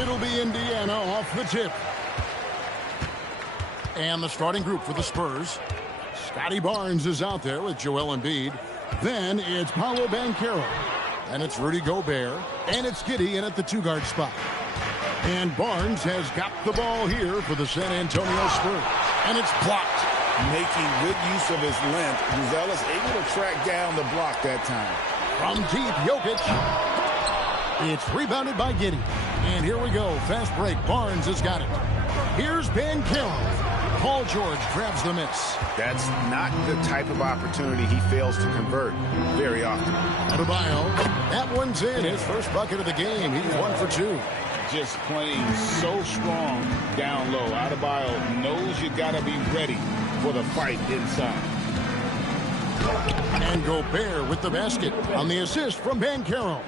It'll be Indiana off the tip. And the starting group for the Spurs. Scotty Barnes is out there with Joel Embiid. Then it's Paolo Banchero. And it's Rudy Gobert. And it's Giddey in at the two-guard spot. And Barnes has got the ball here for the San Antonio Spurs. And it's blocked. Making good use of his length. Buzelis able to track down the block that time. From deep, Jokic. It's rebounded by Giddey. And here we go. Fast break. Barnes has got it. Here's Banchero. Paul George grabs the miss. That's not the type of opportunity he fails to convert very often. Adebayo. That one's in. His first bucket of the game. He's 1 for 2. Just playing so strong down low. Adebayo knows you got to be ready for the fight inside. And Gobert with the basket on the assist from Banchero.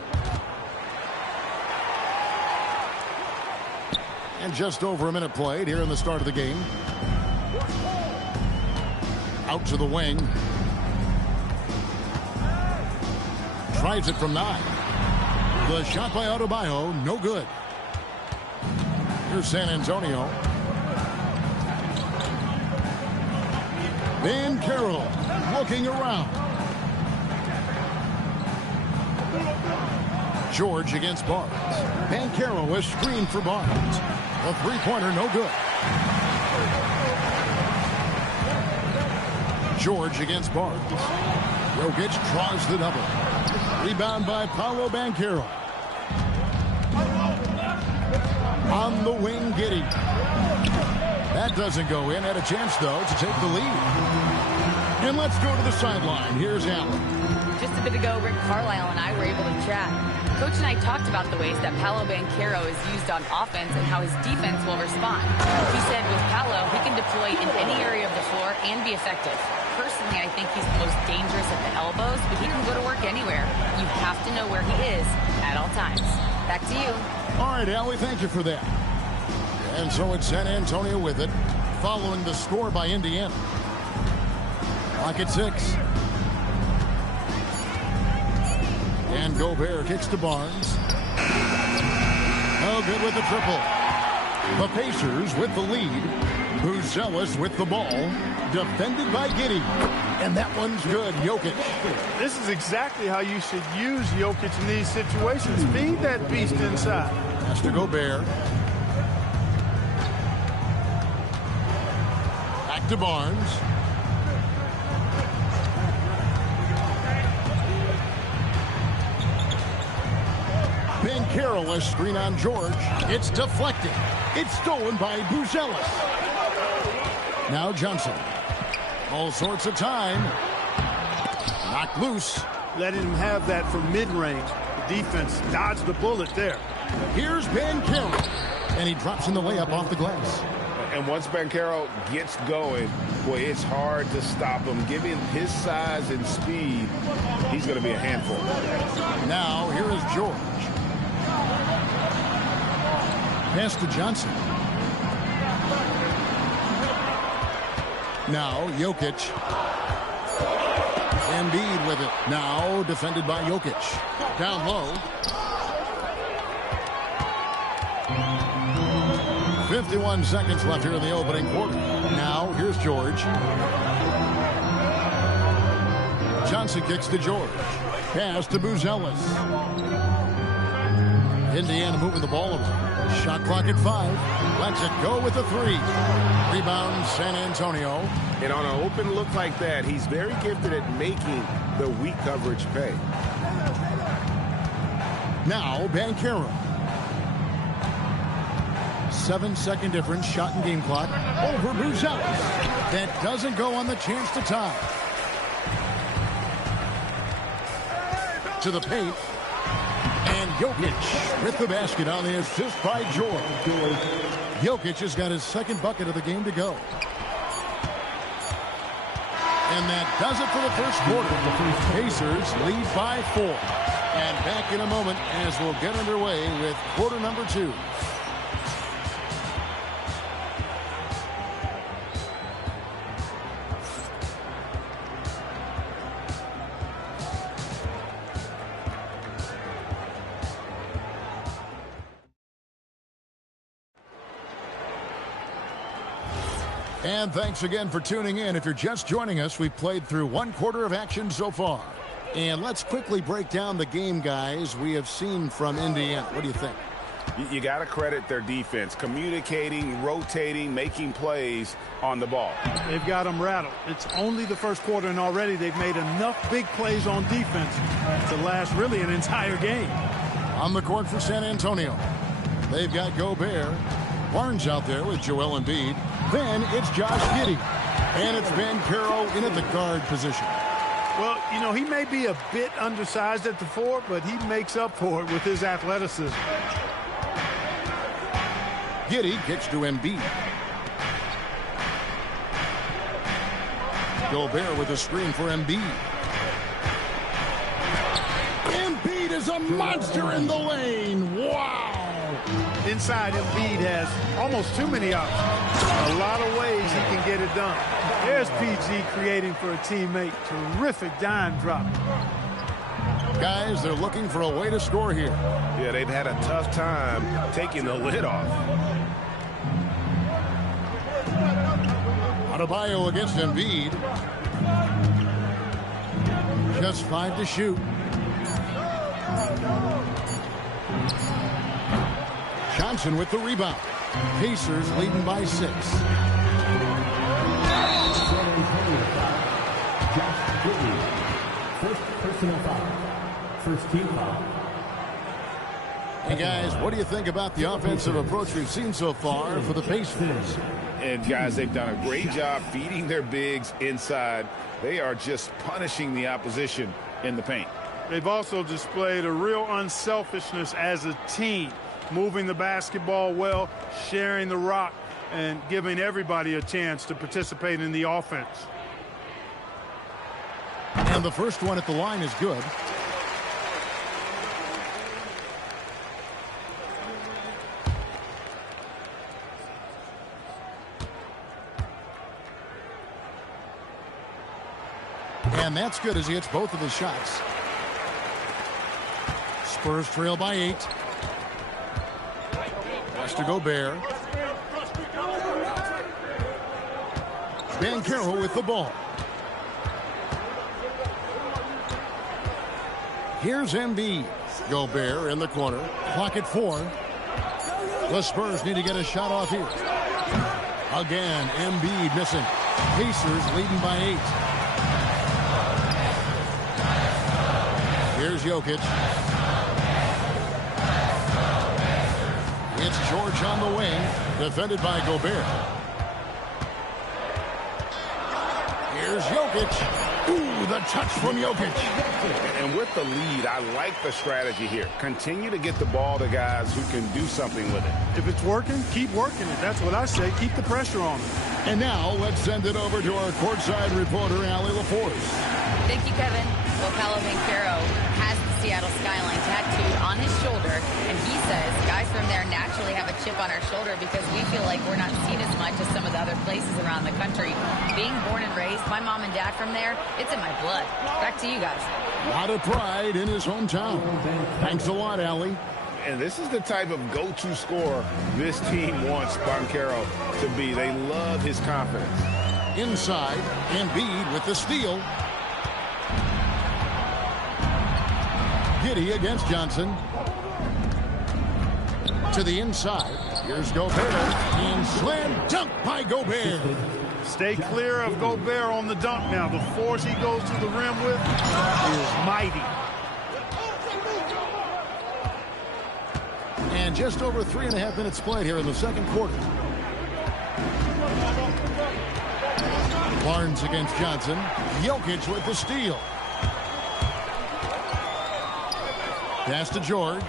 And just over a minute played here in the start of the game. Out to the wing. Tries it from 9. The shot by Adebayo, no good. Here's San Antonio. Banchero looking around. George against Barnes. Banchero is screened for Barnes. The three-pointer, no good. George against Barnes. Jokic draws the double. Rebound by Paolo Banchero. On the wing, Giddey. That doesn't go in. Had a chance, though, to take the lead. And let's go to the sideline. Here's Allen. Just a bit ago, Rick Carlisle and I were able to chat. Coach and I talked about the ways that Paolo Banchero is used on offense and how his defense will respond. He said with Paolo, he can deploy in any area of the floor and be effective. Personally, I think he's the most dangerous at the elbows, but he can go to work anywhere. You have to know where he is at all times. Back to you. All right, Allie, thank you for that. And so it's San Antonio with it, following the score by Indiana. Clock at 6. And Gobert kicks to Barnes. No good with the triple. The Pacers with the lead. Buzelis with the ball. Defended by Giddey. And that one's good. Jokic. This is exactly how you should use Jokic in these situations. Feed that beast inside. Pass to Gobert. Back to Barnes. Banchero, a screen on George. It's deflected. It's stolen by Buzelis. Now Johnson. All sorts of time. Knocked loose. Letting him have that from mid-range. The defense dodged the bullet there. Here's Banchero. And he drops in the layup off the glass. And once Banchero gets going, boy, it's hard to stop him. Given his size and speed, he's going to be a handful. Now here is George. Pass to Johnson. Now Jokic. Embiid with it. Now defended by Jokic. Down low. 51 seconds left here in the opening quarter. Now here's George. Johnson kicks to George. Pass to Buzelis. Indiana moving the ball around. Shot clock at 5. Lets it go with the 3. Rebound San Antonio. And on an open look like that, he's very gifted at making the weak coverage pay. Now Banchero. 7-second difference. Shot and game clock over Buzelis. That doesn't go on the chance to tie. To the paint. And Jokic with the basket on the assist by George. Jokic has got his second bucket of the game to go. And that does it for the first quarter. The Pacers lead by 4. And back in a moment as we'll get underway with quarter number 2. And thanks again for tuning in. If you're just joining us, we've played through one quarter of action so far. And let's quickly break down the game, guys, we have seen from Indiana. What do you think? You got to credit their defense, communicating, rotating, making plays on the ball. They've got them rattled. It's only the first quarter, and already they've made enough big plays on defense to last really an entire game. On the court for San Antonio, they've got Gobert. Barnes out there with Joel Embiid. Then it's Josh Giddey. And it's Banchero in at the guard position. Well, you know, he may be a bit undersized at the 4, but he makes up for it with his athleticism. Giddey gets to Embiid. Gobert with a screen for Embiid. Embiid is a monster in the lane. Wow. Inside, Embiid has almost too many options. A lot of ways he can get it done. There's PG creating for a teammate. Terrific dime drop. Guys, they're looking for a way to score here. Yeah, they've had a tough time taking the lid off. Adebayo against Embiid. Just 5 to shoot. Johnson with the rebound. Pacers leading by 6. First personal foul. First team foul. Hey guys, what do you think about the offensive approach we've seen so far for the Pacers? And guys, they've done a great job feeding their bigs inside. They are just punishing the opposition in the paint. They've also displayed a real unselfishness as a team, moving the basketball well, sharing the rock, and giving everybody a chance to participate in the offense. And the first one at the line is good. And that's good as he hits both of his shots. Spurs trail by 8. Pass to Gobert. Banchero with the ball. Here's Embiid. Gobert in the corner. Clock at 4. The Spurs need to get a shot off here. Again, Embiid missing. Pacers leading by 8. Here's Jokic. It's George on the wing, defended by Gobert. Here's Jokic. Ooh, the touch from Jokic. And with the lead, I like the strategy here. Continue to get the ball to guys who can do something with it. If it's working, keep working it. That's what I say. Keep the pressure on it. And now let's send it over to our courtside reporter, Allie LaForce. Thank you, Kevin. Well, Paolo Banchero has the Seattle skyline tattooed on his shoulder, and he says guys from there naturally have a chip on our shoulder because we feel like we're not seen as much as some of the other places around the country. Being born and raised, my mom and dad from there, it's in my blood. Back to you guys. A lot of pride in his hometown. Thanks a lot, Allie. And this is the type of go-to scorer this team wants Banchero to be. They love his confidence. Inside, Embiid with the steal. Giddey against Johnson. To the inside. Here's Gobert. And slam dunk by Gobert. Stay clear of Gobert on the dunk now. The force he goes to the rim with is mighty. And just over 3.5 minutes played here in the second quarter. Barnes against Johnson. Jokic with the steal. Pass to George.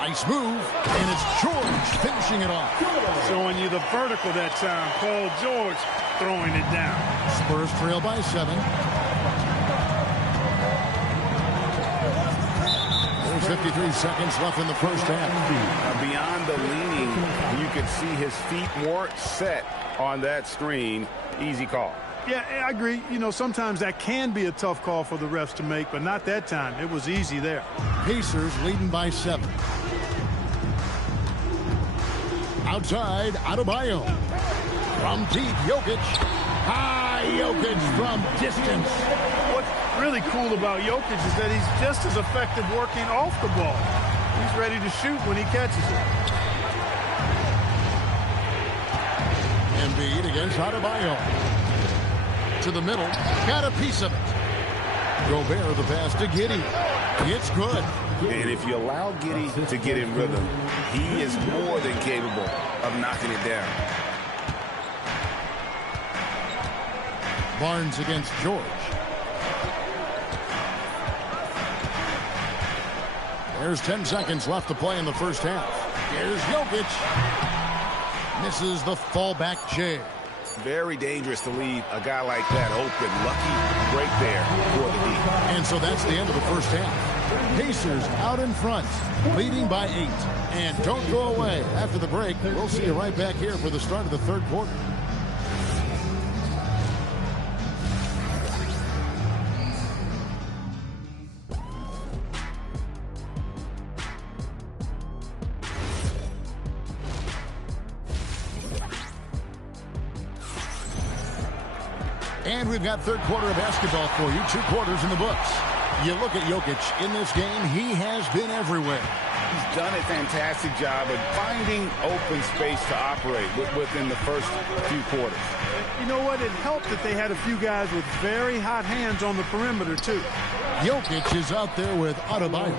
Nice move. And it's George finishing it off. Showing you the vertical that time. Paul George throwing it down. Spurs trail by 7. There's 53 seconds left in the first half. Beyond the leaning, you could see his feet more set on that screen. Easy call. Yeah, I agree. You know, sometimes that can be a tough call for the refs to make, but not that time. It was easy there. Pacers leading by 7. Outside, Adebayo. From deep, Jokic. High, Jokic from distance. What's really cool about Jokic is that he's just as effective working off the ball. He's ready to shoot when he catches it. Embiid against Adebayo. To the middle. Got a piece of it. Gobert the pass to Giddey. It's good. And if you allow Giddey to get in rhythm, he is more than capable of knocking it down. Barnes against George. There's 10 seconds left to play in the first half. Here's Jokic. Misses the fallback J. Very dangerous to leave a guy like that open. Lucky break there for the D. And so that's the end of the first half. Pacers out in front, leading by 8. And don't go away. After the break, we'll see you right back here for the start of the third quarter. And we've got third quarter of basketball for you. 2 quarters in the books. You look at Jokic in this game, he has been everywhere. He's done a fantastic job of finding open space to operate within the first few quarters. You know what? It helped that they had a few guys with very hot hands on the perimeter, too. Jokic is out there with Adebayo.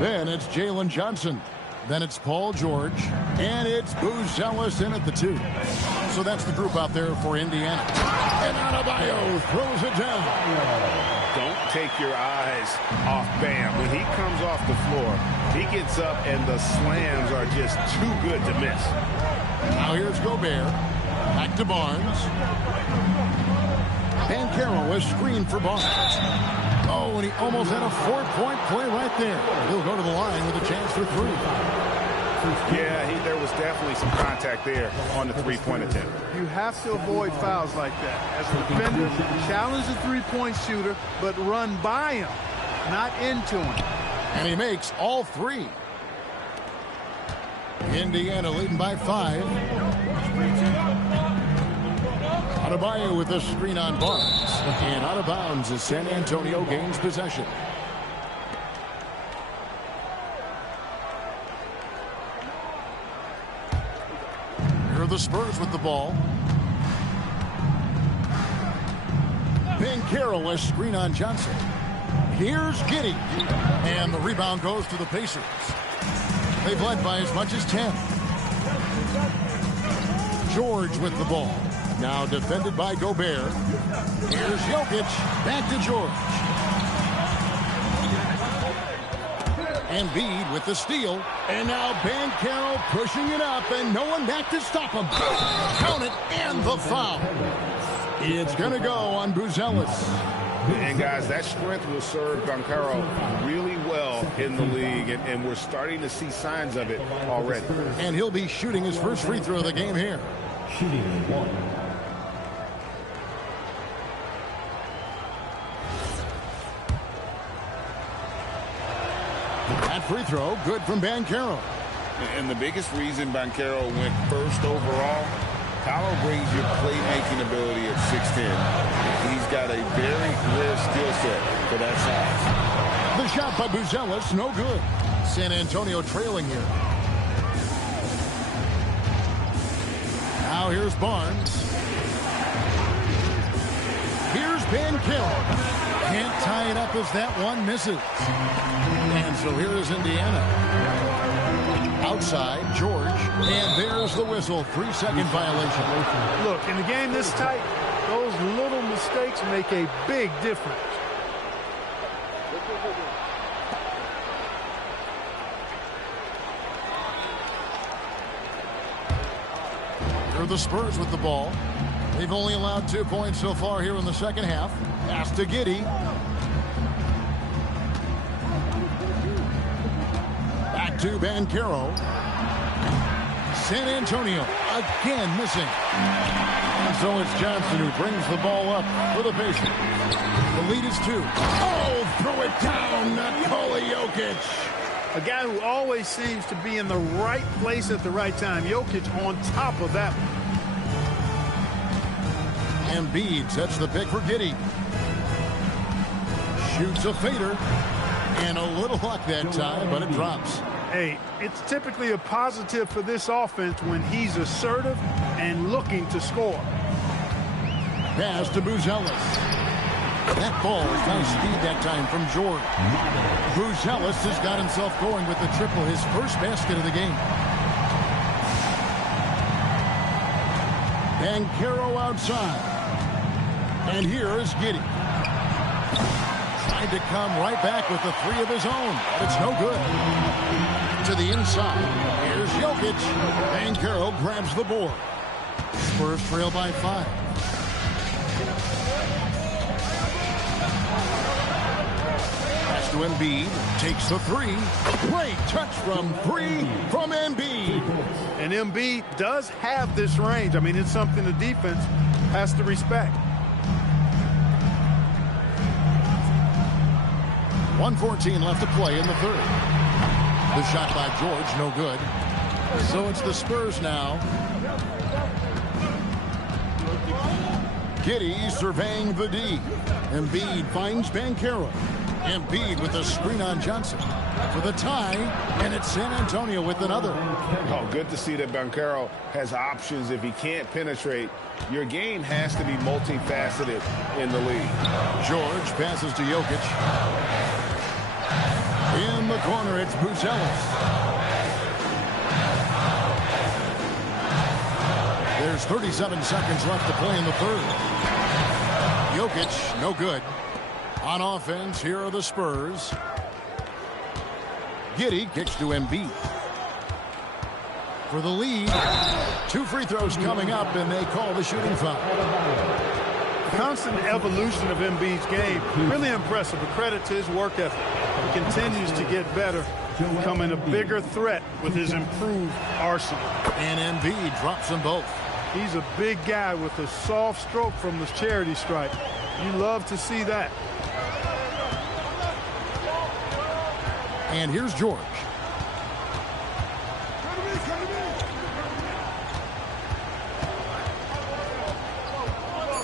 Then it's Jalen Johnson. Then it's Paul George. And it's Buzelis in at the 2. So that's the group out there for Indiana. And Adebayo throws it down. Don't take your eyes off Bam. When he comes off the floor, he gets up and the slams are just too good to miss. Now here's Gobert. Back to Barnes. Banchero is screened for Barnes. Oh, and he almost had a 4-point play right there. He'll go to the line with a chance for 3. Yeah, there was definitely some contact there on the three-point attempt. You have to avoid fouls like that. As a defender, challenge the three-point shooter, but run by him, not into him. And he makes all 3. Indiana leading by 5. Adebayo with a screen on Barnes. And out of bounds as San Antonio gains possession. Here are the Spurs with the ball. Banchero a screen on Johnson. Here's Giddey. And the rebound goes to the Pacers. They've led by as much as 10. George with the ball. Now defended by Gobert. Here's Jokic. Back to George. Embiid with the steal. And now Banchero pushing it up. And no one back to stop him. Count it and the foul. It's going to go on Buzelis. And, guys, that strength will serve Banchero really well in the league, and we're starting to see signs of it already. And he'll be shooting his first free throw of the game here. Shooting 1. That free throw, good from Banchero. And the biggest reason Banchero went first overall, Paolo brings your playmaking ability at 6'10". He's got a very rare skill set for that size. The shot by Buzelis, no good. San Antonio trailing here. Now here's Barnes. Here's Banchero. Can't tie it up as that one misses. And so here is Indiana. Outside, George. And there's the whistle. 3-second violation. Look, in a game this tight, those little mistakes make a big difference. Here are the Spurs with the ball. They've only allowed 2 points so far here in the second half. Pass to Giddey. Back to Banchero. San Antonio again missing. And so it's Johnson who brings the ball up for the Pacers. The lead is 2. Oh, throw it down, Nikola Jokic. A guy who always seems to be in the right place at the right time. Jokic on top of that. Embiid sets the pick for Giddey. Shoots a fader. And a little luck that time, but it drops. Hey, it's typically a positive for this offense when he's assertive and looking to score. Pass to Buzelis. That ball is nice speed that time from George. Buzelis has got himself going with the triple, his first basket of the game. Banchero outside. And here is Giddey. Trying to come right back with the three of his own, but it's no good. To the inside. Here's Jokic. Banchero grabs the board. Spurs trail by 5. Pass to Embiid. Takes the three. Great touch from 3 from Embiid. And Embiid does have this range. I mean, it's something the defense has to respect. 1:14 left to play in the third. The shot by George, no good. So it's the Spurs now. Giddey surveying the D. Embiid finds Banchero. Embiid with a screen on Johnson for the tie, and it's San Antonio with another. Oh, good to see that Banchero has options if he can't penetrate. Your game has to be multifaceted in the league. George passes to Jokic. In the corner, it's Buzelis. There's 37 seconds left to play in the third. Jokic, no good. On offense, here are the Spurs. Giddey kicks to Embiid. For the lead, 2 free throws coming up, and they call the shooting foul. Constant evolution of Embiid's game. Really impressive. A credit to his work ethic. He continues to get better, becoming a bigger threat with his improved arsenal. And Embiid drops them both. He's a big guy with a soft stroke from the charity stripe. You love to see that. And here's George.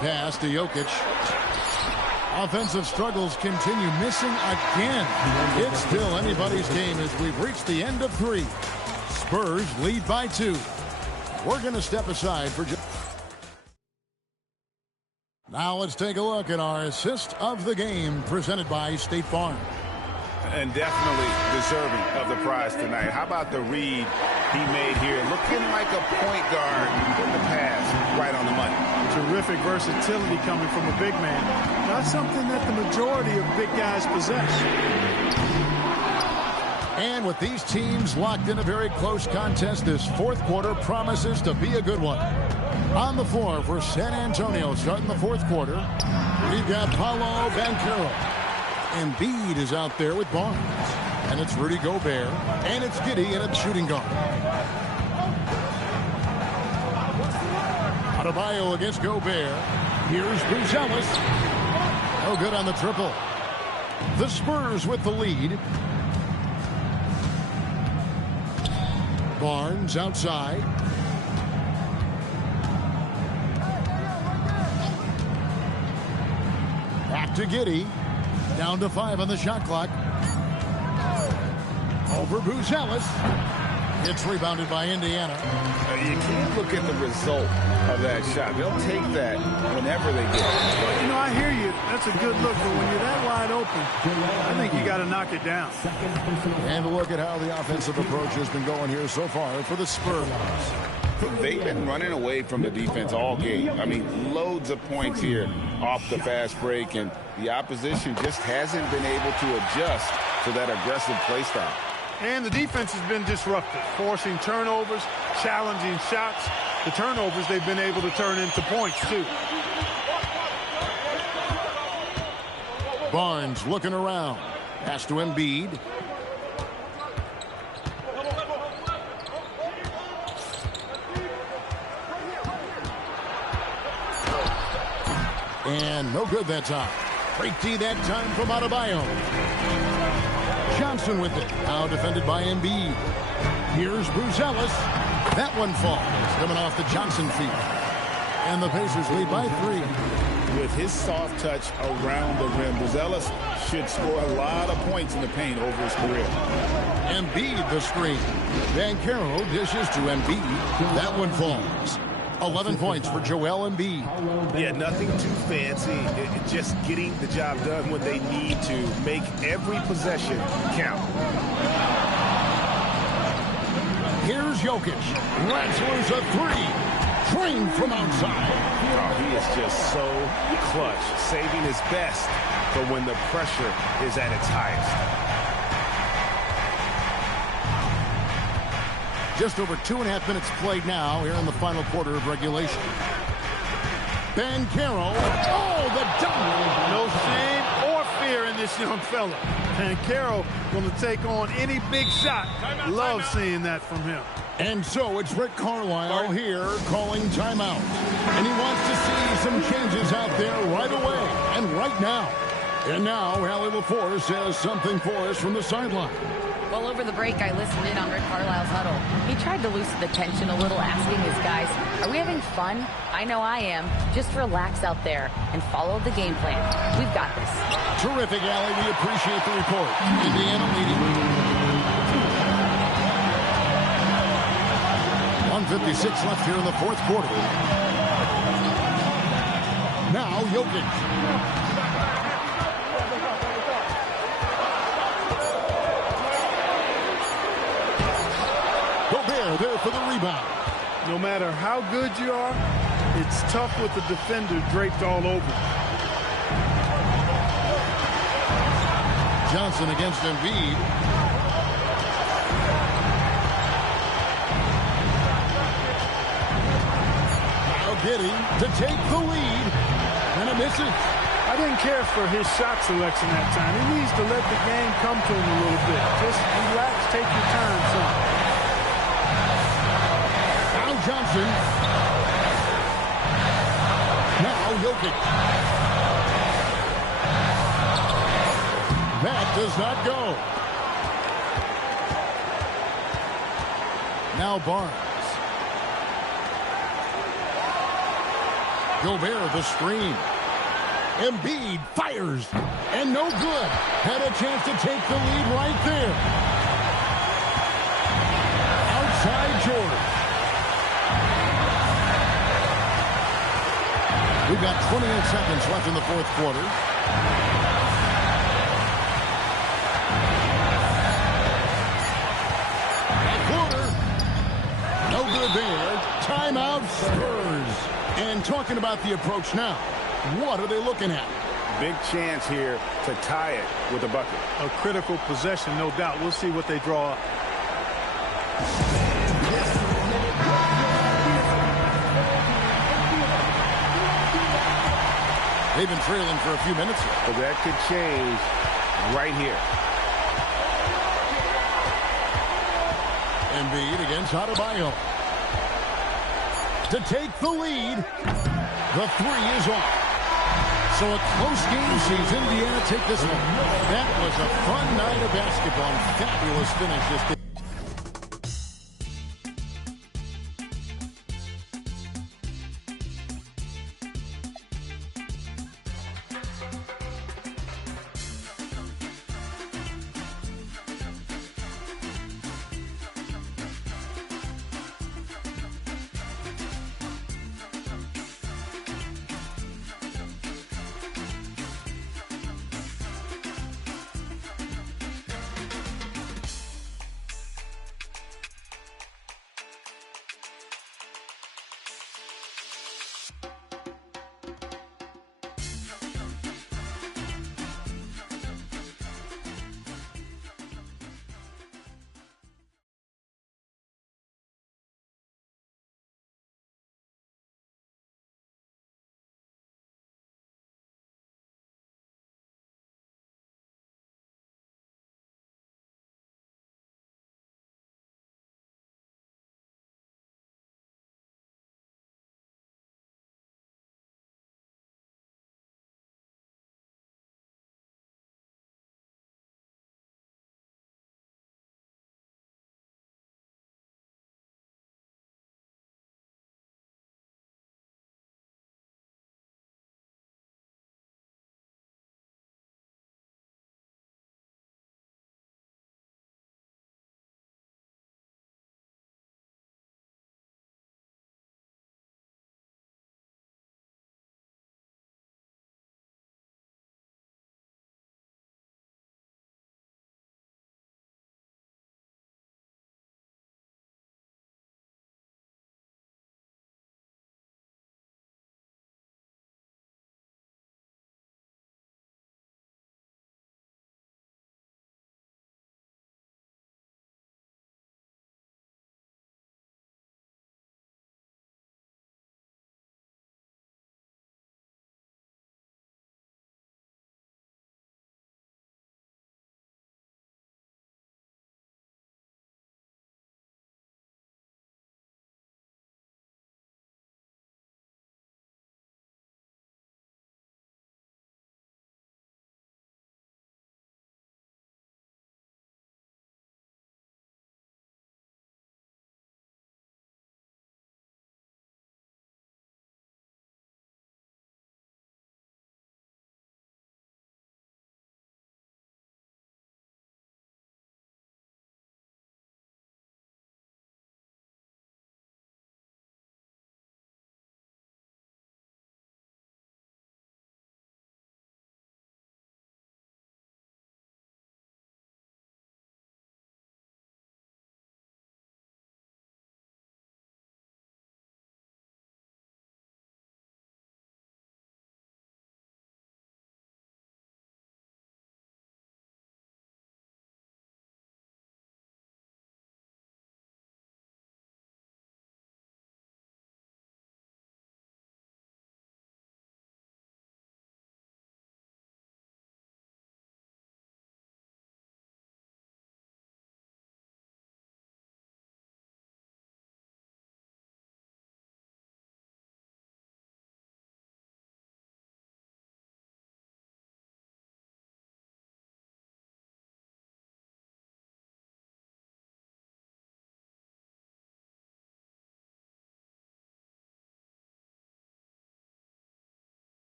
Pass to Jokic. Offensive struggles continue, missing again. It's still anybody's game as we've reached the end of 3. Spurs lead by 2. We're going to step aside for just... Now let's take a look at our assist of the game presented by State Farm. And definitely deserving of the prize tonight. How about the read he made here? Looking like a point guard in the pass, right on the money. Terrific versatility coming from a big man. Not something that the majority of big guys possess. And with these teams locked in a very close contest, this fourth quarter promises to be a good one. On the floor for San Antonio starting the fourth quarter, we've got Paolo Banchero. Embiid is out there with Barnes. And it's Rudy Gobert. And it's Giddey in at shooting guard. Adebayo against Gobert. Here's Buzelis. No good on the triple. The Spurs with the lead. Barnes outside. Back to Giddey. Down to 5 on the shot clock. Over Buzelis. It's rebounded by Indiana. You can't look at the result of that shot. They'll take that whenever they get it. Well, you know, I hear you. That's a good look, but when you're that wide open, I think you got to knock it down. And a look at how the offensive approach has been going here so far for the Spurs. They've been running away from the defense all game. I mean, loads of points here off the fast break, and the opposition just hasn't been able to adjust to that aggressive play style. And the defense has been disruptive, forcing turnovers, challenging shots. The turnovers they've been able to turn into points, too. Barnes looking around. Pass to Embiid. And no good that time. Great D that time from Adebayo. Johnson with it. Now defended by Embiid. Here's Bruce Ellis. That one falls, coming off the Johnson feet. And the Pacers lead by 3. With his soft touch around the rim, Bruce Ellis should score a lot of points in the paint over his career. Embiid the screen. Banchero dishes to Embiid. That one falls. 11 points for Joel Embiid. Yeah, nothing too fancy. Just getting the job done when they need to. Make every possession count. Here's Jokic. Lets loose a 3. Trained from outside. Oh, he is just so clutch, saving his best for when the pressure is at its highest. Just over 2.5 minutes played now here in the final quarter of regulation. Banchero. Oh, the double. No shame or fear in this young fella. Banchero going to take on any big shot. Love seeing that from him. And so it's Rick Carlisle here calling timeout. And he wants to see some changes out there right away and right now. And now Allie LaForce has something for us from the sideline. Well, over the break, I listened in on Rick Carlisle's huddle. He tried to loosen the tension a little, asking his guys, are we having fun? I know I am. Just relax out there and follow the game plan. We've got this. Terrific, Allie. We appreciate the report. Indiana leading. 1:56 left here in the fourth quarter. Now Jokic. Gobert there for the rebound. No matter how good you are, it's tough with the defender draped all over. Johnson against Embiid. Giddy to take the lead, and it misses. I didn't care for his shot selection that time. He needs to let the game come to him a little bit. Just relax, take your time, son. Now Johnson. Now Jokic. That does not go. Now Barnes. Gobert the screen. Embiid fires. And no good. Had a chance to take the lead right there. Outside Jordan. We've got 28 seconds left in the fourth quarter. No good there. Timeout Spurs. And talking about the approach now, what are they looking at? Big chance here to tie it with a bucket. A critical possession, no doubt. We'll see what they draw up. They've been trailing for a few minutes here. But that could change right here. Embiid against Adebayo. To take the lead. The 3 is off. So a close game sees Indiana take this one. That was a fun night of basketball. Fabulous finish this game.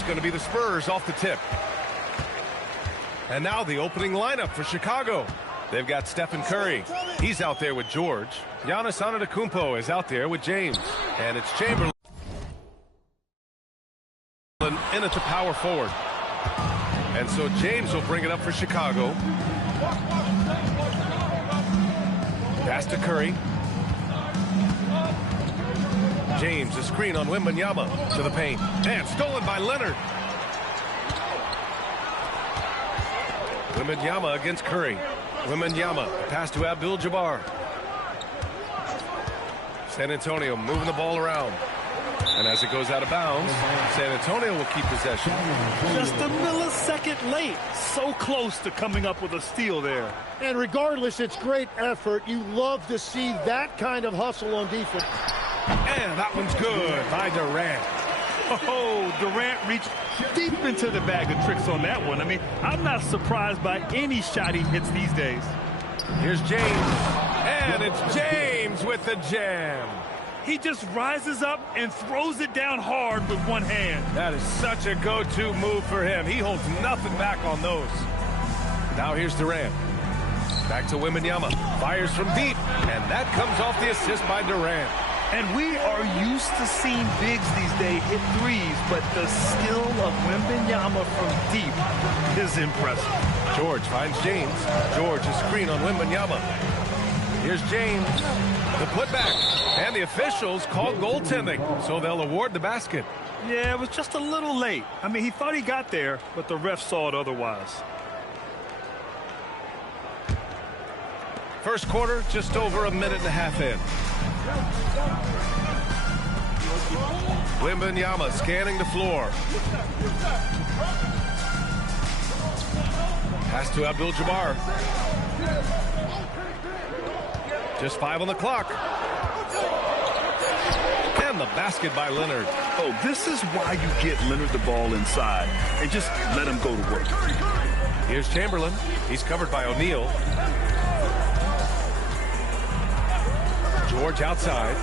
it's going to be the Spurs off the tip. And now the opening lineup for Chicago. They've got Stephen Curry. He's out there with George. Giannis Antetokounmpo is out there with James. And it's Chamberlain in at the power forward. And so James will bring it up for Chicago. Pass to Curry. James, a screen on Wembanyama to the paint. And stolen by Leonard. Wembanyama against Curry. Wembanyama, pass to Abdul-Jabbar. San Antonio moving the ball around. And as it goes out of bounds, San Antonio will keep possession. Just a millisecond late. So close to coming up with a steal there. And regardless, it's great effort. You love to see that kind of hustle on defense. And that one's good by Durant. Oh, Durant reached deep into the bag of tricks on that one. I mean, I'm not surprised by any shot he hits these days. Here's James. And it's James with the jam. He just rises up and throws it down hard with one hand. That is such a go-to move for him. He holds nothing back on those. Now here's Durant. Back to Wembanyama. Fires from deep. And that comes off the assist by Durant. And we are used to seeing bigs these days hit threes, but the skill of Wembanyama from deep is impressive. George finds James. George, a screen on Wembanyama. Here's James. The putback. And the officials call goaltending, so they'll award the basket. Yeah, it was just a little late. I mean, he thought he got there, but the ref saw it otherwise. First quarter, just over a minute and a half in. Wembanyama scanning the floor. Pass to Abdul-Jabbar. Just 5 on the clock. And the basket by Leonard. Oh, this is why you get Leonard the ball inside and just let him go to work. Here's Chamberlain. He's covered by O'Neal. George outside.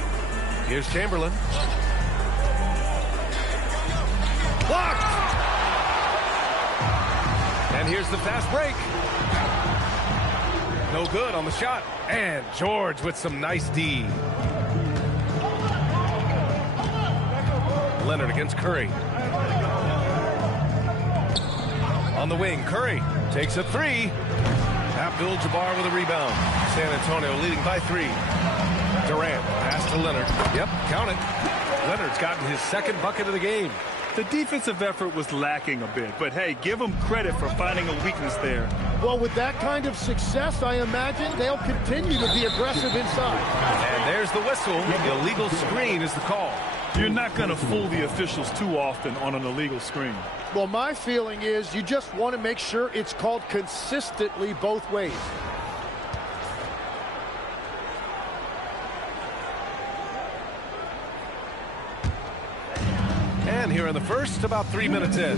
Here's Chamberlain. Blocked! And here's the fast break. No good on the shot. And George with some nice D. Leonard against Curry. On the wing, Curry takes a three. Abdul-Jabbar with a rebound. San Antonio leading by 3. Durant, pass to Leonard. Yep, count it. Leonard's gotten his second bucket of the game. The defensive effort was lacking a bit, but hey, give them credit for finding a weakness there. Well, with that kind of success, I imagine they'll continue to be aggressive inside. And there's the whistle. The illegal screen is the call. You're not going to fool the officials too often on an illegal screen. Well, my feeling is you just want to make sure it's called consistently both ways. And here in the first, about 3 minutes in.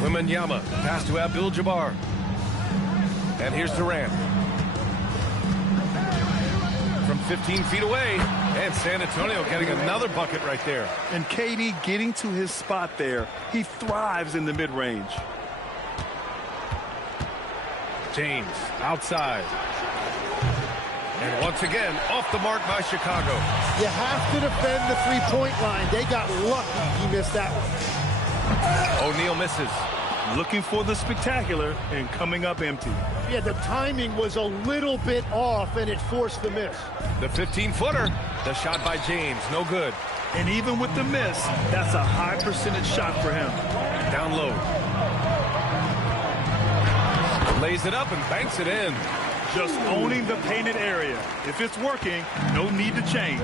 Wembanyama, pass to Abdul-Jabbar. And here's Durant. From 15 feet away. And San Antonio getting another bucket right there. And KD getting to his spot there. He thrives in the mid-range. James outside. And once again, off the mark by Chicago. You have to defend the three-point line. They got lucky he missed that one. O'Neal misses. Looking for the spectacular and coming up empty. Yeah, the timing was a little bit off, and it forced the miss. The 15-footer. The shot by James. No good. And even with the miss, that's a high percentage shot for him. Down low. Lays it up and banks it in. Just owning the painted area. If it's working, no need to change.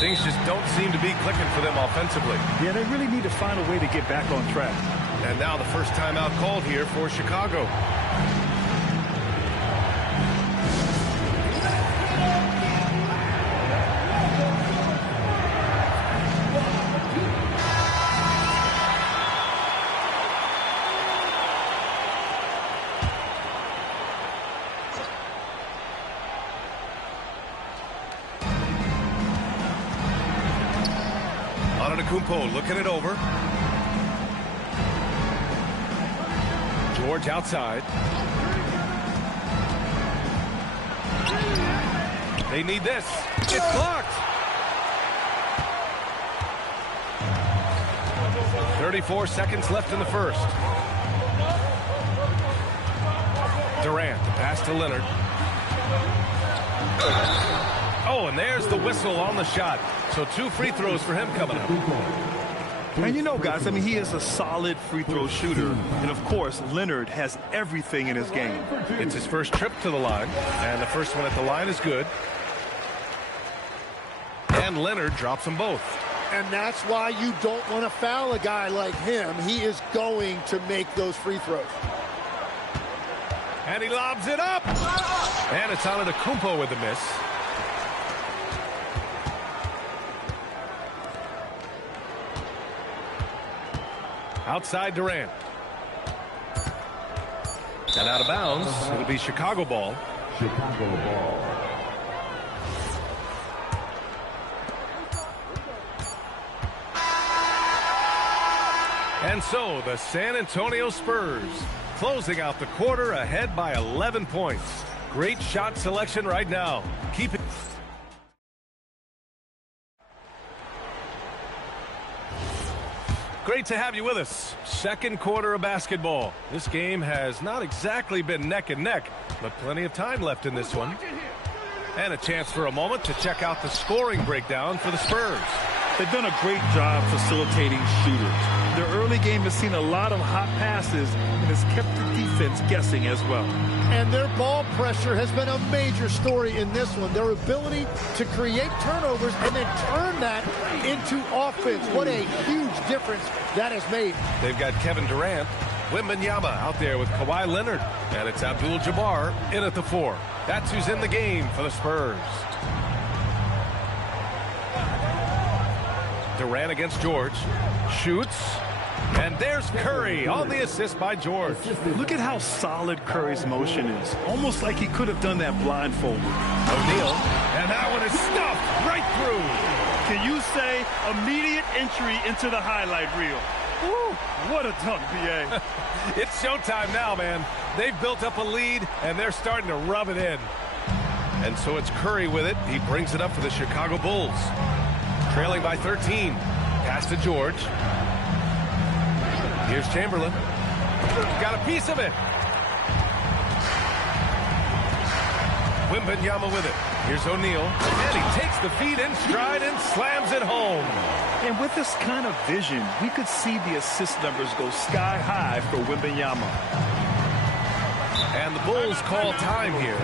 Things just don't seem to be clicking for them offensively. Yeah, they really need to find a way to get back on track. And now the first timeout called here for Chicago. Antetokounmpo looking it over. George outside. They need this. It's blocked. 34 seconds left in the first. Durant, the pass to Leonard. Oh, and there's the whistle on the shot. So 2 free throws for him coming up. And you know, guys, I mean, he is a solid free throw shooter. And, of course, Leonard has everything in his game. It's his first trip to the line, and the first one at the line is good. And Leonard drops them both. And that's why you don't want to foul a guy like him. He is going to make those free throws. And he lobs it up. And it's Antetokounmpo with the miss. Outside Durant. And out of bounds. It'll be Chicago ball. Chicago ball. And so the San Antonio Spurs closing out the quarter ahead by 11 points. Great shot selection right now. Keep it. Great to have you with us. Second quarter of basketball. This game has not exactly been neck and neck, but plenty of time left in this one. And a chance for a moment to check out the scoring breakdown for the Spurs. They've done a great job facilitating shooters. Their early game has seen a lot of hot passes and has kept the defense guessing as well. And their ball pressure has been a major story in this one. Their ability to create turnovers and then turn that into offense. What a huge difference that has made. They've got Kevin Durant, Wembanyama out there with Kawhi Leonard, and it's Abdul-Jabbar in at the 4. That's who's in the game for the Spurs. Durant against George. Shoots. And there's Curry on the assist by George. Look at how solid Curry's motion is. Almost like he could have done that blindfolded. O'Neal. And that one is stuffed right through. Can you say immediate entry into the highlight reel? Woo, what a dunk, B.A. It's showtime now, man. They've built up a lead, and they're starting to rub it in. And so it's Curry with it. He brings it up for the Chicago Bulls. Trailing by 13. Pass to George. Here's Chamberlain. Got a piece of it. Wembanyama with it. Here's O'Neal. And he takes the feed in stride and slams it home. And with this kind of vision, we could see the assist numbers go sky high for Wembanyama. And the Bulls call time here.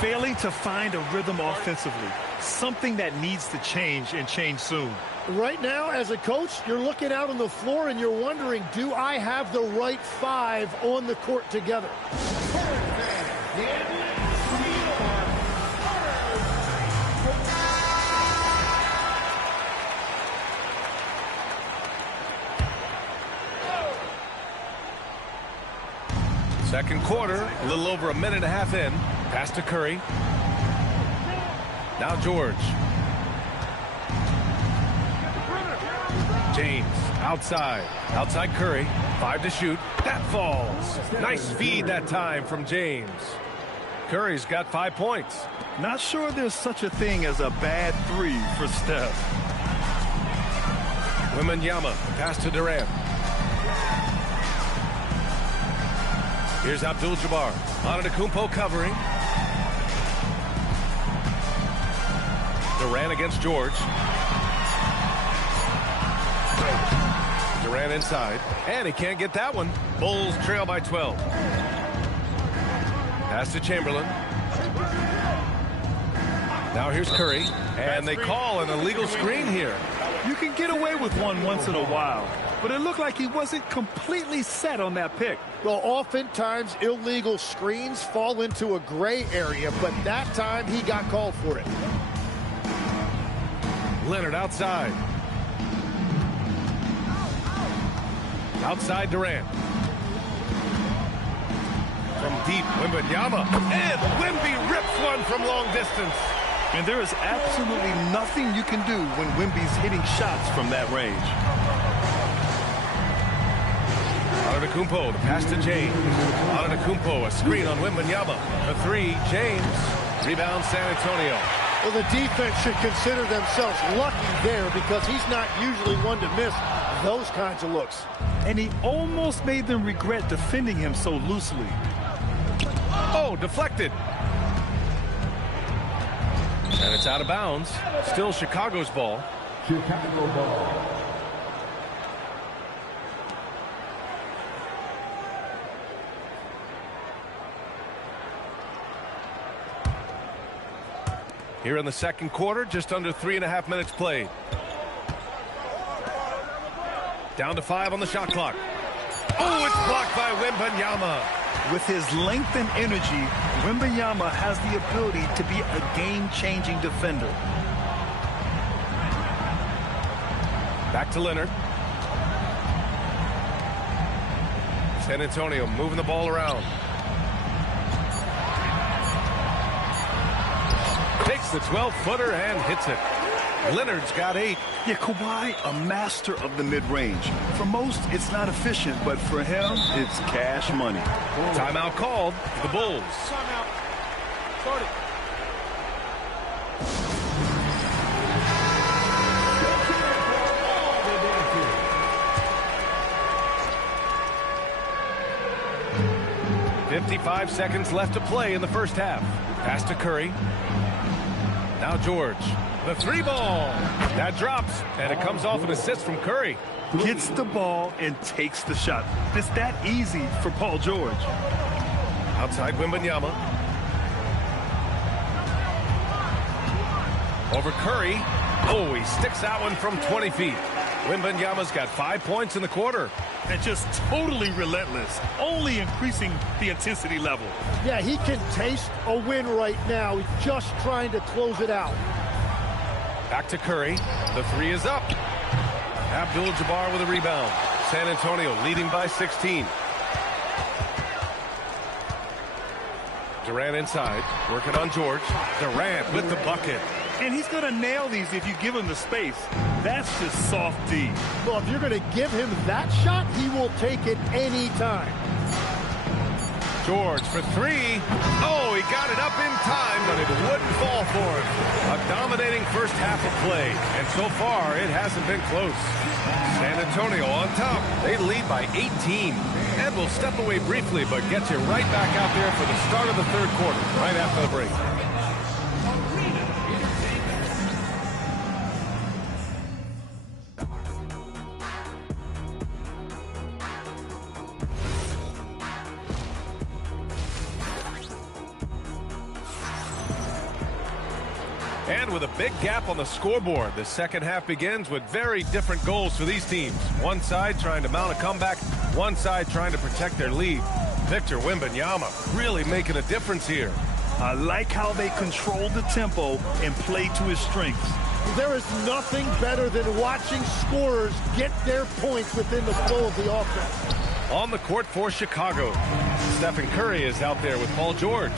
Failing to find a rhythm offensively. Something that needs to change and change soon. Right now, as a coach, you're looking out on the floor and you're wondering, do I have the right 5 on the court together? Second quarter, a little over a minute and a half in. Pass to Curry. Now George. James outside. Outside Curry. 5 to shoot. That falls. Nice feed that time from James. Curry's got 5 points. Not sure there's such a thing as a bad 3 for Steph. Wembanyama. Pass to Durant. Here's Abdul-Jabbar. Antetokounmpo covering. Durant against George. Durant inside. And he can't get that one. Bulls trail by 12. Pass to Chamberlain. Now here's Curry. And they call an illegal screen here. You can get away with one once in a while. But it looked like he wasn't completely set on that pick. Well, oftentimes illegal screens fall into a gray area, but that time he got called for it. Leonard outside. Outside Durant. From deep, Wembanyama. And Wemby rips one from long distance. And there is absolutely nothing you can do when Wemby's hitting shots from that range. Antetokounmpo, the pass to James. Antetokounmpo, a screen on Wembanyama. The three, James. Rebound, San Antonio. Well, the defense should consider themselves lucky there because he's not usually one to miss those kinds of looks. And he almost made them regret defending him so loosely. Oh, deflected. And it's out of bounds. Still Chicago's ball. Chicago ball. Here in the second quarter, just under 3.5 minutes played. Down to 5 on the shot clock. Oh, it's blocked by Wembanyama. With his length and energy, Wembanyama has the ability to be a game-changing defender. Back to Leonard. San Antonio moving the ball around. Takes the 12-footer and hits it. Leonard's got 8. Yeah, Kawhi, a master of the mid-range. For most, it's not efficient, but for him, it's cash money. Timeout called for the Bulls. Timeout. Start it. .55 seconds left to play in the first half. Pass to Curry. Now George. The 3-ball. That drops, and it comes off an assist from Curry. Gets the ball and takes the shot. It's that easy for Paul George. Outside Wembanyama. Over Curry. Oh, he sticks that one from 20 feet. Wembanyama's got 5 points in the quarter. And just totally relentless, only increasing the intensity level. Yeah, he can taste a win right now. He's just trying to close it out. Back to Curry. The 3 is up. Abdul-Jabbar with a rebound. San Antonio leading by 16. Durant inside. Working on George. Durant with the bucket. And he's going to nail these if you give him the space. That's just soft D. Well, if you're going to give him that shot, he will take it any time. George for 3. Oh, he got it up in time, but it wouldn't fall for him. A dominating first half of play, and so far it hasn't been close. San Antonio on top. They lead by 18. And we'll step away briefly, but get you right back out there for the start of the third quarter, right after the break. And with a big gap on the scoreboard, the second half begins with very different goals for these teams. One side trying to mount a comeback, one side trying to protect their lead. Victor Wembanyama really making a difference here. I like how they control the tempo and play to his strengths. There is nothing better than watching scorers get their points within the flow of the offense. On the court for Chicago, Stephen Curry is out there with Paul George.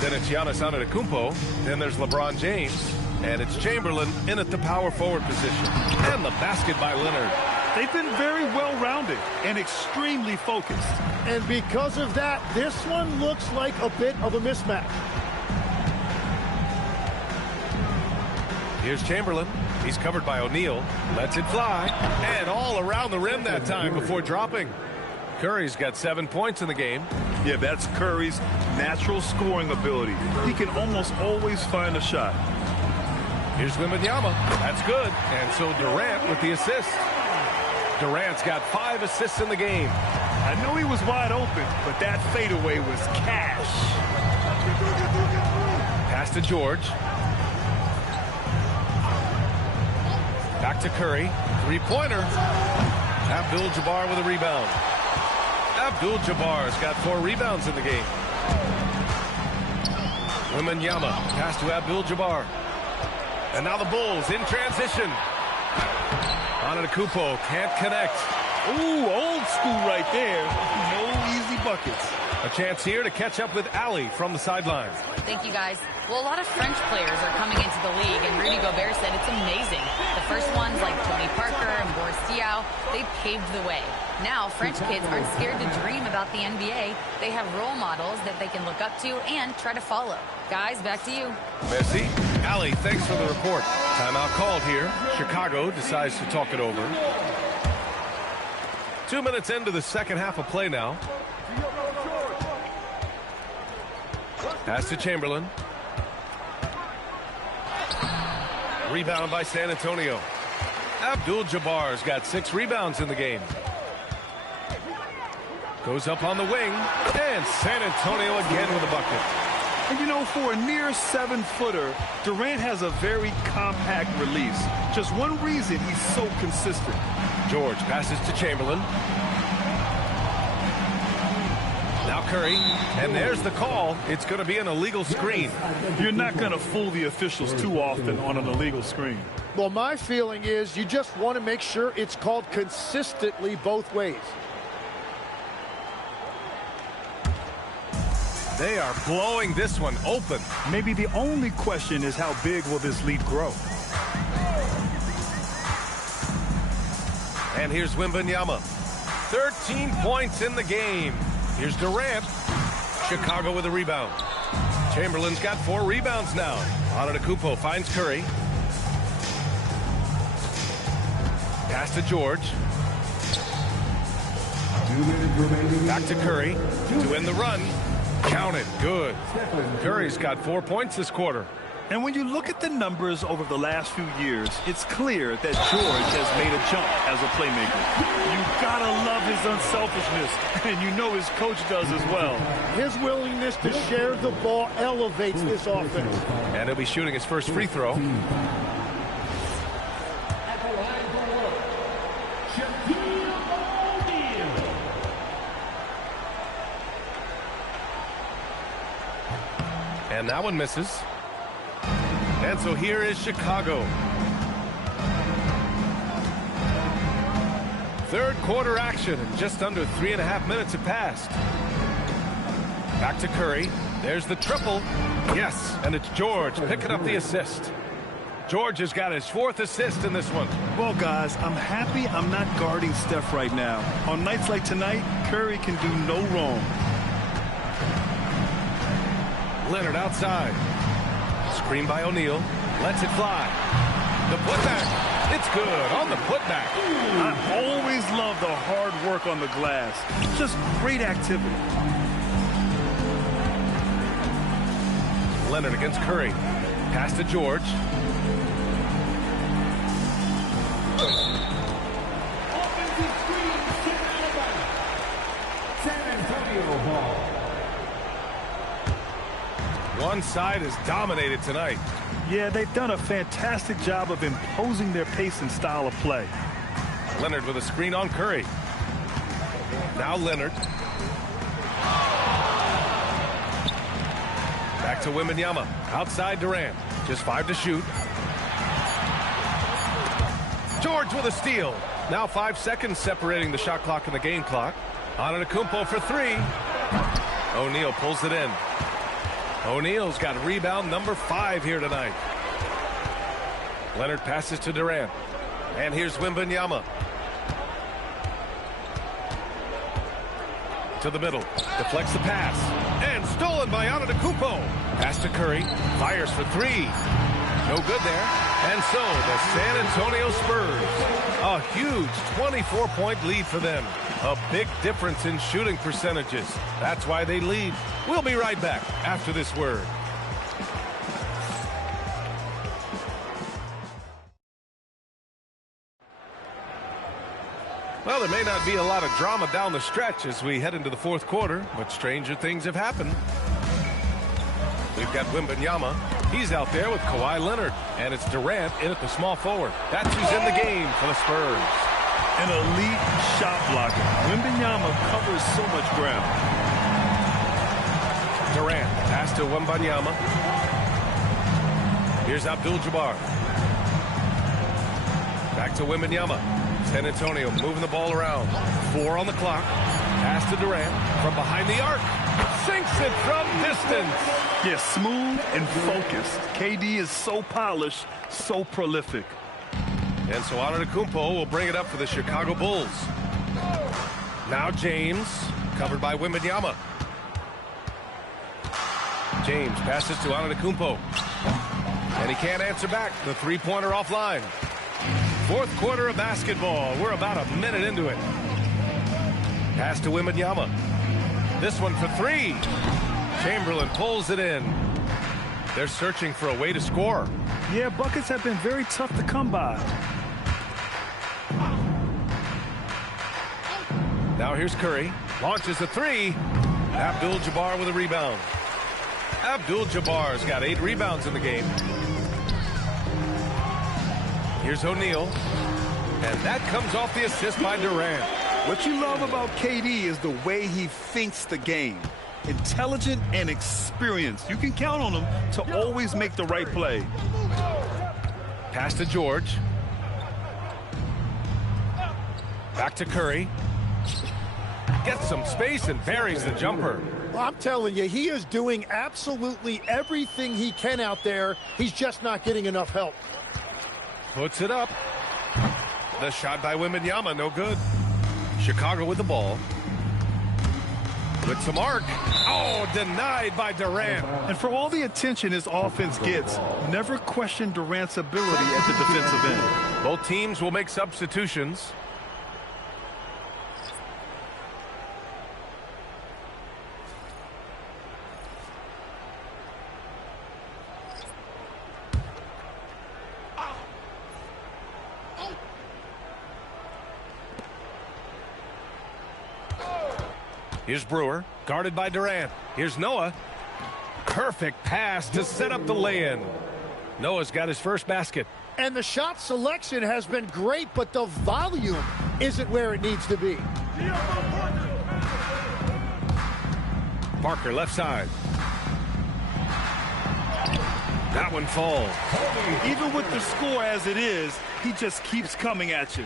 Then it's Giannis Antetokounmpo. Then there's LeBron James. And it's Chamberlain in at the power forward position. And the basket by Leonard. They've been very well-rounded and extremely focused. And because of that, this one looks like a bit of a mismatch. Here's Chamberlain. He's covered by O'Neal. Lets it fly. And all around the rim that time before dropping. Curry's got 7 points in the game. Yeah, that's Curry's natural scoring ability. He can almost always find a shot. Here's Wembanyama. That's good. And so Durant with the assist. Durant's got 5 assists in the game. I know he was wide open, but that fadeaway was cash. Pass to George. Back to Curry. 3-pointer. Abdul-Jabbar with a rebound. Abdul-Jabbar's got 4 rebounds in the game. Wembanyama. Pass to Abdul-Jabbar. And now the Bulls in transition. Antetokounmpo can't connect. Ooh, old school right there. No easy buckets. A chance here to catch up with Ali from the sideline. Thank you, guys. Well, a lot of French players are coming into the league, and Rudy Gobert said it's amazing. The first ones, like Tony Parker and Boris Diaw, they paved the way. Now, French kids aren't scared to dream about the NBA. They have role models that they can look up to and try to follow. Guys, back to you. Merci. Ali, thanks for the report. Timeout called here. Chicago decides to talk it over. 2 minutes into the second half of play now. Pass to Chamberlain. Rebound by San Antonio. Abdul-Jabbar's got 6 rebounds in the game. Goes up on the wing. And San Antonio again with a bucket. And you know, for a near 7-footer, Durant has a very compact release. Just one reason he's so consistent. George passes to Chamberlain. Now Curry, and there's the call. It's going to be an illegal screen. You're not going to fool the officials too often on an illegal screen. Well, my feeling is you just want to make sure it's called consistently both ways. They are blowing this one open. Maybe the only question is how big will this lead grow? And here's Wembanyama. 13 points in the game. Here's Durant. Chicago with a rebound. Chamberlain's got 4 rebounds now. Antetokounmpo finds Curry. Pass to George. Back to Curry to end the run. Count it. Good. Curry's got 4 points this quarter. And when you look at the numbers over the last few years, it's clear that George has made a jump as a playmaker. You gotta love his unselfishness, and you know his coach does as well. His willingness to share the ball elevates this offense. And he'll be shooting his first free throw. And that one misses. And so here is Chicago. Third quarter action, and just under 3.5 minutes have passed. Back to Curry. There's the triple. Yes, and it's George picking up the assist. George has got his 4th assist in this one. Well, guys, I'm happy I'm not guarding Steph right now. On nights like tonight, Curry can do no wrong. Leonard outside. Screen by O'Neal. Lets it fly. The putback. It's good on the putback. I always love the hard work on the glass. Just great activity. Leonard against Curry. Pass to George. San Antonio ball. One side is dominated tonight. Yeah, they've done a fantastic job of imposing their pace and style of play. Leonard with a screen on Curry. Now Leonard. Back to Wembanyama. Outside Durant. Just 5 to shoot. George with a steal. Now 5 seconds separating the shot clock and the game clock. Antetokounmpo for 3. O'Neal pulls it in. O'Neal's got rebound number 5 here tonight. Leonard passes to Durant. And here's Wembanyama. To the middle. Deflects the pass. And stolen by Antetokounmpo. Pass to Curry. Fires for 3. No good there. And so the San Antonio Spurs. A huge 24-point lead for them. A big difference in shooting percentages. That's why they lead. We'll be right back after this word. Well, there may not be a lot of drama down the stretch as we head into the 4th quarter, but stranger things have happened. We've got Wembanyama. He's out there with Kawhi Leonard. And it's Durant in at the small forward. That's who's in the game for the Spurs. An elite shot blocker. Wembanyama covers so much ground. Durant pass to Wembanyama. Here's Abdul-Jabbar. Back to Wembanyama. San Antonio moving the ball around. 4 on the clock. Pass to Durant from behind the arc. sinks it from distance. Yeah, smooth and focused. KD is so polished, so prolific. And so Antetokounmpo will bring it up for the Chicago Bulls. Now James, covered by Wembanyama. James passes to Antetokounmpo. And he can't answer back. The three-pointer offline. Fourth quarter of basketball. We're about a minute into it. Pass to Wembanyama. This one for three. Chamberlain pulls it in. They're searching for a way to score. Yeah, buckets have been very tough to come by. Now here's Curry. Launches a three. Abdul-Jabbar with a rebound. Abdul-Jabbar's got 8 rebounds in the game. Here's O'Neal. And that comes off the assist by Durant. What you love about KD is the way he thinks the game. Intelligent and experienced. You can count on him to always make the right play. Pass to George. Back to Curry. Gets some space and buries the jumper. Well, I'm telling you, he is doing absolutely everything he can out there. He's just not getting enough help. Puts it up. The shot by Wembanyama, no good. Chicago with the ball. With some arc. Oh, denied by Durant. And for all the attention his offense gets, never question Durant's ability at the defensive end. Both teams will make substitutions. Here's Brewer, guarded by Durant. Here's Noah. Perfect pass to set up the lay-in. Noah's got his first basket. And the shot selection has been great, but the volume isn't where it needs to be. Parker, left side. That one falls. Even with the score as it is, he just keeps coming at you.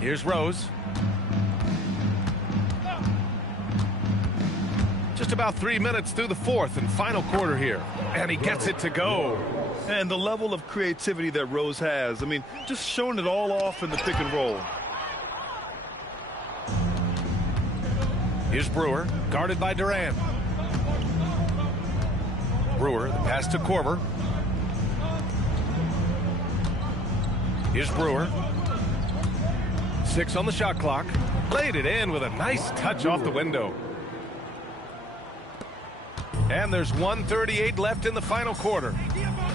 Here's Rose. Just about 3 minutes through the fourth and final quarter here. And he gets it to go. And the level of creativity that Rose has, I mean, just showing it all off in the pick and roll. Here's Brewer, guarded by Durant. Brewer, the pass to Korver. Here's Brewer. 6 on the shot clock. Laid it in with a nice touch off the window. And there's 1:38 left in the final quarter.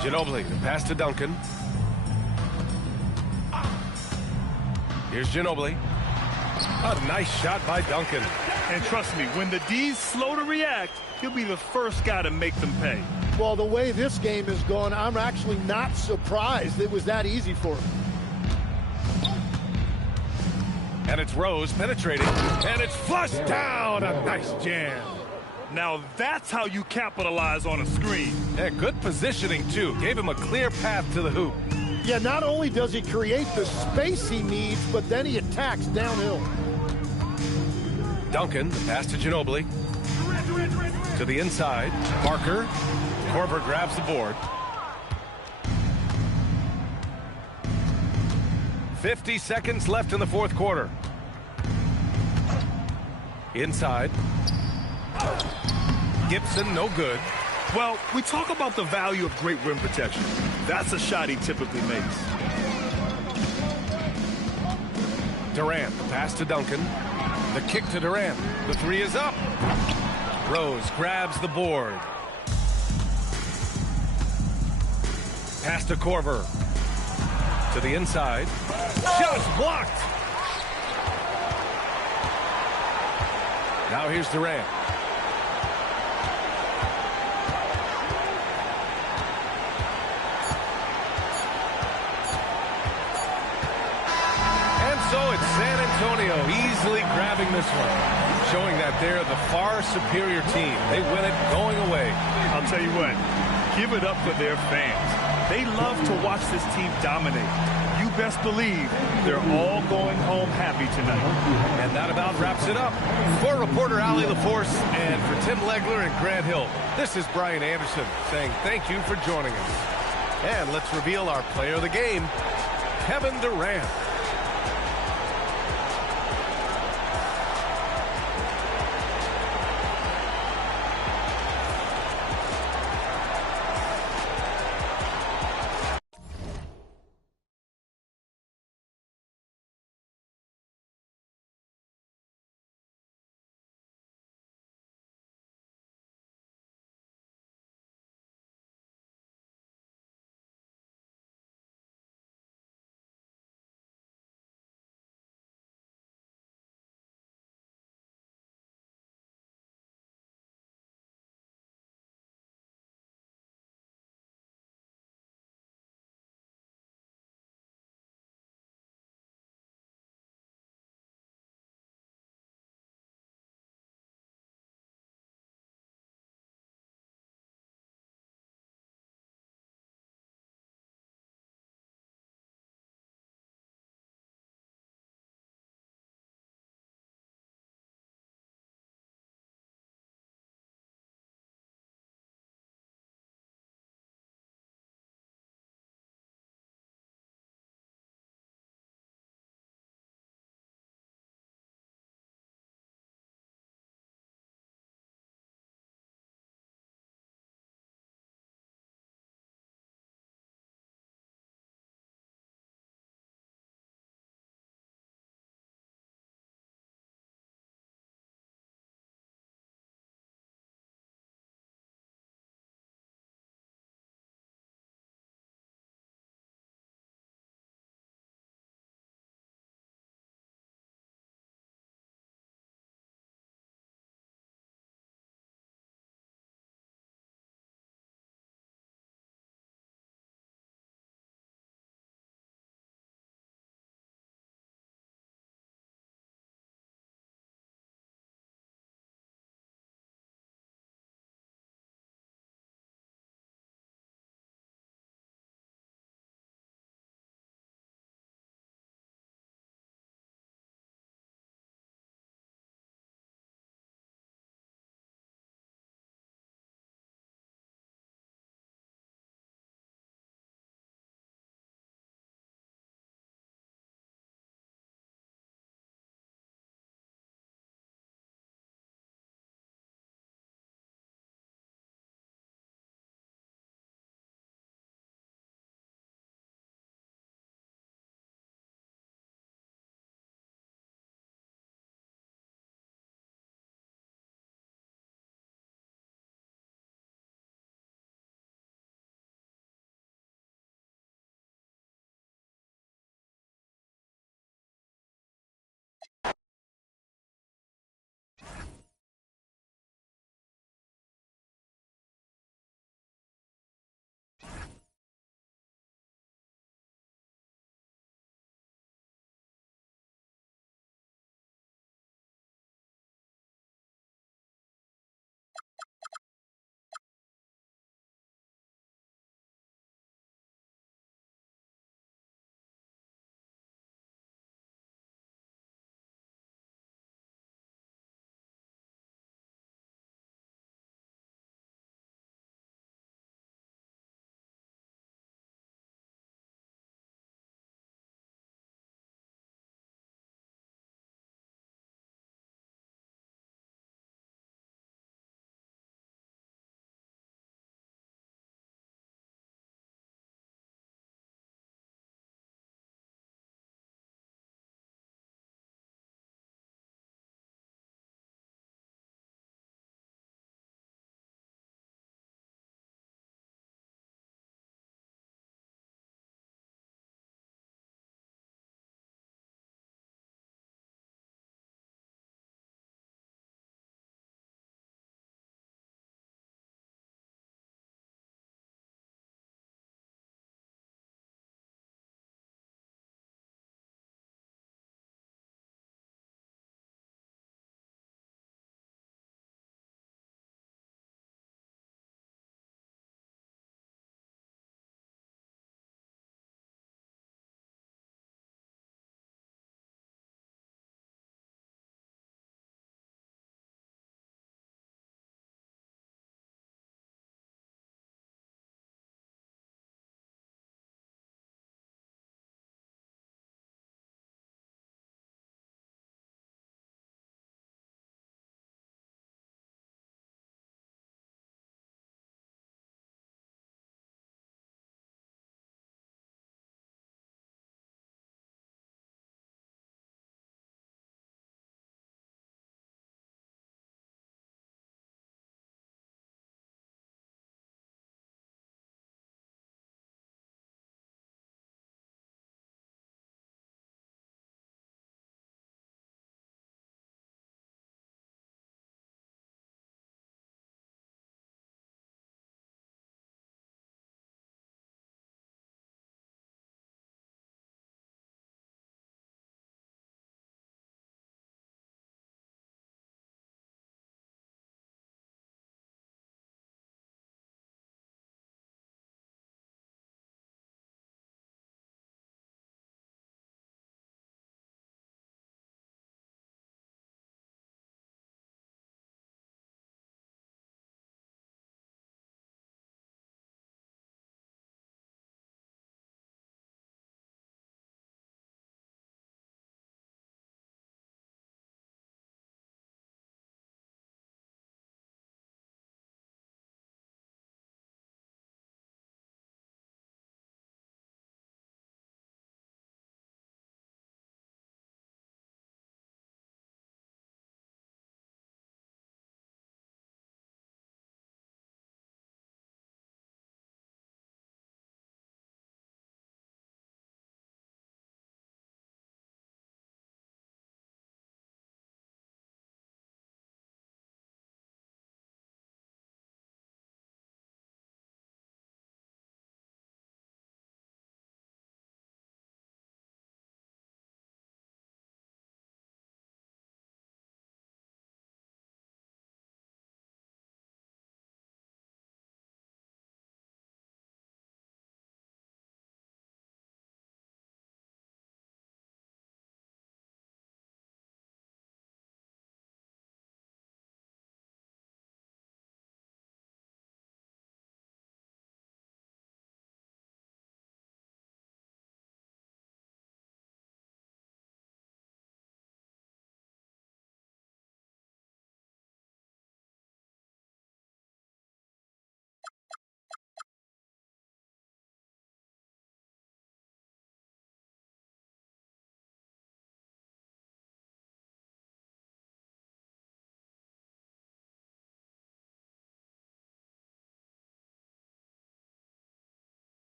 Ginobili, the pass to Duncan. Here's Ginobili. A nice shot by Duncan. And trust me, when the D's slow to react, he'll be the first guy to make them pay. Well, the way this game is going, I'm actually not surprised it was that easy for him. And it's Rose penetrating. And it's flushed down. A nice jam. Now that's how you capitalize on a screen. Yeah, good positioning, too. Gave him a clear path to the hoop. Yeah, not only does he create the space he needs, but then he attacks downhill. Duncan, the pass to Ginobili. To the inside. Parker. Korver grabs the board. 50 seconds left in the fourth quarter. Inside. Gibson, no good. Well, we talk about the value of great rim protection. That's a shot he typically makes. Durant, the pass to Duncan. The kick to Durant. The three is up. Rose grabs the board. Pass to Korver. To the inside. Shot's blocked. Now here's Durant. And so it's San Antonio easily grabbing this one, showing that they're the far superior team. They win it going away. I'll tell you what, give it up for their fans. They love to watch this team dominate. You best believe they're all going home happy tonight. And that about wraps it up. For reporter Allie LaForce and for Tim Legler and Grant Hill, this is Brian Anderson saying thank you for joining us. And let's reveal our player of the game, Kevin Durant.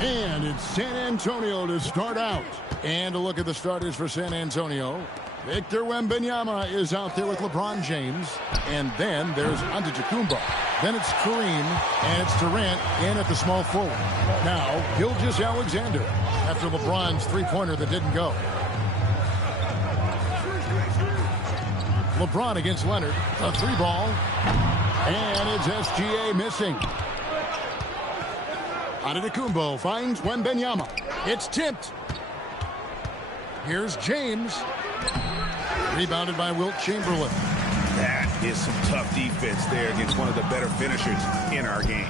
And it's San Antonio to start out. And a look at the starters for San Antonio. Victor Wembanyama is out there with LeBron James. And then there's Antetokounmpo. Then it's Kareem. And it's Durant in at the small forward. Now, Gilgeous-Alexander after LeBron's three-pointer that didn't go. LeBron against Leonard. A three ball. And it's SGA missing. Antetokounmpo finds Wembanyama. It's tipped. Here's James. Rebounded by Wilt Chamberlain. That is some tough defense there against one of the better finishers in our game.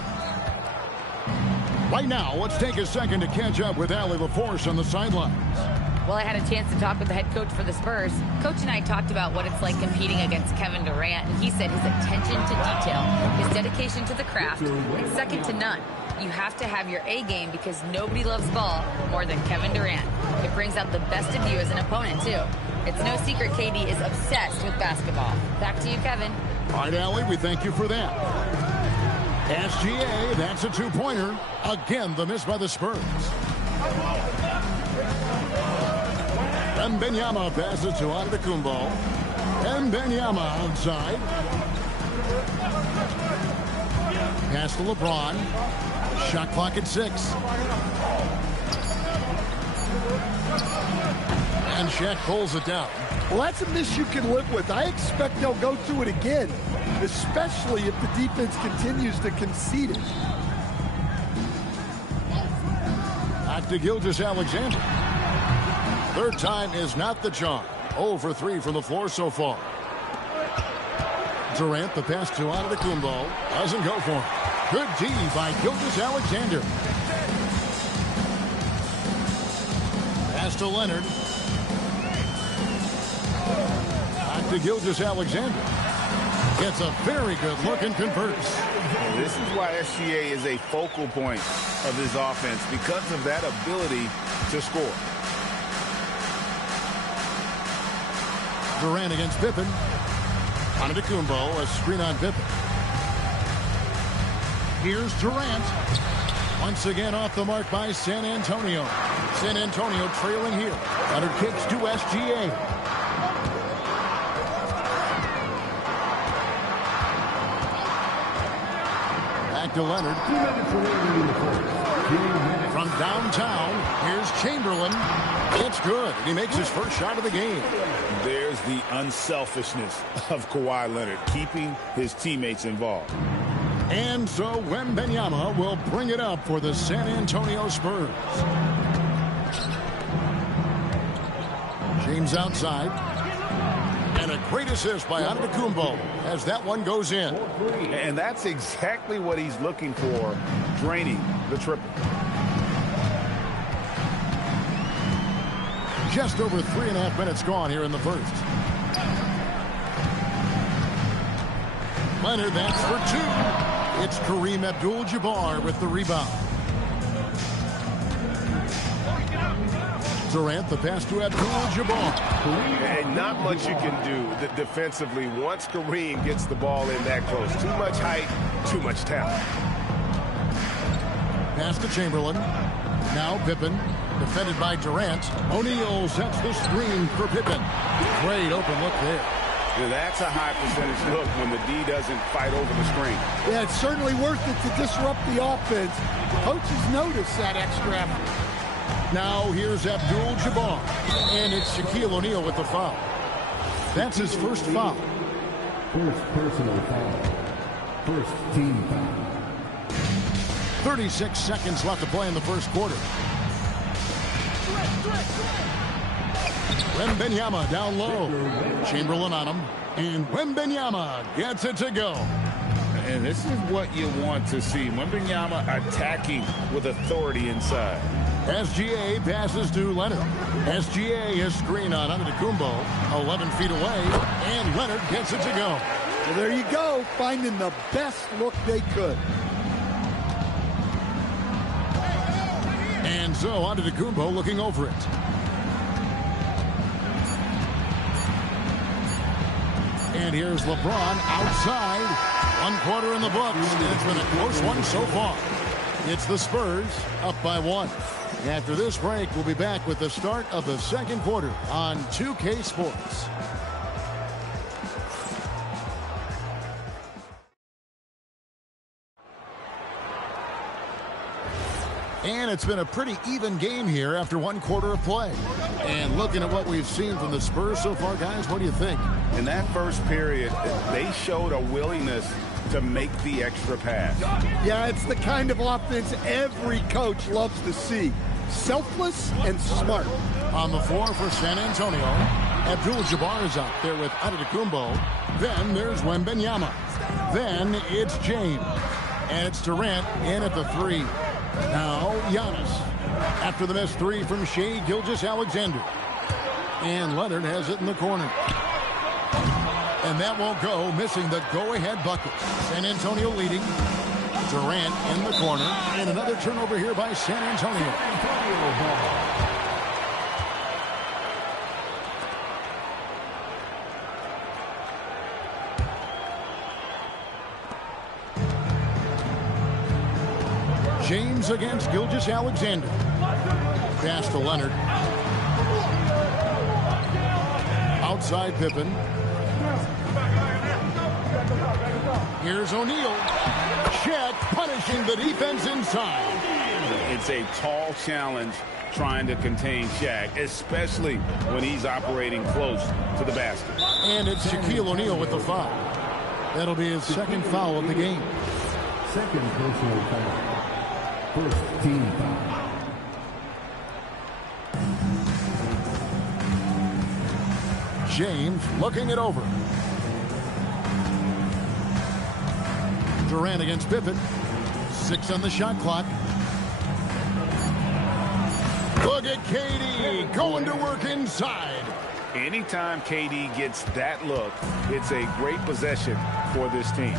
Right now, let's take a second to catch up with Allie LaForce on the sidelines. Well, I had a chance to talk with the head coach for the Spurs. Coach and I talked about what it's like competing against Kevin Durant, and he said his attention to detail, his dedication to the craft, it's second to none. You have to have your A game because nobody loves ball more than Kevin Durant. It brings out the best of you as an opponent, too. It's no secret KD is obsessed with basketball. Back to you, Kevin. All right, Allie, we thank you for that. SGA, that's a two-pointer. Again, the miss by the Spurs. Wembanyama passes to Antetokounmpo. Wembanyama outside. Pass to LeBron. Shot clock at 6. And Shaq pulls it down. Well, that's a miss you can live with. I expect they'll go through it again, especially if the defense continues to concede it. Back to Gilgeous-Alexander. Third time is not the charm. 0 for 3 from the floor so far. Durant, the pass to Antetokounmpo. Doesn't go for him. Good D by Gilgeous-Alexander. Pass to Leonard. Back to Gilgeous-Alexander. Gets a very good look and converts. This is why SGA is a focal point of his offense, because of that ability to score. Durant against Pippen. Antetokounmpo, a screen on Pippen. Here's Durant. Once again off the mark by San Antonio. San Antonio trailing here. Leonard kicks to SGA. Back to Leonard. From downtown, here's Chamberlain. It's good. He makes his first shot of the game. There's the unselfishness of Kawhi Leonard, keeping his teammates involved. And so Wembanyama will bring it up for the San Antonio Spurs. James outside. And a great assist by Antetokounmpo as that one goes in. And that's exactly what he's looking for, draining the triple. Just over 3.5 minutes gone here in the first. Leonard, that's for 2. It's Kareem Abdul-Jabbar with the rebound. Durant, the pass to Abdul-Jabbar. And not much you can do defensively once Kareem gets the ball in that close. Too much height, too much talent. Pass to Chamberlain. Now Pippen, defended by Durant. O'Neal sets the screen for Pippen. Great open look there. Yeah, that's a high percentage look when the D doesn't fight over the screen. Yeah, it's certainly worth it to disrupt the offense. Coaches notice that extra effort. Now here's Abdul-Jabbar. And it's Shaquille O'Neal with the foul. That's his first foul. First personal foul. First team foul. 36 seconds left to play in the first quarter. Wembanyama down low. Chamberlain on him. And Wembanyama gets it to go. And this is what you want to see. Wembanyama attacking with authority inside. SGA passes to Leonard. SGA is screen on Antetokounmpo. 11 feet away. And Leonard gets it to go. Well, there you go. Finding the best look they could. And so Antetokounmpo looking over it. And here's LeBron outside. 1 quarter in the books. It's been a close one so far. It's the Spurs up by 1. After this break, we'll be back with the start of the second quarter on 2K Sports. And it's been a pretty even game here after one quarter of play. And looking at what we've seen from the Spurs so far, guys, what do you think? In that first period, they showed a willingness to make the extra pass. Yeah, it's the kind of offense every coach loves to see. Selfless and smart. On the floor for San Antonio, Abdul-Jabbar is out there with Antetokounmpo. Then there's Wembanyama. Then it's James. And it's Durant in at the 3. Now Giannis. After the missed 3 from Shai Gilgeous-Alexander. And Leonard has it in the corner. And that won't go, missing the go-ahead bucket. San Antonio leading. Durant in the corner. And another turnover here by San Antonio. James against Gilgeous-Alexander. Pass to Leonard. Outside Pippen. Here's O'Neal. Chet punishing the defense inside. It's a tall challenge trying to contain Shaq, especially when he's operating close to the basket. And it's Shaquille O'Neal with the foul. That'll be his second foul of the game. Second personal foul. First team foul. James looking it over. Durant against Pippen. 6 on the shot clock. Look at KD going to work inside. Anytime KD gets that look, it's a great possession for this team.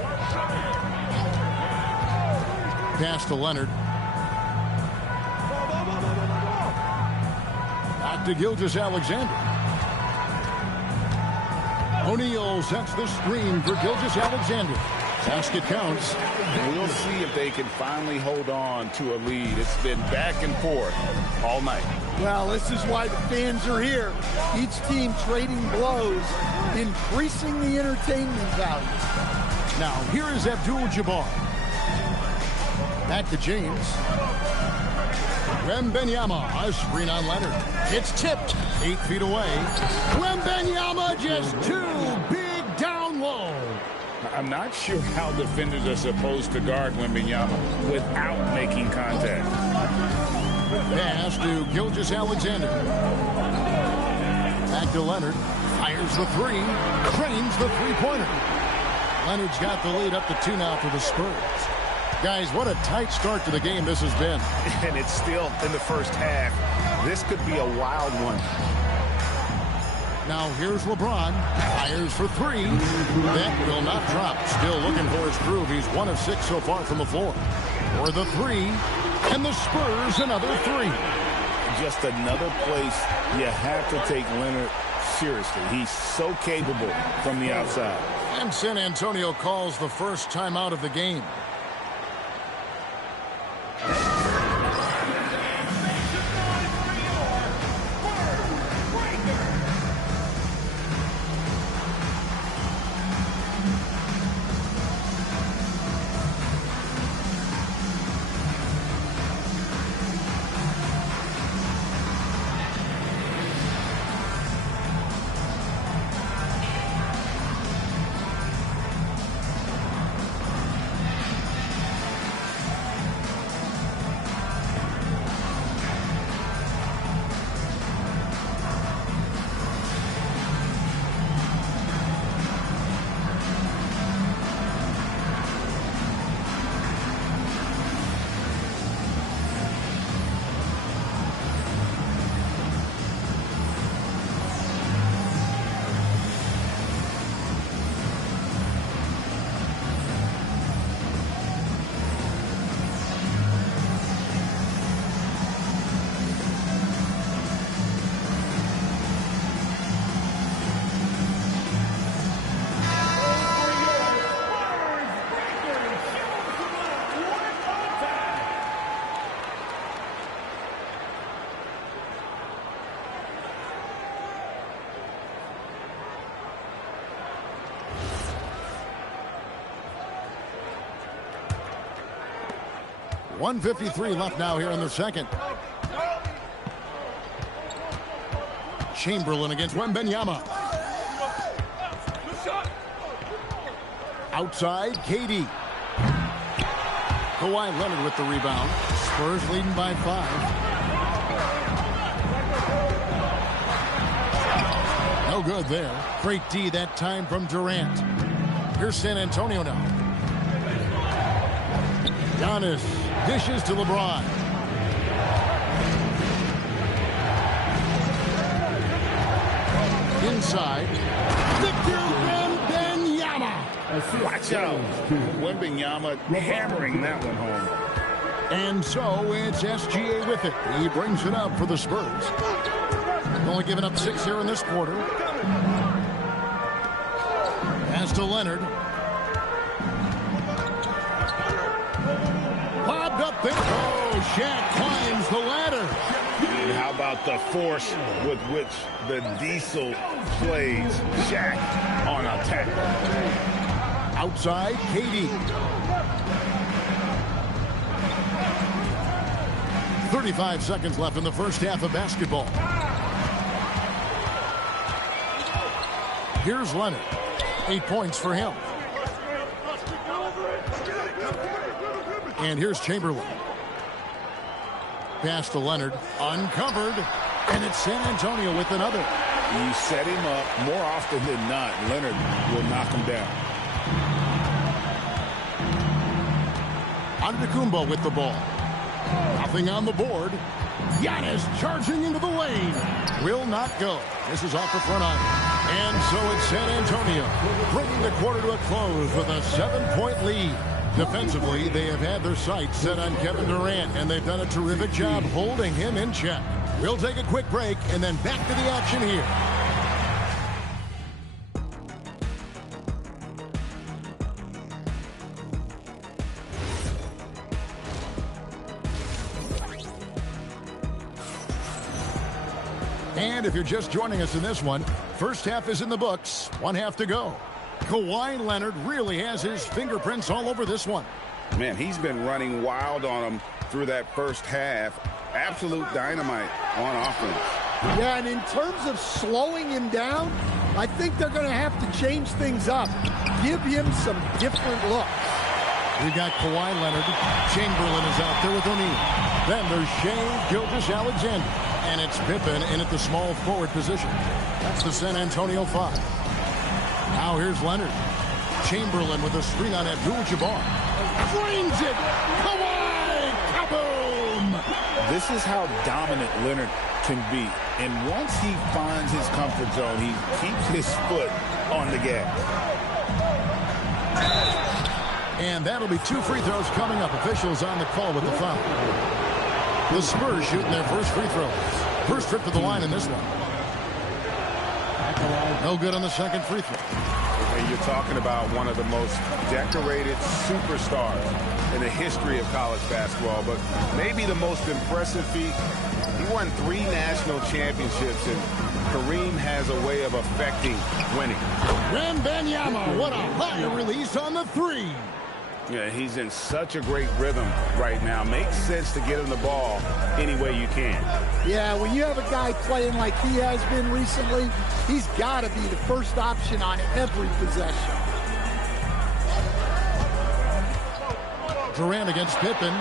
Pass to Leonard. Back to Gilgeous-Alexander. O'Neal sets the screen for Gilgeous-Alexander. Basket counts. We'll see if they can finally hold on to a lead. It's been back and forth all night. Well, this is why the fans are here. Each team trading blows, increasing the entertainment value. Now, here is Abdul-Jabbar. Back to James. Wembanyama, a screen on Leonard. It's tipped 8 feet away. Wembanyama just too big down low. I'm not sure how defenders are supposed to guard Wembanyama without making contact. Pass to Gilgeous-Alexander. Back to Leonard. Fires the 3. Cranes the three-pointer. Leonard's got the lead up to 2 now for the Spurs. Guys, what a tight start to the game this has been. And it's still in the first half. This could be a wild one. Now here's LeBron. Fires for 3. That will not drop. Still looking for his groove. He's 1 of 6 so far from the floor. For the 3. And the Spurs another 3. Just another place you have to take Leonard seriously. He's so capable from the outside. And San Antonio calls the first timeout of the game. 1:53 left now here in the second. Chamberlain against Wembanyama. Outside, KD. Kawhi Leonard with the rebound. Spurs leading by 5. No good there. Great D that time from Durant. Here's San Antonio now. Giannis dishes to LeBron. Inside. Victor Wembanyama. Watch out. Wembanyama hammering that one home. And so it's SGA with it. He brings it up for the Spurs. Only giving up 6 here in this quarter. Pass to Leonard. Lobbed up there. Oh, Shaq climbs the ladder. And how about the force with which the Diesel plays Shaq on attack? Outside, KD. 35 seconds left in the first half of basketball. Here's Leonard. 8 points for him. And here's Chamberlain. Pass to Leonard. Uncovered. And it's San Antonio with another. You set him up more often than not. Leonard will knock him down. Antetokounmpo with the ball. Nothing on the board. Giannis charging into the lane. Will not go. This is off the front iron. And so it's San Antonio bringing the quarter to a close with a 7-point lead. Defensively, they have had their sights set on Kevin Durant, and they've done a terrific job holding him in check. We'll take a quick break and then back to the action here. And if you're just joining us in this one, first half is in the books, 1 half to go. Kawhi Leonard really has his fingerprints all over this one. Man, he's been running wild on him through that first half. Absolute dynamite on offense. Yeah, and in terms of slowing him down, I think they're going to have to change things up. Give him some different looks. We got Kawhi Leonard. Chamberlain is out there with O'Neal. Then there's Shai Gilgeous-Alexander. And it's Pippen in at the small forward position. That's the San Antonio 5. Now here's Leonard. Chamberlain with a screen on Abdul-Jabbar. Drains it! Kawhi! Kaboom! This is how dominant Leonard can be. And once he finds his comfort zone, he keeps his foot on the gas. And that'll be 2 free throws coming up. Officials on the call with the foul. The Spurs shooting their first free throws. First trip to the line in this one. No good on the second free throw. And you're talking about one of the most decorated superstars in the history of college basketball, but maybe the most impressive feat. He won 3 national championships, and Kareem has a way of affecting winning. Wembanyama, what a high release on the 3. Yeah, he's in such a great rhythm right now. Makes sense to get him the ball any way you can. Yeah, when you have a guy playing like he has been recently, he's got to be the first option on every possession. Durant against Pippen.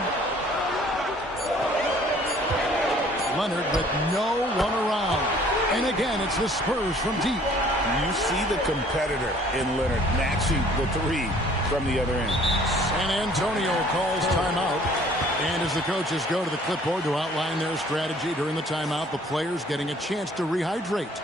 Leonard with no one around. And again, it's the Spurs from deep. You see the competitor in Leonard matching the 3 from the other end. San Antonio calls timeout. And as the coaches go to the clipboard to outline their strategy during the timeout, the players getting a chance to rehydrate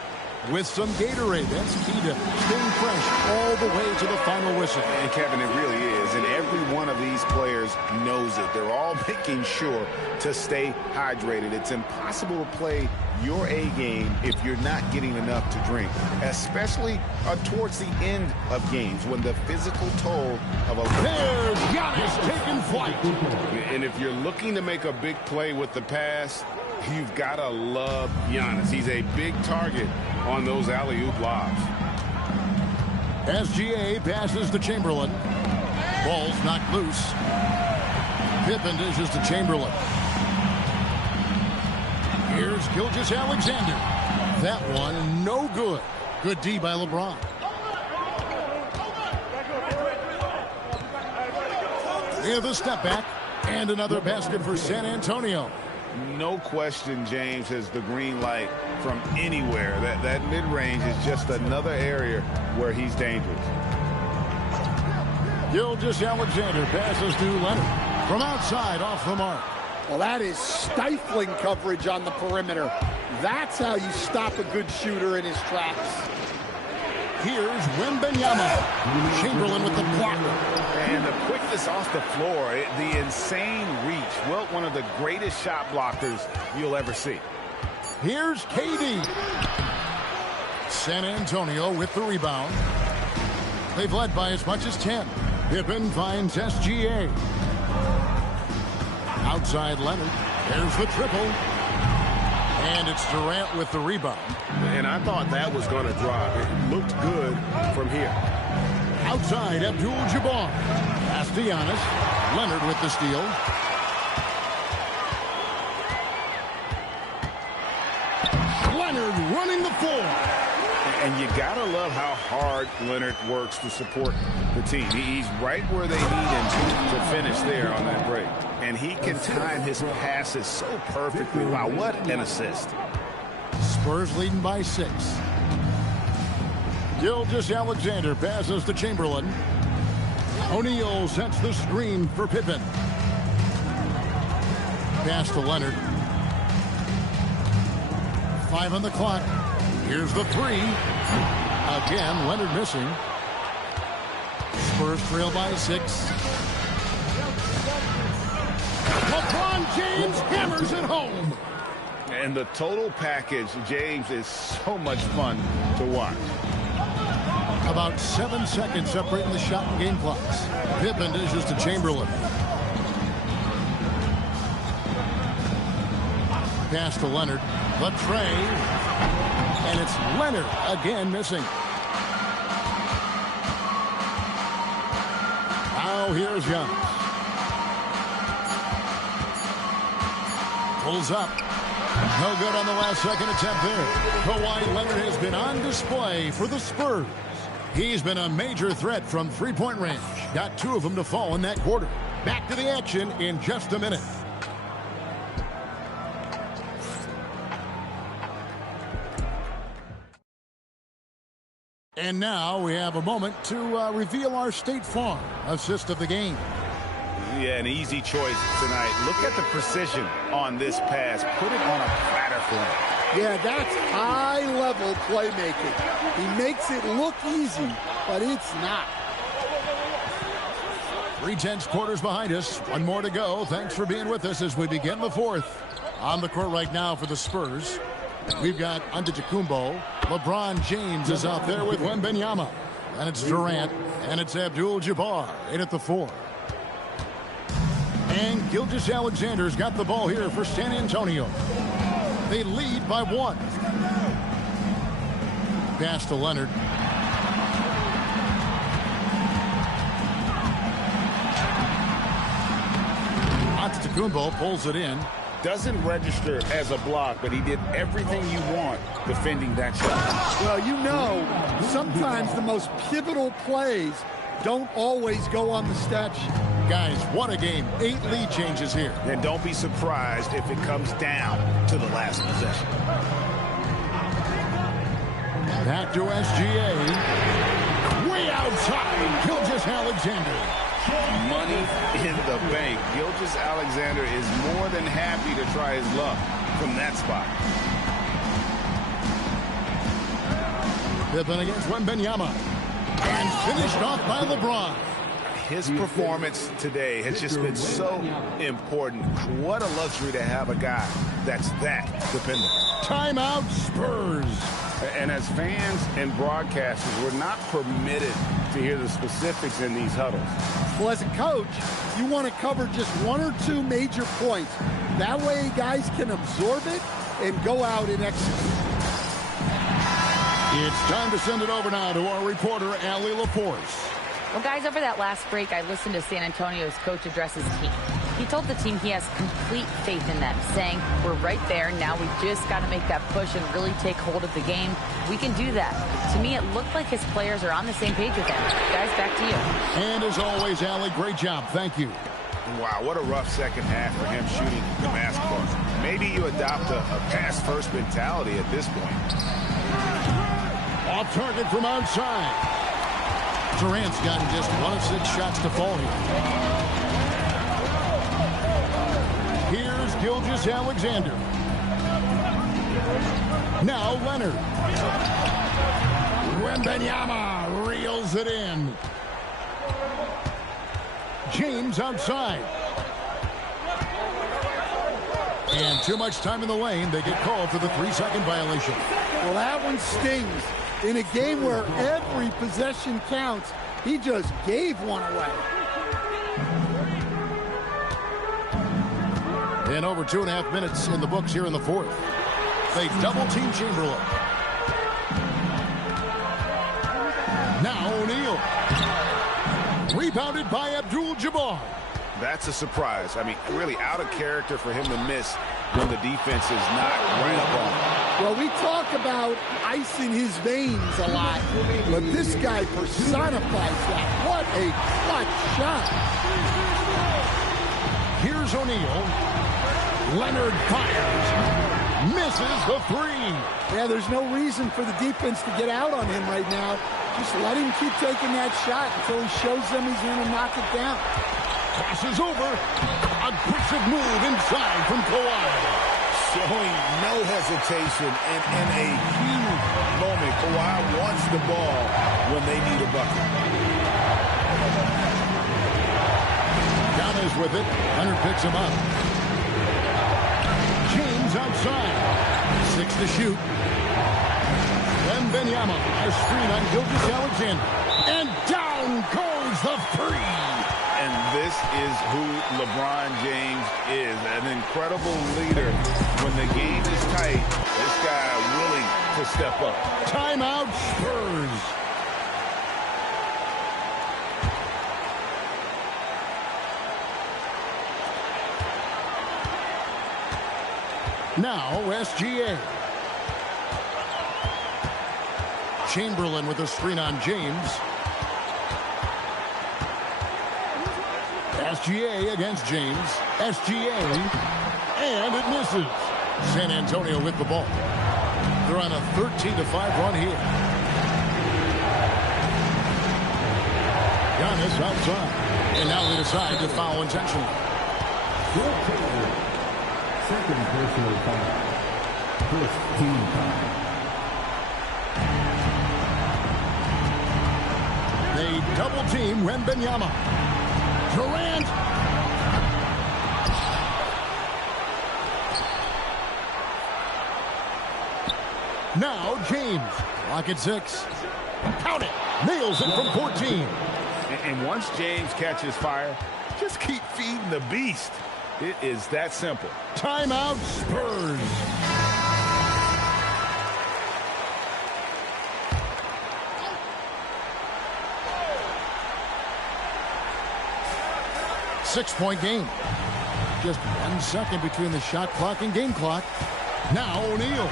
with some Gatorade. That's key to staying fresh all the way to the final whistle. And Kevin, it really is. And every one of these players knows it. They're all making sure to stay hydrated. It's impossible to play your A game if you're not getting enough to drink, especially towards the end of games when the physical toll of a... There's Giannis taking flight. And if you're looking to make a big play with the pass, you've got to love Giannis. He's a big target on those alley-oop lobs. SGA passes to Chamberlain. Ball's knocked loose. Pippen dishes to Chamberlain. Here's Gilgeous-Alexander. That one, no good. Good D by LeBron. They have a step back. And another basket for San Antonio. No question, James has the green light from anywhere. That mid-range is just another area where he's dangerous. Gilgeous-Alexander passes to Leonard. From outside, off the mark. Well, that is stifling coverage on the perimeter. That's how you stop a good shooter in his tracks. Here's Wembanyama. Chamberlain with the block. And the quickness off the floor, the insane reach. Well, one of the greatest shot blockers you'll ever see. Here's KD. San Antonio with the rebound. They've led by as much as 10. Pippen finds SGA. Outside Leonard. There's the triple. And it's Durant with the rebound. And I thought that was going to drop. It looked good from here. Outside, Abdul-Jabbar. Pass to Giannis. Leonard with the steal. Leonard running the floor. And you got to love how hard Leonard works to support the team. He's right where they need him to finish there on that break. And he can time his passes so perfectly. Wow, what an assist. Spurs leading by 6. Gilgeous-Alexander passes to Chamberlain. O'Neal sets the screen for Pippen. Pass to Leonard. 5 on the clock. Here's the 3. Again, Leonard missing. Spurs trail by 6. LeBron James hammers it home. And the total package, James, is so much fun to watch. About 7 seconds separating the shot and game clocks. Pippen dishes to Chamberlain. Pass to Leonard. The tray. And it's Leonard again missing. Now here's Giannis. Pulls up. No good on the last second attempt there. Kawhi Leonard has been on display for the Spurs. He's been a major threat from three-point range. Got 2 of them to fall in that quarter. Back to the action in just a minute. And now we have a moment to reveal our State Farm assist of the game. Yeah, an easy choice tonight. Look at the precision on this pass. Put it on a platter for him. Yeah, that's high-level playmaking. He makes it look easy, but it's not. 3/10 quarters behind us. 1 more to go. Thanks for being with us as we begin the 4th. On the court right now for the Spurs, we've got Antetokounmpo. LeBron James is out there with Wembanyama. And it's Durant. And it's Abdul-Jabbar in at the 4. And Gilgeous-Alexander's got the ball here for San Antonio. They lead by 1. Pass to Leonard. Antetokounmpo pulls it in. Doesn't register as a block, but he did everything you want defending that shot. Well, you know, sometimes the most pivotal plays don't always go on the stat sheet. Guys, what a game. 8 lead changes here. And don't be surprised if it comes down to the last possession. Back to SGA. Way outside, Gilgeous-Alexander. Money in the bank. Gilgeous-Alexander is more than happy to try his luck from that spot. Pippen against Wembanyama. And finished off by LeBron. His performance today has just been so important. What a luxury to have a guy that's that dependable. Timeout, Spurs. And as fans and broadcasters, we're not permitted to hear the specifics in these huddles. Well, as a coach, you want to cover just 1 or 2 major points. That way guys can absorb it and go out and execute. It's time to send it over now to our reporter, Allie LaForce. Well, guys, over that last break, I listened to San Antonio's coach address his team. He told the team he has complete faith in them, saying, "We're right there. Now we just got to make that push and really take hold of the game. We can do that." To me, it looked like his players are on the same page with him. Guys, back to you. And as always, Allie, great job. Thank you. Wow, what a rough second half for him shooting the basketball. Maybe you adopt a pass-first mentality at this point. Off target from outside. Durant's gotten just 1 of 6 shots to fall here. Here's Gilgeous-Alexander. Now Leonard. Wembanyama reels it in. James outside. And too much time in the lane. They get called for the 3-second violation. Well, that one stings. In a game where every possession counts, he just gave one away. And over 2.5 minutes in the books here in the fourth. They double-team Chamberlain. Now O'Neal. Rebounded by Abdul-Jabbar. That's a surprise. I mean, really out of character for him to miss when the defense is not right up on him. Well, we talk about ice in his veins a lot, but this guy personifies that. What a clutch shot. Here's O'Neal. Leonard fires. Misses the 3. Yeah, there's no reason for the defense to get out on him right now. Just let him keep taking that shot until he shows them he's going to knock it down. Passes over. Aggressive move inside from Kawhi. Showing no hesitation and in a huge moment. Kawhi wants the ball when they need a bucket. Giannis with it. Leonard picks him up. James outside. 6 to shoot. Wembanyama. A screen on Gilgeous-Alexander. And down goes the 3. And this is who LeBron James is. An incredible leader. When the game is tight, this guy willing to step up. Timeout Spurs. Now SGA. Chamberlain with a screen on James. SGA against James. SGA. And it misses. San Antonio with the ball. They're on a 13-5 run here. Giannis outside. And now they decide to foul intentionally. Second personal foul. First team foul. They double team Wembanyama. Durant. Now James. Clock at 6. Count it. Nails it from 14. And once James catches fire, just keep feeding the beast. It is that simple. Timeout Spurs. Six-point game. Just 1 second between the shot clock and game clock. Now O'Neal.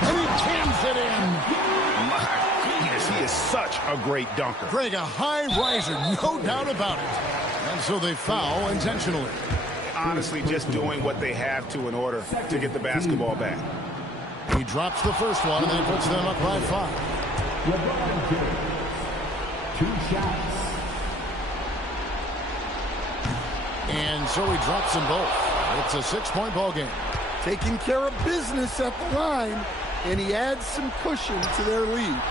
And he jams it in. My goodness, he is such a great dunker. Greg, a high riser, no doubt about it. And so they foul intentionally. Honestly, just doing what they have to in order to get the basketball back. He drops the first one and then puts them up by 5. LeBron James. 2 shots. And so he drops them both. It's a 6-point ball game. Taking care of business at the line, and he adds some cushion to their lead.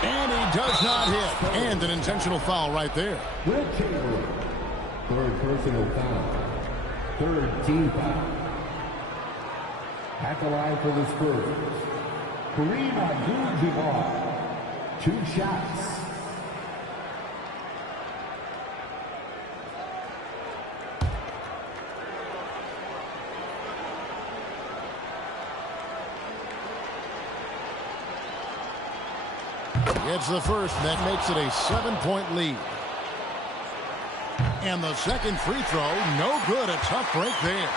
And he does not hit. And an intentional foul right there. Will Chamberlain. Third personal foul. Third team foul. At the line for the Spurs. Kareem Abdul-Jabbar. 2 shots. It's the first, that makes it a 7-point lead. And the second free throw, no good. A tough break there.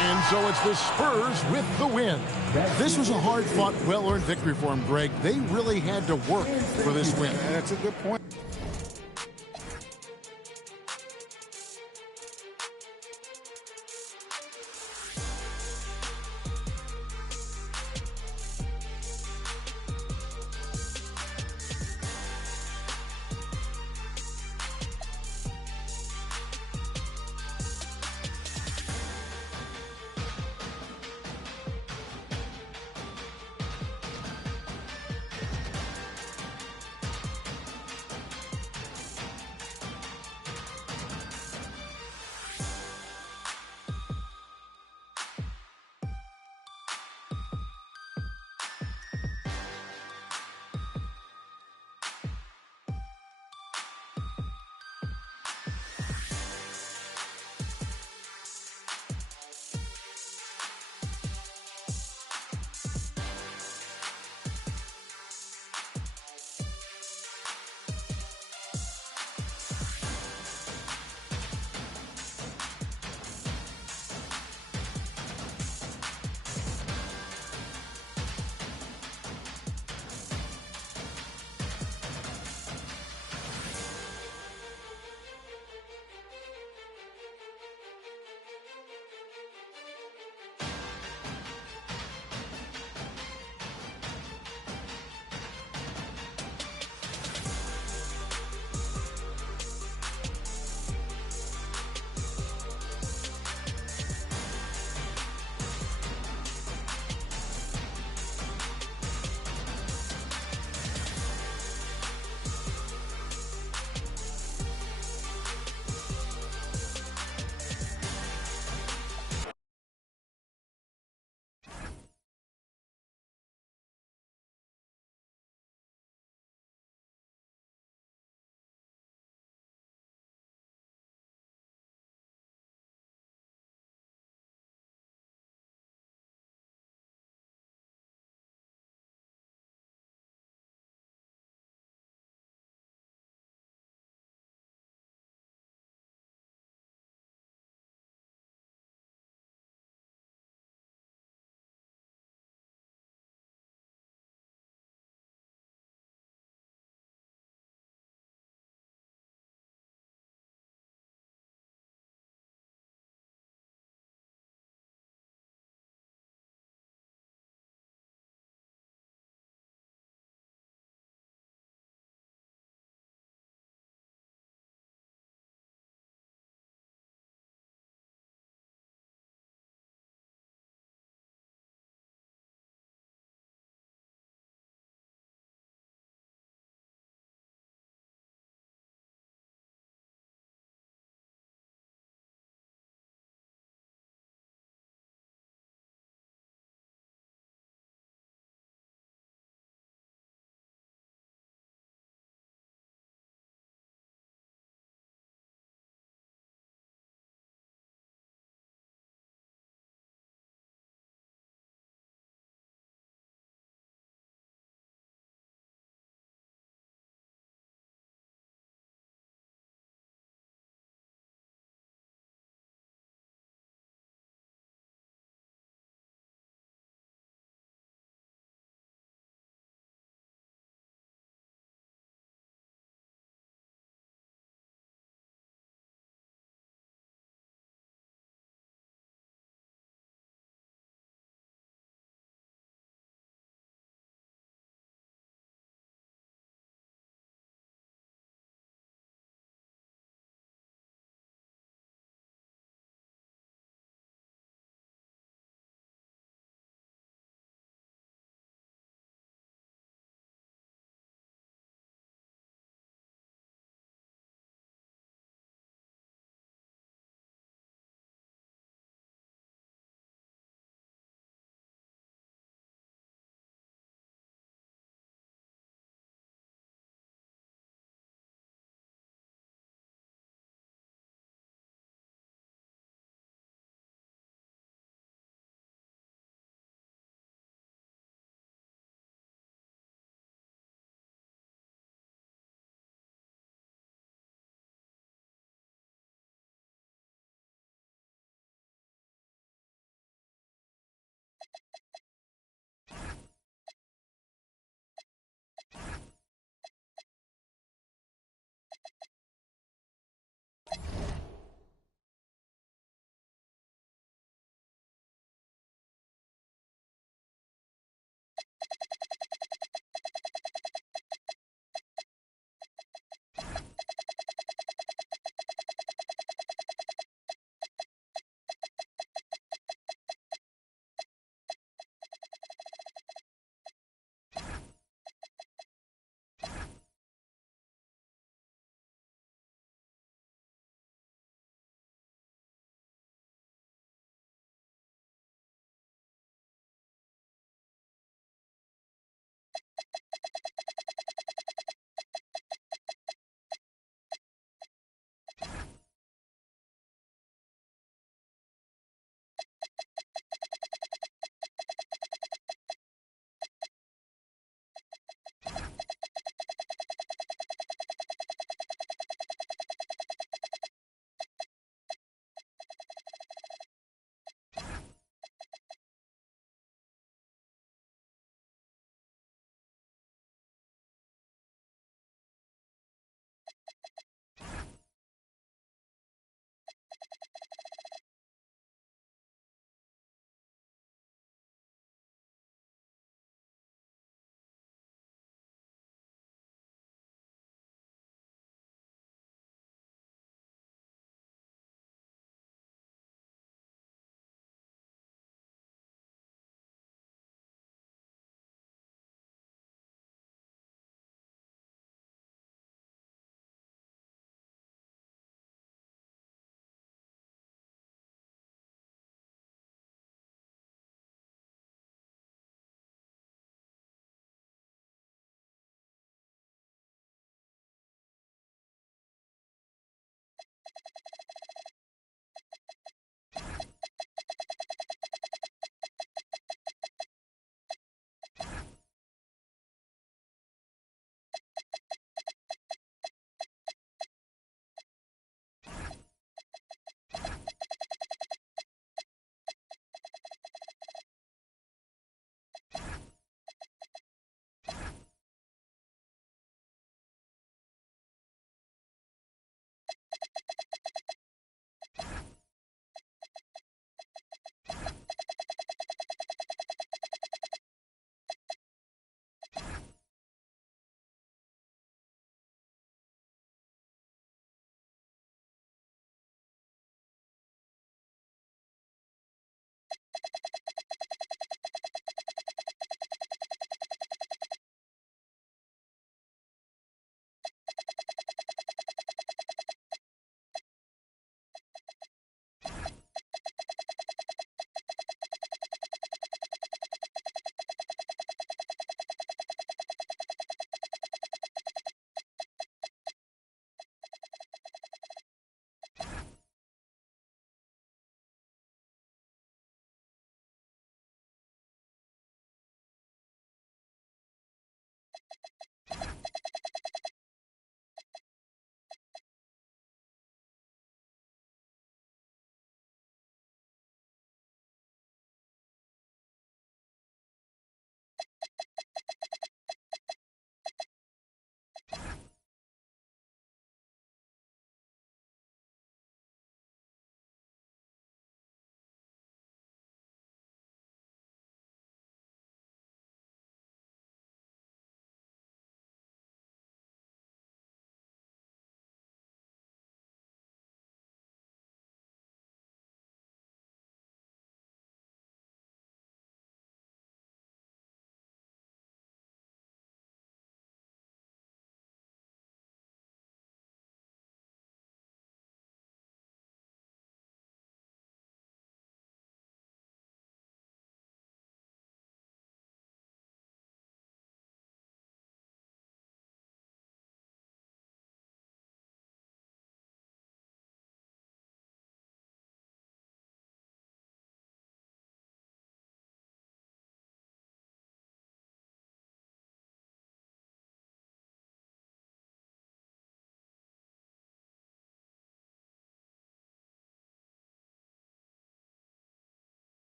And so it's the Spurs with the win. This was a hard-fought, well-earned victory for them, Greg. They really had to work for this win. That's a good point.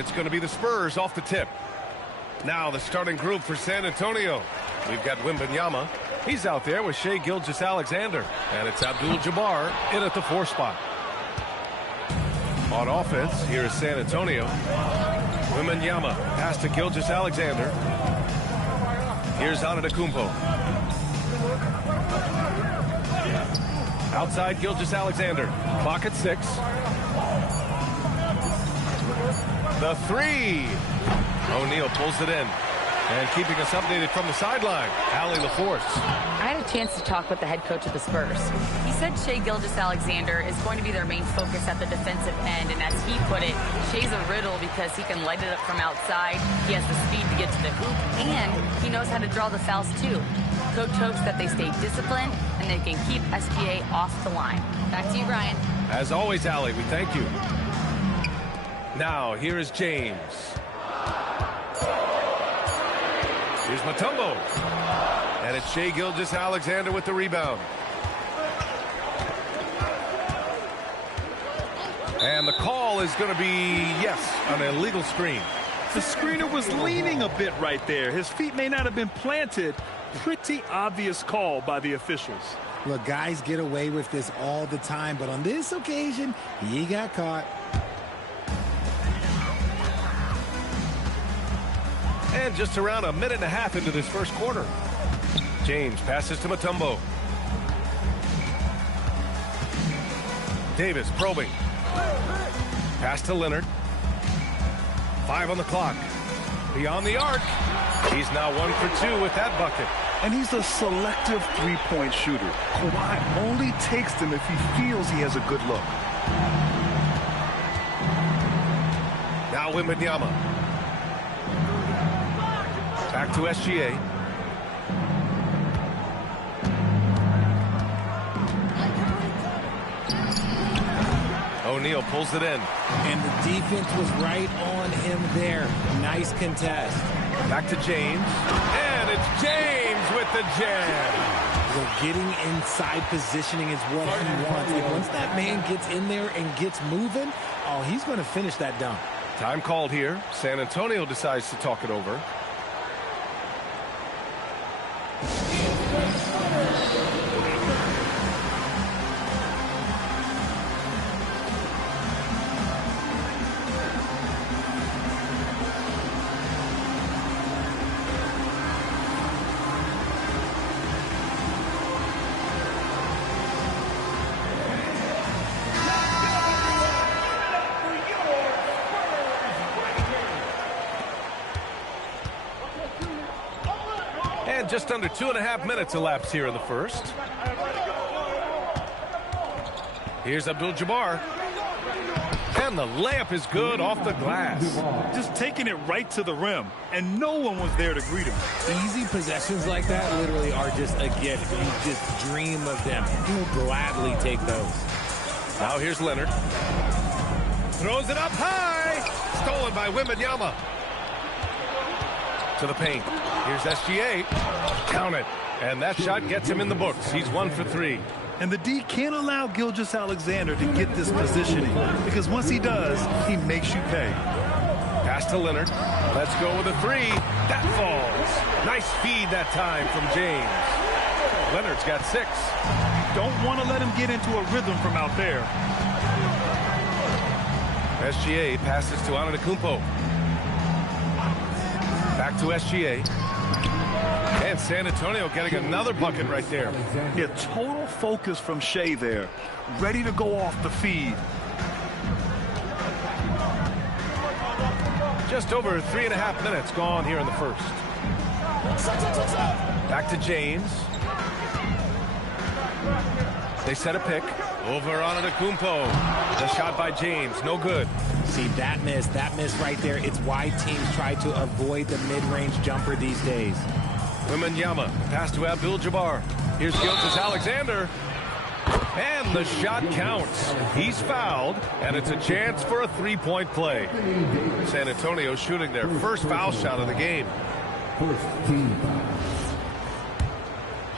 it's going to be the Spurs off the tip. Now the starting group for San Antonio. We've got Wembanyama. He's out there with Shai Gilgeous-Alexander. And it's Abdul-Jabbar in at the 4 spot. On offense, here is San Antonio. Wembanyama, pass to Gilgeous-Alexander. Here's Antetokounmpo. Outside Gilgeous-Alexander. Clock at 6. The 3. O'Neal pulls it in. And keeping us updated from the sideline, Allie LaForce. I had a chance to talk with the head coach of the Spurs. He said Shai Gilgeous-Alexander is going to be their main focus at the defensive end, and as he put it, Shai's a riddle because he can light it up from outside, he has the speed to get to the hoop, and he knows how to draw the fouls too. Coach hopes that they stay disciplined and they can keep SGA off the line. Back to you, Brian. As always, Allie, we thank you. Now, here is James. Here's Mutombo. And it's Shai Gilgeous-Alexander with the rebound. And the call is going to be, yes, an illegal screen. The screener was leaning a bit right there. His feet may not have been planted. Pretty obvious call by the officials. Look, guys get away with this all the time, but on this occasion, he got caught. And just around a minute and a half into this first quarter. James passes to Mutombo. Davis probing. Pass to Leonard. 5 on the clock. Beyond the arc. He's now 1 for 2 with that bucket. And he's a selective three-point shooter. Kawhi only takes them if he feels he has a good look. Now Wembanyama. Back to SGA. O'Neal pulls it in. And the defense was right on him there. Nice contest. Back to James. And it's James with the jam. So getting inside positioning is what he wants. And once that man gets in there and gets moving, oh, he's going to finish that dunk. Time called here. San Antonio decides to talk it over. Just under 2.5 minutes elapsed here in the first. Here's Abdul-Jabbar. And the layup is good off the glass. Just taking it right to the rim, and no one was there to greet him. Easy possessions like that literally are just a gift. You just dream of them. You gladly take those. Now here's Leonard. Throws it up high. Stolen by Wembanyama. To the paint. Here's SGA. Count it. And that shot gets him in the books. He's 1 for 3. And the D can't allow Gilgeous-Alexander to get this positioning, because once he does, he makes you pay. Pass to Leonard. Let's go with a 3. That falls. Nice feed that time from James. Leonard's got 6. Don't want to let him get into a rhythm from out there. SGA passes to Antetokounmpo. Back to SGA. And San Antonio getting another bucket right there. Yeah, total focus from Shai there. Ready to go off the feed. Just over 3.5 minutes gone here in the first. Back to James. They set a pick. Over on Antetokounmpo. The shot by James. No good. See, that miss right there. It's why teams try to avoid the mid-range jumper these days. Wembanyama. Pass to Abdul-Jabbar. Here's Gilgeous-Alexander. And the shot counts. He's fouled, and it's a chance for a three-point play. San Antonio shooting their first foul shot of the game. First team foul.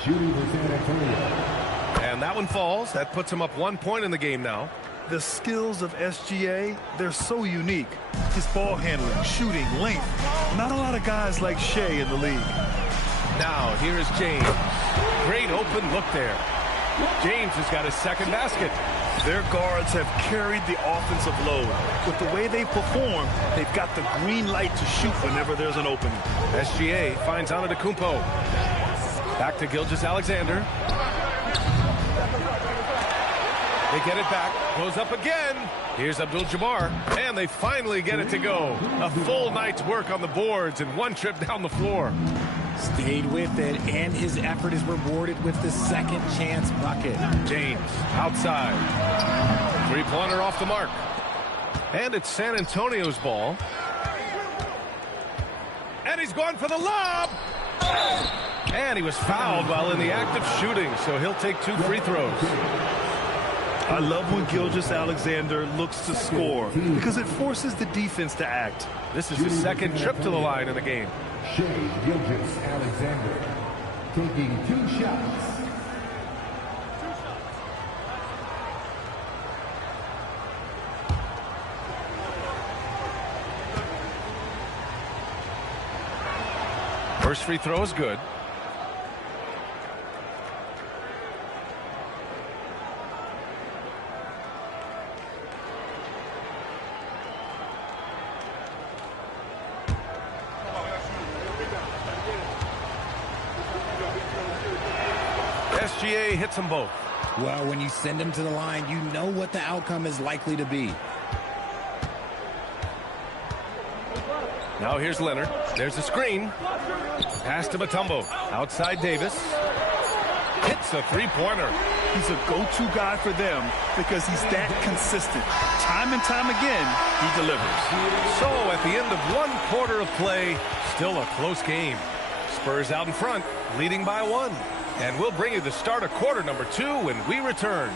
Shooting for San Antonio. And that one falls. That puts him up 1 point in the game now. The skills of SGA, they're so unique. His ball handling, shooting, length. Not a lot of guys like Shea in the league. Now, here is James. Great open look there. James has got his second basket. Their guards have carried the offensive load. With the way they perform, they've got the green light to shoot whenever there's an opening. SGA finds Antetokounmpo. Back to Gilgeous-Alexander. They get it back. Goes up again. Here's Abdul-Jabbar. And they finally get it to go. A full night's work on the boards and one trip down the floor. Stayed with it, and his effort is rewarded with the second chance bucket. James outside. Three-pointer off the mark. And it's San Antonio's ball. And he's going for the lob. And he was fouled while in the act of shooting, so he'll take 2 free throws. I love when Gilgeous-Alexander looks to score because it forces the defense to act. This is his second trip to the line in the game. Shea Gilgeous-Alexander taking 2 shots. First free throw is good. SGA hits them both. Well, when you send him to the line, you know what the outcome is likely to be. Now here's Leonard. There's the screen. Pass to Mutombo. Outside Davis. Hits a three-pointer. He's a go-to guy for them because he's that consistent. Time and time again, he delivers. So at the end of 1 quarter of play, still a close game. Spurs out in front, leading by 1. And we'll bring you the start of quarter number 2 when we return.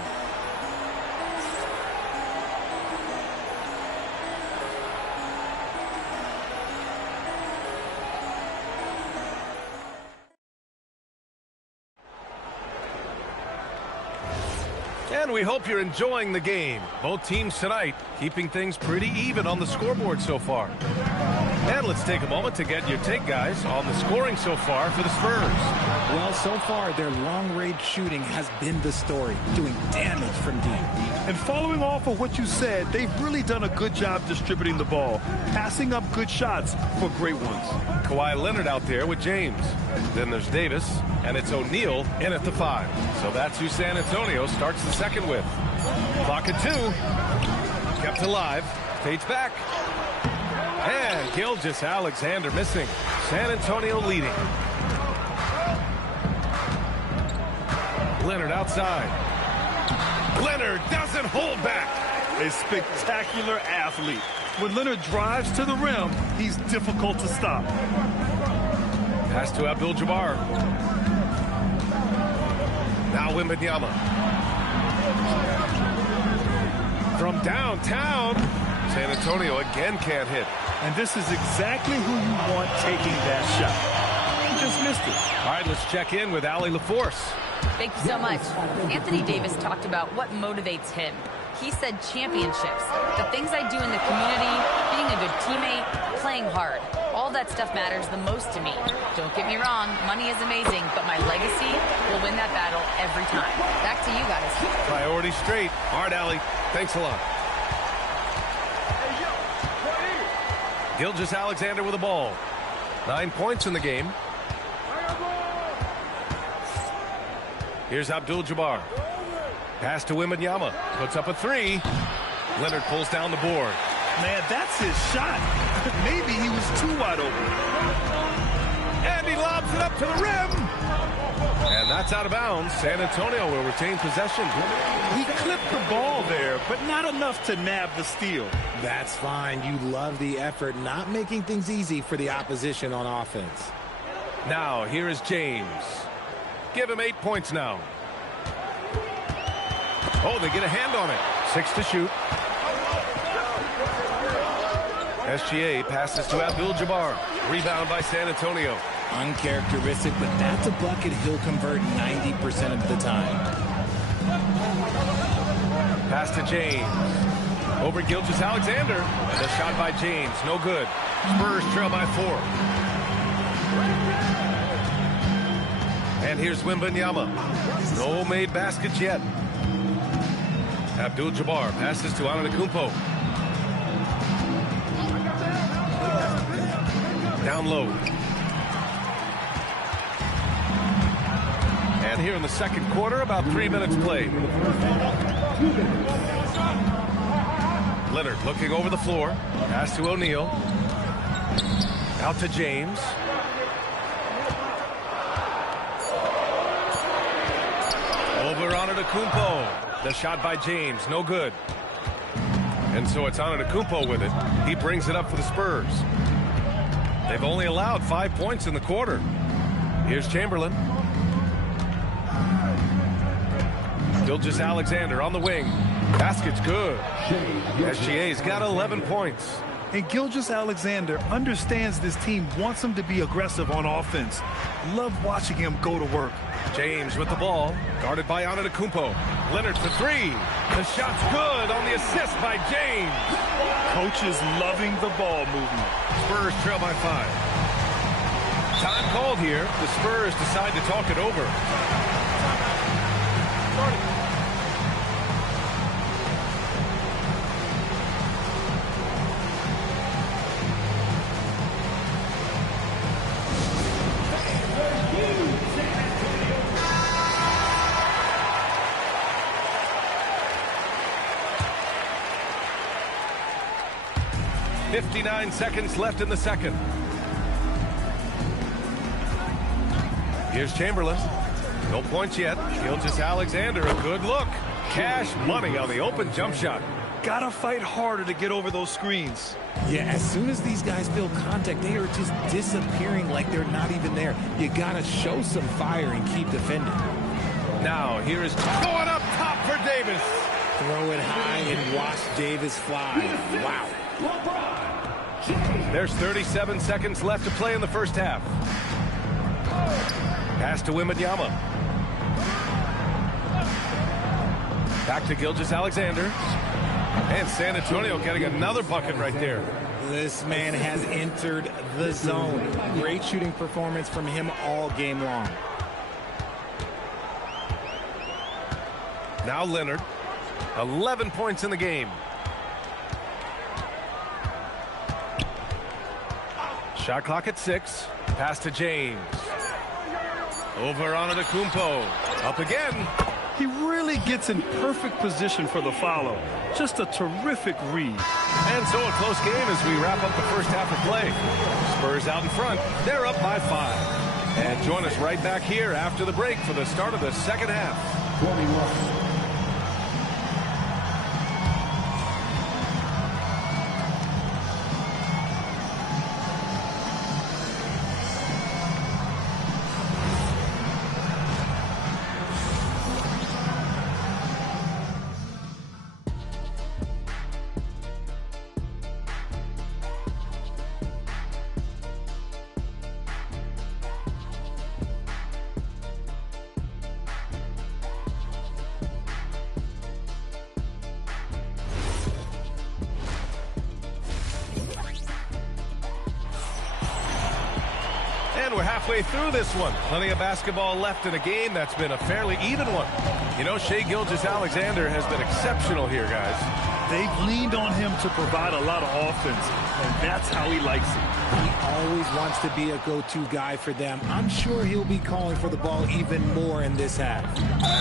And we hope you're enjoying the game. Both teams tonight keeping things pretty even on the scoreboard so far. And let's take a moment to get your take, guys, on the scoring so far for the Spurs. Well, so far, their long-range shooting has been the story, doing damage from deep. And following off of what you said, they've really done a good job distributing the ball, passing up good shots for great ones. Kawhi Leonard out there with James. Then there's Davis, and it's O'Neal in at the 5. So that's who San Antonio starts the second with. Clock at 2. Kept alive. Fades back. And Gilgeous-Alexander missing. San Antonio leading. Leonard outside. Leonard doesn't hold back. A spectacular athlete. When Leonard drives to the rim, he's difficult to stop. Pass to Abdul-Jabbar. Now Wembanyama. From downtown, San Antonio again can't hit. And this is exactly who you want taking that shot. He just missed it. All right, let's check in with Allie LaForce. Thank you so much. Anthony Davis talked about what motivates him. He said championships, the things I do in the community, being a good teammate, playing hard. All that stuff matters the most to me. Don't get me wrong, money is amazing, but my legacy will win that battle every time. Back to you guys. Priority straight. All right, Allie. Thanks a lot. Gilgeous-Alexander with the ball. 9 points in the game. Here's Abdul-Jabbar. Pass to Wembanyama. Puts up a 3. Leonard pulls down the board. Man, that's his shot. Maybe he was too wide open. And he lobs it up to the rim. And that's out of bounds. San Antonio will retain possession. He clipped the ball there, but not enough to nab the steal. That's fine. You love the effort, not making things easy for the opposition on offense. Now, here is James. Give him 8 points now. Oh, they get a hand on it. 6 to shoot. SGA passes to Abdul-Jabbar. Rebound by San Antonio. Uncharacteristic, but that's a bucket he'll convert 90% of the time. Pass Pass to James. Over Gilgeous-Alexander. And the shot by James. No good. Spurs trail by 4. And here's Wembanyama. No made baskets yet. Abdul-Jabbar passes to Antetokounmpo. Down low. And here in the second quarter, about 3 minutes played. Leonard looking over the floor. Pass to O'Neal. Out to James. Over Antetokounmpo. The shot by James, no good. And so it's Antetokounmpo with it. He brings it up for the Spurs. They've only allowed 5 points in the quarter. Here's Chamberlain. Gilgeous-Alexander on the wing. Basket's good. SGA's got 11 points. And Gilgeous-Alexander understands this team wants him to be aggressive on offense. Love watching him go to work. James with the ball, guarded by Antetokounmpo. Leonard for 3. The shot's good on the assist by James. Coach is loving the ball movement. Spurs trail by 5. Time called here. The Spurs decide to talk it over. .59 seconds left in the second. Here's Chamberlain. No points yet. Gilgeous-Alexander, a good look. Cash money on the open jump shot. Gotta fight harder to get over those screens. Yeah, as soon as these guys feel contact, they are just disappearing like they're not even there. You gotta show some fire and keep defending. Now, here is going up top for Davis. Throw it high and watch Davis fly. Wow. There's 37 seconds left to play in the first half. Pass to Wembanyama. Back to Gilgeous-Alexander. And San Antonio getting another bucket right there. This man has entered the zone. Great shooting performance from him all game long. Now Leonard. 11 points in the game. Shot clock at 6. Pass to James. Over Antetokounmpo. Up again. He really gets in perfect position for the follow. Just a terrific read. And so a close game as we wrap up the first half of play. Spurs out in front. They're up by 5. And join us right back here after the break for the start of the second half. 21. And we're halfway through this one. Plenty of basketball left in a game that's been a fairly even one. You know, Shai Gilgeous-Alexander has been exceptional here, guys. They've leaned on him to provide a lot of offense, and that's how he likes it. He always wants to be a go-to guy for them. I'm sure he'll be calling for the ball even more in this half.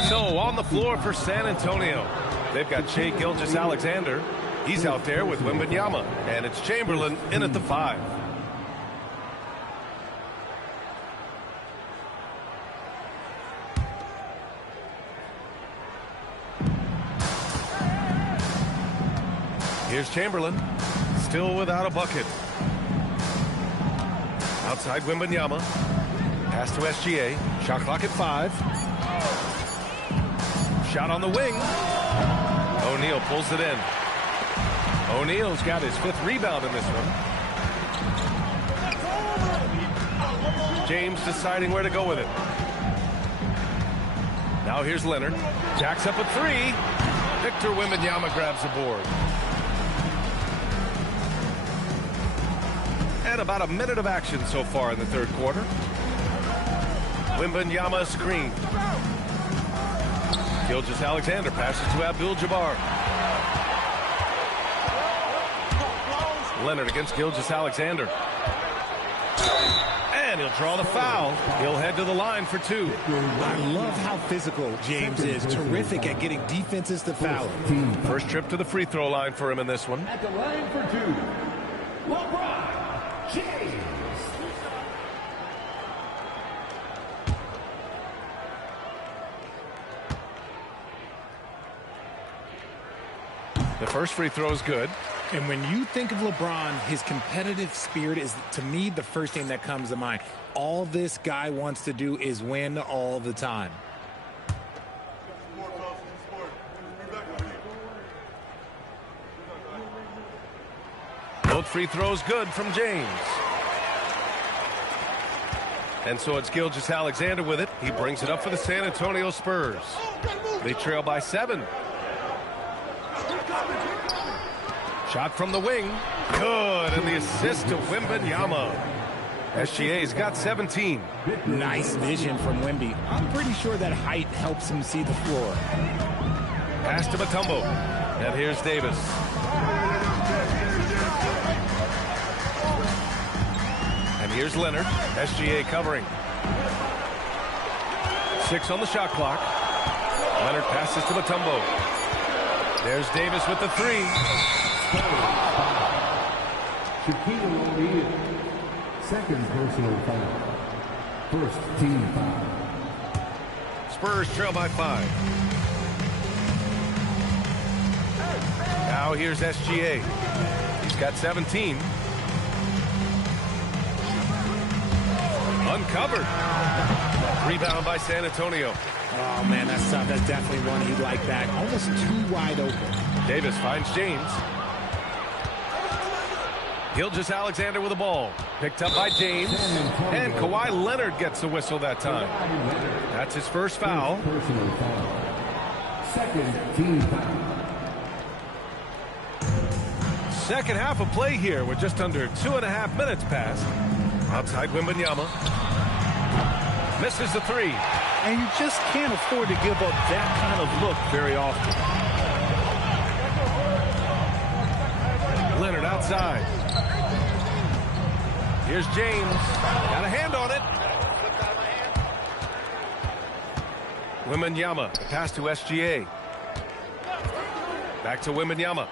So on the floor for San Antonio, they've got Shai Gilgeous-Alexander. He's out there with Wembanyama, and it's Chamberlain in at the 5. Here's Chamberlain, still without a bucket. Outside Wembanyama. Pass to SGA. Shot clock at 5. Shot on the wing. O'Neal pulls it in. O'Neal's got his 5th rebound in this one. James deciding where to go with it. Now here's Leonard. Jacks up a 3. Victor Wembanyama grabs the board. And about a minute of action so far in the third quarter. Wembanyama screen. Gilgeous-Alexander passes to Abdul-Jabbar. Leonard against Gilgeous-Alexander. And he'll draw the foul. He'll head to the line for two. I love how physical James is. Terrific at getting defenses to foul him. First trip to the free throw line for him in this one. At the line for two, LeBron James. The first free throw is good. And when you think of LeBron, his competitive spirit is, to me, the first thing that comes to mind. All this guy wants to do is win all the time. Both free throws good from James. And so it's Gilgeous-Alexander with it. He brings it up for the San Antonio Spurs. They trail by 7. Shot from the wing. Good. And the assist to Wembanyama. SGA's got 17. Nice vision from Wemby. I'm pretty sure that height helps him see the floor. Pass to Mutombo. And here's Davis. And here's Leonard. SGA covering. 6 on the shot clock. Leonard passes to Mutombo. There's Davis with the 3. Shaquille O'Neal, second personal foul. First team foul. Spurs trail by 5. Now here's SGA. He's got 17. Uncovered. Rebound by San Antonio. Oh, man, that's tough. That's definitely one he'd like back. Almost too wide open. Davis finds James. Gilgeous-Alexander with the ball. Picked up by James. And Kawhi Leonard gets a whistle that time. That's his first foul. Personal foul. Second team foul. Second half of play here with just under 2.5 minutes passed. Outside Wembanyama. Misses the 3. And you just can't afford to give up that kind of look very often. Leonard outside. Here's James. Got a hand on it. Wembanyama. The pass to SGA. Back to Wembanyama.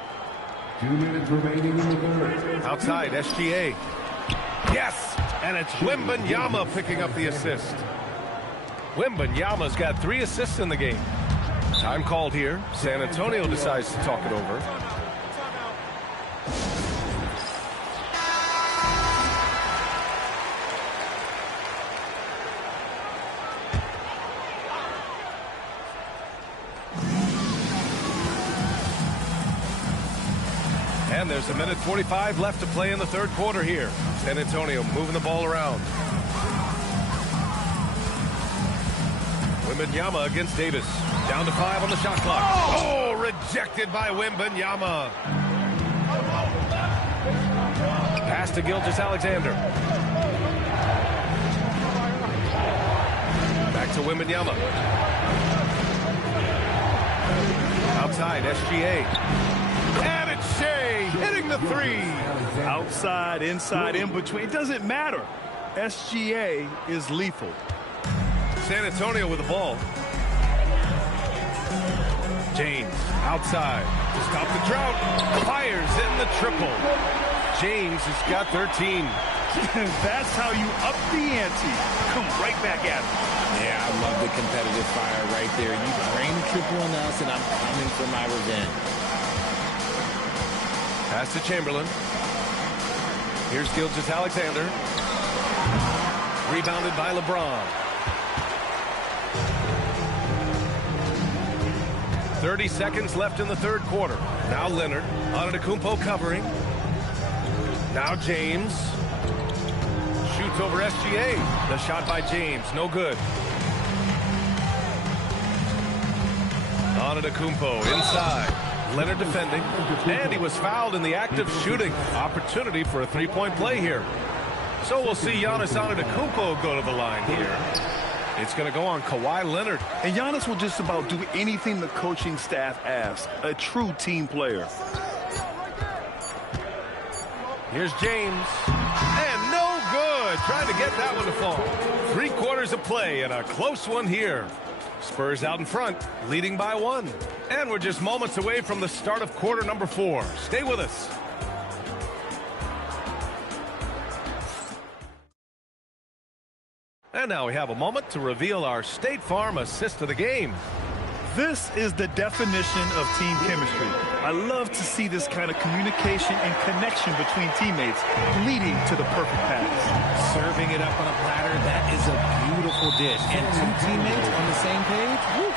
2 minutes remaining in the third. Outside SGA. Yes! And it's Wembanyama picking up the assist. Wembanyama's got 3 assists in the game. Time called here. San Antonio decides to talk it over. And there's 1:45 left to play in the third quarter here. San Antonio moving the ball around. Wembanyama against Davis. Down to 5 on the shot clock. Oh, rejected by Wembanyama. Pass to Gilgeous-Alexander. Back to Wembanyama. Outside, SGA. And it's Shea hitting the 3. Outside, inside, in between. It doesn't matter. SGA is lethal. San Antonio with the ball. James outside to stop the drought. Fires in the triple. James has got 13. That's how you up the ante. Come right back at him. Yeah, I love the competitive fire right there. You drain a triple on us, and I'm coming for my revenge. Pass to Chamberlain. Here's Gilgeous-Alexander. Rebounded by LeBron. 30 seconds left in the third quarter. Now Leonard. Antetokounmpo covering. Now James. Shoots over SGA. The shot by James. No good. Antetokounmpo inside. Leonard defending. And he was fouled in the act of shooting. Opportunity for a three-point play here. So we'll see Giannis Antetokounmpo go to the line here. It's going to go on Kawhi Leonard. And Giannis will just about do anything the coaching staff asks. A true team player. Here's James. And no good. Trying to get that one to fall. 3 quarters of play and a close one here. Spurs out in front, leading by 1. And we're just moments away from the start of quarter number 4. Stay with us. And now we have a moment to reveal our State Farm assist of the game. This is the definition of team chemistry. I love to see this kind of communication and connection between teammates leading to the perfect pass. Serving it up on a platter, that is a beautiful dish. And 2 teammates on the same page. Woo.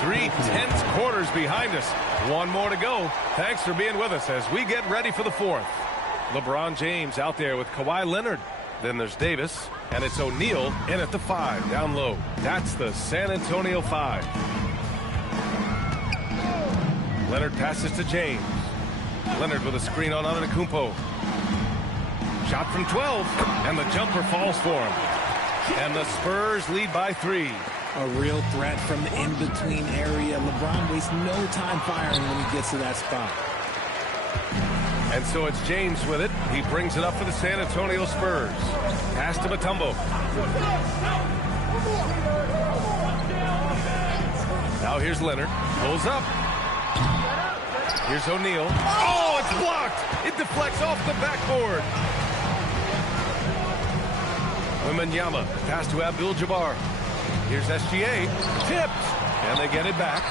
3 tense quarters behind us. 1 more to go. Thanks for being with us as we get ready for the 4th. LeBron James out there with Kawhi Leonard. Then there's Davis, and it's O'Neal in at the 5, down low. That's the San Antonio 5. Leonard passes to James. Leonard with a screen on Antetokounmpo. Shot from 12, and the jumper falls for him. And the Spurs lead by 3. A real threat from the in-between area. LeBron wastes no time firing when he gets to that spot. And so it's James with it. He brings it up for the San Antonio Spurs. Pass to Mutombo. Now here's Leonard. Pulls up. Here's O'Neal. Oh, it's blocked. It deflects off the backboard. Wembanyama. Pass to Abdul-Jabbar. Here's SGA. Tipped. And they get it back.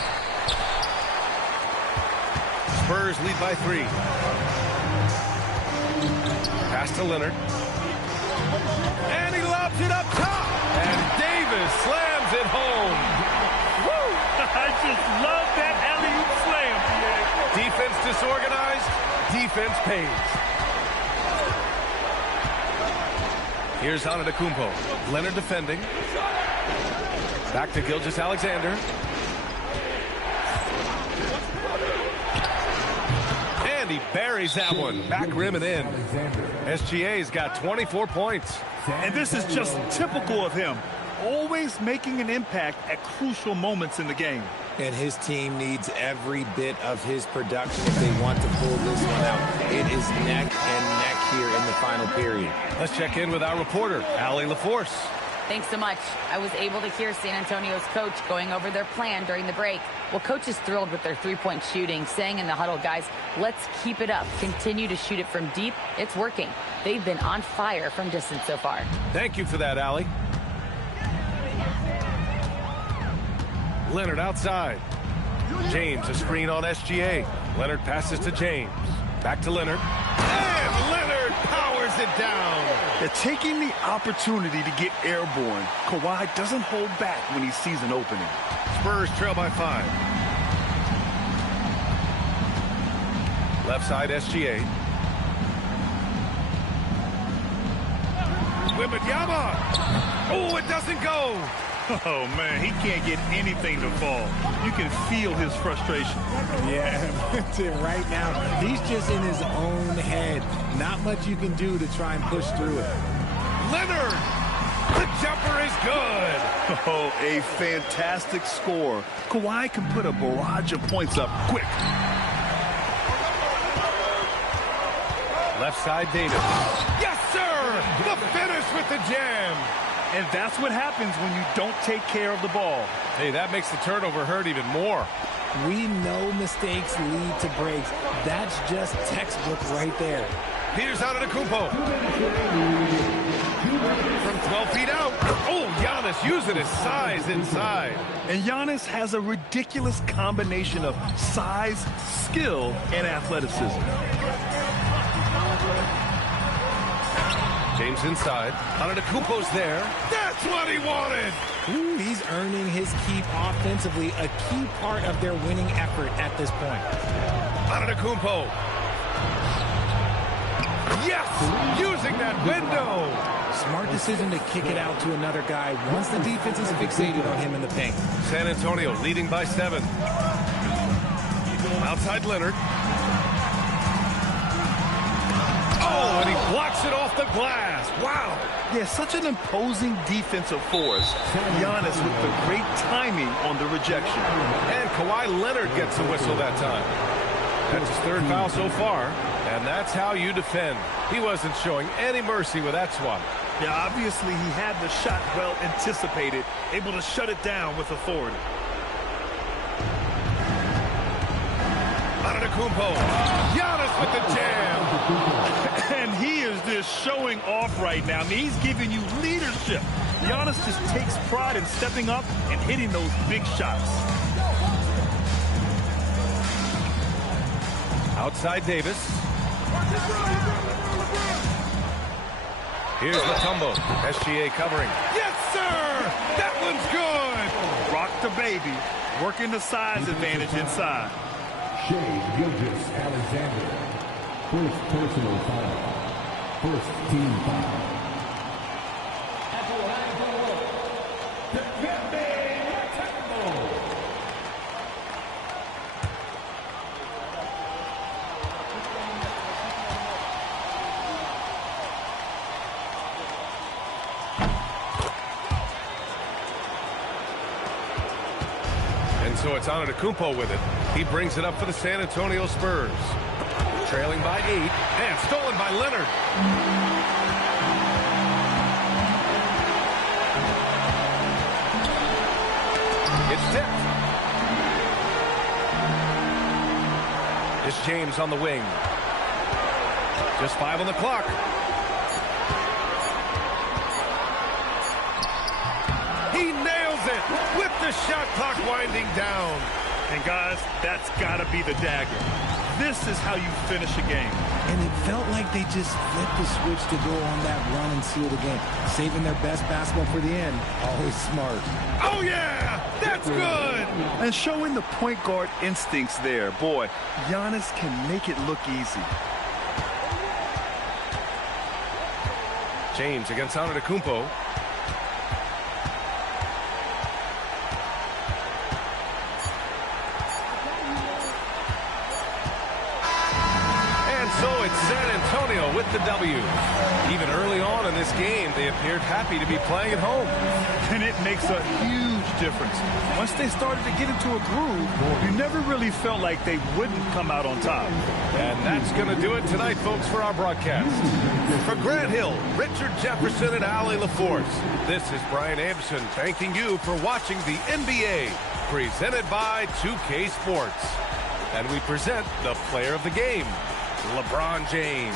Spurs lead by 3. Pass to Leonard. And he lobs it up top. And Davis slams it home. Woo! I just love that alley-oop slam. Defense disorganized. Defense pays. Here's Antetokounmpo. Leonard defending. Back to Gilgeous-Alexander. He buries that one. Back rim and in. SGA's got 24 points. And this is just typical of him. Always making an impact at crucial moments in the game. And his team needs every bit of his production if they want to pull this one out. It is neck and neck here in the final period. Let's check in with our reporter, Allie LaForce. Thanks so much. I was able to hear San Antonio's coach going over their plan during the break. Well, coach is thrilled with their 3-point shooting, saying in the huddle, guys, let's keep it up. Continue to shoot it from deep. It's working. They've been on fire from distance so far. Thank you for that, Allie. Leonard outside. James, a screen on SGA. Leonard passes to James. Back to Leonard. And Leonard powers it down. They're taking the opportunity to get airborne. Kawhi doesn't hold back when he sees an opening. Spurs trail by 5. Left side, SGA. Wembanyama. Oh, it doesn't go. Oh, man, he can't get anything to fall. You can feel his frustration. Yeah, right now, he's just in his own head. Not much you can do to try and push through it. Leonard, the jumper is good. Oh, a fantastic score. Kawhi can put a barrage of points up quick. Left side, Davis. Yes, sir! The finish with the jam. And that's what happens when you don't take care of the ball. Hey, that makes the turnover hurt even more. We know mistakes lead to breaks. That's just textbook right there. Here's Antetokounmpo. From 12 feet out. Oh, Giannis using his size inside. And Giannis has a ridiculous combination of size, skill, and athleticism. James inside. Antetokounmpo's there. That's what he wanted. Ooh, he's earning his keep offensively, a key part of their winning effort at this point. Antetokounmpo. Yes! Using that window. Smart decision to kick it out to another guy once the defense is fixated on him in the paint. San Antonio leading by 7. Outside Leonard. Oh, and he blocks it off the glass. Wow. Yeah, such an imposing defensive force. Giannis with the great timing on the rejection. And Kawhi Leonard gets the whistle that time. That's his 3rd foul so far, and that's how you defend. He wasn't showing any mercy with that swat. Yeah, obviously he had the shot well anticipated, able to shut it down with authority. Antetokounmpo. Giannis with the jam. And he is just showing off right now. I mean, he's giving you leadership. Giannis just takes pride in stepping up and hitting those big shots. Outside Davis. Here's Mutombo. SGA covering. Yes, sir! That one's good! Rock the baby. Working the size advantage inside. Shea Gilgeous-Alexander. First personal foul. First team foul. So it's Antetokounmpo with it. He brings it up for the San Antonio Spurs. Trailing by 8 and stolen by Leonard. It's tipped. It's James on the wing. Just 5 on the clock. He nails it with the shot clock winding down. And guys, that's got to be the dagger. This is how you finish a game. And it felt like they just flipped the switch to go on that run and seal the game. Saving their best basketball for the end. Always smart. Oh, yeah! That's good! And showing the point guard instincts there. Boy, Giannis can make it look easy. James against Antetokounmpo. So it's San Antonio with the W. Even early on in this game, they appeared happy to be playing at home. And it makes a huge difference. Once they started to get into a groove, you never really felt like they wouldn't come out on top. And that's going to do it tonight, folks, for our broadcast. For Grant Hill, Richard Jefferson, and Allie LaForce, this is Brian Anderson thanking you for watching the NBA, presented by 2K Sports. And we present the player of the game, LeBron James.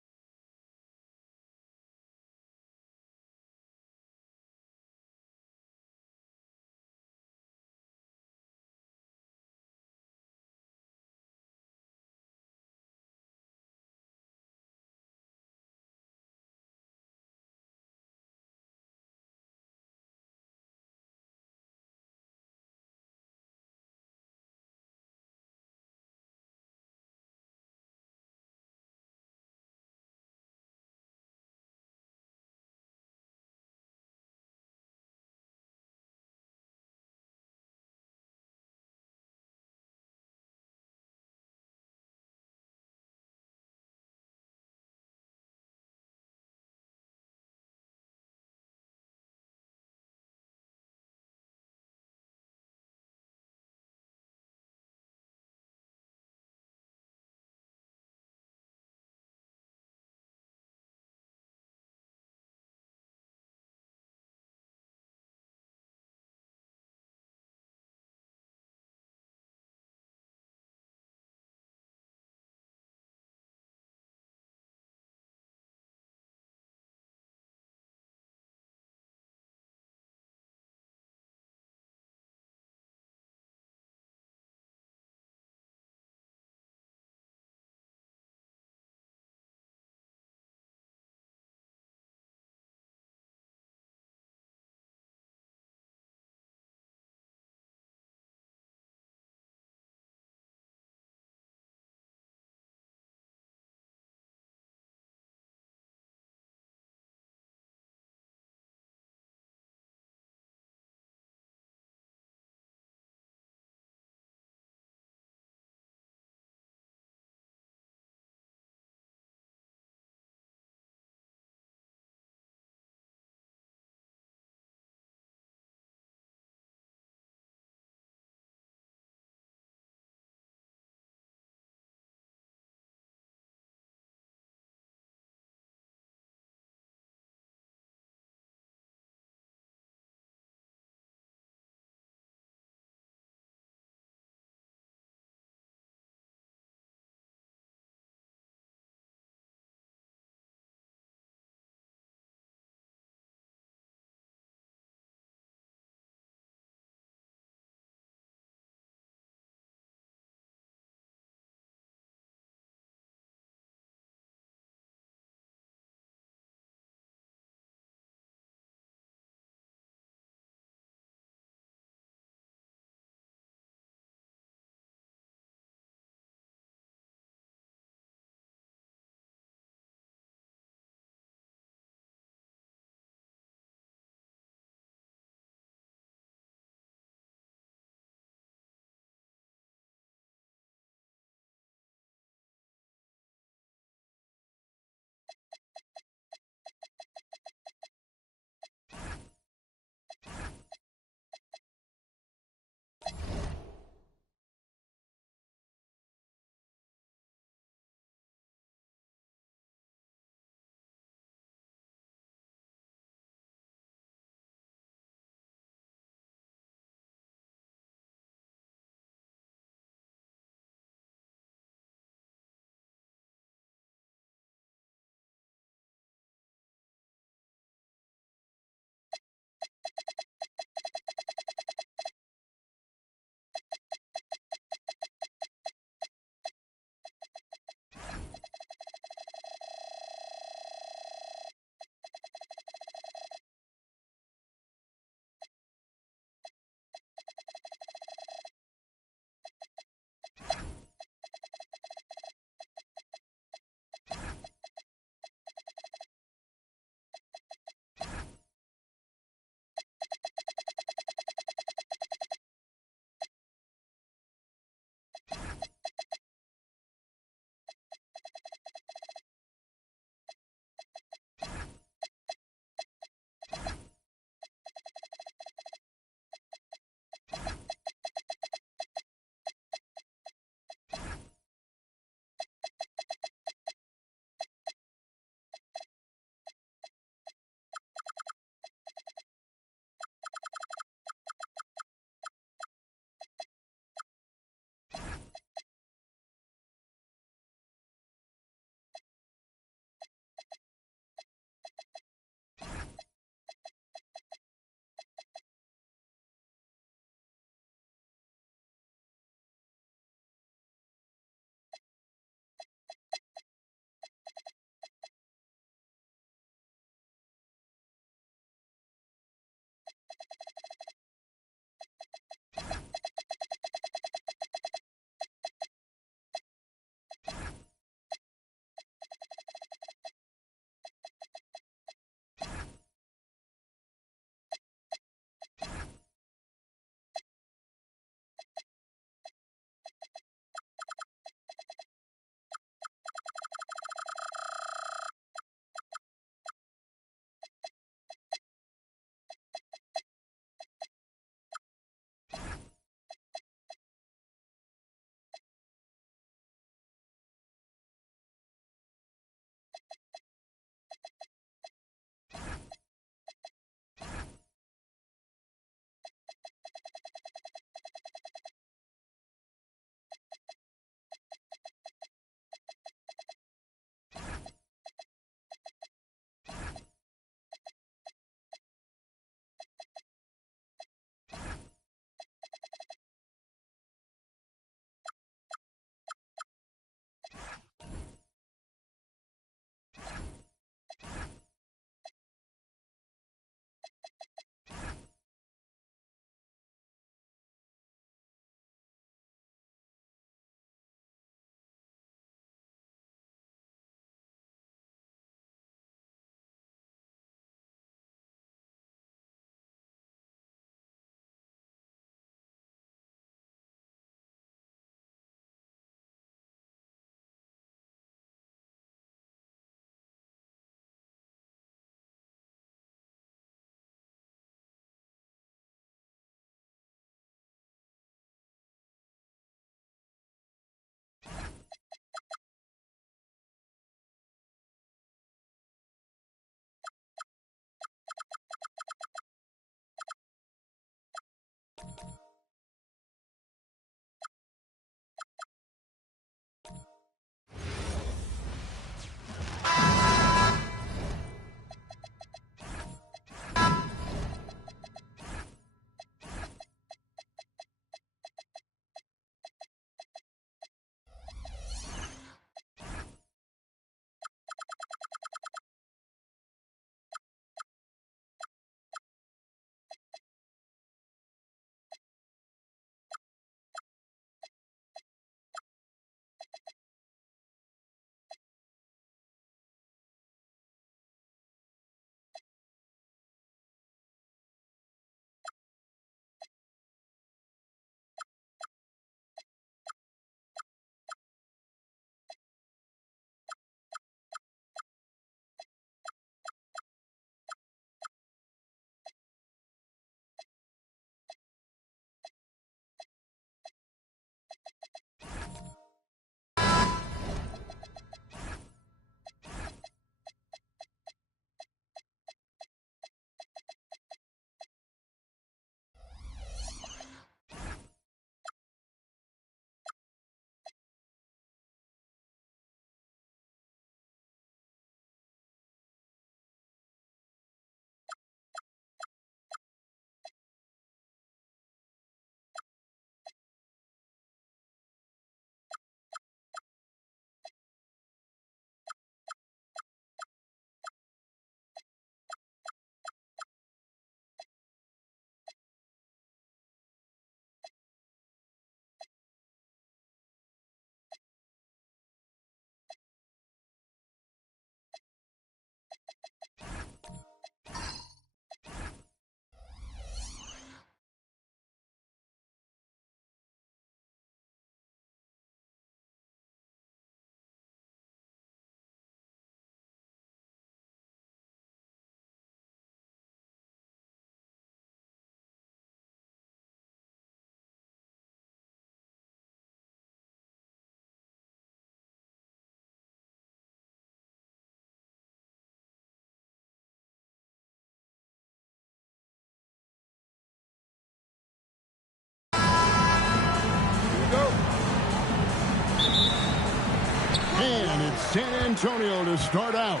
San Antonio to start out.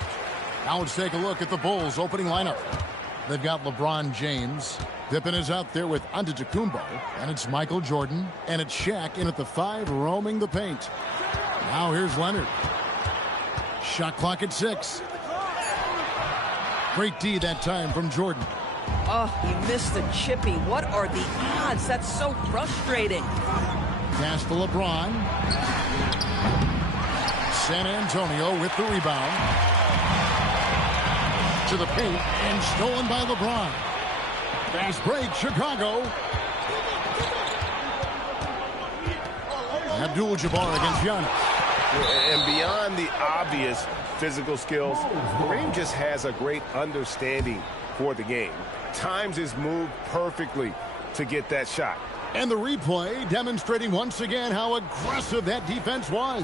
Now let's take a look at the Bulls' opening lineup. They've got LeBron James. Pippen is out there with Antetokounmpo. And it's Michael Jordan. And it's Shaq in at the 5, roaming the paint. Now here's Leonard. Shot clock at 6. Great D that time from Jordan. Oh, he missed the chippy. What are the odds? That's so frustrating. Pass to LeBron. San Antonio with the rebound. To the paint and stolen by LeBron. Fast break, Chicago. Abdul-Jabbar against Giannis. And beyond the obvious physical skills, Kareem just has a great understanding for the game. Times his move perfectly to get that shot. And the replay demonstrating once again how aggressive that defense was.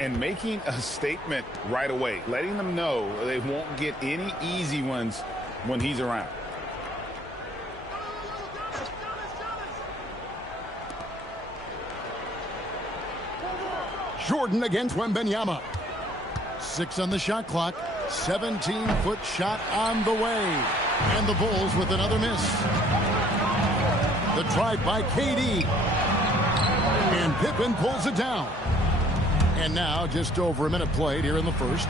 And making a statement right away, letting them know they won't get any easy ones when he's around. Jordan against Wembanyama. 6 on the shot clock. 17-foot shot on the way. And the Bulls with another miss. The drive by KD. And Pippen pulls it down. And now just over a minute played here in the first.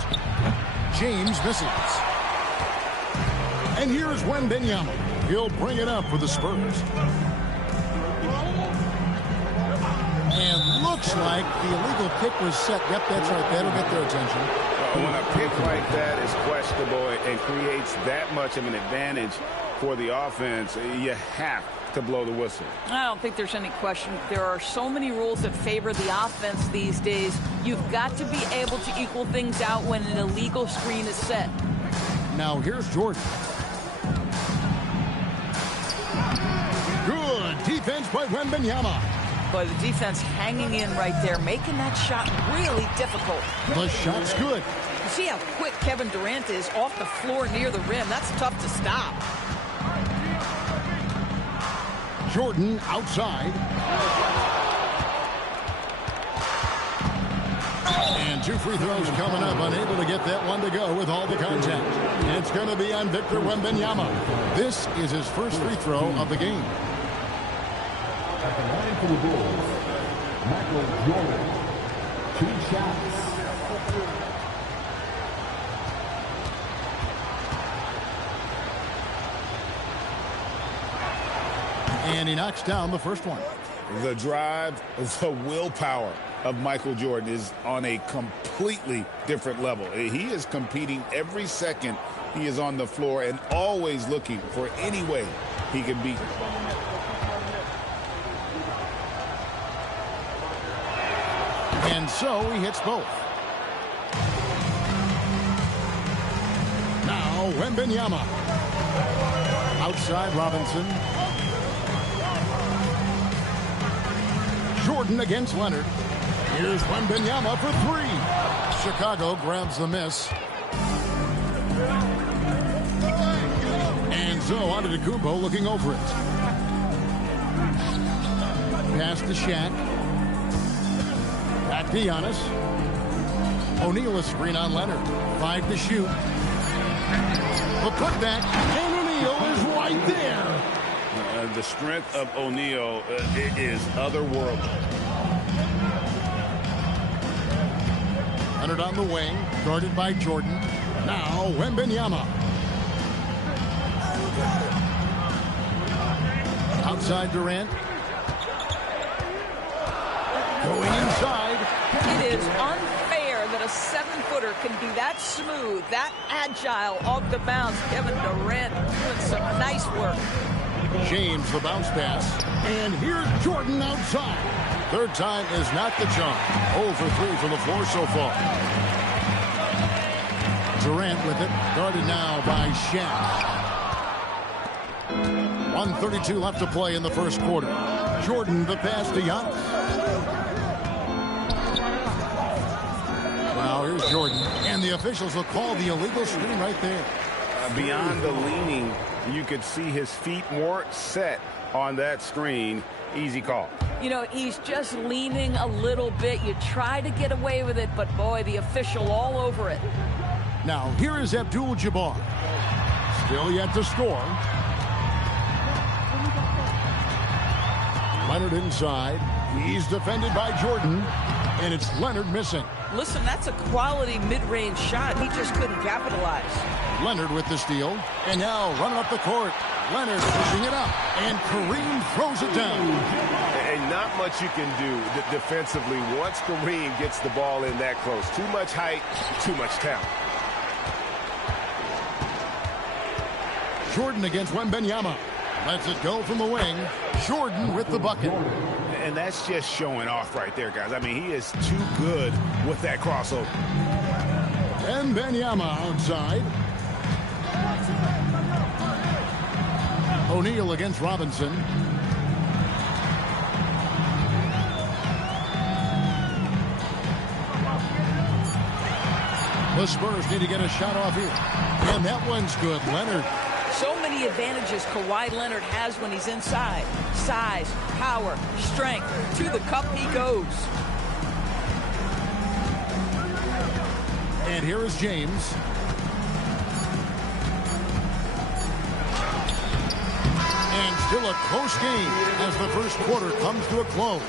James misses. And here's Wembanyama. He'll bring it up for the Spurs. And looks like the illegal kick was set. Yep, that's right. That'll get their attention. When a pick like that is questionable and creates that much of an advantage for the offense, you have to blow the whistle. I don't think there's any question. There are so many rules that favor the offense these days. You've got to be able to equal things out when an illegal screen is set. Now here's Jordan. Good defense by Wembanyama. But the defense hanging in right there, making that shot really difficult. The shot's good. You see how quick Kevin Durant is off the floor near the rim. That's tough to stop. Jordan outside. And 2 free throws coming up. Unable to get that one to go with all the contact. It's going to be on Victor Wembanyama. This is his first free throw of the game. At the line for the Bulls, Michael Jordan. 2 shots. And he knocks down the first one. The drive, the willpower of Michael Jordan is on a completely different level. He is competing every second he is on the floor and always looking for any way he can beat. And so he hits both. Now Wembanyama. Outside Robinson. Jordan against Leonard. Here's Wembanyama for 3. Chicago grabs the miss. And so Antetokounmpo looking over it. Pass to Shaq. Back to Giannis. O'Neal a screen on Leonard. 5 to shoot. The putback, and O'Neal is right there. The strength of O'Neal is otherworldly. Leonard on the wing, guarded by Jordan. Now Wembanyama. Outside Durant. Going inside. It is unfair that a 7-footer can be that smooth, that agile off the bounce. Kevin Durant doing some nice work. James the bounce pass. And here's Jordan outside. Third time is not the charm. 0 for 3 from the floor so far. Durant with it. Guarded now by Shaq. 1:32 left to play in the first quarter. Jordan the pass to Giannis. Now here's Jordan. And the officials will call the illegal screen right there. Beyond the leaning, you could see his feet more set on that screen. Easy call. You know, he's just leaning a little bit. You try to get away with it, but boy, the official all over it. Now, here is Abdul-Jabbar. Still yet to score. Leonard inside. He's defended by Jordan, and it's Leonard missing. Listen, that's a quality mid-range shot. He just couldn't capitalize. Leonard with the steal, and now running up the court. Leonard pushing it up, and Kareem throws it down. And not much you can do defensively once Kareem gets the ball in that close. Too much height, too much talent. Jordan against Wembanyama. Lets it go from the wing. Jordan with the bucket. And that's just showing off right there, guys. I mean, he is too good with that crossover. Wembanyama outside. O'Neal against Robinson. The Spurs need to get a shot off here. And that one's good. Leonard. So many advantages Kawhi Leonard has when he's inside. Size, power, strength. To the cup he goes. And here is James. And still a close game as the first quarter comes to a close.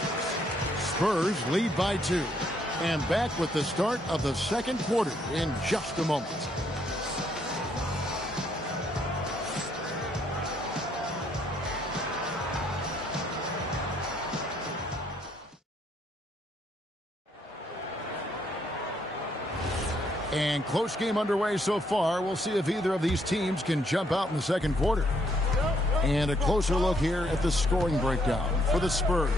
Spurs lead by 2. And back with the start of the second quarter in just a moment. And close game underway so far. We'll see if either of these teams can jump out in the second quarter. And a closer look here at the scoring breakdown for the Spurs.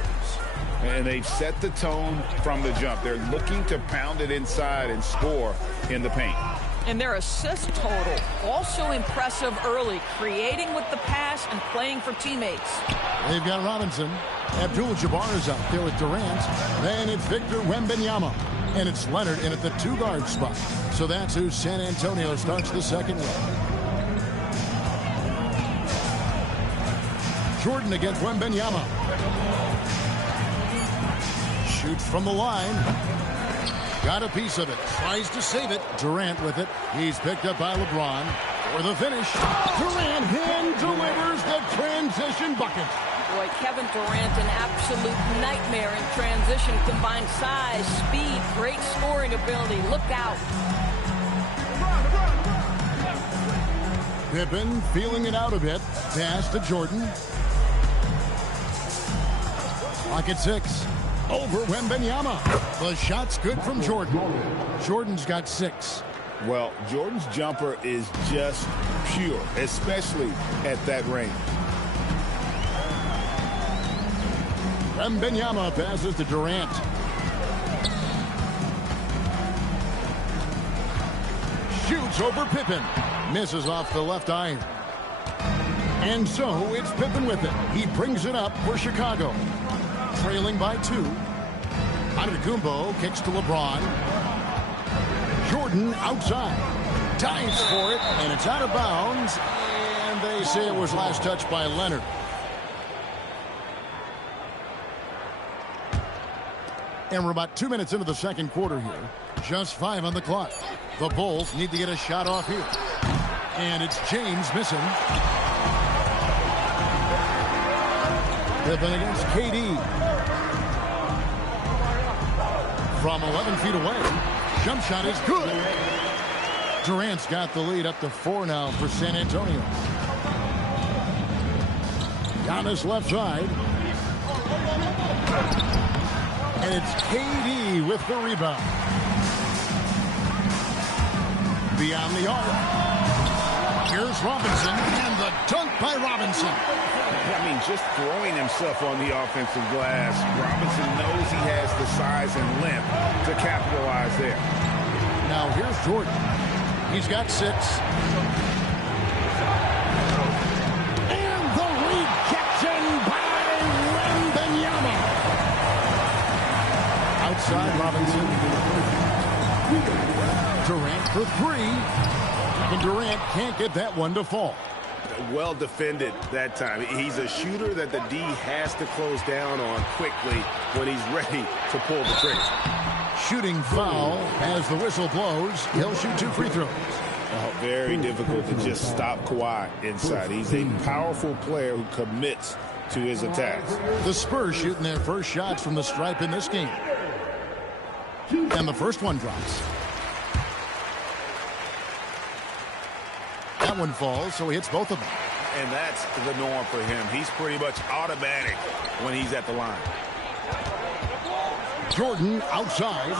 And they've set the tone from the jump. They're looking to pound it inside and score in the paint. And their assist total also impressive early, creating with the pass and playing for teammates. They've got Robinson. Abdul-Jabbar is out there with Durant. Then it's Victor Wembanyama. And it's Leonard in at the 2-guard spot. So that's who San Antonio starts the second with. Jordan against Wembanyama. Shoots from the line. Got a piece of it. Tries to save it. Durant with it. He's picked up by LeBron. For the finish. Durant hand delivers the transition bucket. Boy, Kevin Durant, an absolute nightmare in transition. Combined size, speed, great scoring ability. Look out. Pippen feeling it out a bit. Pass to Jordan. Clock at 6. Over Wembanyama. The shot's good from Jordan. Jordan's got 6. Well, Jordan's jumper is just pure, especially at that range. Wembanyama passes to Durant. Shoots over Pippen. Misses off the left iron. And so it's Pippen with it. He brings it up for Chicago. Trailing by 2. Antetokounmpo kicks to LeBron. Jordan outside. Dives for it, and it's out of bounds. And they say it was last touched by Leonard. And we're about 2 minutes into the second quarter here. Just 5 on the clock. The Bulls need to get a shot off here. And it's James missing. Pippen against KD. From 11 feet away. Jump shot is good. Durant's got the lead up to 4 now for San Antonio. Giannis left side. And it's KD with the rebound. Beyond the arc. Here's Robinson, and the dunk by Robinson. I mean, just throwing himself on the offensive glass. Robinson knows he has the size and length to capitalize there. Now here's Jordan. He's got 6. And the rejection by Wembanyama. Outside Robinson. Durant for 3. And Durant can't get that one to fall. well defended that time. He's a shooter that the D has to close down on quickly when he's ready to pull the trigger. Shooting foul as the whistle blows. He'll shoot 2 free throws. Oh, very difficult to just stop Kawhi inside. He's a powerful player who commits to his attacks. The Spurs shooting their first shots from the stripe in this game. And the first one drops. That one falls, so he hits both of them. And that's the norm for him. He's pretty much automatic when he's at the line. Jordan outside.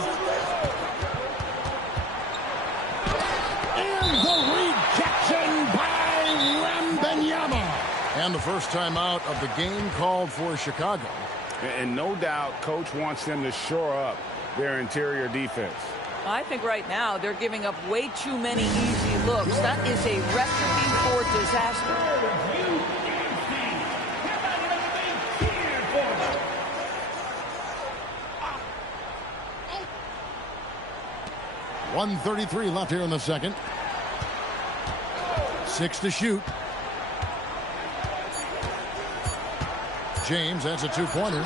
And the rejection by Wembanyama. And the first time out of the game called for Chicago. And no doubt, Coach wants them to shore up their interior defense. I think right now they're giving up way too many easy looks. That is a recipe for disaster. 1:33 left here in the second. 6 to shoot. James, that's a 2-pointer.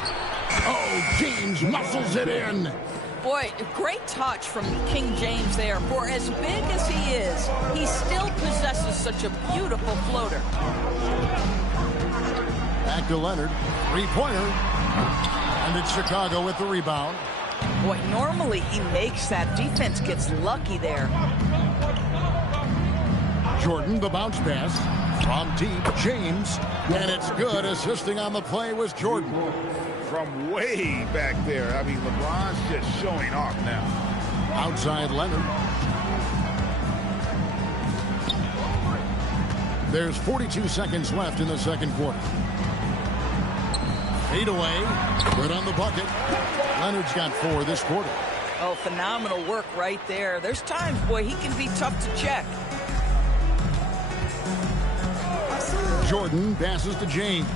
Oh, James muscles it in. Boy, great touch from King James there. For as big as he is, he still possesses such a beautiful floater. Back to Leonard. 3-pointer. And it's Chicago with the rebound. Boy, normally he makes that. Defense gets lucky there. Jordan, the bounce pass. From deep, James. And it's good. Assisting on the play was Jordan. From way back there. I mean, LeBron's just showing off now. Outside Leonard. There's 42 seconds left in the second quarter. Fade away. Good on the bucket. Leonard's got 4 this quarter. Oh, phenomenal work right there. There's times, boy, he can be tough to check. Jordan passes to James.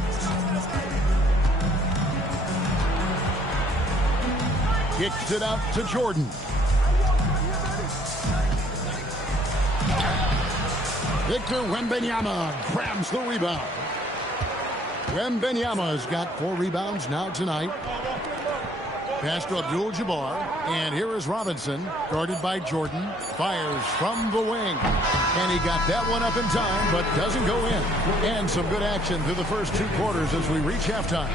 Kicks it out to Jordan. Victor Wembanyama grabs the rebound. Wembanyama's got 4 rebounds now tonight. Pass to Abdul-Jabbar. And here is Robinson, guarded by Jordan. Fires from the wing. And he got that one up in time, but doesn't go in. And some good action through the first 2 quarters as we reach halftime.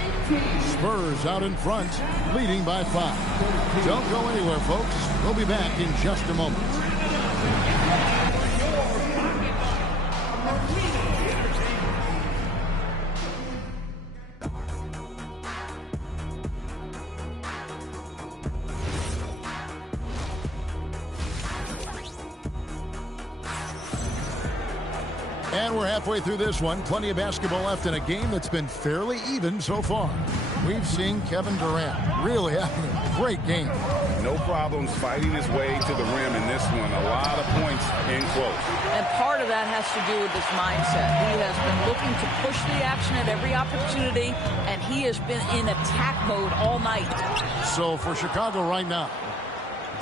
Spurs out in front, leading by 5. Don't go anywhere, folks. We'll be back in just a moment. And we're halfway through this one. Plenty of basketball left in a game that's been fairly even so far. We've seen Kevin Durant really having a great game. No problems fighting his way to the rim in this one. A lot of points in close. And part of that has to do with his mindset. He has been looking to push the action at every opportunity, and he has been in attack mode all night. So for Chicago right now,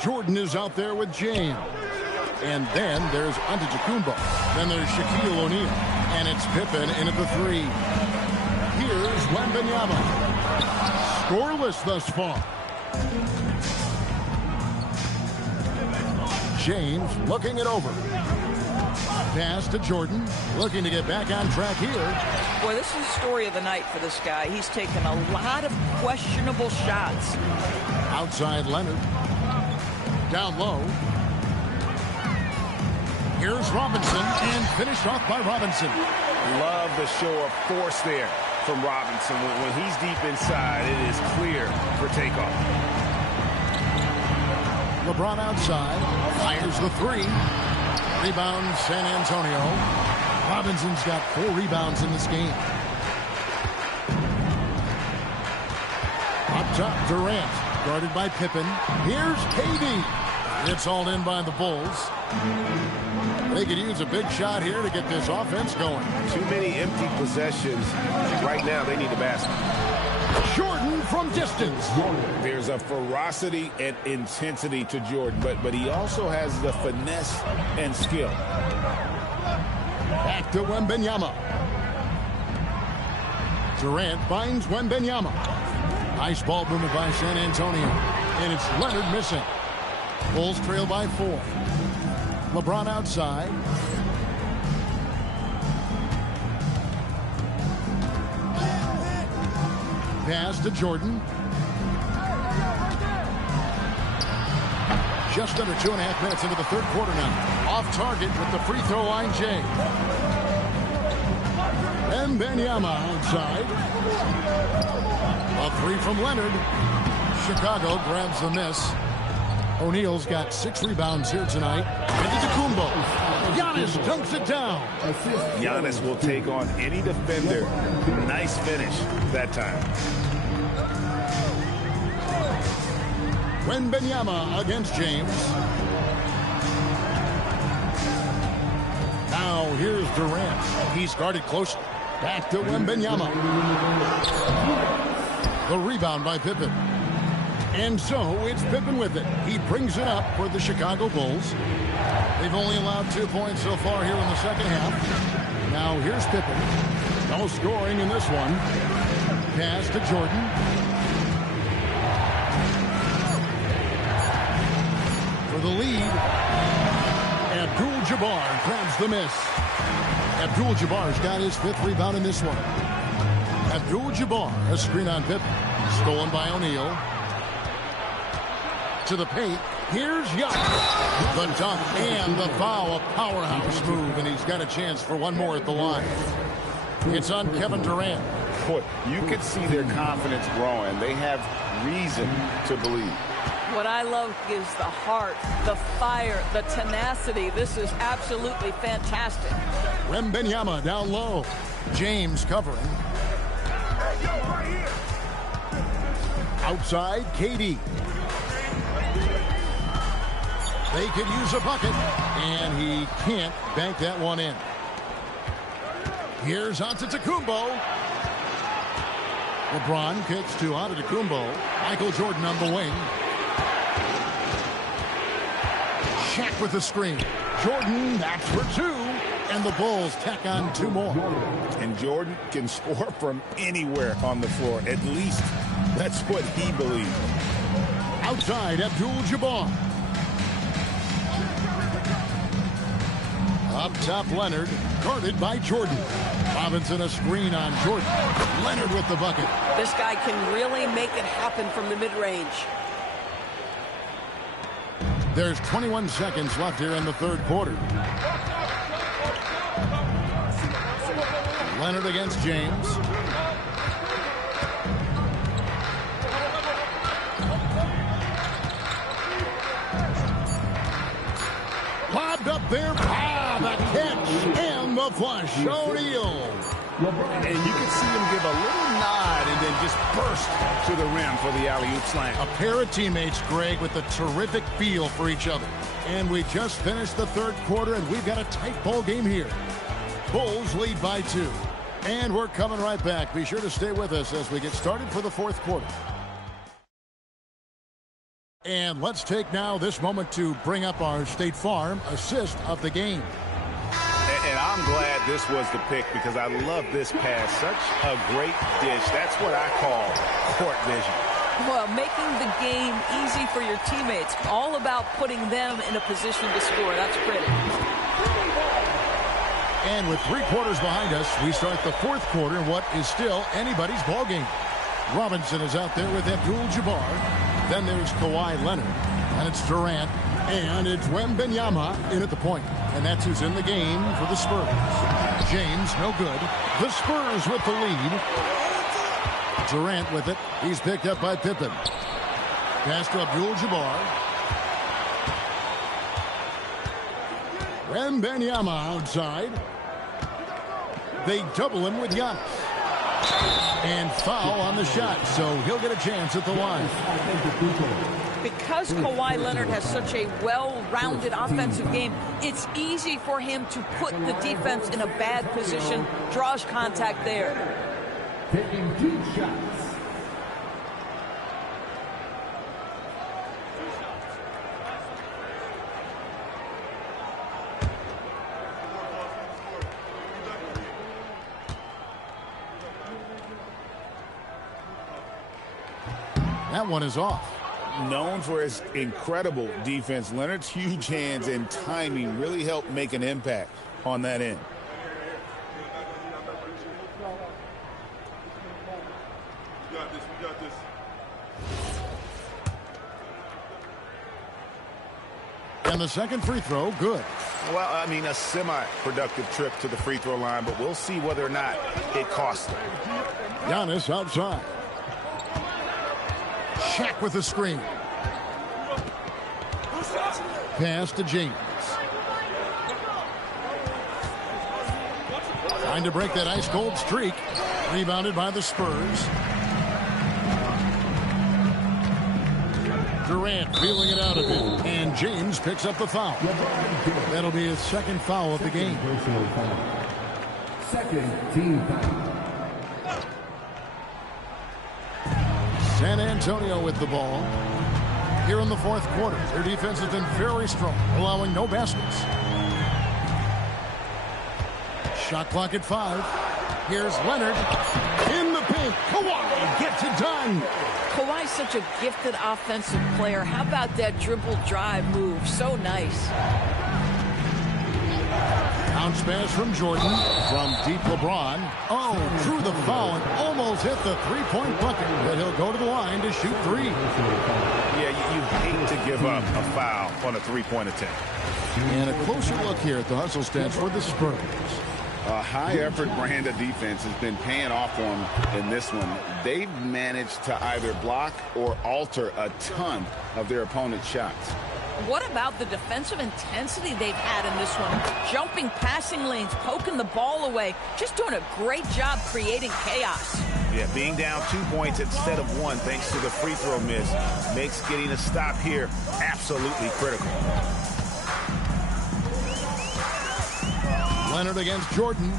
Jordan is out there with James. And then there's Antetokounmpo. Then there's Shaquille O'Neal. And it's Pippen in at the 3. Here's Wembanyama. Scoreless thus far. James looking it over. Pass to Jordan. Looking to get back on track here. Boy, this is the story of the night for this guy. He's taken a lot of questionable shots. Outside Leonard. Down low. Here's Robinson, and finished off by Robinson. Love the show of force there from Robinson. When he's deep inside, it is clear for takeoff. LeBron outside, fires the 3. Rebound, San Antonio. Robinson's got 4 rebounds in this game. Up top, Durant, guarded by Pippen. Here's KD. It's all in by the Bulls. They could use a big shot here to get this offense going. Too many empty possessions. Right now, they need a basket. Jordan from distance. There's a ferocity and intensity to Jordan, but he also has the finesse and skill. Back to Wembanyama. Durant finds Wembanyama. Nice ball movement by San Antonio. And it's Leonard missing. Bulls trail by 4. LeBron outside. Pass to Jordan. Just under 2.5 minutes into the third quarter now. Off target with the free throw line, Jay. Wembanyama outside. A 3 from Leonard. Chicago grabs the miss. O'Neal's got 6 rebounds here tonight. Antetokounmpo. Giannis dunks it down. Giannis will take on any defender. Nice finish that time. Wembanyama against James. Now here's Durant. He's guarded closely. Back to Wembanyama. The rebound by Pippen. And so it's Pippen with it. He brings it up for the Chicago Bulls. They've only allowed 2 points so far here in the second half. Now here's Pippen. No scoring in this one. Pass to Jordan. For the lead, Abdul-Jabbar grabs the miss. Abdul-Jabbar's got his 5th rebound in this one. Abdul-Jabbar, a screen on Pippen. Stolen by O'Neal. To the paint. Here's Giannis. The dunk and the foul. A powerhouse move, and he's got a chance for one more at the line. It's on Kevin Durant. Boy, you can see their confidence growing. They have reason to believe. What I love is the heart, the fire, the tenacity. This is absolutely fantastic. Wembanyama down low. James covering. Outside, KD. They could use a bucket, and he can't bank that one in. Here's Antetokounmpo. LeBron kicks to Antetokounmpo. Michael Jordan on the wing. Shaq with the screen. Jordan, that's for 2. And the Bulls tack on 2 more. And Jordan can score from anywhere on the floor. At least that's what he believes. Outside, Abdul-Jabbar. Up top, Leonard, guarded by Jordan. Robinson a screen on Jordan. Leonard with the bucket. This guy can really make it happen from the mid-range. There's 21 seconds left here in the third quarter. Leonard against James. Lobbed up there. The catch and the flush. O'Neal. And you can see him give a little nod and then just burst to the rim for the alley-oop slam. A pair of teammates, Greg, with a terrific feel for each other. And we just finished the third quarter, and we've got a tight ball game here. Bulls lead by 2. And we're coming right back. Be sure to stay with us as we get started for the fourth quarter. And let's take now this moment to bring up our State Farm assist of the game. And I'm glad this was the pick because I love this pass. Such a great dish. That's what I call court vision. Well, making the game easy for your teammates. All about putting them in a position to score. That's pretty. And with 3 quarters behind us, we start the fourth quarter in what is still anybody's ball game. Robinson is out there with Abdul-Jabbar. Then there's Kawhi Leonard. And it's Durant. And it's Wembanyama in at the point. And that's who's in the game for the Spurs. James, no good. The Spurs with the lead. Durant with it. He's picked up by Pippen. Pass to Abdul-Jabbar. Wembanyama outside. They double him with Giannis. And foul on the shot, so he'll get a chance at the line. Because Kawhi Leonard has such a well-rounded offensive game, it's easy for him to put the defense in a bad position, draws contact there. Taking 2 shots. That one is off. Known for his incredible defense, Leonard's huge hands and timing really helped make an impact on that end. We got this. And the second free throw, good. Well, I mean, a semi-productive trip to the free throw line, but we'll see whether or not it costs them. Giannis outside. Shaq with the screen. Pass to James. Trying to break that ice-cold streak. Rebounded by the Spurs. Durant feeling it out of it. And James picks up the foul. That'll be his second foul of the game. Second team foul. San Antonio with the ball. Here in the fourth quarter, their defense has been very strong, allowing no baskets. Shot clock at 5. Here's Leonard. In the paint. Kawhi gets it done. Kawhi's such a gifted offensive player. How about that dribble drive move? So nice. Bounce pass from Jordan. From deep LeBron. Oh, drew the foul and almost hit the three-point bucket. But he'll go to the line to shoot 3. Yeah, you hate to give up a foul on a three-point attempt. And a closer look here at the hustle stats for the Spurs. A high-effort brand of defense has been paying off for them in this one. They've managed to either block or alter a ton of their opponent's shots. What about the defensive intensity they've had in this one? Jumping passing lanes, poking the ball away, just doing a great job creating chaos. Yeah, being down 2 points instead of 1 thanks to the free throw miss makes getting a stop here absolutely critical. Leonard against Jordan.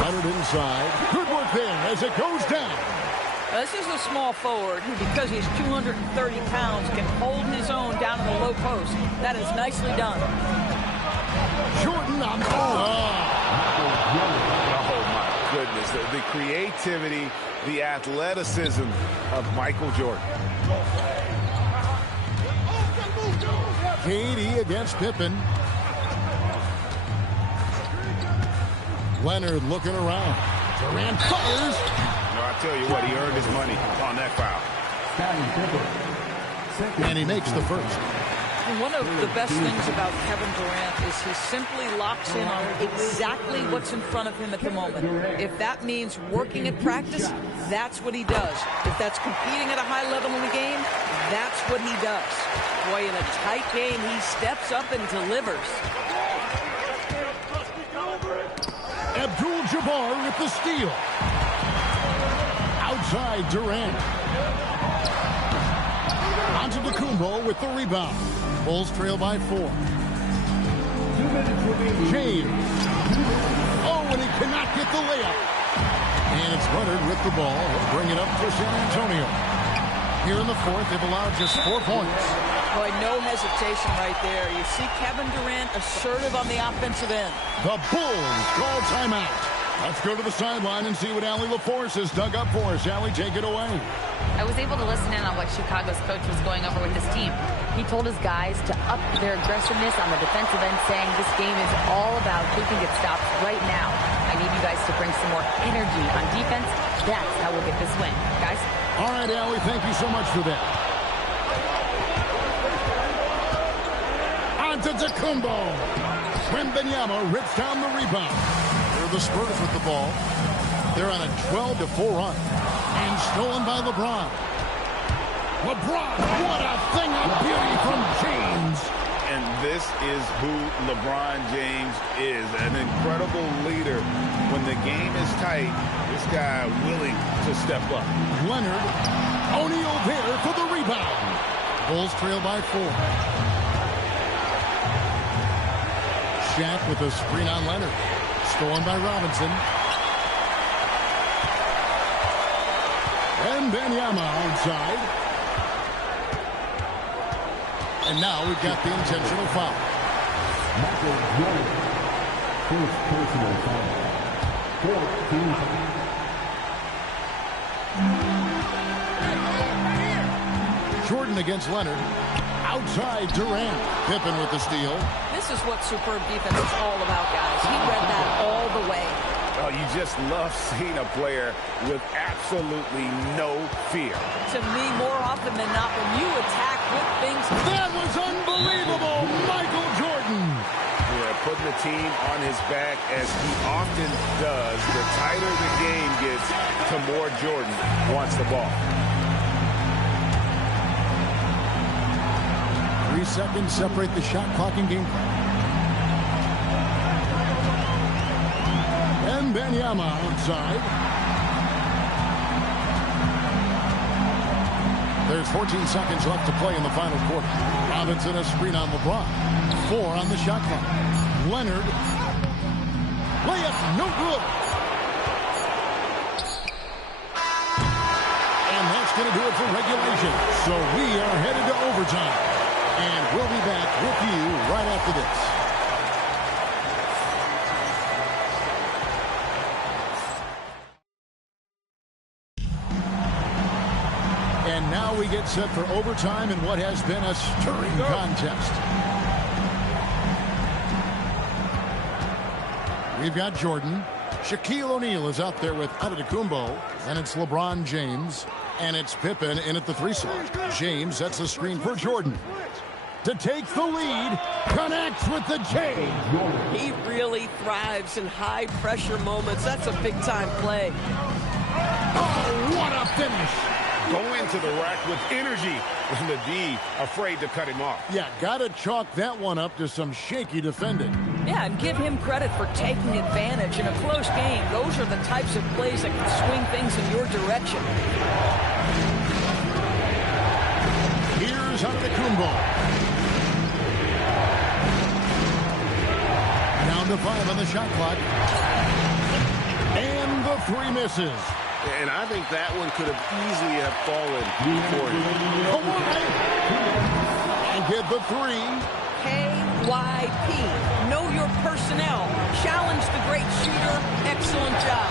Leonard inside. Good work there as it goes down. This is a small forward who, because he's 230 pounds, can hold his own down in the low post. That is nicely done. Jordan on the Oh, my goodness. The creativity, the athleticism of Michael Jordan. KD against Pippen. Leonard looking around. Durant fires. No, I tell you what, he earned his money on that foul. And he makes the first. And one of the best things about Kevin Durant is he simply locks in on exactly what's in front of him at the moment. If that means working at practice, that's what he does. If that's competing at a high level in the game, that's what he does. Boy, in a tight game, he steps up and delivers. Abdul-Jabbar with the steal. Outside Durant. Antetokounmpo with the rebound. Bulls trail by 4. James. Oh, and he cannot get the layup. And it's Leonard with the ball. He'll bring it up for San Antonio. Here in the fourth, they've allowed just 4 points. Boy, no hesitation right there. You see Kevin Durant assertive on the offensive end. The Bulls call timeout. Let's go to the sideline and see what Allie LaForce has dug up for us. Allie, take it away. I was able to listen in on what Chicago's coach was going over with his team. He told his guys to up their aggressiveness on the defensive end, saying this game is all about who can get stops right now. I need you guys to bring some more energy on defense. That's how we'll get this win. Guys? All right, Allie, thank you so much for that. Antetokounmpo. Wembanyama rips down the rebound. Here are the Spurs with the ball. They're on a 12-4 run. And stolen by LeBron. LeBron, what a thing of beauty from James. And this is who LeBron James is, an incredible leader. When the game is tight, this guy willing to step up. Leonard, O'Neal there for the rebound. Bulls trail by 4. Shaq with a screen on Leonard. Stolen by Robinson. And Wembanyama outside. And now we've got the intentional foul. Michael Jordan. First personal foul. 14 foul. Jordan against Leonard. Outside Durant. Pippen with the steal. This is what superb defense is all about, guys. He read that all the way. Oh, you just love seeing a player with absolutely no fear. To me, more often than not, when you attack with things... That was unbelievable! Michael Jordan! Yeah, putting the team on his back as he often does. The tighter the game gets, the more Jordan wants the ball. 3 seconds separate the shot clock and game clock. Wembanyama outside. There's 14 seconds left to play in the final quarter. Robinson a screen on LeBron. 4 on the shot clock. Leonard. Layup no good. And that's going to do it for regulation. So we are headed to overtime. And we'll be back with you right after this. And now we get set for overtime in what has been a stirring contest. We've got Jordan. Shaquille O'Neal is out there with Antetokounmpo. And it's LeBron James. And it's Pippen in at the 3 slot. James sets the screen for Jordan. To take the lead, connects with the J. He really thrives in high-pressure moments. That's a big-time play. Oh, what a finish. Go into the rack with energy, and the D afraid to cut him off. Yeah, got to chalk that one up to some shaky defending. Yeah, and give him credit for taking advantage in a close game. Those are the types of plays that can swing things in your direction. Here's Antetokounmpo. Down to 5 on the shot clock. And the 3 misses. And I think that one could have easily have fallen for you. Oh, and get the 3. KYP. Know your personnel. Challenge the great shooter. Excellent job.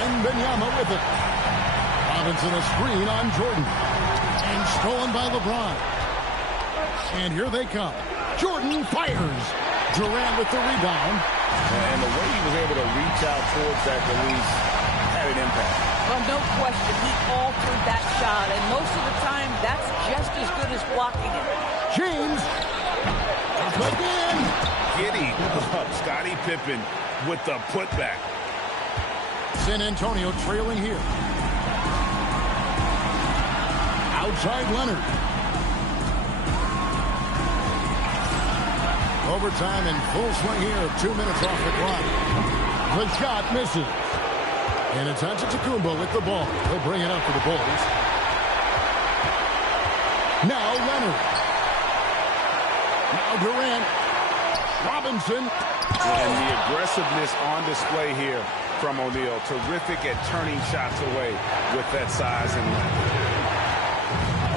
Wembanyama with it. Robinson a screen on Jordan. And stolen by LeBron. And here they come. Jordan fires. Durant with the rebound. And the way he was able to reach out towards that release had an impact. Well, no question. He altered that shot. And most of the time, that's just as good as blocking it. James. Up again. Giddy up. Scottie Pippen with the putback. San Antonio trailing here. Outside Leonard. Overtime in full swing here. 2 minutes off the clock. The shot misses. And it's Antetokounmpo with the ball. He'll bring it up for the Bulls. Now Leonard. Now Durant. Robinson. And the aggressiveness on display here from O'Neal. Terrific at turning shots away with that size and length.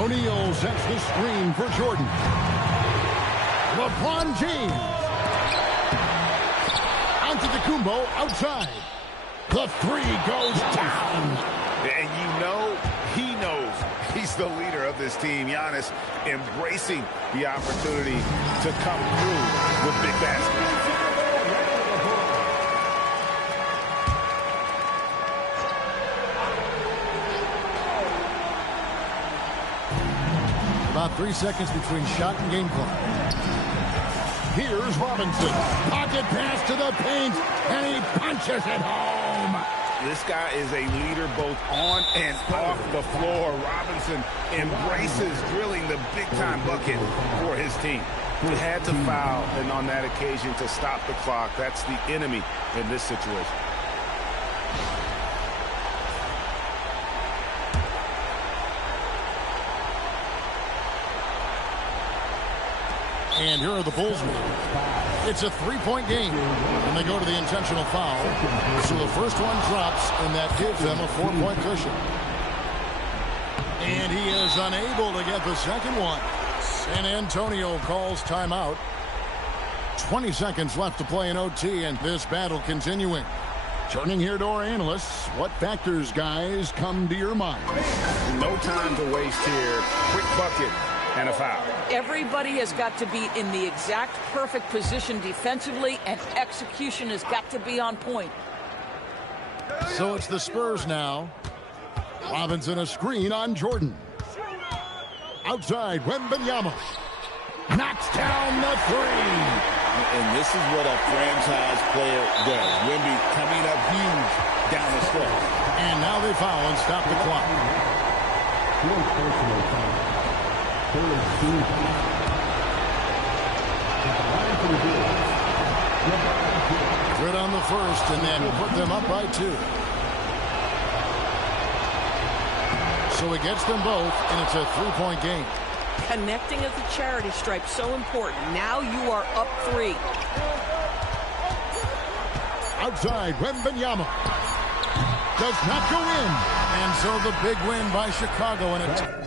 O'Neal sets the screen for Jordan. LeBron James. Antetokounmpo outside. The 3 goes down. And you know, he knows he's the leader of this team. Giannis embracing the opportunity to come through with big baskets. About 3 seconds between shot and game clock. Here's Robinson. Pocket pass to the paint, and he punches it home. This guy is a leader both on and off the floor. Robinson embraces drilling the big-time bucket for his team. He had to foul, and on that occasion to stop the clock. That's the enemy in this situation. And here are the Bulls. It's a 3-point game. And they go to the intentional foul. So the first one drops, and that gives them a 4-point cushion. And he is unable to get the second one. San Antonio calls timeout. 20 seconds left to play in OT, and this battle continuing. Turning here to our analysts, what factors, guys, come to your mind? No time to waste here. Quick bucket and a foul. Everybody has got to be in the exact perfect position defensively, and execution has got to be on point. So it's the Spurs now. Robinson a screen on Jordan. Outside, Wembanyama. Knocks down the three. And this is what a franchise player does. Wemby coming up huge down the stretch. And now they foul and stop the clock. Good on the first, and then put them up by 2. So he gets them both, and it's a 3-point game. Connecting at the charity stripe, so important. Now you are up 3. Outside, Wembanyama. Does not go in. And so the big win by Chicago, and it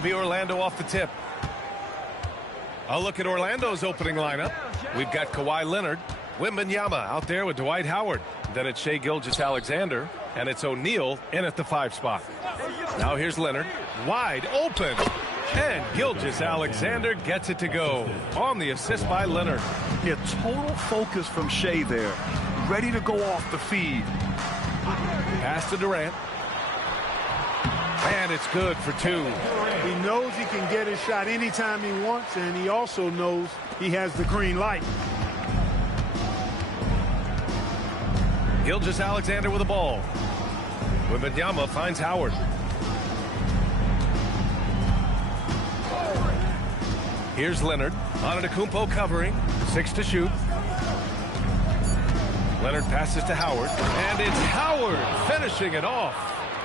It'll be Orlando off the tip. A look at Orlando's opening lineup. We've got Kawhi Leonard, Wembanyama out there with Dwight Howard. Then it's Shai Gilgeous-Alexander, and it's O'Neal in at the 5 spot. Now here's Leonard, wide open. And Gilgeous-Alexander gets it to go on the assist by Leonard. Yeah, total focus from Shai there. Ready to go off the feed. Pass to Durant. And it's good for 2. He knows he can get his shot anytime he wants, and he also knows he has the green light. Gilgeous-Alexander with the ball. Wembanyama finds Howard. Here's Leonard. Antetokounmpo covering. 6 to shoot. Leonard passes to Howard. And it's Howard finishing it off.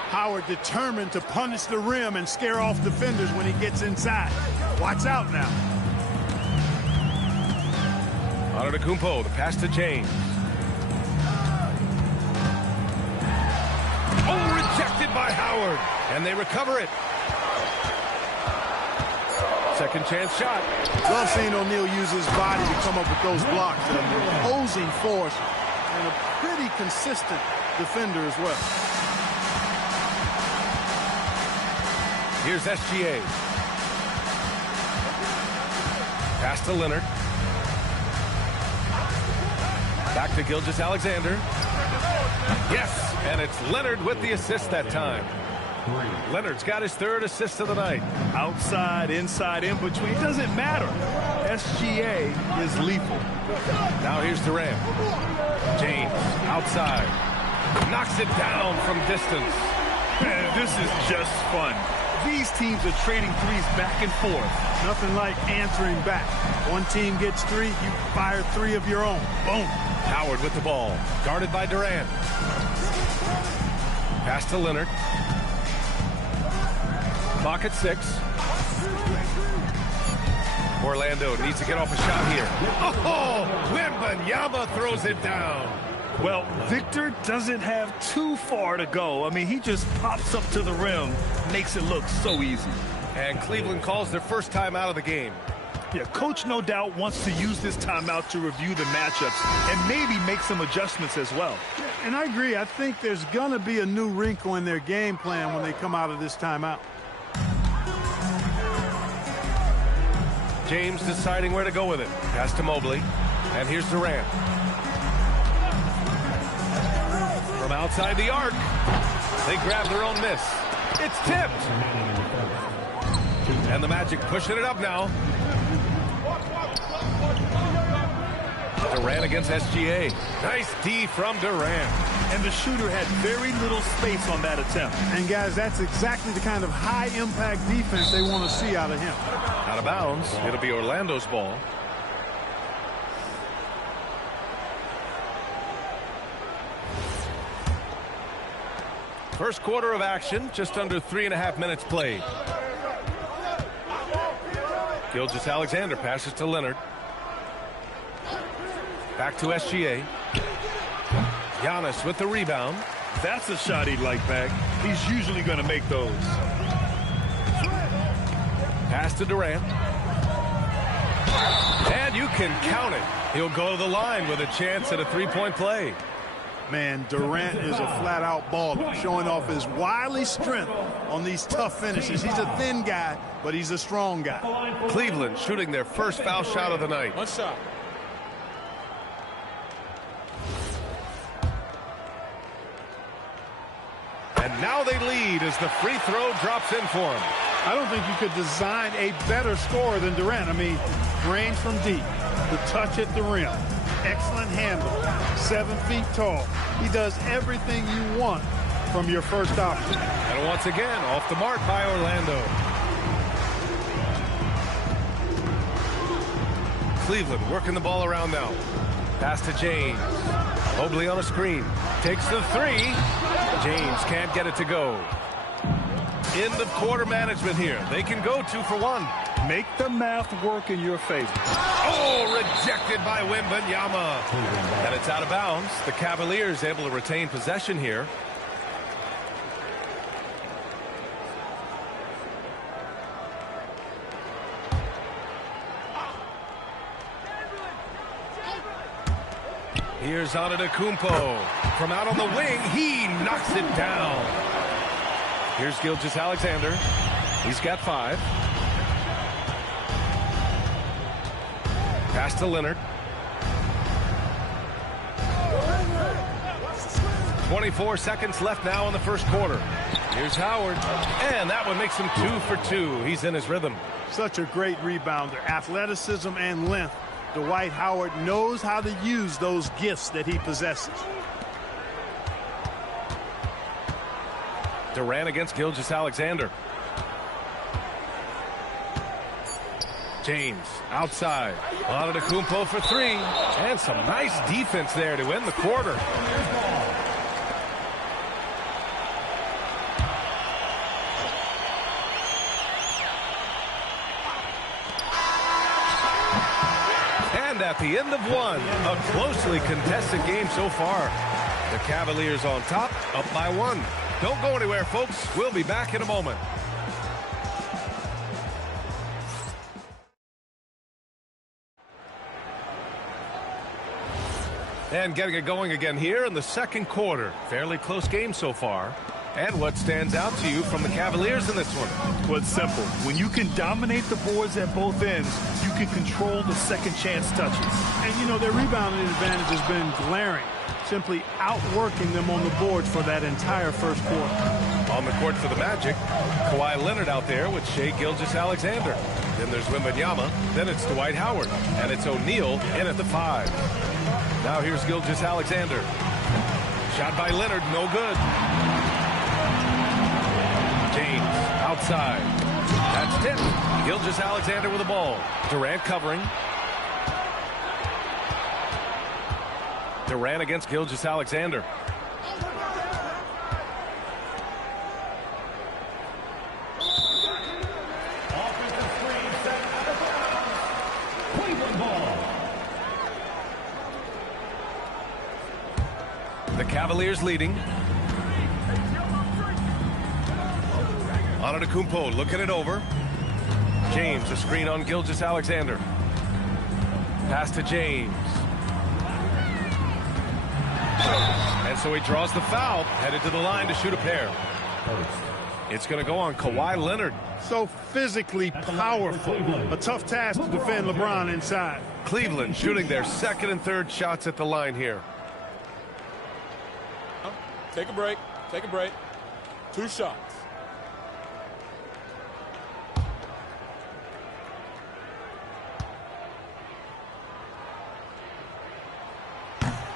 Howard determined to punish the rim and scare off defenders when he gets inside. Watch out now. Antetokounmpo, the pass to James. Oh, rejected by Howard. And they recover it. Second chance shot. Love seeing O'Neal use his body to come up with those blocks. An opposing force and a pretty consistent defender as well. Here's SGA. Pass to Leonard. Back to Gilgeous-Alexander. Yes, and it's Leonard with the assist that time. Leonard's got his 3rd assist of the night. Outside, inside, in between, doesn't matter. SGA is lethal. Now here's Durant. James outside. Knocks it down from distance. Man, this is just fun. These teams are trading threes back and forth. Nothing like answering back. One team gets 3, you fire 3 of your own. Boom. Howard with the ball. Guarded by Durant. Pass to Leonard. Clock at 6. Orlando needs to get off a shot here. Oh, Wembanyama throws it down. Well, Victor doesn't have too far to go. I mean, he just pops up to the rim, makes it look so easy. And Cleveland calls their first time out of the game. Yeah, coach no doubt wants to use this timeout to review the matchups and maybe make some adjustments as well. And I agree. I think there's going to be a new wrinkle in their game plan when they come out of this timeout. James deciding where to go with it. Pass to Mobley. And here's Durant. From outside the arc. They grab their own miss. It's tipped. And the Magic pushing it up now. Durant against SGA. Nice D from Durant. And the shooter had very little space on that attempt. And guys, that's exactly the kind of high-impact defense they want to see out of him. Out of bounds. It'll be Orlando's ball. First quarter of action, just under 3.5 minutes played. Gilgeous-Alexander passes to Leonard. Back to SGA. Giannis with the rebound. That's a shot he'd like back. He's usually going to make those. Pass to Durant. And you can count it. He'll go to the line with a chance at a 3-point play. Man, Durant is a flat-out baller, showing off his wily strength on these tough finishes. He's a thin guy, but he's a strong guy. Cleveland shooting their first foul shot of the night. One shot. And now they lead as the free throw drops in for him. I don't think you could design a better scorer than Durant. I mean, range from deep, the touch at the rim, excellent handle, 7 feet tall. He does everything you want from your first option. And once again, off the mark by Orlando. Cleveland working the ball around now. Pass to James. Mobley on a screen. Takes the 3. James can't get it to go. End of quarter management here. They can go 2 for 1. Make the math work in your favor. Oh, rejected by Wembanyama. And it's out of bounds. The Cavaliers able to retain possession here. Here's Antetokounmpo. From out on the wing, he knocks it down. Here's Gilgeous-Alexander. He's got 5. Pass to Leonard. 24 seconds left now in the first quarter. Here's Howard. And that one makes him 2 for 2. He's in his rhythm. Such a great rebounder. Athleticism and length. Dwight Howard knows how to use those gifts that he possesses. Durant against Gilgeous-Alexander. James outside. Antetokounmpo for 3. And some nice defense there to end the quarter. And at the end of one, a closely contested game so far. The Cavaliers on top, up by 1. Don't go anywhere, folks. We'll be back in a moment. And getting it going again here in the second quarter. Fairly close game so far. And what stands out to you from the Cavaliers in this one? Well, it's simple. When you can dominate the boards at both ends, you can control the second chance touches. And, you know, their rebounding advantage has been glaring. Simply outworking them on the boards for that entire first quarter. On the court for the Magic, Kawhi Leonard out there with Shai Gilgeous-Alexander. Then there's Wembanyama. Then it's Dwight Howard. And it's O'Neal in at the 5. Now here's Gilgeous-Alexander. Shot by Leonard, no good. James outside. That's tipped. Gilgeous-Alexander with the ball. Durant covering. Durant against Gilgeous-Alexander. The Cavaliers leading. Antetokounmpo looking it over. James, a screen on Gilgeous-Alexander. Pass to James. And so he draws the foul, headed to the line to shoot a pair. It's going to go on Kawhi Leonard. So physically powerful. A tough task to defend LeBron inside. Cleveland shooting their second and third shots at the line here. Take a break. Take a break. 2 shots.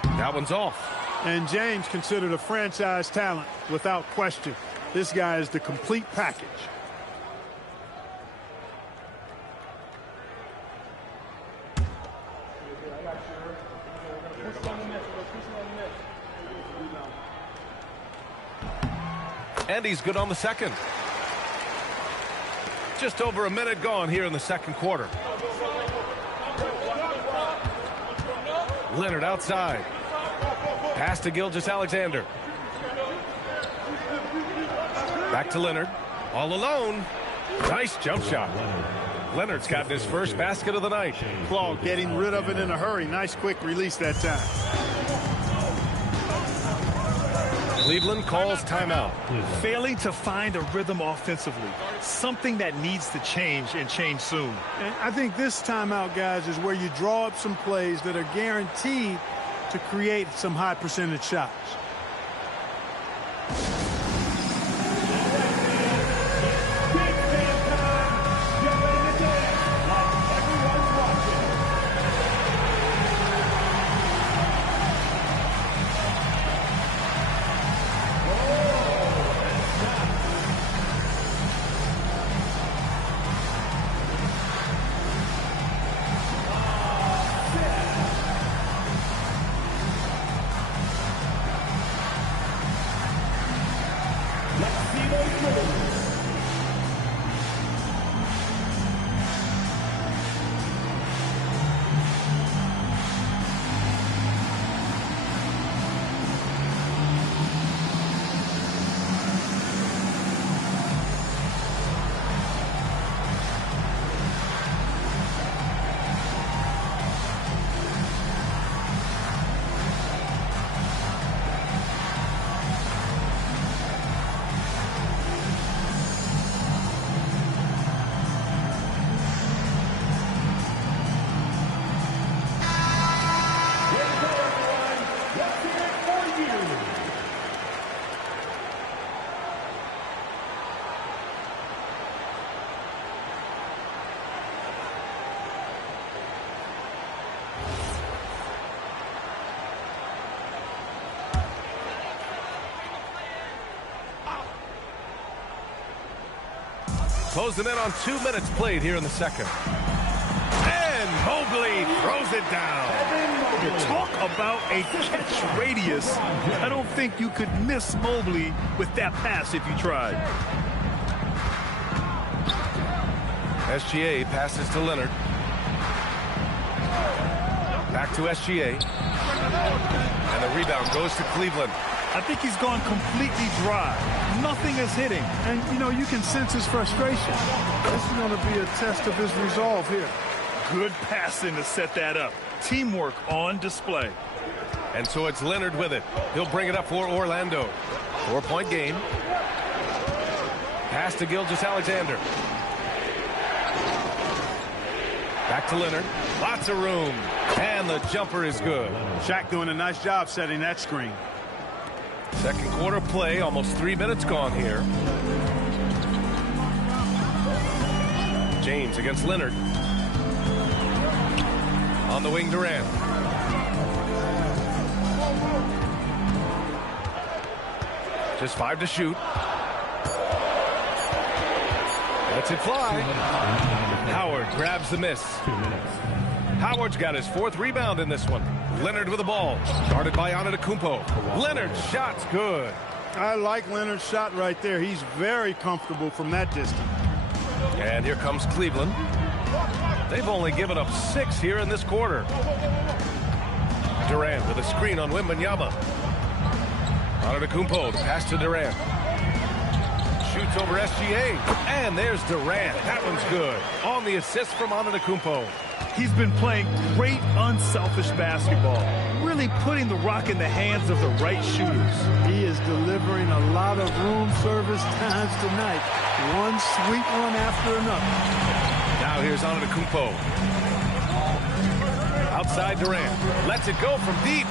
That one's off. And James considered a franchise talent without question. This guy is the complete package. And he's good on the second. Just over a minute gone here in the second quarter. Leonard outside. Pass to Gilgeous-Alexander. Back to Leonard. All alone. Nice jump shot. Leonard's gotten his first basket of the night. Claude getting rid of it in a hurry. Nice quick release that time. Cleveland calls timeout. Failing to find a rhythm offensively. Something that needs to change and change soon. And I think this timeout, guys, is where you draw up some plays that are guaranteed to create some high percentage shots. Close them in on 2 minutes played here in the second. And Mobley throws it down. You talk about a catch radius. I don't think you could miss Mobley with that pass if you tried. SGA passes to Leonard. Back to SGA. And the rebound goes to Cleveland. I think he's gone completely dry. Nothing is hitting. And, you know, you can sense his frustration. This is going to be a test of his resolve here. Good passing to set that up. Teamwork on display. And so it's Leonard with it. He'll bring it up for Orlando. 4-point game. Pass to Gilgeous-Alexander. Back to Leonard. Lots of room. And the jumper is good. Shaq doing a nice job setting that screen. Second quarter play. Almost 3 minutes gone here. James against Leonard. On the wing, Durant. Just 5 to shoot. Lets it fly. Howard grabs the miss. Howard's got his 4th rebound in this one. Leonard with the ball. Guarded by Antetokounmpo. Leonard's shot's good. I like Leonard's shot right there. He's very comfortable from that distance. And here comes Cleveland. They've only given up 6 here in this quarter. Durant with a screen on Wembanyama. Antetokounmpo, the pass to Durant. Shoots over SGA. And there's Durant. That one's good. On the assist from Antetokounmpo. He's been playing great unselfish basketball. Really putting the rock in the hands of the right shooters. He is delivering a lot of room service times tonight. One sweet one after another. Now here's Antetokounmpo. Outside Durant. Lets it go from deep.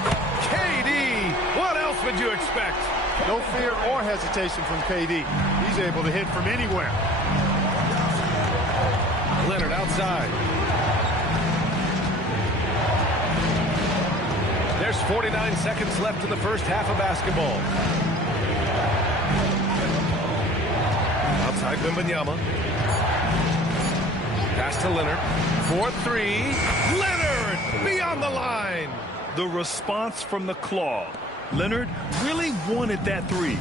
KD. What else would you expect? No fear or hesitation from KD. He's able to hit from anywhere. Leonard outside. There's 49 seconds left in the first half of basketball. Outside Wembanyama. Pass to Leonard. 4-3. Leonard beyond the line. The response from the claw. Leonard really wanted that 3.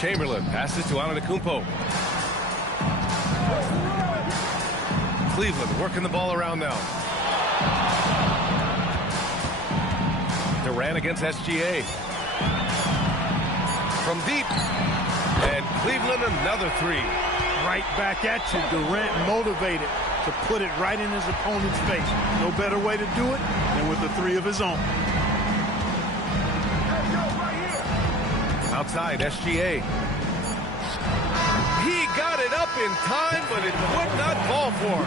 Chamberlain passes to Antetokounmpo. Cleveland working the ball around now. Durant against SGA. From deep. And Cleveland another 3. Right back at you. Durant motivated to put it right in his opponent's face. No better way to do it than with the 3 of his own. Outside SGA. He got it up in time, but it would not fall for him.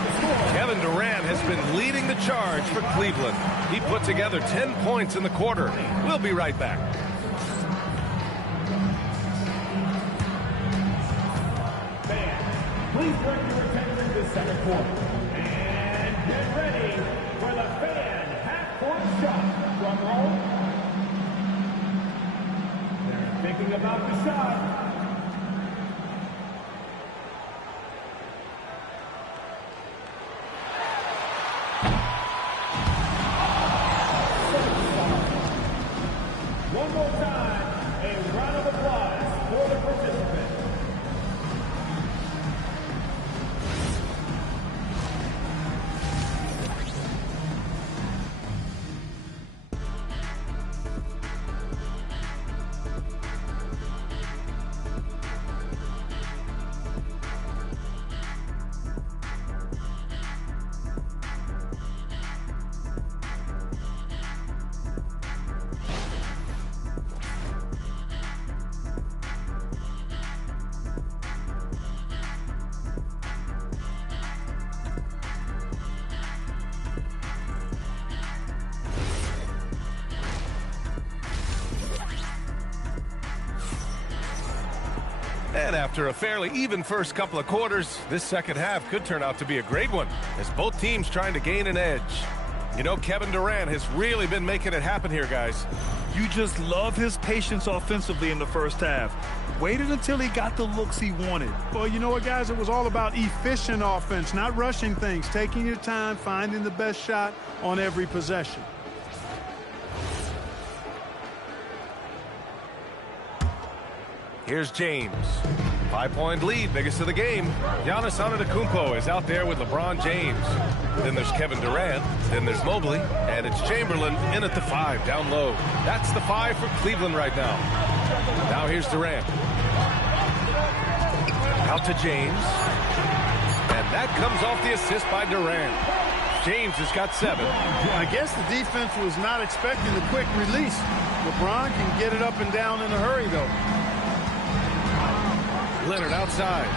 Kevin Durant has been leading the charge for Cleveland. He put together 10 points in the quarter. We'll be right back. Please bring your attention to the second quarter. And get ready for the fan half-court shot. Drum roll. They're thinking about the shot. One more time, a round of applause for the participants. And after a fairly even first couple of quarters, this second half could turn out to be a great one, as both teams trying to gain an edge. You know, Kevin Durant has really been making it happen here, guys. You just love his patience offensively in the first half. Waited until he got the looks he wanted. Well, you know what, guys? It was all about efficient offense, not rushing things, taking your time, finding the best shot on every possession. Here's James. 5-point lead, biggest of the game. Giannis Antetokounmpo is out there with LeBron James. Then there's Kevin Durant. Then there's Mobley. And it's Chamberlain in at the 5, down low. That's the 5 for Cleveland right now. Now here's Durant. Out to James. And that comes off the assist by Durant. James has got 7. I guess the defense was not expecting the quick release. LeBron can get it up and down in a hurry, though. Leonard outside.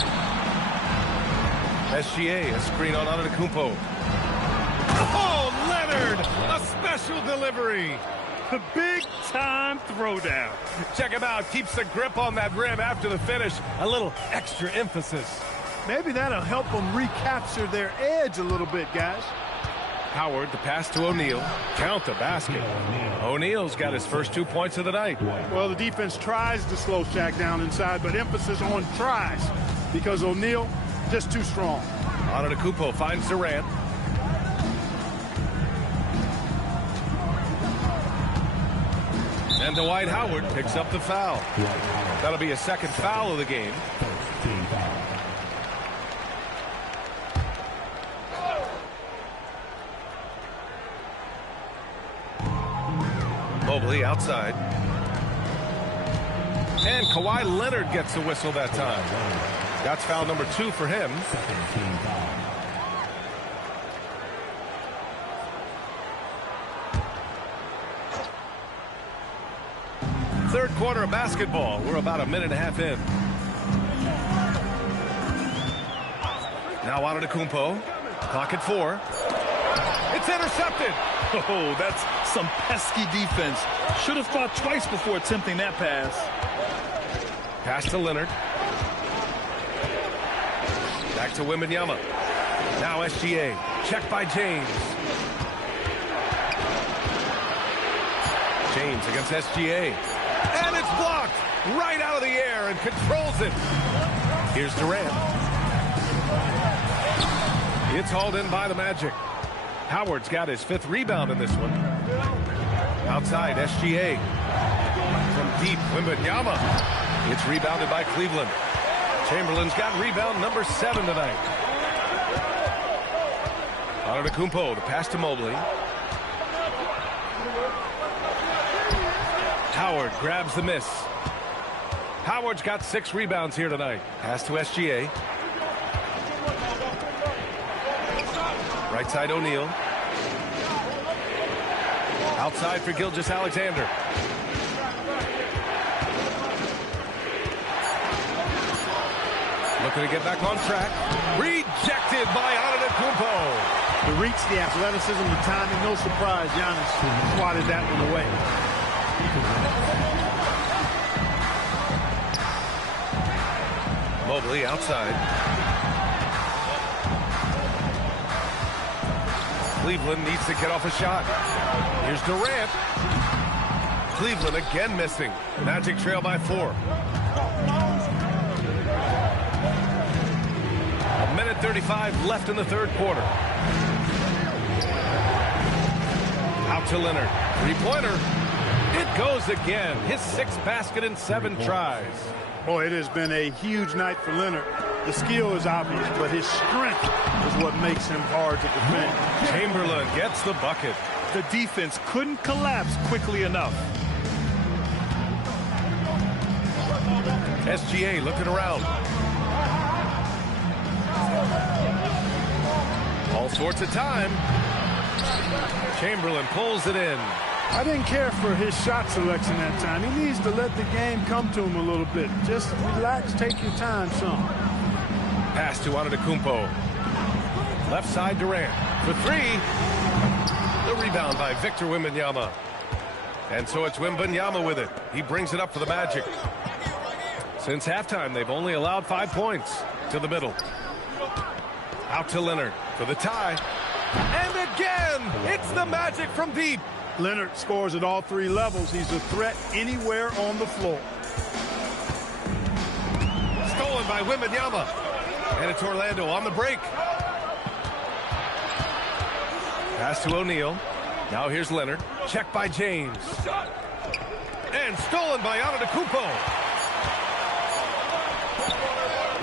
SGA, a screen on Antetokounmpo. Oh, Leonard! A special delivery. A big-time throwdown. Check him out. Keeps the grip on that rim after the finish. A little extra emphasis. Maybe that'll help them recapture their edge a little bit, guys. Howard, the pass to O'Neal. Count the basket. O'Neal's got his first 2 points of the night. Well, the defense tries to slow Shaq down inside, but emphasis on tries because O'Neal just too strong. Antetokounmpo finds Durant. And Dwight Howard picks up the foul. That'll be a second foul of the game. Mobley outside. And Kawhi Leonard gets the whistle that time. That's foul number 2 for him. Third quarter of basketball. We're about a minute and a half in. Now Antetokounmpo. Clock at 4. It's intercepted. Oh, that's some pesky defense. Should have thought twice before attempting that pass. Pass to Leonard. Back to Wembanyama. Now SGA. Check by James. James against SGA. And it's blocked right out of the air and controls it. Here's Durant. It's hauled in by the Magic. Howard's got his 5th rebound in this one. Outside, SGA. From deep, Wembanyama. It's rebounded by Cleveland. Chamberlain's got rebound number 7 tonight. Antetokounmpo, the pass to Mobley. Howard grabs the miss. Howard's got 6 rebounds here tonight. Pass to SGA. Right side O'Neal. Outside for Gilgeous-Alexander. Looking to get back on track. Rejected by Antetokounmpo. To reach the athleticism, the timing, no surprise, Giannis swatted that one away. Mobley outside. Cleveland needs to get off a shot. Here's Durant. Cleveland again missing. Magic trail by 4. A minute 35 left in the third quarter. Out to Leonard. 3-pointer. It goes again. His 6th basket in 7 tries. Boy, it has been a huge night for Leonard. The skill is obvious, but his strength is what makes him hard to defend. Chamberlain gets the bucket. The defense couldn't collapse quickly enough. SGA looking around. All sorts of time. Chamberlain pulls it in. I didn't care for his shot selection that time. He needs to let the game come to him a little bit. Just relax, take your time some. Pass to Antetokounmpo. Left side Durant for 3. The rebound by Victor Wembanyama. And so it's Wembanyama with it. He brings it up for the Magic. Since halftime, they've only allowed 5 points to the middle. Out to Leonard for the tie. And again, it's the Magic from deep. Leonard scores at all 3 levels. He's a threat anywhere on the floor. by Wembanyama. And it's Orlando on the break. Pass to O'Neal. Now here's Leonard. Check by James. And stolen by Antetokounmpo.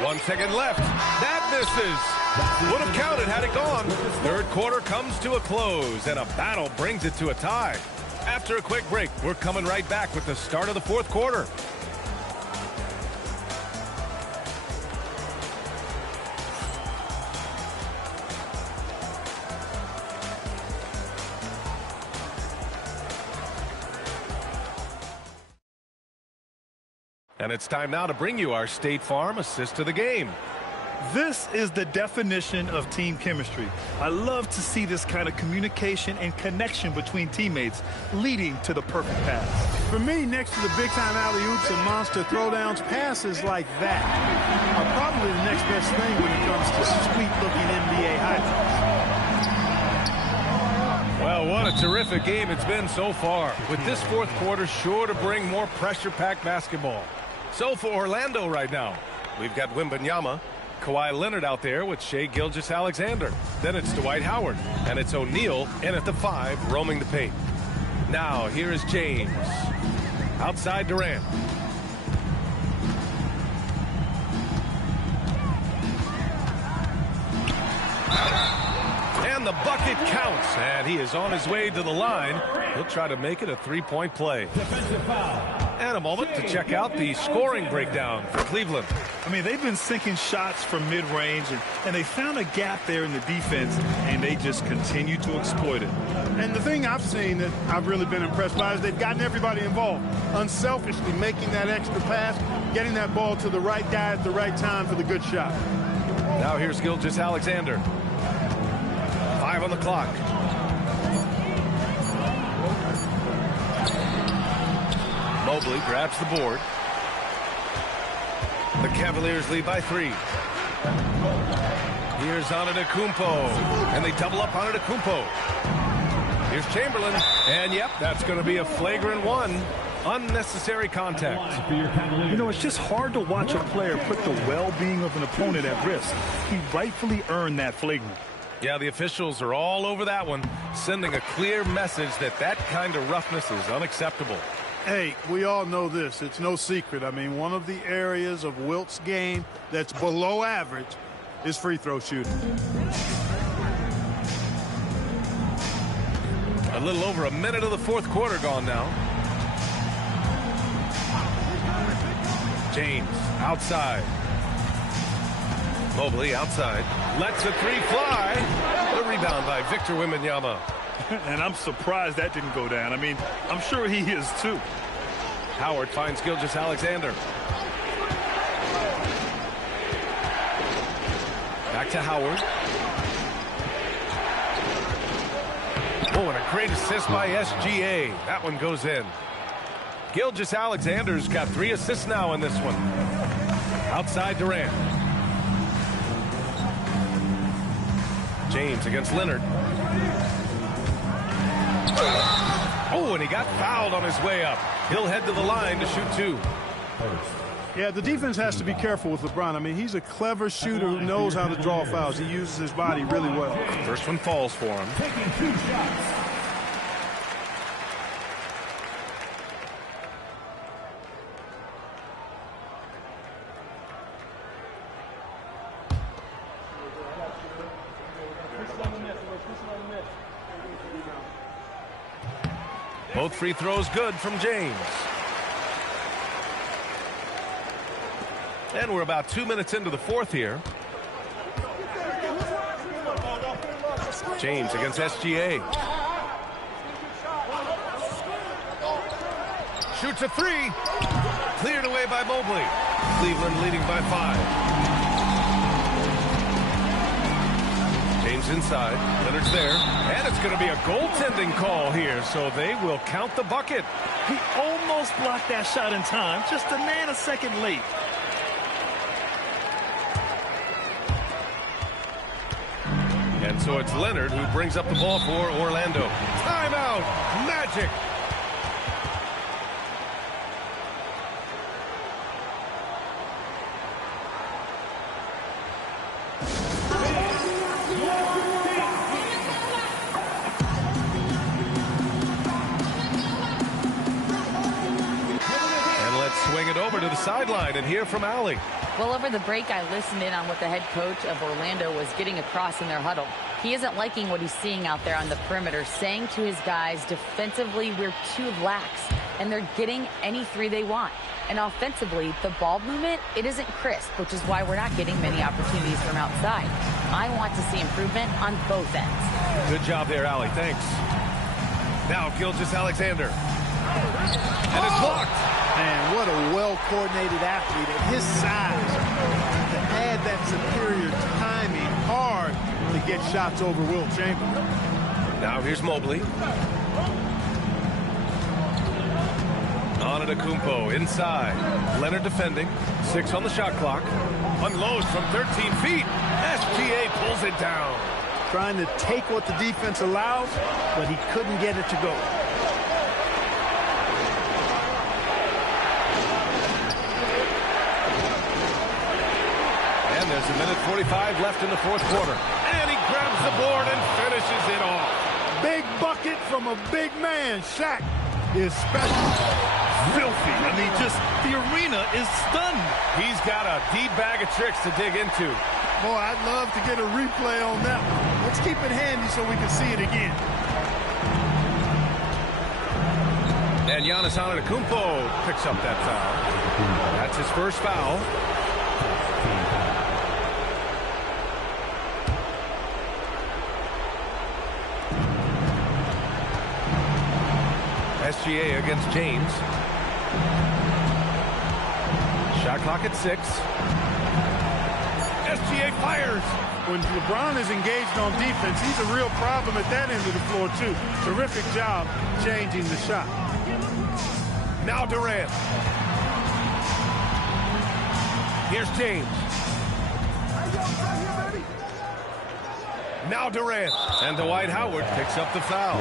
1 second left. That misses. Would have counted had it gone. Third quarter comes to a close, and a battle brings it to a tie. After a quick break, we're coming right back with the start of the fourth quarter. And it's time now to bring you our State Farm assist to the game. This is the definition of team chemistry. I love to see this kind of communication and connection between teammates leading to the perfect pass. For me, next to the big-time alley-oops and monster throwdowns, passes like that are probably the next best thing when it comes to sweet-looking NBA highlights. Well, what a terrific game it's been so far, with this fourth quarter sure to bring more pressure-packed basketball. So for Orlando right now, we've got Wembanyama, Kawhi Leonard out there with Shai Gilgeous-Alexander. Then it's Dwight Howard, and it's O'Neal in at the 5, roaming the paint. Now here is James. Outside Durant. And the bucket counts, and he is on his way to the line. He'll try to make it a three-point play. And a moment to check out the scoring breakdown for Cleveland. I mean, they've been sinking shots from mid-range, and they found a gap there in the defense, and they just continue to exploit it. And the thing I've seen that I've really been impressed by is they've gotten everybody involved, unselfishly making that extra pass, getting that ball to the right guy at the right time for the good shot. Now here's Gilgeous-Alexander. 5 on the clock. Mobley grabs the board. The Cavaliers lead by 3. Here's Antetokounmpo, and they double up Antetokounmpo. Here's Chamberlain, and yep, that's going to be a flagrant 1. Unnecessary contact. You know, it's just hard to watch a player put the well-being of an opponent at risk. He rightfully earned that flagrant. Yeah, the officials are all over that one, sending a clear message that that kind of roughness is unacceptable. Hey, we all know this. It's no secret. I mean, one of the areas of Wilt's game that's below average is free throw shooting. A little over a minute of the fourth quarter gone now. James outside. Mobley outside. Lets a 3 fly. The rebound by Victor Wembanyama. And I'm surprised that didn't go down. I mean, I'm sure he is too. Howard finds Gilgeous-Alexander. Back to Howard. Oh, and a great assist by SGA. That one goes in. Gilgeous-Alexander's got 3 assists now in this one. Outside Durant. James against Leonard. Oh, and he got fouled on his way up. He'll head to the line to shoot 2. Yeah, the defense has to be careful with LeBron. I mean, he's a clever shooter who knows how to draw fouls. He uses his body really well. First one falls for him. Taking 2 shots. Both free throws good from James. And we're about 2 minutes into the fourth here. James against SGA. Shoots a 3. Cleared away by Mobley. Cleveland leading by 5. James inside. Leonard's there. And it's going to be a goaltending call here, so they will count the bucket. He almost blocked that shot in time, just a nanosecond late. And so it's Leonard who brings up the ball for Orlando. Timeout. Magic. over to the sideline and hear from Allie. Well, over the break, I listened in on what the head coach of Orlando was getting across in their huddle. He isn't liking what he's seeing out there on the perimeter, saying to his guys, defensively, we're too lax, and they're getting any three they want. And offensively, the ball movement, it isn't crisp, which is why we're not getting many opportunities from outside. I want to see improvement on both ends. Good job there, Allie. Thanks. Now, Gilgeous-Alexander. And it's blocked. Man, what a well-coordinated athlete at his size. To add that superior timing, hard to get shots over Will Chamberlain. Now here's Mobley. Antetokounmpo inside. Leonard defending. 6 on the shot clock. Unloads from 13 feet. SGA pulls it down. Trying to take what the defense allows, but he couldn't get it to go. And there's a minute 45 left in the fourth quarter. And he grabs the board and finishes it off. Big bucket from a big man. Shaq is special. Filthy. I mean, just the arena is stunned. He's got a deep bag of tricks to dig into. Boy, I'd love to get a replay on that one. Let's keep it handy so we can see it again. And Giannis Antetokounmpo picks up that foul. That's his first foul. SGA against James. Shot clock at 6. SGA fires. When LeBron is engaged on defense, he's a real problem at that end of the floor, too. Terrific job changing the shot. Now Durant. Here's James. Now Durant. And Dwight Howard picks up the foul.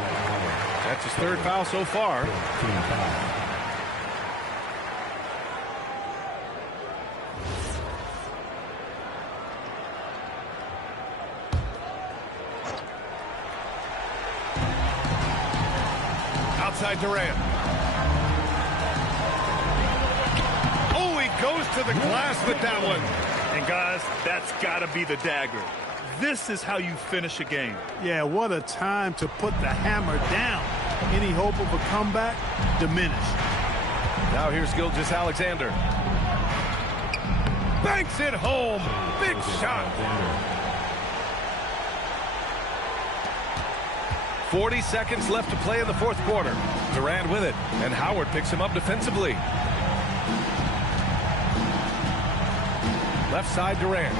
That's his third foul so far. Outside Durant. Oh, he goes to the glass with that one. And guys, that's got to be the dagger. This is how you finish a game. Yeah, what a time to put the hammer down. Any hope of a comeback diminished. Now here's Gilgeous-Alexander. Banks it home. Big shot. 40 seconds left to play in the fourth quarter. Durant with it, and Howard picks him up defensively. Left side Durant.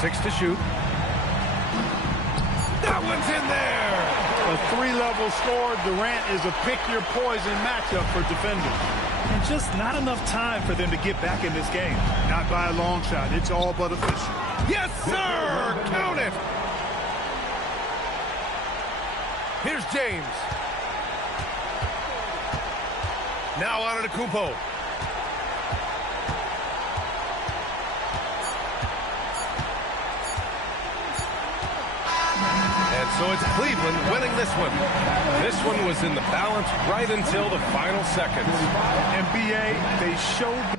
6 to shoot. That one's in there. A 3-level score. Durant is a pick-your-poison matchup for defenders. And just not enough time for them to get back in this game. Not by a long shot. It's all but official. Yes, sir! Count it! Here's James. Now Antetokounmpo. And so it's Cleveland winning this one. This one was in the balance right until the final seconds. NBA, they showed...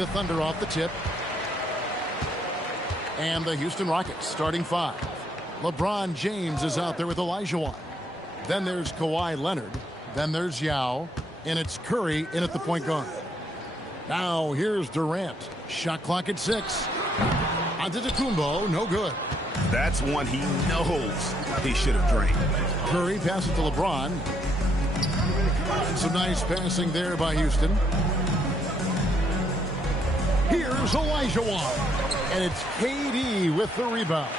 the Thunder off the tip. And the Houston Rockets starting 5. LeBron James is out there with Olajuwon. Then there's Kawhi Leonard. Then there's Yao. And it's Curry in at the point guard. Now here's Durant. Shot clock at 6. Antetokounmpo, no good. That's one he knows he should have drained. Curry passes to LeBron. Some nice passing there by Houston. Here's Olajuwon. And it's KD with the rebound.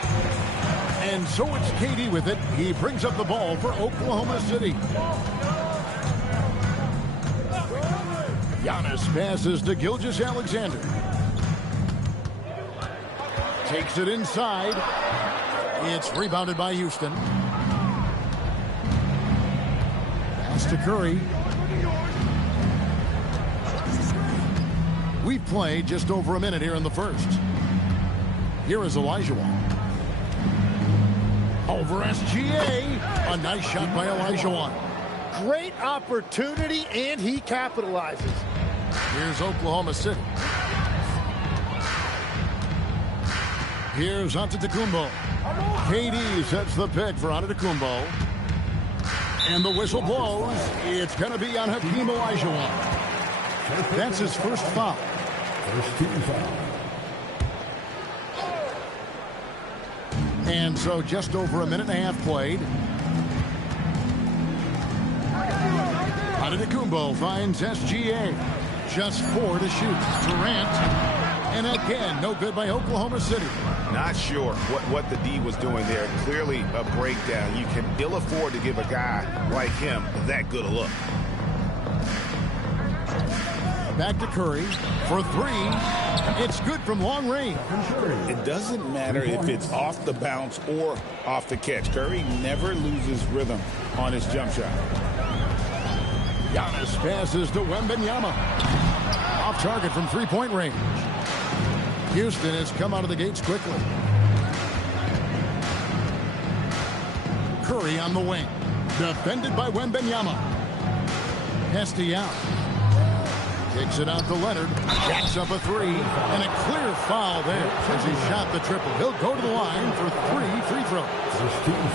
And so it's KD with it. He brings up the ball for Oklahoma City. Giannis passes to Gilgeous-Alexander. Takes it inside. It's rebounded by Houston. Pass to Curry. We've played just over a minute here in the first. Here is Olajuwon. Over SGA. A nice shot by Olajuwon. Great opportunity, and he capitalizes. Here's Oklahoma City. Here's Antetokounmpo. KD sets the pick for Antetokounmpo. And the whistle blows. It's going to be on Hakeem Olajuwon. That's his first foul. First team foul. And so just over a minute and a half played. Antetokounmpo finds SGA. Just 4 to shoot. Durant. And again, no good by Oklahoma City. Not sure what the D was doing there. Clearly a breakdown. You can ill afford to give a guy like him that good a look. Back to Curry for 3. It's good from long range. It doesn't matter if it's off the bounce or off the catch. Curry never loses rhythm on his jump shot. Giannis passes to Wembanyama. Off target from three-point range. Houston has come out of the gates quickly. Curry on the wing. Defended by Wembanyama. Pass to Yao. Kicks it out to Leonard. Jacks up a 3. And a clear foul there as he shot the triple. He'll go to the line for 3 free throws.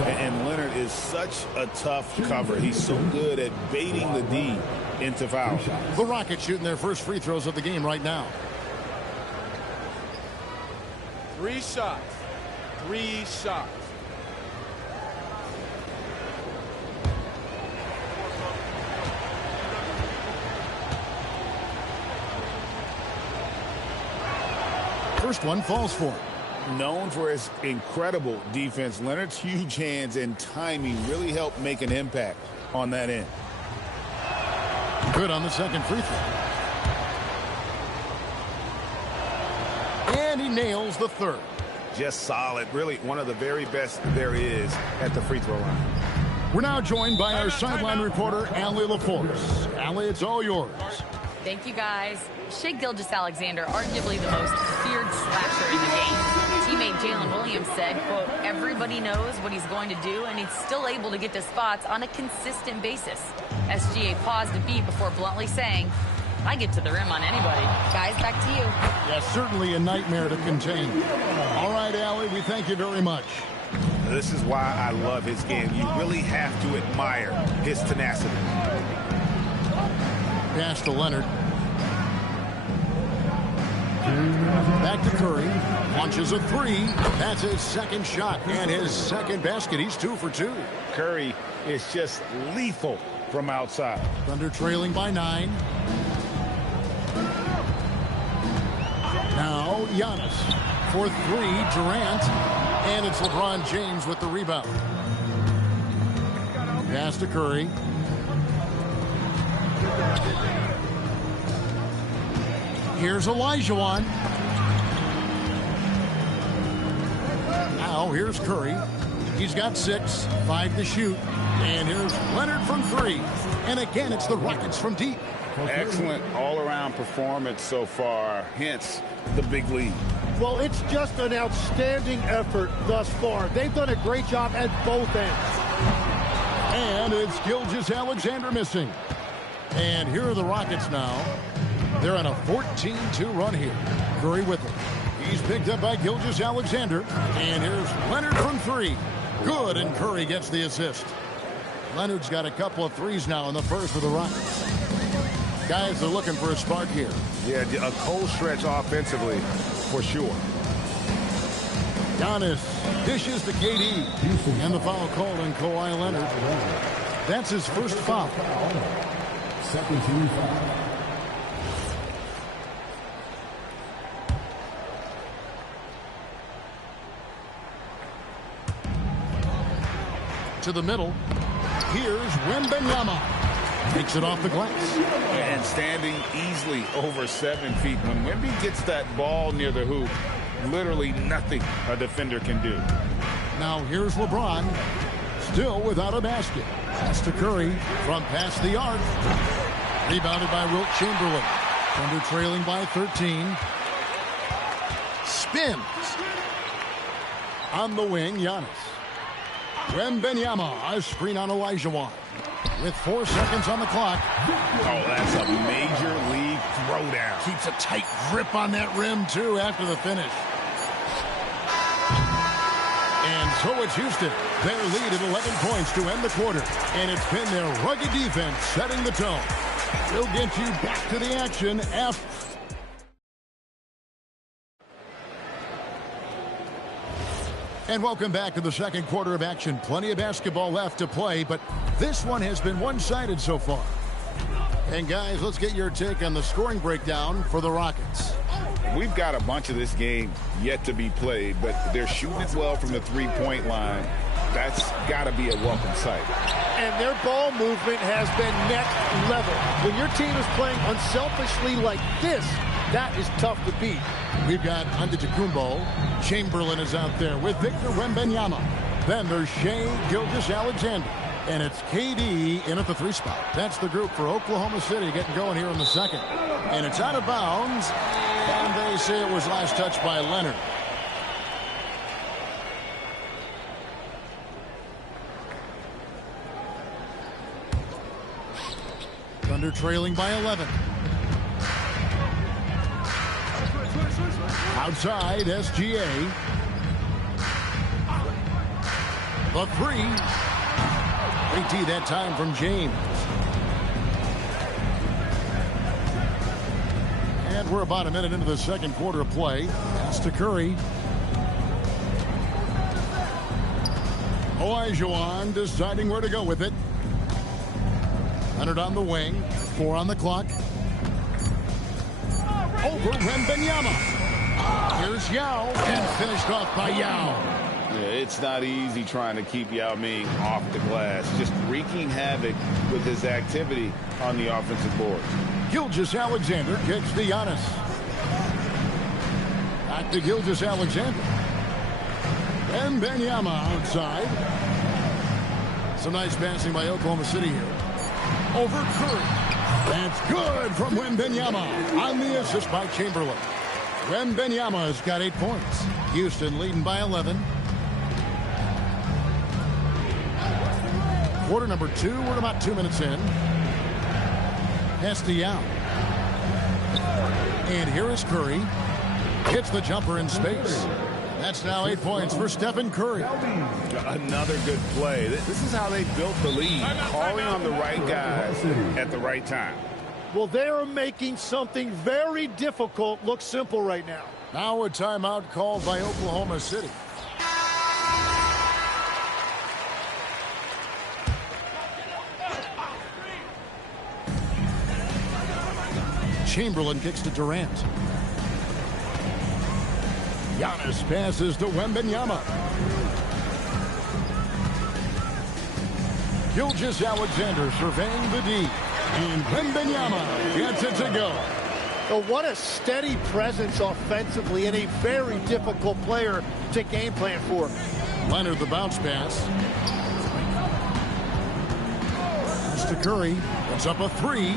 And Leonard is such a tough cover. He's so good at baiting the D into foul. The Rockets shooting their first free throws of the game right now. 3 shots. 3 shots. First one falls for him. Known for his incredible defense, Leonard's huge hands and timing really helped make an impact on that end. Good on the second free throw. And he nails the third. Just solid. Really one of the very best there is at the free throw line. We're now joined by our sideline reporter, Allie LaForce. Allie, it's all yours. Thank you, guys. Shai Gilgeous-Alexander, arguably the most feared slasher in the game. Teammate Jalen Williams said, quote, everybody knows what he's going to do, and he's still able to get to spots on a consistent basis. SGA paused a beat before bluntly saying, I get to the rim on anybody. Guys, back to you. Yeah, certainly a nightmare to contain. All right, Allie, we thank you very much. This is why I love his game. You really have to admire his tenacity. Pass to Leonard. Back to Curry. Launches a 3. That's his second shot and his second basket. He's 2 for 2. Curry is just lethal from outside. Thunder trailing by 9. Now Giannis for 3. Durant. And it's LeBron James with the rebound. Pass to Curry. Here's Olajuwon. Now here's Curry. He's got 6, 5 to shoot. And here's Leonard from 3. And again, it's the Rockets from deep. Excellent all-around performance so far, hence the big lead. Well, it's just an outstanding effort thus far. They've done a great job at both ends. And it's Gilgeous-Alexander missing. And here are the Rockets now. They're on a 14-2 run here. Curry with it. He's picked up by Gilgeous-Alexander. And here's Leonard from three. Good, and Curry gets the assist. Leonard's got a couple of threes now in the first for the Rockets. Guys are looking for a spark here. Yeah, a cold stretch offensively, for sure. Giannis dishes to KD. And the foul called on Kawhi Leonard. That's his first foul. Second team foul. To the middle. Here's Wembanyama. Takes it off the glass. And standing easily over 7 feet. When Wemby gets that ball near the hoop, literally nothing a defender can do. Now here's LeBron. Still without a basket. Pass to Curry from past the arc. Rebounded by Wilt Chamberlain. Thunder trailing by 13. Spins. On the wing, Giannis. Wembanyama, a screen on Olajuwon. With 4 seconds on the clock. Oh, that's a major league throwdown. Keeps a tight grip on that rim, too, after the finish. And so it's Houston. Their lead at 11 points to end the quarter. And it's been their rugged defense setting the tone. We'll get you back to the action after. And welcome back to the second quarter of action. Plenty of basketball left to play, but this one has been one-sided so far. And guys, let's get your take on the scoring breakdown for the Rockets. We've got a bunch of this game yet to be played, but they're shooting it well from the three-point line. That's got to be a welcome sight. And their ball movement has been next level. When your team is playing unselfishly like this, that is tough to beat. We've got Antetokounmpo. Chamberlain is out there with Victor Wembanyama. Then there's Shai Gilgeous-Alexander. And it's KD in at the 3 spot. That's the group for Oklahoma City getting going here in the second. And it's out of bounds. And they say it was last touched by Leonard. Thunder trailing by 11. Outside, SGA. The 3. AT that time from James. And we're about a minute into the second quarter of play. Pass to Curry. Olajuwon deciding where to go with it. Leonard on the wing. 4 on the clock. Over Wembanyama. Here's Yao, and finished off by Yao. Yeah, it's not easy trying to keep Yao Ming off the glass. Just wreaking havoc with his activity on the offensive board. Gilgeous-Alexander kicks to Giannis. Back to Gilgeous-Alexander. Wembanyama outside. Some nice passing by Oklahoma City here. Over Curry. That's good from Wembanyama on the assist by Chamberlain. Wembanyama has got 8 points. Houston leading by 11. Quarter number 2. We're about 2 minutes in. Pass to Yao. And here is Curry. Hits the jumper in space. That's now 8 points for Stephen Curry. Another good play. This is how they built the lead. Calling on the right guys at the right time. Well, they are making something very difficult look simple right now. Now a timeout called by Oklahoma City. Chamberlain kicks to Durant. Giannis passes to Wembanyama. Gilgeous-Alexander surveying the D. And Wembanyama gets it to go. Oh, what a steady presence offensively and a very difficult player to game plan for. Leonard the bounce pass. Pass to Curry. Puts up a 3.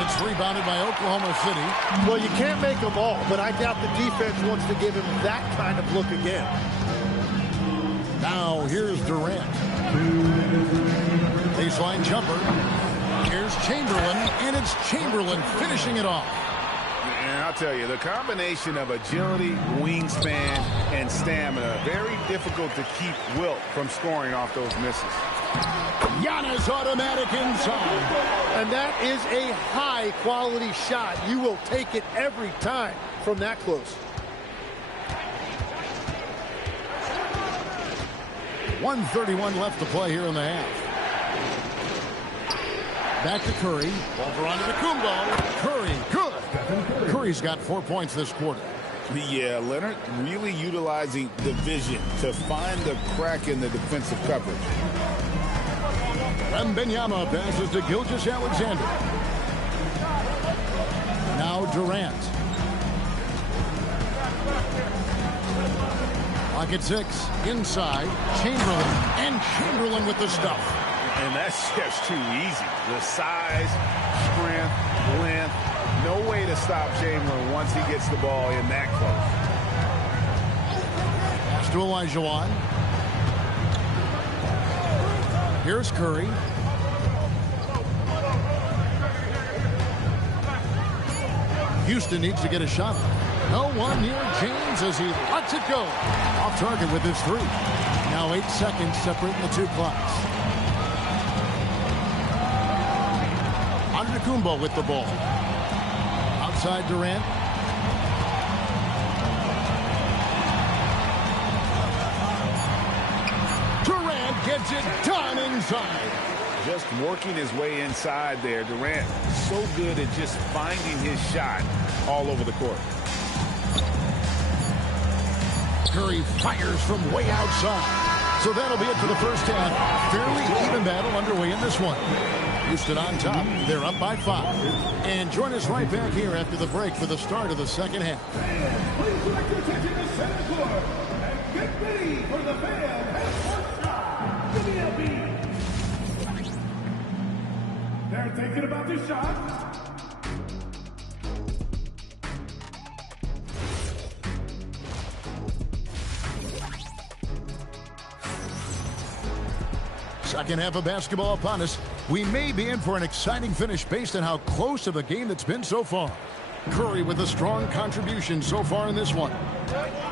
It's rebounded by Oklahoma City. Well, you can't make them all, but I doubt the defense wants to give him that kind of look again. Now here's Durant. Baseline jumper. Here's Chamberlain, and it's Chamberlain finishing it off. And I'll tell you, the combination of agility, wingspan, and stamina, very difficult to keep Wilt from scoring off those misses. Giannis automatic inside. And that is a high-quality shot. You will take it every time from that close. 1:31 left to play here in the half. Back to Curry. Over onto the Kumbo. Curry, good. Curry's got 4 points this quarter. Yeah, Leonard really utilizing the vision to find the crack in the defensive coverage. Wembanyama passes to Gilgeous-Alexander. Now Durant. Pocket 6, inside, Chamberlain, and Chamberlain with the stuff. And that's just too easy. The size, strength, length, no way to stop Chamberlain once he gets the ball in that close. Pass to Olajuwon. Here's Curry. Houston needs to get a shot. No one near James as he lets it go. Off target with his 3. Now 8 seconds separating the two clocks. Antetokounmpo with the ball. Outside Durant. Durant gets it done inside. Just working his way inside there. Durant so good at just finding his shot all over the court. Curry fires from way outside. So that'll be it for the first half. Fairly even battle underway in this one. Houston on top. They're up by 5. And join us right back here after the break for the start of the second half. Please direct your attention to center court and get ready for the fan half-court shot. Give me a beat. They're thinking about the shot. Second half of basketball upon us. We may be in for an exciting finish based on how close of a game that's been so far. Curry with a strong contribution so far in this one.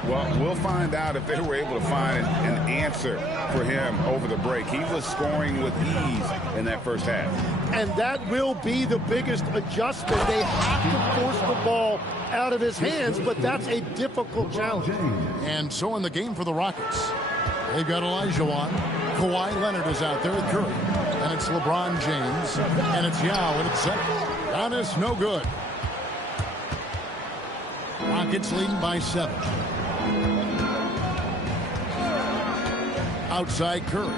Well, we'll find out if they were able to find an answer for him over the break. He was scoring with ease in that first half. And that will be the biggest adjustment. They have to force the ball out of his hands, but that's a difficult challenge. And so in the game for the Rockets, they've got Olajuwon. Kawhi Leonard is out there with Curry. And it's LeBron James. And it's Yao in its center. Giannis, no good. Rockets leading by 7. Outside Curry.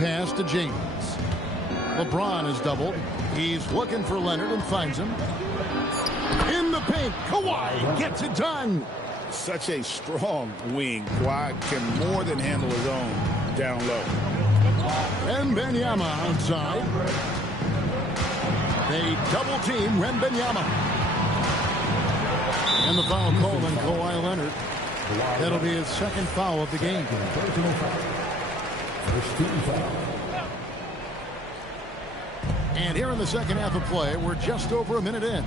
Pass to James. LeBron is doubled. He's looking for Leonard and finds him. In the paint, Kawhi gets it done. Such a strong wing. Kawhi can more than handle his own down low. Wembanyama outside. They double team Wembanyama. And the foul called on Kawhi Leonard. That'll be his second foul of the game. And here in the second half of play, we're just over a minute in.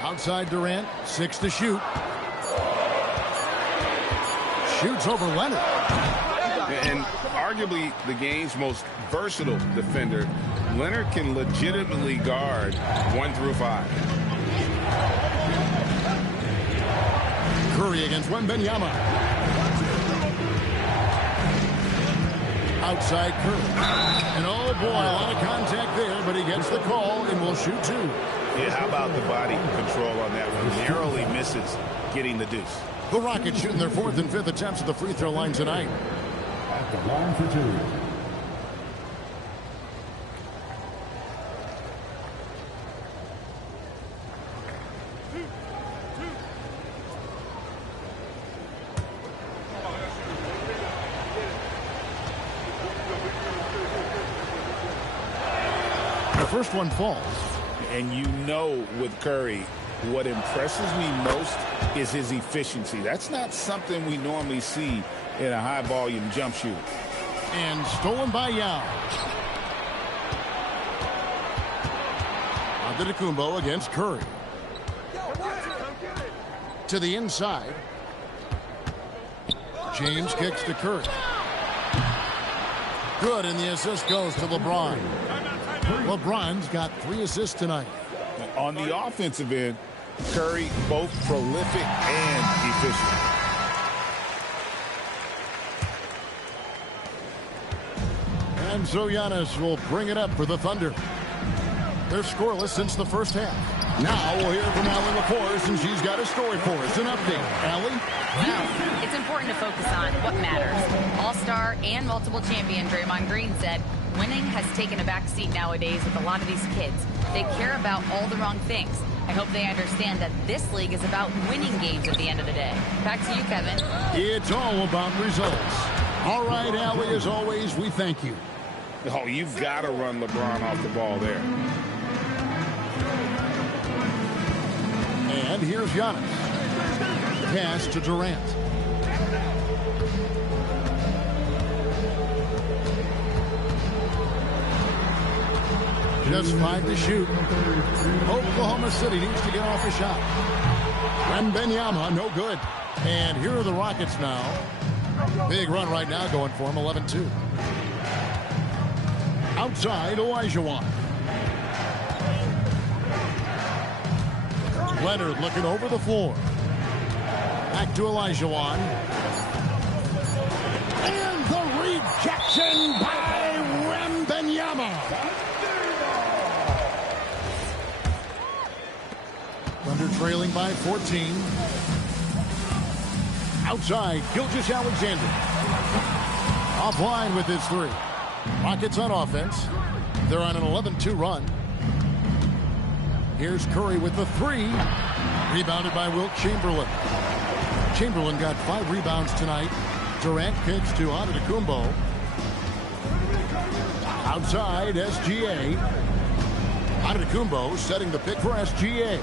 Outside Durant, 6 to shoot. Shoots over Leonard. And arguably the game's most versatile defender, Leonard can legitimately guard 1 through 5. Curry against Wembanyama. Outside Curry. And oh boy, a lot of contact there, but he gets the call and will shoot 2. Yeah, how about the body control on that one? Narrowly misses getting the deuce. The Rockets shooting their 4th and 5th attempts at the free throw line tonight. At the line for 2. The first one falls. And you know with Curry, what impresses me most is his efficiency. That's not something we normally see in a high-volume jump shooter. And stolen by Yao. Antetokounmpo against Curry. To the inside. James kicks to Curry. Good, and the assist goes to LeBron. LeBron's got 3 assists tonight. On the offensive end, Curry both prolific and efficient. And so Giannis will bring it up for the Thunder. They're scoreless since the first half. Now we'll hear from Allie LaForce, and she's got a story for us. An update. Allie? Well, it's important to focus on what matters. All-star and multiple champion Draymond Green said winning has taken a back seat nowadays with a lot of these kids. They care about all the wrong things. I hope they understand that this league is about winning games at the end of the day. Back to you, Kevin. It's all about results. All right, Allie, as always, we thank you. Oh, you've got to run LeBron off the ball there. And here's Giannis. Pass to Durant. Just 5 to shoot. Oklahoma City needs to get off a shot. Wembanyama, no good. And here are the Rockets now. Big run right now going for them, 11-2. Outside, Olajuwon. Leonard looking over the floor. Back to Olajuwon. And the rejection by Wembanyama. Thunder trailing by 14. Outside, Gilgeous-Alexander. Offline with his 3. Rockets on offense. They're on an 11-2 run. Here's Curry with the 3. Rebounded by Wilt Chamberlain. Chamberlain got 5 rebounds tonight. Durant kicks to Antetokounmpo. Outside, SGA. Antetokounmpo setting the pick for SGA.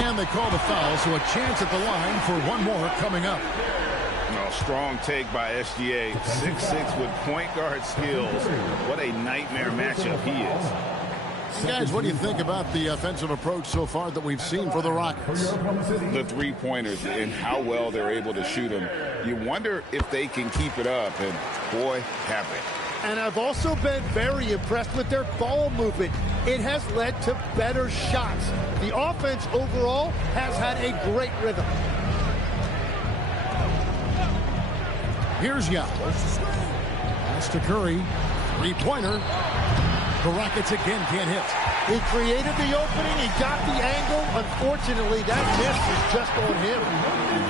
And they call the foul, so a chance at the line for one more coming up. No, strong take by SGA. 6'6" with point guard skills. What a nightmare matchup he is. Guys, what do you think about the offensive approach so far that we've seen for the Rockets? The 3-pointers and how well they're able to shoot them. You wonder if they can keep it up, and boy, have they. And I've also been very impressed with their ball movement. It has led to better shots. The offense overall has had a great rhythm. Here's Yao. Pass to Curry. 3-pointer. The Rockets again can't hit. He created the opening. He got the angle. Unfortunately, that miss is just on him.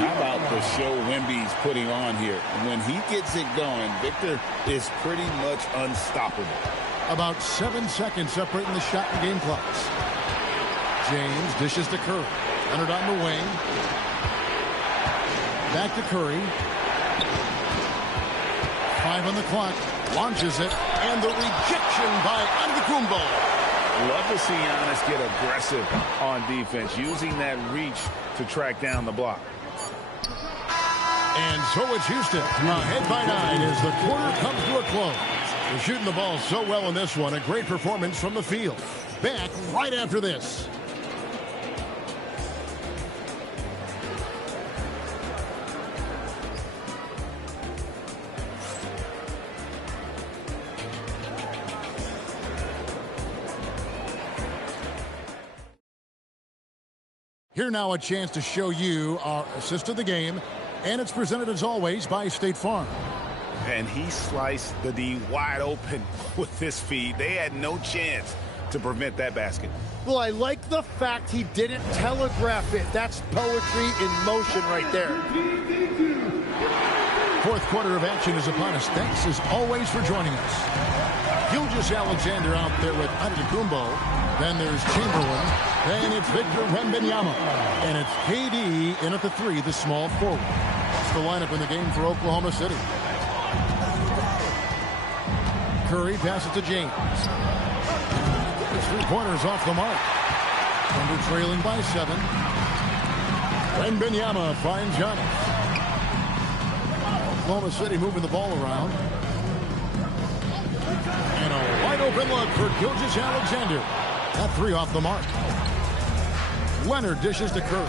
How about the show Wemby's putting on here? When he gets it going, Victor is pretty much unstoppable. About 7 seconds separating the shot and game clocks. James dishes to Curry. Leonard on the wing. Back to Curry. 5 on the clock. Launches it. And the rejection by Antetokounmpo. Love to see Giannis get aggressive on defense, using that reach to track down the block. And so it's Houston. Ahead by 9 as the quarter comes to a close. They're shooting the ball so well in this one. A great performance from the field. Back right after this. Here now a chance to show you our assist of the game. And it's presented as always by State Farm. And he sliced the D wide open with his feed. They had no chance to prevent that basket. Well, I like the fact he didn't telegraph it. That's poetry in motion right there. Fourth quarter of action is upon us. Thanks as always for joining us. Gilgeous-Alexander out there with Antetokounmpo. Then there's Chamberlain. Then it's Victor Wembanyama. And it's KD in at the 3, the small forward. That's the lineup in the game for Oklahoma City. Curry passes to James. The 3-pointers off the mark. Thunder trailing by 7. Wembanyama finds Giannis. Oklahoma City moving the ball around. And a wide open look for Gilgeous-Alexander. That three off the mark. Leonard dishes to Curry.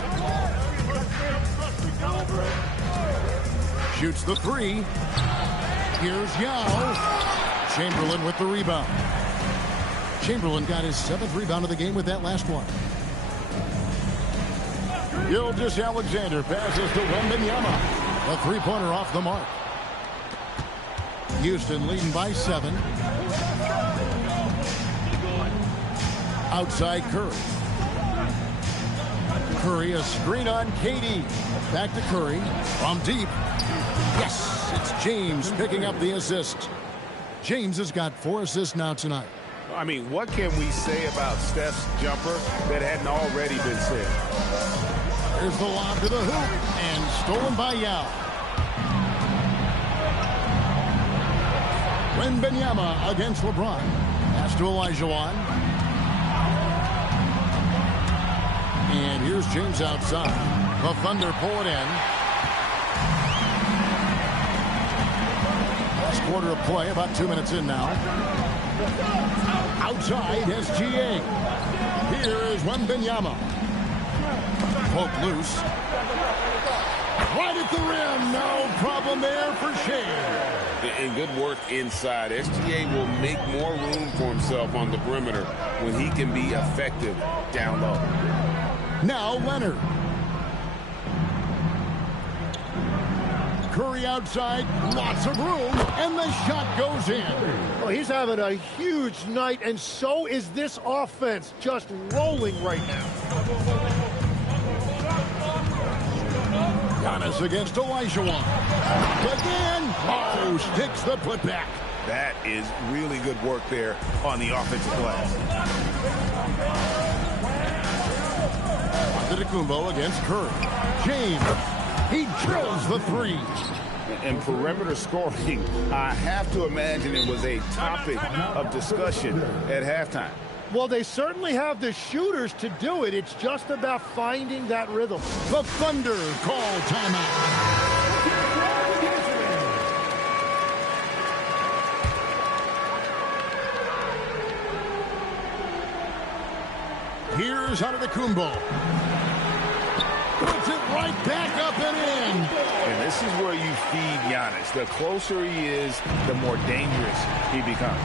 Shoots the three. Here's Yao. Chamberlain with the rebound. Chamberlain got his 7th rebound of the game with that last one. Gilgeous-Alexander passes to Wembanyama. A three-pointer off the mark. Houston leading by 7. Outside Curry. Curry, a screen on KD. Back to Curry. From deep. Yes, it's James picking up the assist. James has got 4 assists now tonight. I mean, what can we say about Steph's jumper that hadn't already been said? Here's the lob to the hoop, and stolen by Yao. Wembanyama against LeBron. Pass to Olajuwon. And here's James outside. The Thunder pull it in. Last quarter of play, about 2 minutes in now. Outside, SGA. Here is Wembanyama. Poke loose. Right at the rim. No problem there for Shea. And good work inside. SGA will make more room for himself on the perimeter when he can be effective down low. Now Leonard. Curry outside, lots of room, and the shot goes in. Well, he's having a huge night, and so is this offense, just rolling right now. Giannis against Olajuwon. Again, sticks the putback. That is really good work there on the offensive glass. Antetokounmpo against Curry. James, he drills the three. And perimeter scoring, I have to imagine it was a topic of discussion at halftime. Well, they certainly have the shooters to do it. It's just about finding that rhythm. The Thunder call timeout. Here's Antetokounmpo. Puts it right back up and in. And this is where you feed Giannis. The closer he is, the more dangerous he becomes.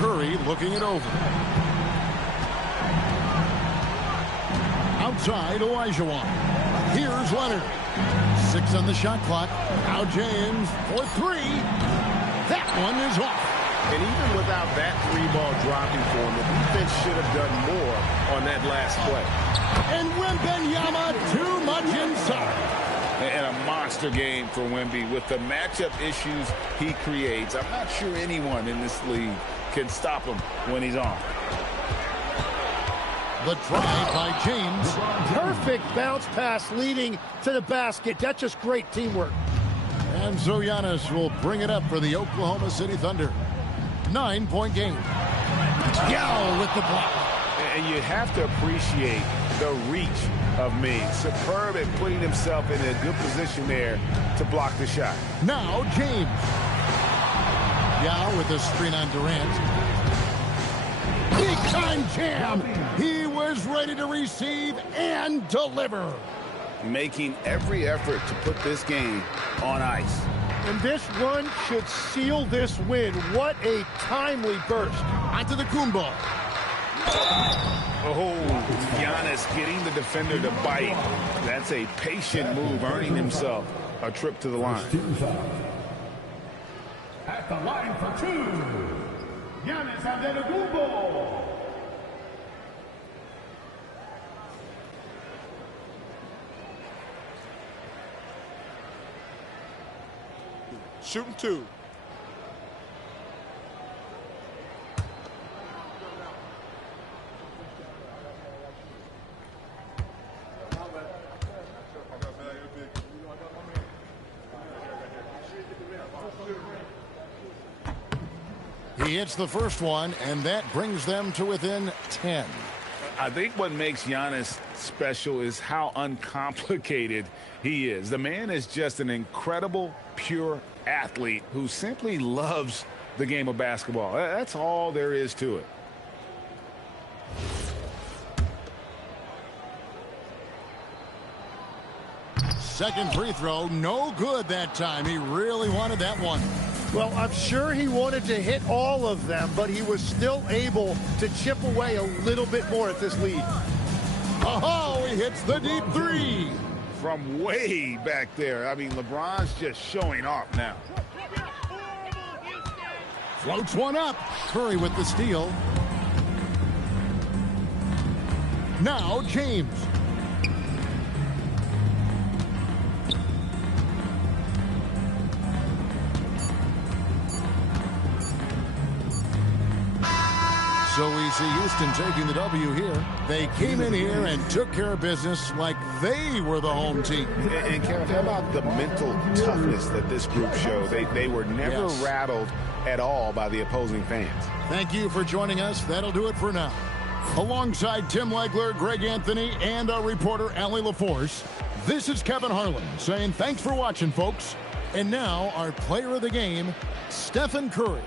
Curry looking it over. Outside, Olajuwon. Here's Leonard. 6 on the shot clock. Now James for 3. That one is off. And even without that 3-ball dropping for him, the defense should have done more on that last play. And Wembanyama too much inside. And a monster game for Wemby with the matchup issues he creates. I'm not sure anyone in this league can stop him when he's on. The drive by James. Perfect bounce pass leading to the basket. That's just great teamwork. And so Giannis will bring it up for the Oklahoma City Thunder. 9-point game. Yao with the block. And you have to appreciate the reach of Ming. Superb at putting himself in a good position there to block the shot. Now James. Yao with the screen on Durant. Big time jam. He was ready to receive and deliver. Making every effort to put this game on ice. And this run should seal this win. What a timely burst. Antetokounmpo. Oh, Giannis getting the defender to bite. That's a patient move, earning himself a trip to the line. At the line for 2, Giannis Antetokounmpo. Shooting 2. He hits the first one, and that brings them to within 10. I think what makes Giannis special is how uncomplicated he is. The man is just an incredible, pure athlete who simply loves the game of basketball. That's all there is to it. Second free throw, no good that time. He really wanted that one. Well, I'm sure he wanted to hit all of them, but he was still able to chip away a little bit more at this lead. Oh, he hits the deep three. From way back there. I mean, LeBron's just showing off now. Floats one up. Curry with the steal. Now James. So we see Houston taking the W here. They came in here and took care of business like they were the home team. And Kevin, how about the mental toughness that this group showed? They were never rattled at all by the opposing fans. Thank you for joining us. That'll do it for now. Alongside Tim Legler, Greg Anthony, and our reporter, Allie LaForce, this is Kevin Harlan saying thanks for watching, folks. And now our player of the game, Stephen Curry.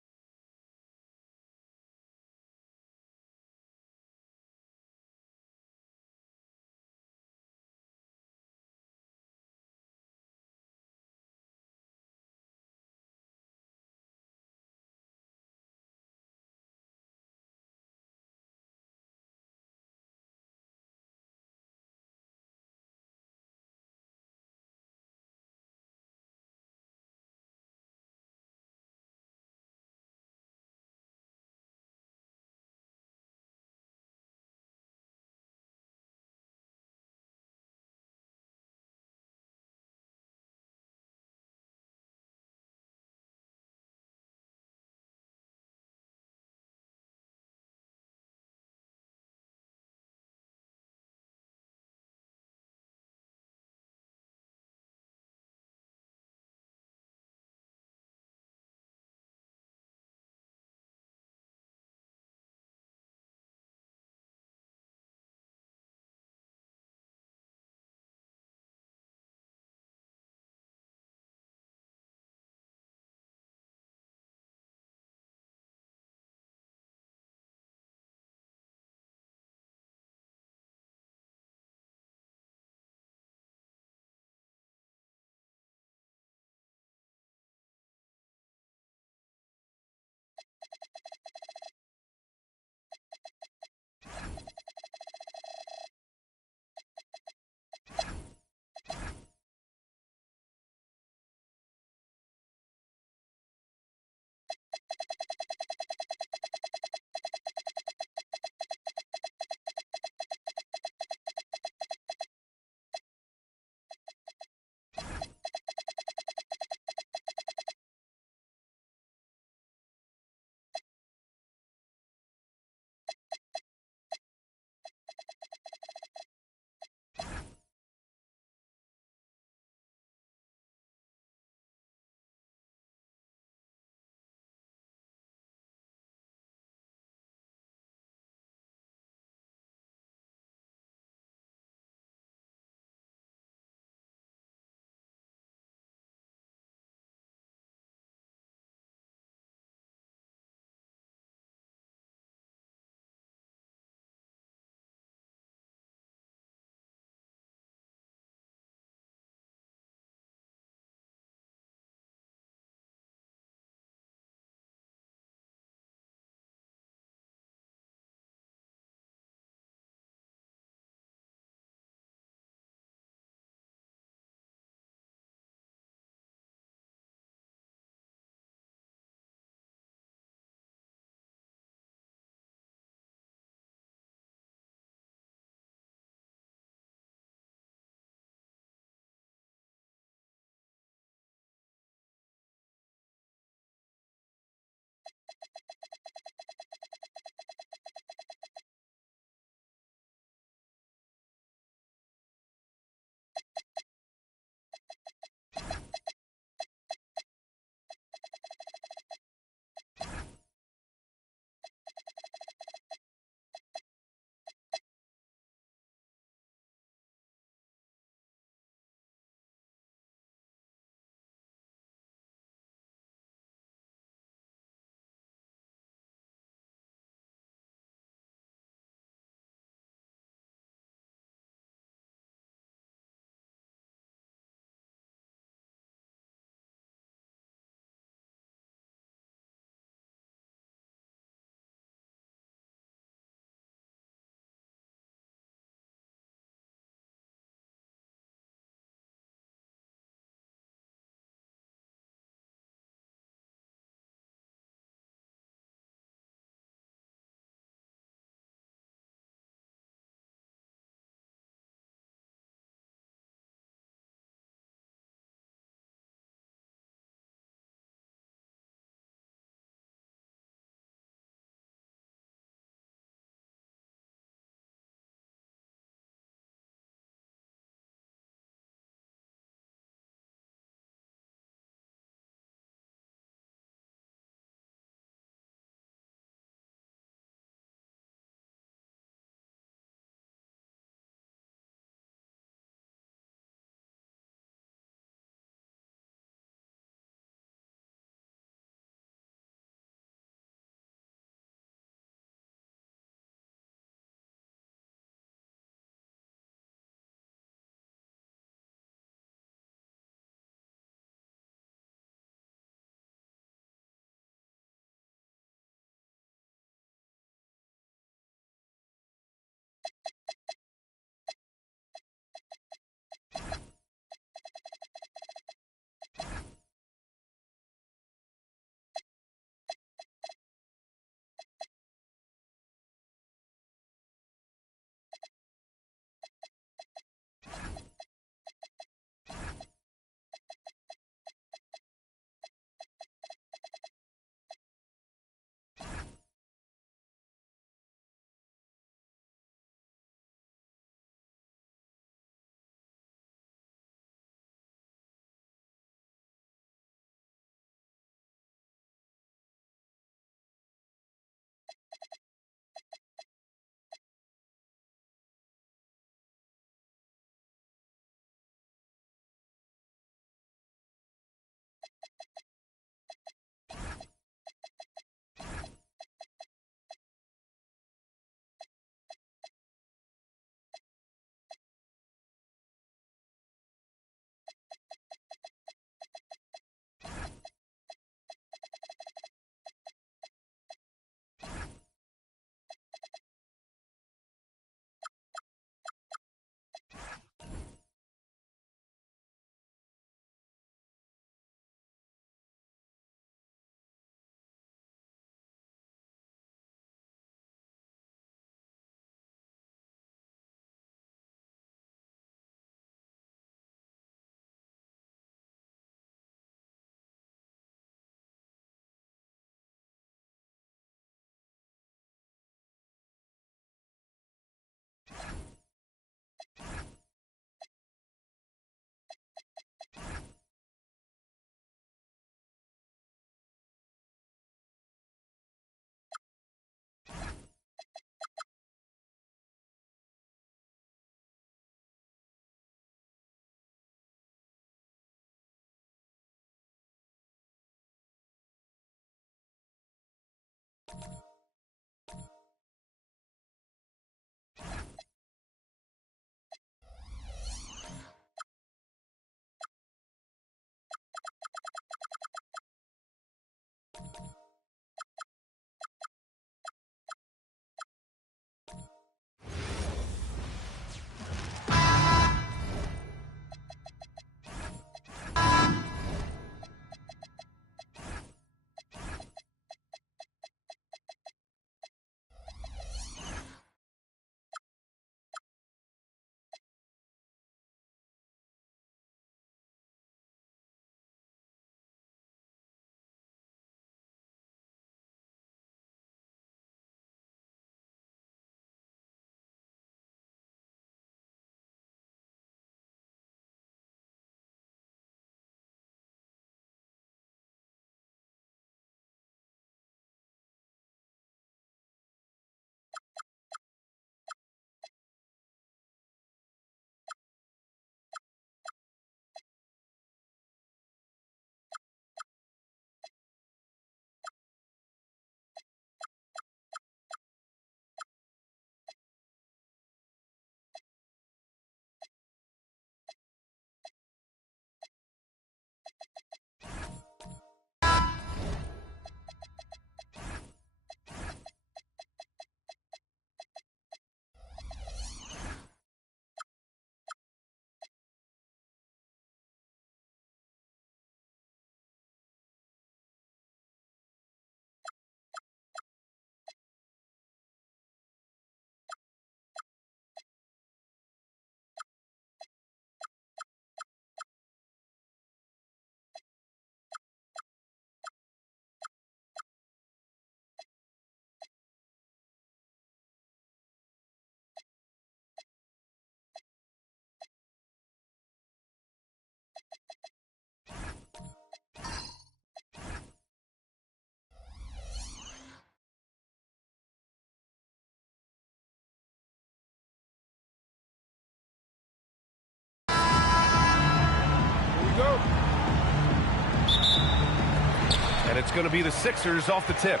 It's going to be the Sixers off the tip.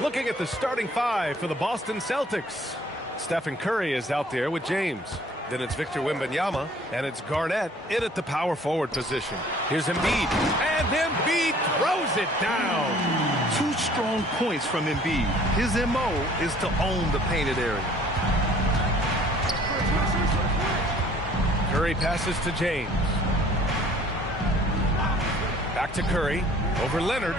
Looking at the starting five for the Boston Celtics. Stephen Curry is out there with James. Then it's Victor Wembanyama, and it's Garnett in at the power forward position. Here's Embiid, and Embiid throws it down. 2 strong points from Embiid. His MO is to own the painted area. Curry passes to James. Back to Curry. Over Leonard.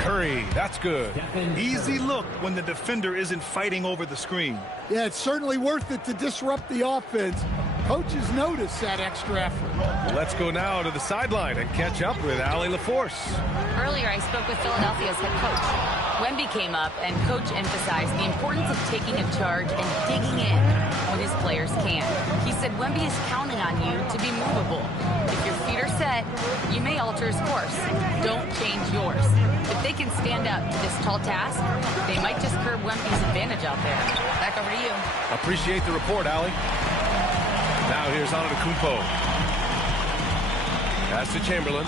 Curry, that's good. Easy look when the defender isn't fighting over the screen. Yeah, it's certainly worth it to disrupt the offense. Coaches notice that extra effort. Let's go now to the sideline and catch up with Allie LaForce. Earlier, I spoke with Philadelphia's head coach. Wemby came up, and Coach emphasized the importance of taking a charge and digging in when his players can. He said Wemby is counting on you to be movable. If your feet are set, you may alter his course. Don't change yours. If they can stand up to this tall task, they might just curb Wemby's advantage out there. Back over to you. Appreciate the report, Allie. Now here's Antetokounmpo. Pass to Chamberlain.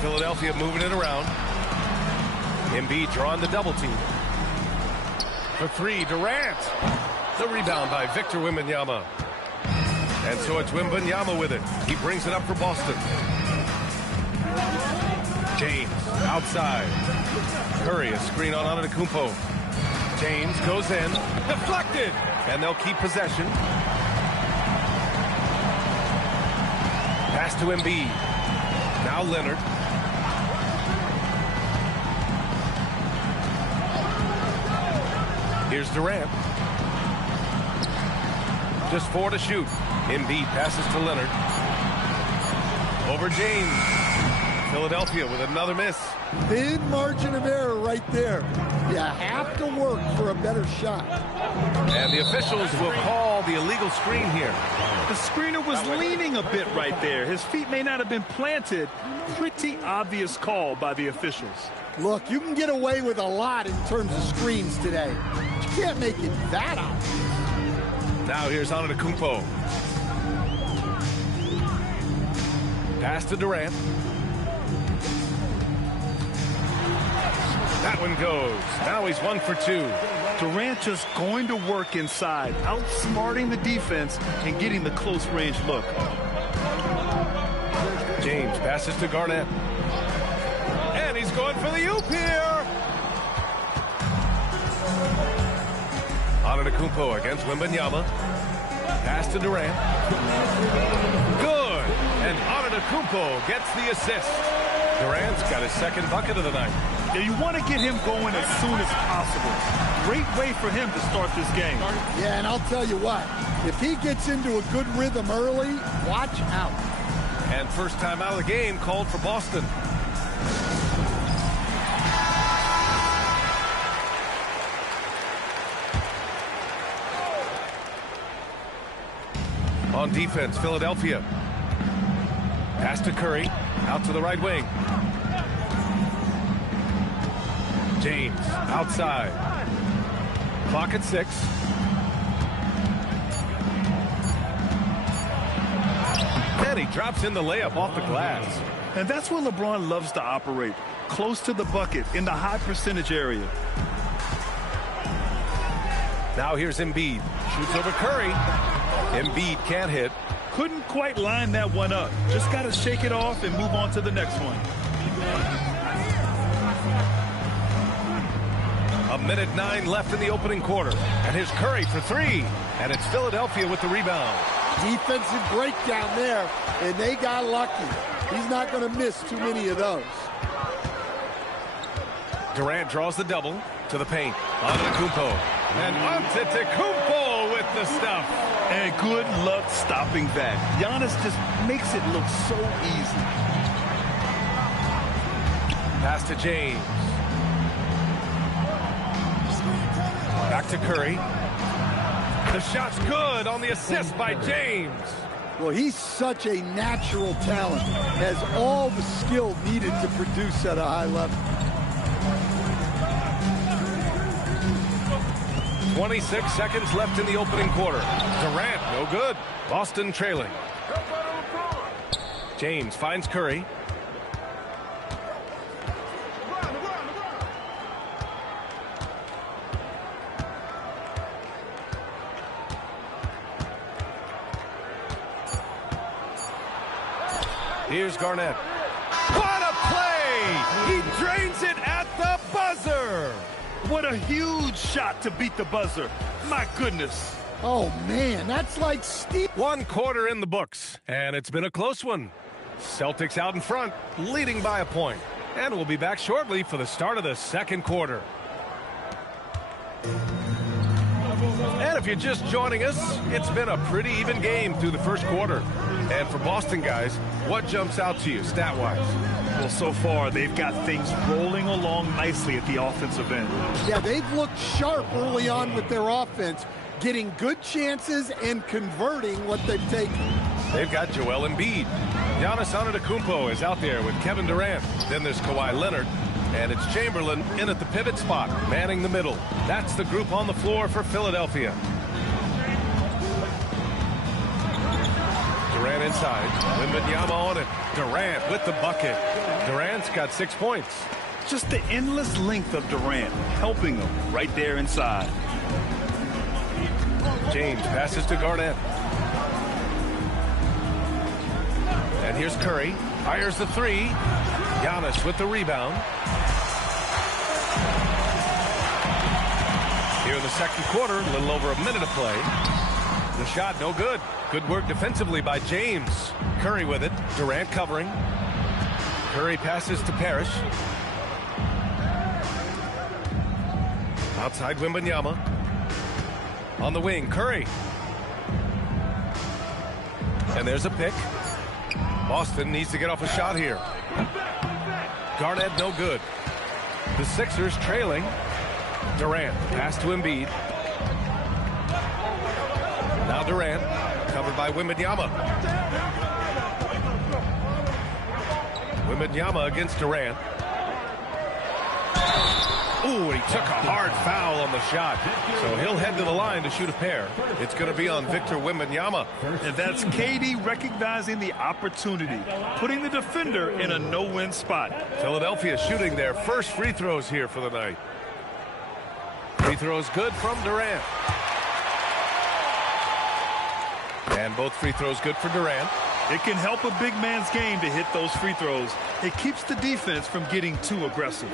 Philadelphia moving it around. Embiid drawing the double team. For 3, Durant. The rebound by Victor Wembanyama. And so it's Wembanyama with it. He brings it up for Boston. James outside. Curry, a screen on Antetokounmpo. James goes in. Deflected. And they'll keep possession. Pass to Embiid. Now Leonard. Here's Durant. Just 4 to shoot. Embiid passes to Leonard. Over James. Philadelphia with another miss. Thin margin of error right there. You have to work for a better shot. And the officials will call the illegal screen here. The screener was leaning a bit right there. His feet may not have been planted. Pretty obvious call by the officials. Look, you can get away with a lot in terms of screens today. But you can't make it that obvious. Now here's Antetokounmpo. Pass to Durant. That one goes. Now he's 1 for 2. Durant just going to work inside, outsmarting the defense and getting the close range look. James passes to Garnett. And he's going for the oop here. Antetokounmpo against Wembanyama. Pass to Durant. Good. And Antetokounmpo gets the assist. Durant's got his second bucket of the night. Yeah, you want to get him going as soon as possible. Great way for him to start this game. Yeah, and I'll tell you what, if he gets into a good rhythm early, watch out. And first time out of the game called for Boston. On defense, Philadelphia. Pass to Curry, out to the right wing. James, outside. Clock at 6. And he drops in the layup off the glass. And that's where LeBron loves to operate. Close to the bucket, in the high percentage area. Now here's Embiid. Shoots over Curry. Embiid can't hit. Couldn't quite line that one up. Just got to shake it off and move on to the next one. 1:09 left in the opening quarter. And here's Curry for 3. And it's Philadelphia with the rebound. Defensive breakdown there, and they got lucky. He's not going to miss too many of those. Durant draws the double to the paint. Antetokounmpo. And Antetokounmpo with the stuff. And good luck stopping that. Giannis just makes it look so easy. Pass to James. Back to Curry. The shot's good on the assist by James. Well, he's such a natural talent. Has all the skill needed to produce at a high level. 26 seconds left in the opening quarter. Durant, no good. Boston trailing. James finds Curry. Here's Garnett. What a play! He drains it at the buzzer! What a huge shot to beat the buzzer. My goodness. Oh, man, that's like Steve. 1 quarter in the books, and it's been a close one. Celtics out in front, leading by a point. And we'll be back shortly for the start of the second quarter. And if you're just joining us, it's been a pretty even game through the first quarter. And for Boston guys, what jumps out to you stat-wise? Well, so far, they've got things rolling along nicely at the offensive end. Yeah, they've looked sharp early on with their offense, getting good chances and converting what they've taken. They've got Joel Embiid. Giannis Antetokounmpo is out there with Kevin Durant. Then there's Kawhi Leonard. And it's Chamberlain in at the pivot spot, manning the middle. That's the group on the floor for Philadelphia. Durant inside. Wembanyama on it. Durant with the bucket. Durant's got 6 points. Just the endless length of Durant, helping him right there inside. James passes to Garnett. And here's Curry. Fires the three. Giannis with the rebound. Here in the second quarter, a little over a minute of play. The shot, no good. Good work defensively by James. Curry with it. Durant covering. Curry passes to Parrish. Outside Wembanyama. On the wing, Curry. And there's a pick. Boston needs to get off a shot here. Garnett, no good. The Sixers trailing. Durant, pass to Embiid. Now Durant, covered by Wembanyama. Wembanyama against Durant. Ooh, and he took a hard foul on the shot. So he'll head to the line to shoot a pair. It's going to be on Victor Wembanyama. And that's KD recognizing the opportunity, putting the defender in a no-win spot. Philadelphia shooting their first free throws here for the night. Free throws good from Durant. And both free throws good for Durant. It can help a big man's game to hit those free throws. It keeps the defense from getting too aggressive.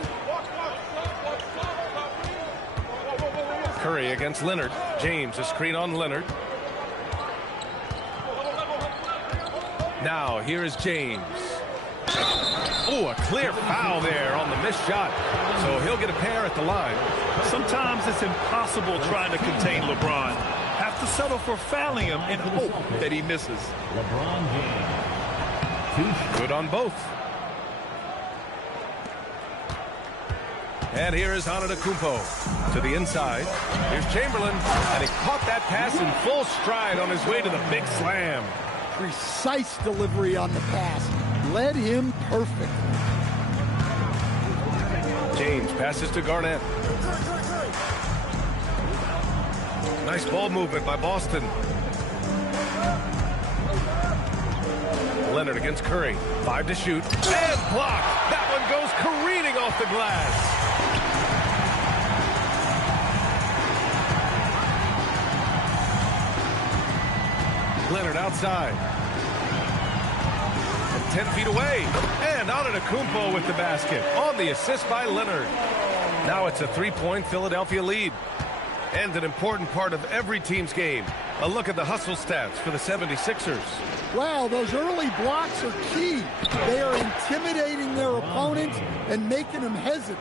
Curry against Leonard. James, a screen on Leonard. Now, here is James. Oh, a clear foul there on the missed shot. So he'll get a pair at the line. Sometimes it's impossible trying to contain LeBron. Have to settle for fouling him and hope that he misses. Good on both. And here is Antetokounmpo to the inside. Here's Chamberlain, and he caught that pass in full stride on his way to the big slam. Precise delivery on the pass. Led him perfect. James passes to Garnett. Nice ball movement by Boston. Leonard against Curry. 5 to shoot. And blocked. That one goes careening off the glass. Leonard outside. From 10 feet away. And Antetokounmpo with the basket. On the assist by Leonard. Now it's a 3-point Philadelphia lead. And an important part of every team's game. A look at the hustle stats for the 76ers. Wow, those early blocks are key. They are intimidating their opponents and making them hesitant.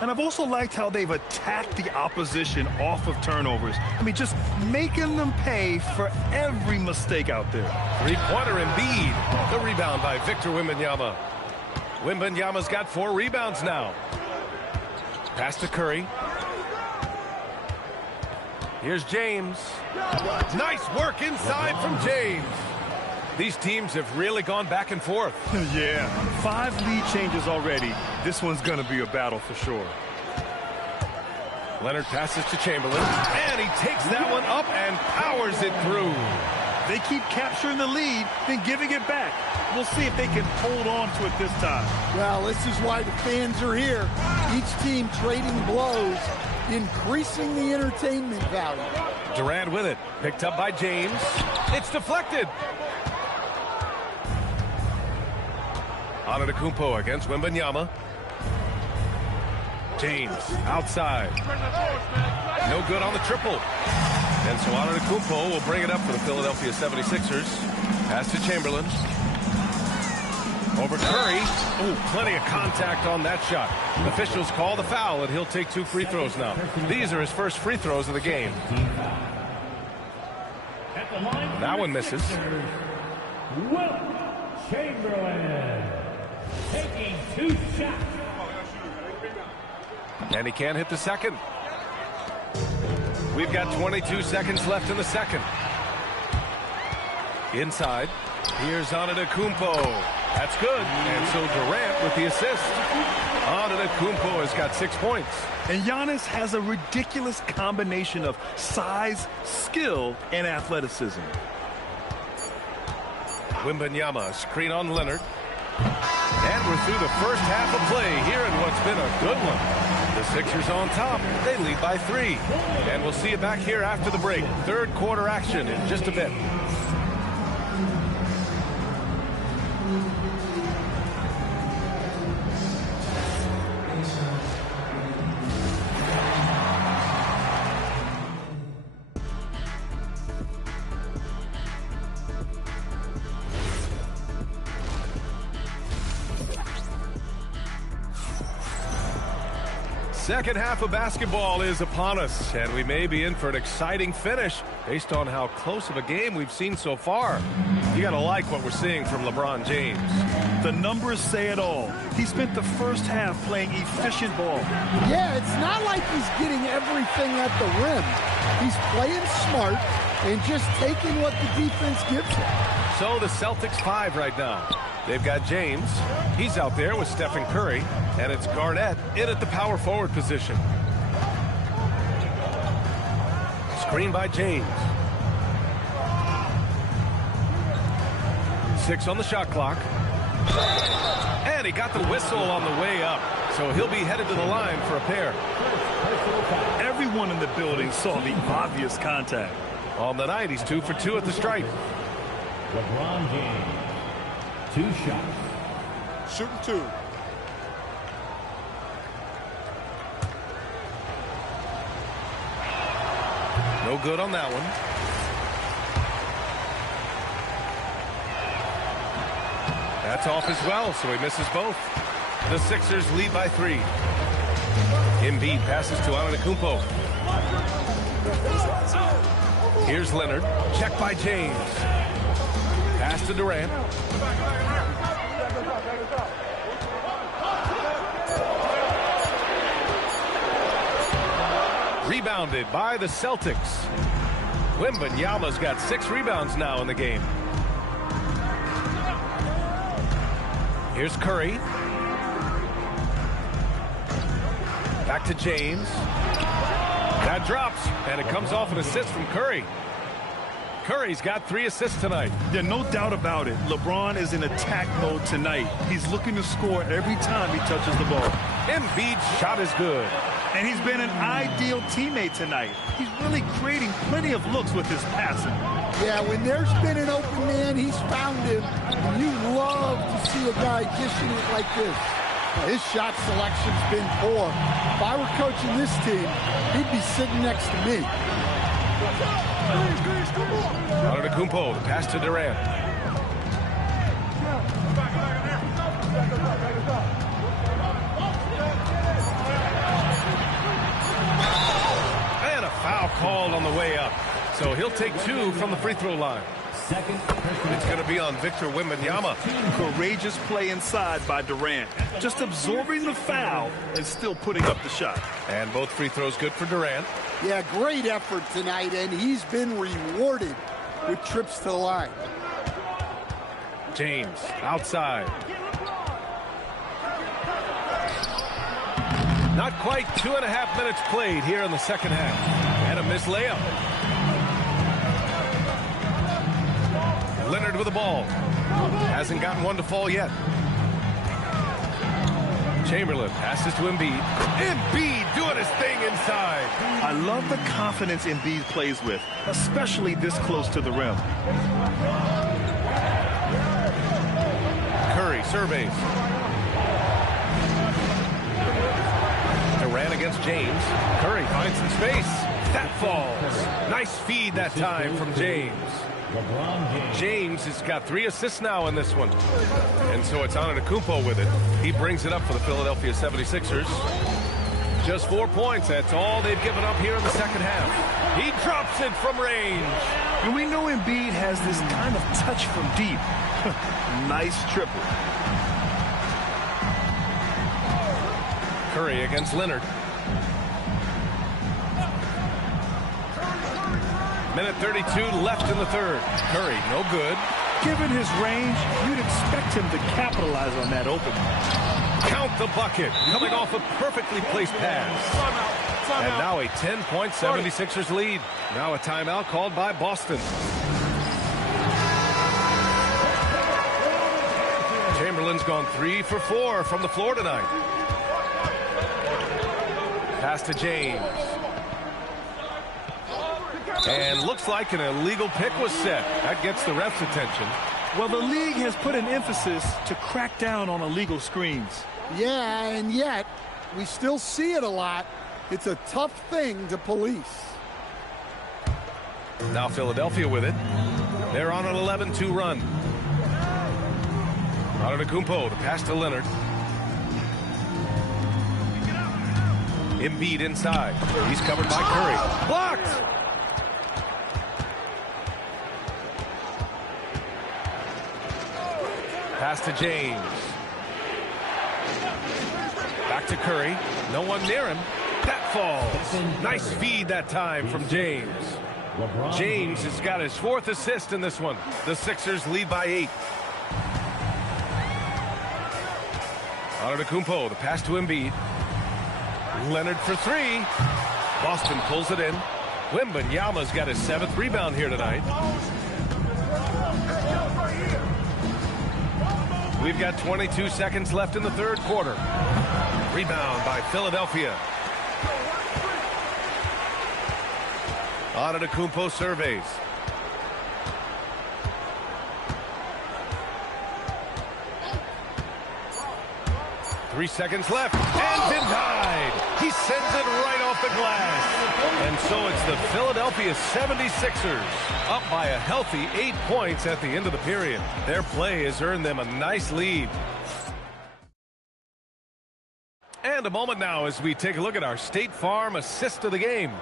And I've also liked how they've attacked the opposition off of turnovers. I mean, just making them pay for every mistake out there. Three-pointer Embiid. The rebound by Victor Wembanyama. Wembanyama's got 4 rebounds now. Pass to Curry. Here's James. Nice work inside from James. These teams have really gone back and forth. Yeah, 5 lead changes already. This one's going to be a battle for sure. Leonard passes to Chamberlain, and he takes that one up and powers it through. They keep capturing the lead, then giving it back. We'll see if they can hold on to it this time. Well, this is why the fans are here. Each team trading blows, increasing the entertainment value. Durant with it, picked up by James. It's deflected. Antetokounmpo against Wembanyama. James outside. No good on the triple. And so Antetokounmpo will bring it up for the Philadelphia 76ers. Pass to Chamberlain. Over Curry. Oh, plenty of contact on that shot. Officials call the foul, and he'll take 2 free throws now. These are his first free throws of the game. That one misses. Wilt Chamberlain taking 2 shots. And he can't hit the second. We've got 22 seconds left in the second. Inside. Here's Antetokounmpo. That's good. And so Durant with the assist. Antetokounmpo has got 6 points. And Giannis has a ridiculous combination of size, skill, and athleticism. Wembanyama, screen on Leonard. And we're through the first half of play here in what's been a good one. The Sixers on top. They lead by 3. And we'll see you back here after the break. Third quarter action in just a bit. Second half of basketball is upon us, and we may be in for an exciting finish based on how close of a game we've seen so far. You gotta like what we're seeing from LeBron James. The numbers say it all. He spent the first half playing efficient ball. Yeah, it's not like he's getting everything at the rim. He's playing smart and just taking what the defense gives him. So the Celtics 5 right now. They've got James. He's out there with Stephen Curry. And it's Garnett in at the power forward position. Screen by James. 6 on the shot clock. And he got the whistle on the way up. So he'll be headed to the line for a pair. Everyone in the building saw the obvious contact. On the night, he's 2 for 2 at the stripe. LeBron James, 2 shots. Shooting 2. No good on that one. That's off as well, so he misses both. The Sixers lead by 3. Embiid passes to Antetokounmpo. Here's Leonard. Check by James. Pass to Durant. Rebounded by the Celtics. Wembanyama's got 6 rebounds now in the game. Here's Curry. Back to James. That drops, and it comes off an assist from Curry. Curry's got 3 assists tonight. Yeah, no doubt about it. LeBron is in attack mode tonight. He's looking to score every time he touches the ball. Embiid's shot is good. And he's been an ideal teammate tonight. He's really creating plenty of looks with his passing. Yeah, when there's been an open man, he's found him. And you love to see a guy dishing it like this. Now, his shot selection's been poor. If I were coaching this team, he'd be sitting next to me. Antetokounmpo, the pass to Durant. And a foul called on the way up. So he'll take 2 from the free throw line. It's going to be on Victor Wembanyama. Courageous play inside by Durant. Just absorbing the foul and still putting up the shot. And both free throws good for Durant. Yeah, great effort tonight, and he's been rewarded with trips to the line. James outside. Not quite 2.5 minutes played here in the second half. And a missed layup. Leonard with the ball. Hasn't gotten one to fall yet. Chamberlain passes to Embiid. Embiid doing his thing inside. I love the confidence Embiid plays with, especially this close to the rim. Curry surveys. Durant against James. Curry finds some space. That falls. Nice feed that time from James. James has got 3 assists now in this one. And so it's Antetokounmpo with it. He brings it up for the Philadelphia 76ers. Just 4 points. That's all they've given up here in the second half. He drops it from range. And we know Embiid has this kind of touch from deep. Nice triple. Curry against Leonard. Minute 32 left in the third. Curry, no good. Given his range, you'd expect him to capitalize on that opening. Count the bucket. Coming off a perfectly placed pass. And now a 10-point 76ers lead. Now a timeout called by Boston. Chamberlain's gone 3 for 4 from the floor tonight. Pass to James. And looks like an illegal pick was set. That gets the ref's attention. Well, the league has put an emphasis to crack down on illegal screens. Yeah, and yet we still see it a lot. It's a tough thing to police. Now Philadelphia with it. They're on an 11-2 run. Antetokounmpo, the pass to Leonard. Embiid inside. He's covered by Curry. Blocked! Pass to James. Back to Curry. No one near him. That falls. Nice feed that time from James. James has got his 4th assist in this one. The Sixers lead by 8. Antetokounmpo, the pass to Embiid. Leonard for 3. Boston pulls it in. Wembanyama's got his 7th rebound here tonight. We've got 22 seconds left in the third quarter. Rebound by Philadelphia. Antetokounmpo surveys. Three seconds left, and denied. He sends it right off the glass. And so it's the Philadelphia 76ers up by a healthy 8 points at the end of the period. Their play has earned them a nice lead. And a moment now as we take a look at our State Farm assist of the game.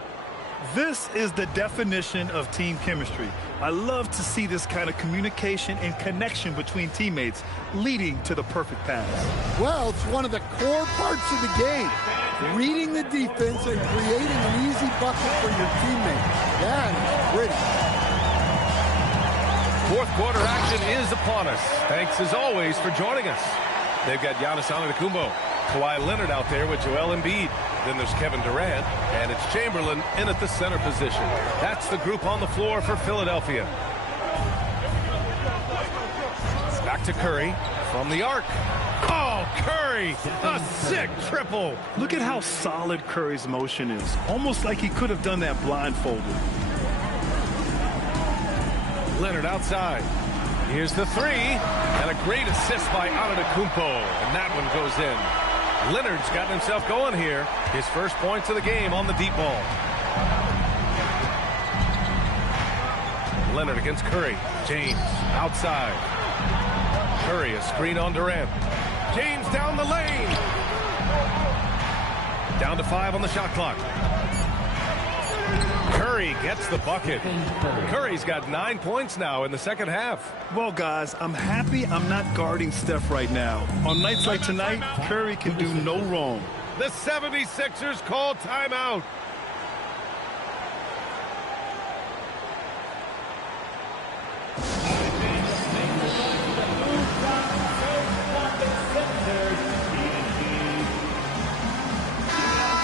This is the definition of team chemistry. I love to see this kind of communication and connection between teammates leading to the perfect pass. Well, it's one of the core parts of the game. Reading the defense and creating an easy bucket for your teammates. That is pretty. Fourth quarter action is upon us. Thanks as always for joining us. They've got Giannis Antetokounmpo, Kawhi Leonard out there with Joel Embiid. Then there's Kevin Durant, and it's Chamberlain in at the center position. That's the group on the floor for Philadelphia. Back to Curry from the arc. Oh, Curry, a sick triple. Look at how solid Curry's motion is. Almost like he could have done that blindfolded. Leonard outside. Here's the 3, and a great assist by Antetokounmpo, and that one goes in. Leonard's gotten himself going here. His first points of the game on the deep ball. Leonard against Curry. James outside. Curry, a screen on Durant. James down the lane. Down to 5 on the shot clock. Curry gets the bucket. Curry's got 9 points now in the second half. Well, guys, I'm happy I'm not guarding Steph right now. On nights like tonight, Curry can do no wrong. The 76ers call timeout.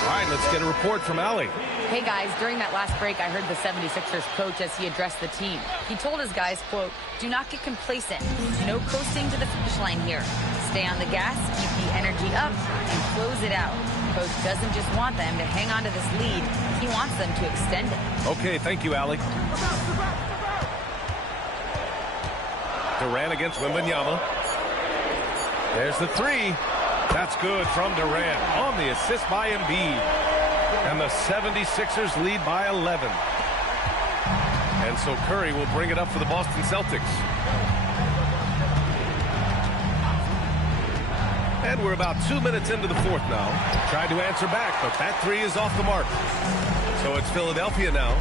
All right, let's get a report from Allie. Hey guys, during that last break, I heard the 76ers coach as he addressed the team. He told his guys, quote, "Do not get complacent. No coasting to the finish line here. Stay on the gas, keep the energy up, and close it out." Coach doesn't just want them to hang on to this lead. He wants them to extend it. Okay, thank you, Allie. Durant against Wembanyama. There's the three. That's good from Durant on the assist by Embiid. And the 76ers lead by 11. And so Curry will bring it up for the Boston Celtics. And we're about 2 minutes into the fourth now. Tried to answer back, but that three is off the mark. So it's Philadelphia now.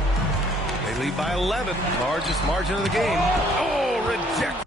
They lead by 11, largest margin of the game. Oh, rejected.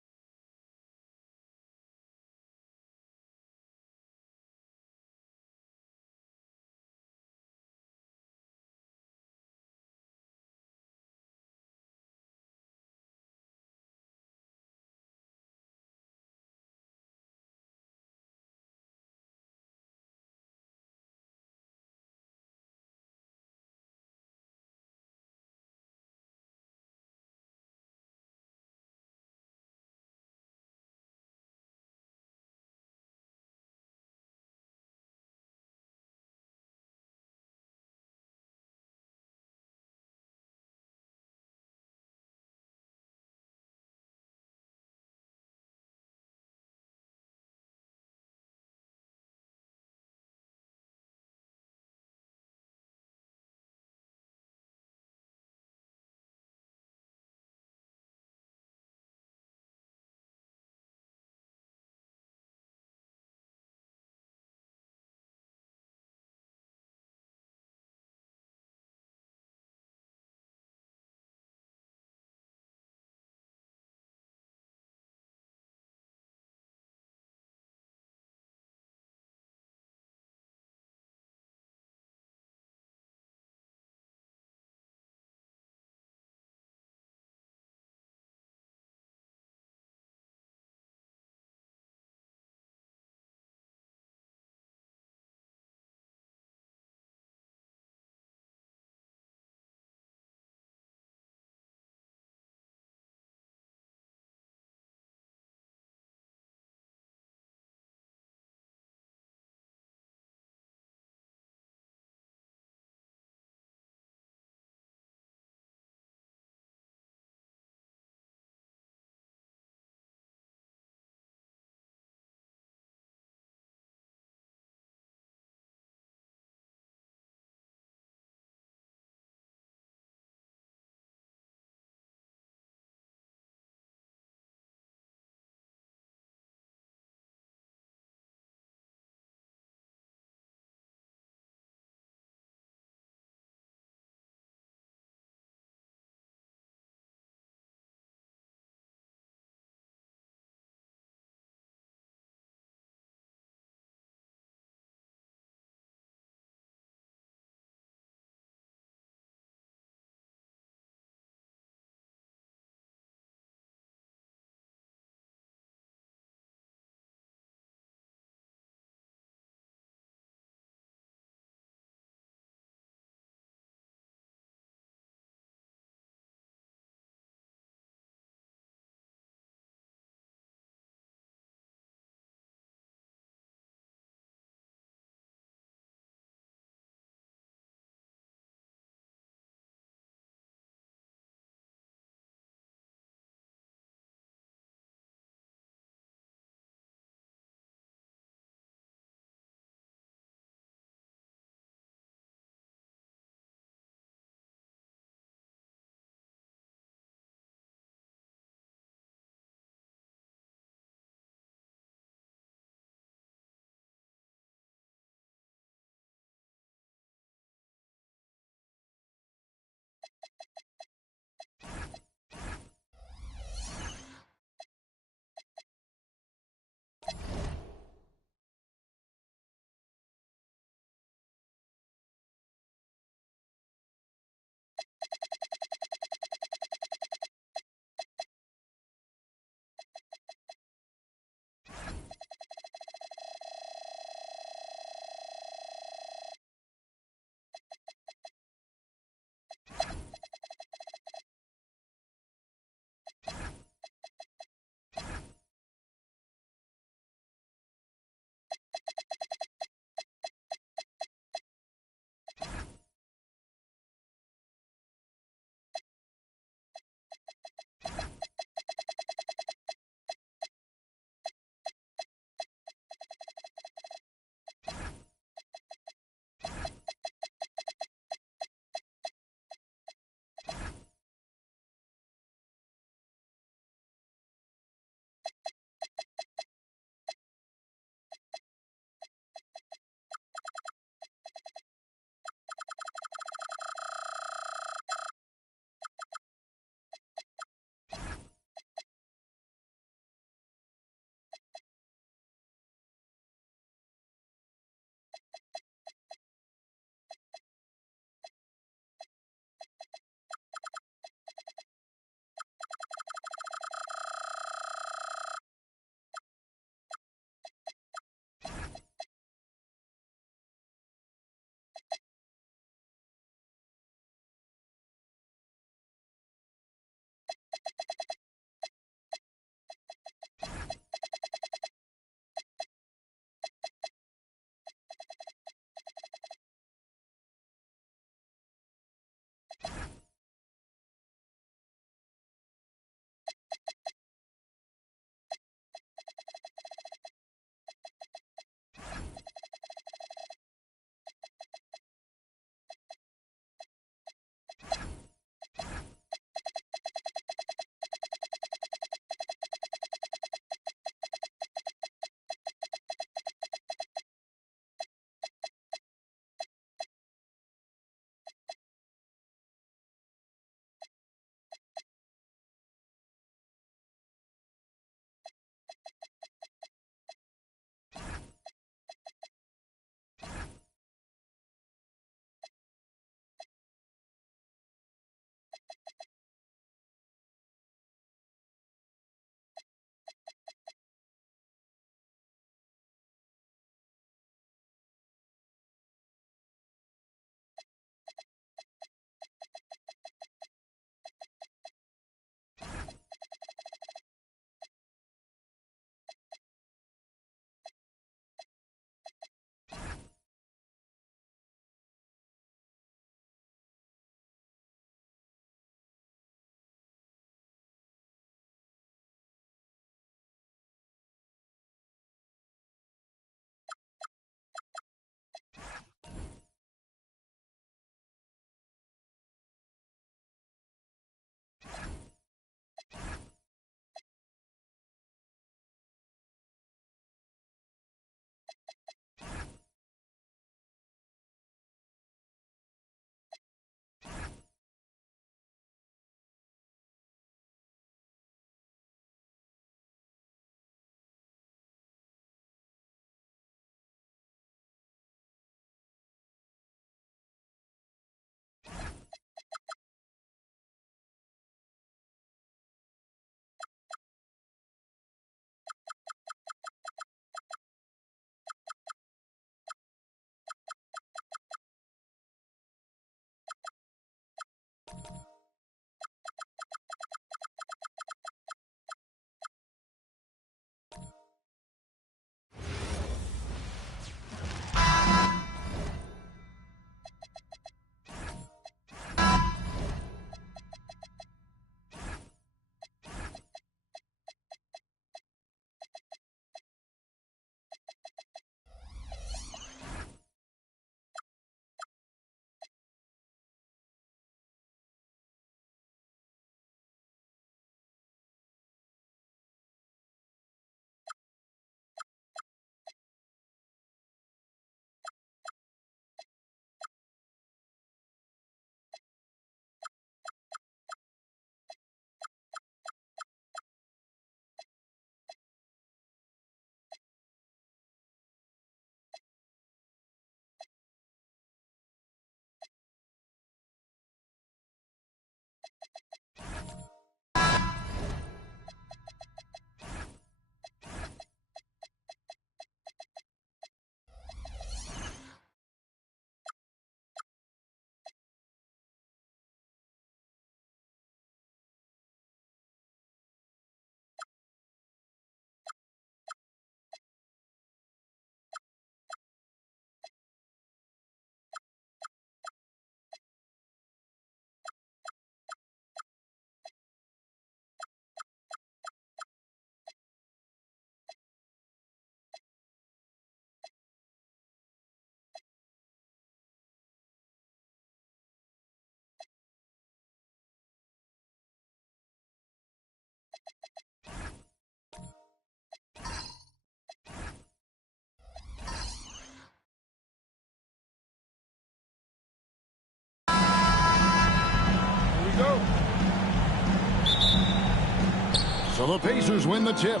The Pacers win the tip.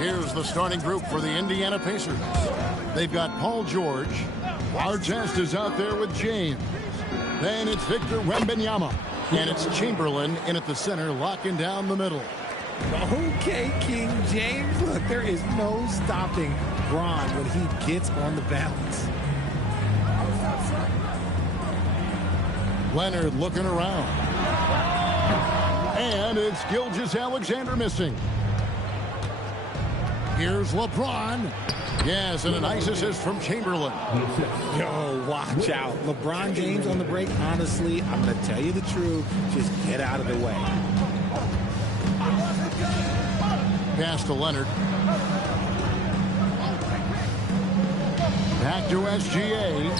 Here's the starting group for the Indiana Pacers. They've got Paul George. Artest is out there with James. Then it's Victor Wembanyama. And it's Chamberlain in at the center, locking down the middle. Okay, King James. Look, there is no stopping Bron when he gets on the balance. Leonard looking around. And it's Gilgeous-Alexander missing. Here's LeBron. Yes, and a nice assist from Chamberlain. Yo, watch out. LeBron James on the break. Honestly, I'm going to tell you the truth. Just get out of the way. Pass to Leonard. Back to SGA.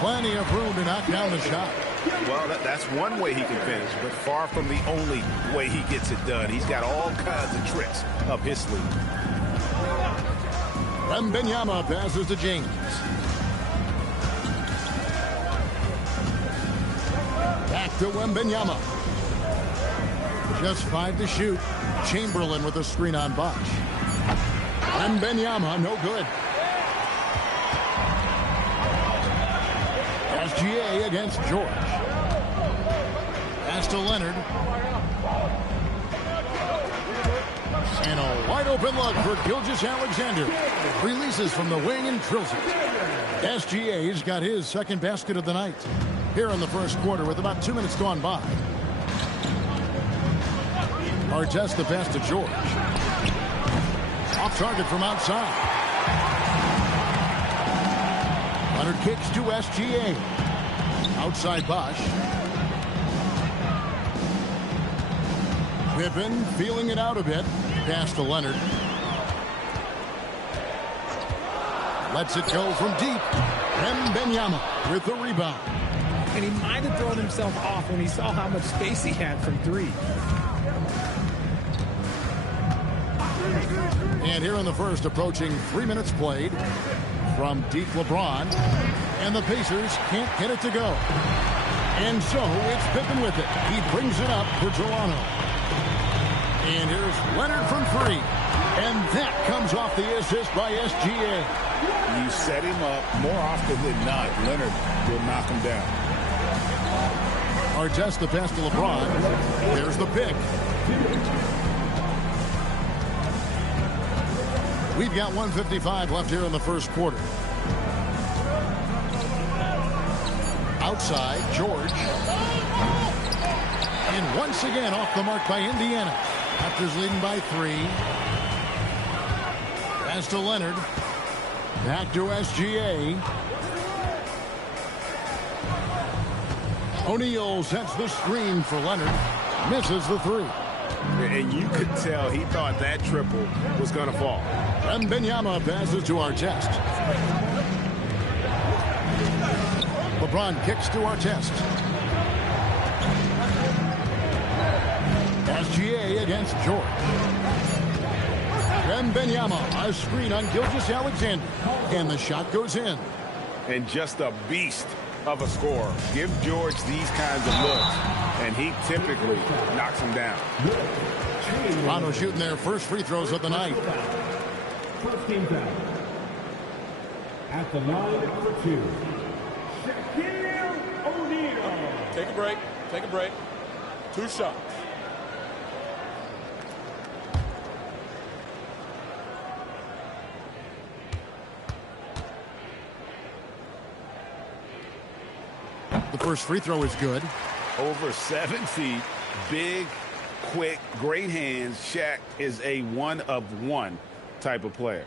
Plenty of room to knock down the shot. Well, that's one way he can finish, but far from the only way he gets it done. He's got all kinds of tricks up his sleeve. Wembanyama passes to James. Back to Wembanyama. Just 5 to shoot. Chamberlain with a screen on Bosh. Wembanyama, no good. SGA against George. Pass to Leonard. And a wide open look for Gilgeous-Alexander. Releases from the wing and drills it. SGA's got his second basket of the night. Here in the first quarter with about 2 minutes gone by. Artest the pass to George. Off target from outside. Leonard kicks to SGA. Outside Bosh. Pippen feeling it out a bit. Pass to Leonard. Lets it go from deep. Wembanyama with the rebound. And he might have thrown himself off when he saw how much space he had from three. And here in the first, approaching 3 minutes played from deep LeBron. And the Pacers can't get it to go. And so it's Pippen with it. He brings it up for Toronto. And here's Leonard from three. And that comes off the assist by SGA. You set him up more often than not. Leonard will knock him down. Artest the pass to LeBron. There's the pick. We've got 1:55 left here in the first quarter. Outside, George. And once again off the mark by Indiana. Raptors leading by 3. Pass to Leonard. Back to SGA. O'Neal sets the screen for Leonard. Misses the 3. And you could tell he thought that triple was going to fall. Wembanyama passes to Artest. LeBron kicks to Artest. SGA against George. Wembanyama, a screen on Gilgeous-Alexander. And the shot goes in. And just a beast of a scorer. Give George these kinds of looks, and he typically knocks them down. Toronto shooting their first free throws of the night. First team down. At the line for 2. Shaquille O'Neal. Take a break. Take a break. 2 shots. The first free throw is good. Over 7 feet, big, quick, great hands. Shaq is a one-of-one type of player.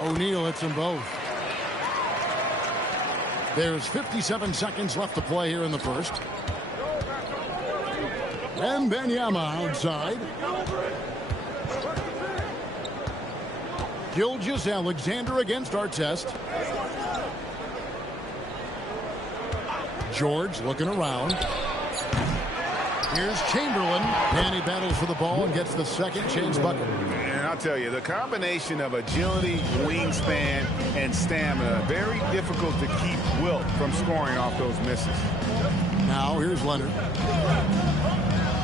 O'Neal hits them both. There's 57 seconds left to play here in the first. Wembanyama outside. Gilgeous-Alexander against Artest. George looking around. Here's Chamberlain, and he battles for the ball and gets the second chance bucket. And I'll tell you, the combination of agility, wingspan, and stamina, very difficult to keep Wilt from scoring off those misses. Now here's Leonard.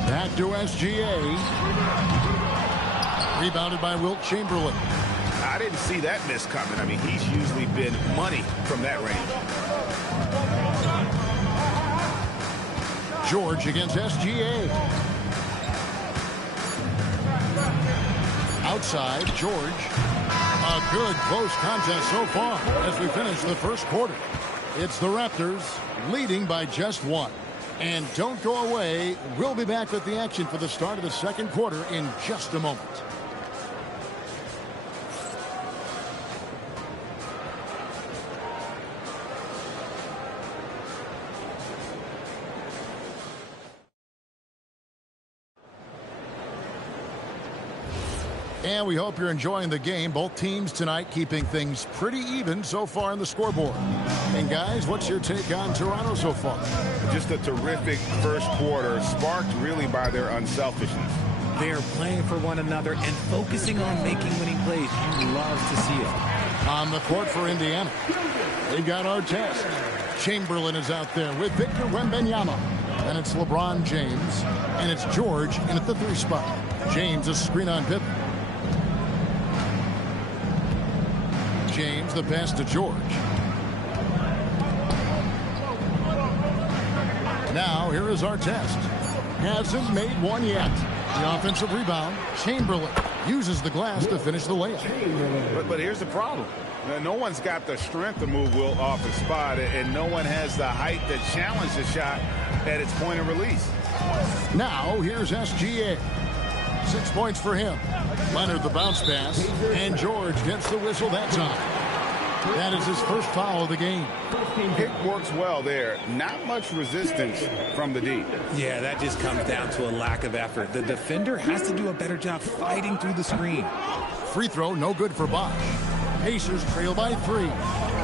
Back to SGA. Rebounded by Wilt Chamberlain. I didn't see that miss coming. I mean, he's usually been money from that range. George against SGA. Outside, George. A good close contest so far as we finish the first quarter. It's the Raptors leading by just one. And don't go away. We'll be back with the action for the start of the second quarter in just a moment. And we hope you're enjoying the game. Both teams tonight keeping things pretty even so far on the scoreboard. And guys, what's your take on Toronto so far? Just a terrific first quarter, sparked really by their unselfishness. They are playing for one another and focusing on making winning plays. You love to see it. On the court for Indiana, they've got Artest. Chamberlain is out there with Victor Wembanyama. And it's LeBron James. And it's George in at the 3 spot. James a screen on Pippen. James, the pass to George. Now, here is Artest. Hasn't made one yet. The offensive rebound. Chamberlain uses the glass to finish the layup. But here's the problem. No one's got the strength to move Wilt off his spot, and no one has the height to challenge the shot at its point of release. Now, here's SGA. 6 points for him. Leonard the bounce pass, and George gets the whistle that time. That is his first foul of the game. It works well there. Not much resistance from the D. Yeah, that just comes down to a lack of effort. The defender has to do a better job fighting through the screen. Free throw, no good for Bosh. Pacers trail by 3.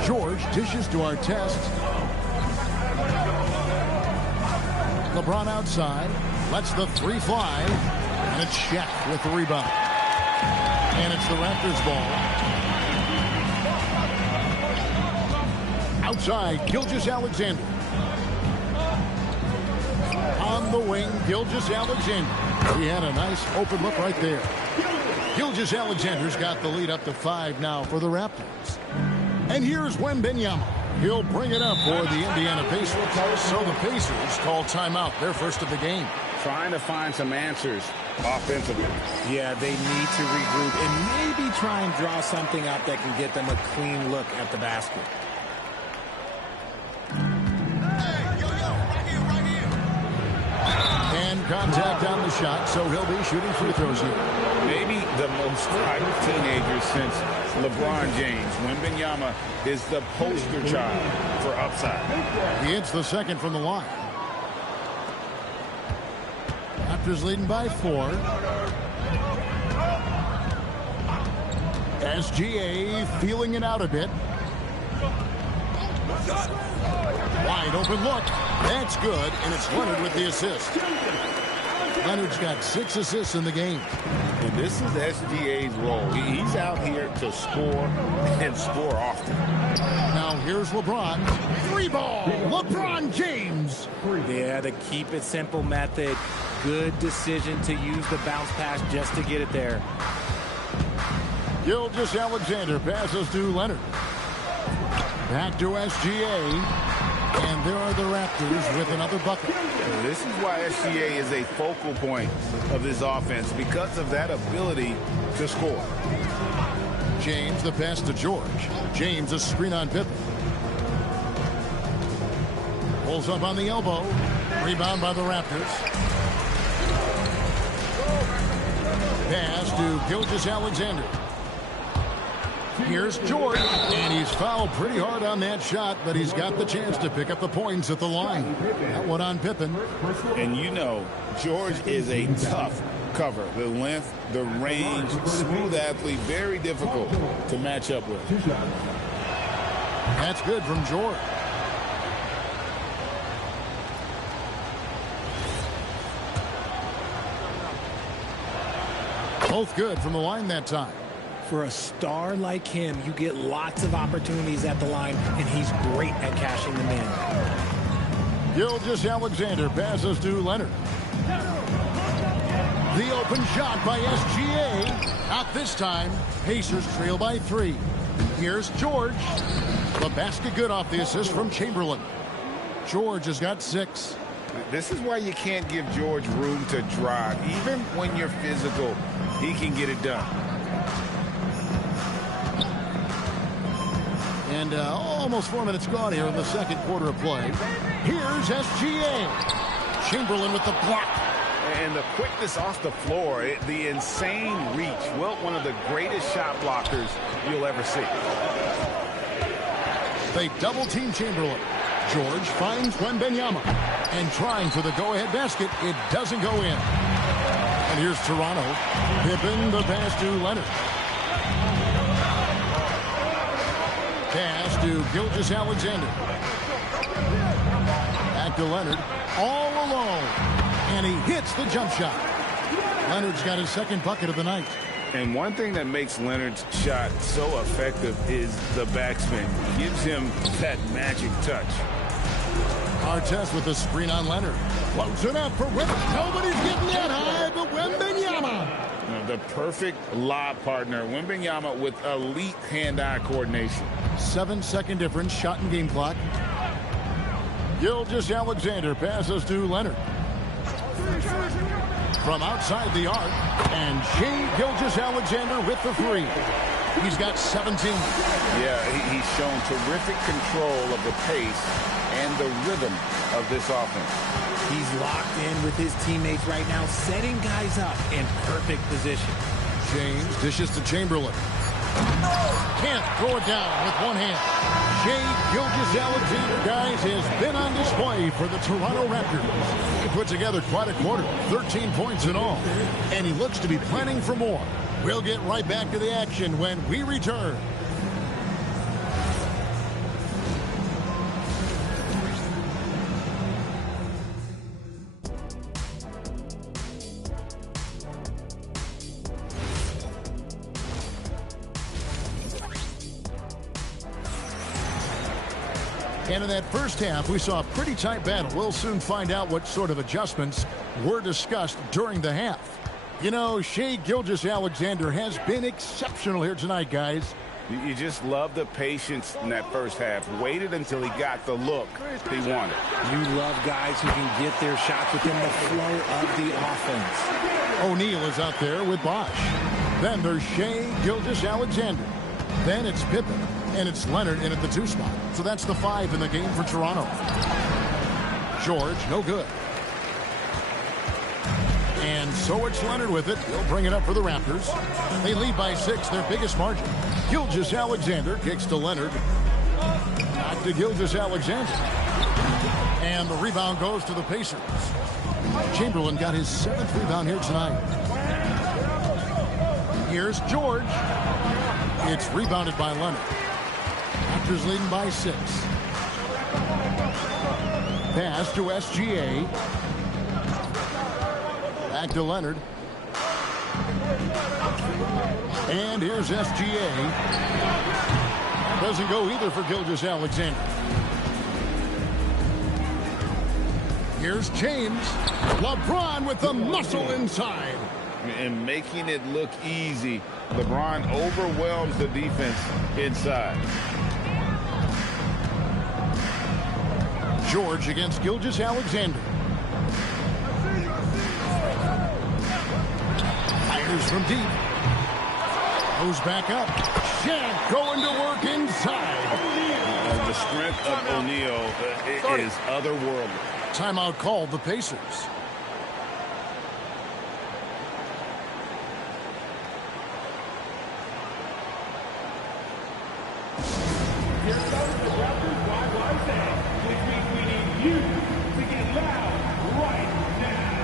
George dishes to Artest. LeBron outside, lets the 3 fly, and it's Shaq with the rebound. And it's the Raptors ball. Outside, Gilgeous-Alexander. On the wing, Gilgeous-Alexander. He had a nice open look right there. Gilgeous-Alexander's got the lead up to 5 now for the Raptors. And here's Wembanyama. He'll bring it up for the Indiana Pacers. So the Pacers call timeout, their first of the game. Trying to find some answers offensively. Yeah, they need to regroup and maybe try and draw something up that can get them a clean look at the basket. And contact on the shot, so he'll be shooting free throws here. Maybe the most hyped teenager since LeBron James. Wembanyama is the poster child for upside. He hits the second from the line. Raptors leading by 4. SGA feeling it out a bit. Wide open look. That's good, and it's Leonard with the assist. Leonard's got 6 assists in the game. And this is SGA's role. He's out here to score and score often. Now here's LeBron. 3 ball. LeBron James. Yeah, the keep it simple method. Good decision to use the bounce pass just to get it there. Gilgeous-Alexander passes to Leonard. Back to SGA. And there are the Raptors with another bucket. This is why SGA is a focal point of this offense, because of that ability to score. James the pass to George. James a screen on Pippen. Pulls up on the elbow. Rebound by the Raptors. Pass to Gilgeous-Alexander. Here's George, and he's fouled pretty hard on that shot, but he's got the chance to pick up the points at the line. That one on Pippen. And you know, George is a tough cover. The length, the range, smooth athlete, very difficult to match up with. That's good from George. Both good from the line that time. For a star like him, you get lots of opportunities at the line, and he's great at cashing them in. Gilgeous-Alexander passes to Leonard. The open shot by SGA. Not this time. Pacers trail by 3. Here's George. The basket good off the assist from Chamberlain. George has got 6. This is why you can't give George room to drive. Even when you're physical, he can get it done. And almost 4 minutes gone here in the second quarter of play. Here's SGA. Chamberlain with the block. And the quickness off the floor, the insane reach. Well, one of the greatest shot blockers you'll ever see. They double-team Chamberlain. George finds Wembanyama. And trying for the go-ahead basket, it doesn't go in. And here's Toronto. Pippen the pass to Leonard. Pass to Gilgeous-Alexander. Back to Leonard. All alone. And he hits the jump shot. Leonard's got his second bucket of the night. And one thing that makes Leonard's shot so effective is the backspin. Gives him that magic touch. Artest with the screen on Leonard. Floats it up for Wembanyama. Nobody's getting that high, but Wembanyama. The perfect lob partner. Wembanyama with elite hand-eye coordination. 7-second difference, shot and game clock. Gilgeous-Alexander passes to Leonard. From outside the arc, and Shai Gilgeous-Alexander with the 3. He's got 17. Yeah, he's shown terrific control of the pace and the rhythm of this offense. He's locked in with his teammates right now, setting guys up in perfect position. James dishes to Chamberlain. Can't throw it down with one hand. Shai Gilgeous-Alexander, guys, has been on display for the Toronto Raptors. He put together quite a quarter, 13 points in all. And he looks to be planning for more. We'll get right back to the action when we return. And in that first half, we saw a pretty tight battle. We'll soon find out what sort of adjustments were discussed during the half. You know, Shai Gilgeous-Alexander has been exceptional here tonight, guys. You just love the patience in that first half. Waited until he got the look he wanted. You love guys who can get their shots within the flow of the offense. O'Neal is out there with Bosch. Then there's Shai Gilgeous-Alexander. Then it's Pippen. And it's Leonard in at the 2 spot. So that's the 5 in the game for Toronto. George, no good. And so it's Leonard with it. He'll bring it up for the Raptors. They lead by 6, their biggest margin. Gilgeous-Alexander kicks to Leonard. Back to Gilgeous-Alexander. And the rebound goes to the Pacers. Chamberlain got his 7th rebound here tonight. Here's George. It's rebounded by Leonard. Raptors leading by 6. Pass to SGA. Back to Leonard. And here's SGA. Doesn't go either for Gilgeous-Alexander. Here's James. LeBron with the muscle inside. And making it look easy. LeBron overwhelms the defense inside. George against Gilgeous-Alexander. Fires from deep. Goes back up. Shaq going to work inside. The strength of O'Neal is otherworldly. Timeout called the Pacers. Here comes the Raptors YYZ, which means we need you to get loud right now.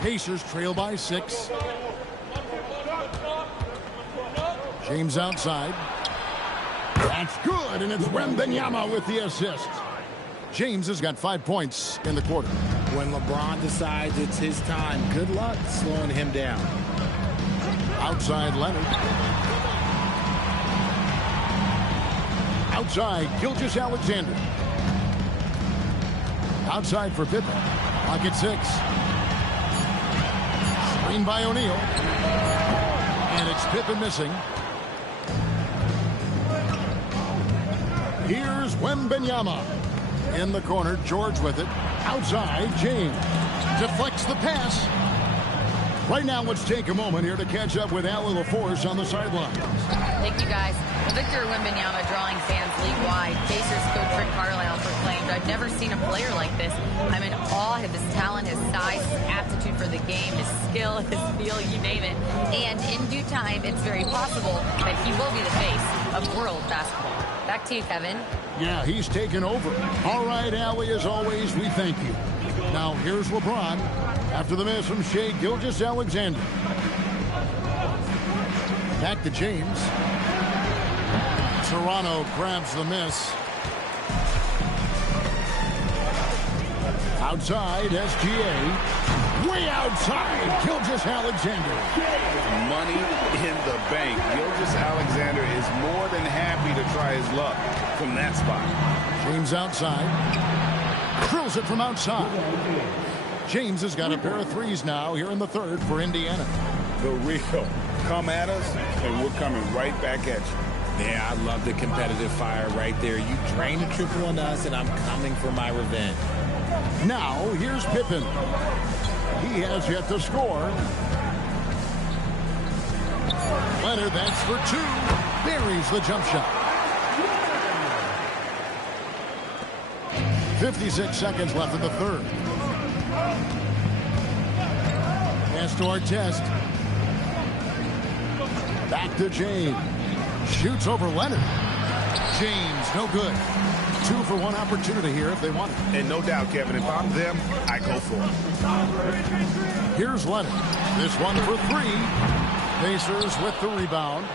Pacers trail by 6. James outside. That's good, and it's Wembanyama with the assist. James has got 5 points in the quarter. When LeBron decides it's his time, good luck slowing him down. Outside Leonard. Outside Gilgeous-Alexander. Outside for Pippen. Pocket 6. Screen by O'Neal. And it's Pippen missing. Here's Wembanyama. In the corner, George with it. Outside, James. Deflects the pass. Right now, let's take a moment here to catch up with Allie LaForce on the sideline. Thank you, guys. Victor Wembanyama drawing fans league-wide. Pacers coach Rick Carlisle proclaimed, "I've never seen a player like this. I'm in awe of his talent, his size, his aptitude for the game, his skill, his feel, you name it. And in due time, it's very possible that he will be the face of world basketball." Back to you, Kevin. Yeah, he's taken over. All right, Allie, as always, we thank you. Now, here's LeBron. After the miss from Shai Gilgeous-Alexander. Back to James. Toronto grabs the miss. Outside, SGA. Way outside, Gilgeous-Alexander. Money in the bank. Gilgeous-Alexander is more than happy to try his luck from that spot. James outside. Drills it from outside. James has got a pair of threes now here in the third for Indiana. The real. Come at us, and we're coming right back at you. Yeah, I love the competitive fire right there. You drain a triple on us, and I'm coming for my revenge. Now, here's Pippen. He has yet to score. Leonard, that's for 2. Buries the jump shot. 56 seconds left in the third. Pass to Artest. Back to James. Shoots over Leonard. James, no good. 2 for 1 opportunity here if they want it. And no doubt, Kevin, if I'm them, I go for it. Here's Leonard. This one for 3. Pacers with the rebound.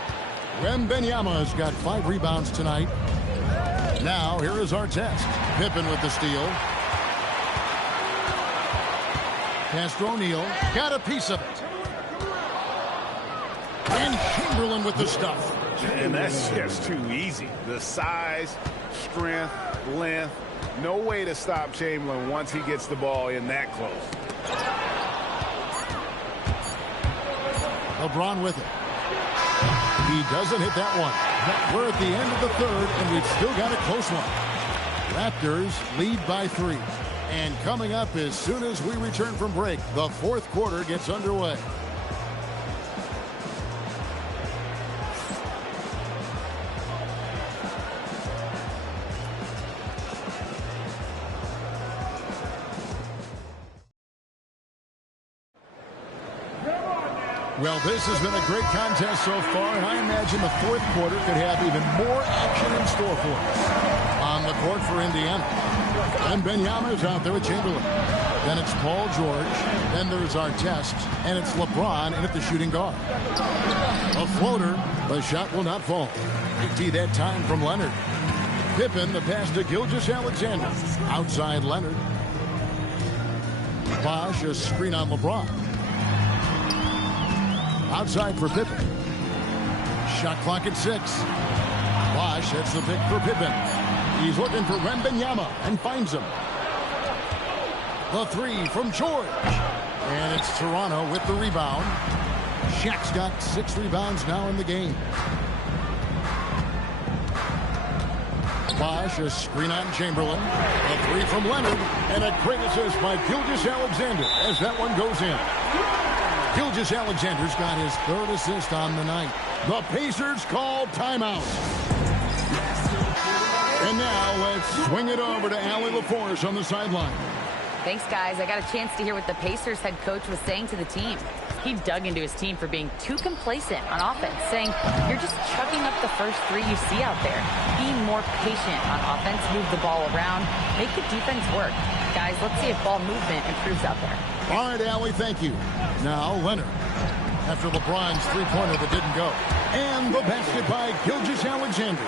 Wembanyama's got 5 rebounds tonight. Now, here is Artest. Pippen with the steal. Pass to O'Neal. Got a piece of it. And Chamberlain with the stuff. And that's just too easy. The size, strength, length. No way to stop Chamberlain once he gets the ball in that close. LeBron with it. He doesn't hit that one. We're at the end of the third, and we've still got a close one. Raptors lead by 3. And coming up as soon as we return from break, the fourth quarter gets underway. Well, this has been a great contest so far, and I imagine the fourth quarter could have even more action in store for us. On the court for Indiana. And Wembanyama is out there with Chamberlain. Then it's Paul George. Then there's Artest. And it's LeBron in at the shooting guard. A floater. The shot will not fall. Big that time from Leonard. Pippen, the pass to Gilgeous-Alexander. Outside Leonard. Bosh, a screen on LeBron. Outside for Pippen. Shot clock at 6. Bosh hits the pick for Pippen. He's looking for Wembanyama and finds him. The 3 from George. And it's Toronto with the rebound. Shaq's got 6 rebounds now in the game. Bosh, a screen on Chamberlain. The 3 from Leonard. And a great assist by Gilgeous-Alexander as that one goes in. Gilgeous-Alexander's got his 3rd assist on the night. The Pacers call timeout. And now let's swing it over to Allie LaForce on the sideline. Thanks, guys. I got a chance to hear what the Pacers head coach was saying to the team. He dug into his team for being too complacent on offense, saying, "You're just chucking up the first 3 you see out there. Be more patient on offense, move the ball around, make the defense work." Guys, let's see if ball movement improves out there. All right, Allie, thank you. Now, Leonard. after LeBron's three-pointer that didn't go. And the basket by Gilgeous-Alexander.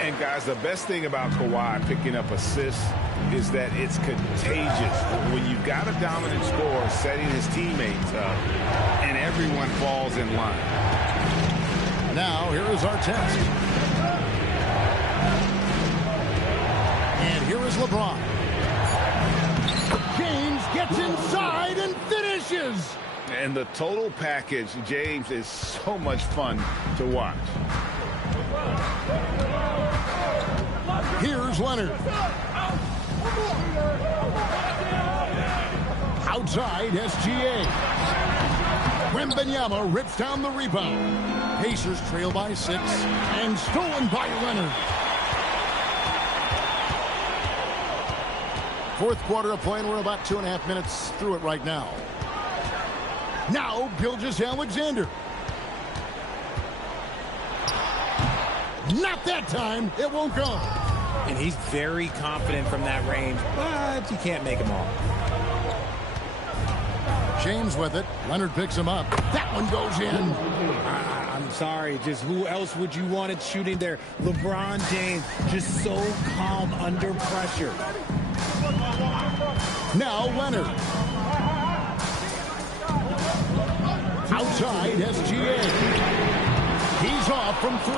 And, guys, the best thing about Kawhi picking up assists is that it's contagious. When you've got a dominant scorer setting his teammates up, and everyone falls in line. Now, here is our test. And here is LeBron. James gets inside and finishes. And the total package, James, is so much fun to watch. Here's Leonard. Outside, SGA. Wembanyama rips down the rebound. Pacers trail by 6 and stolen by Leonard. Fourth quarter of play, and we're about 2.5 minutes through it right now. Now, Gilgeous-Alexander. Not that time. It won't go. And he's very confident from that range, but you can't make him all. James with it. Leonard picks him up. That one goes in. I'm sorry. Just who else would you want it shooting there? LeBron James, just so calm under pressure. Now Leonard. Outside, SGA. He's off from 3.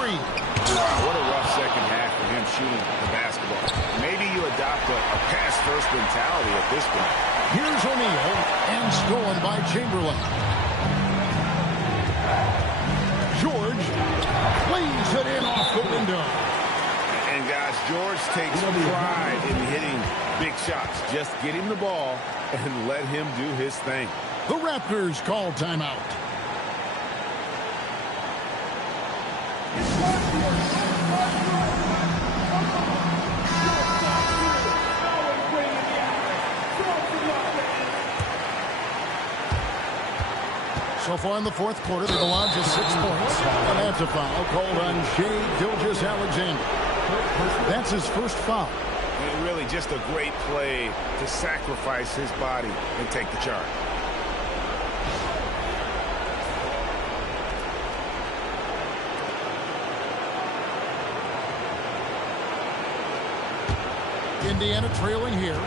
Wow, what a rough second half for him shooting the basketball. Maybe you adopt a pass-first mentality at this point. Here's O'Neal, and stolen by Chamberlain. George plays it in off the window. And, guys, George takes pride in hitting big shots. Just get him the ball and let him do his thing. The Raptors call timeout. So far in the fourth quarter, they've allowed just 6 points. And that's a foul called on Shai Gilgeous-Alexander. That's his first foul. And really just a great play to sacrifice his body and take the charge. Indiana trailing here.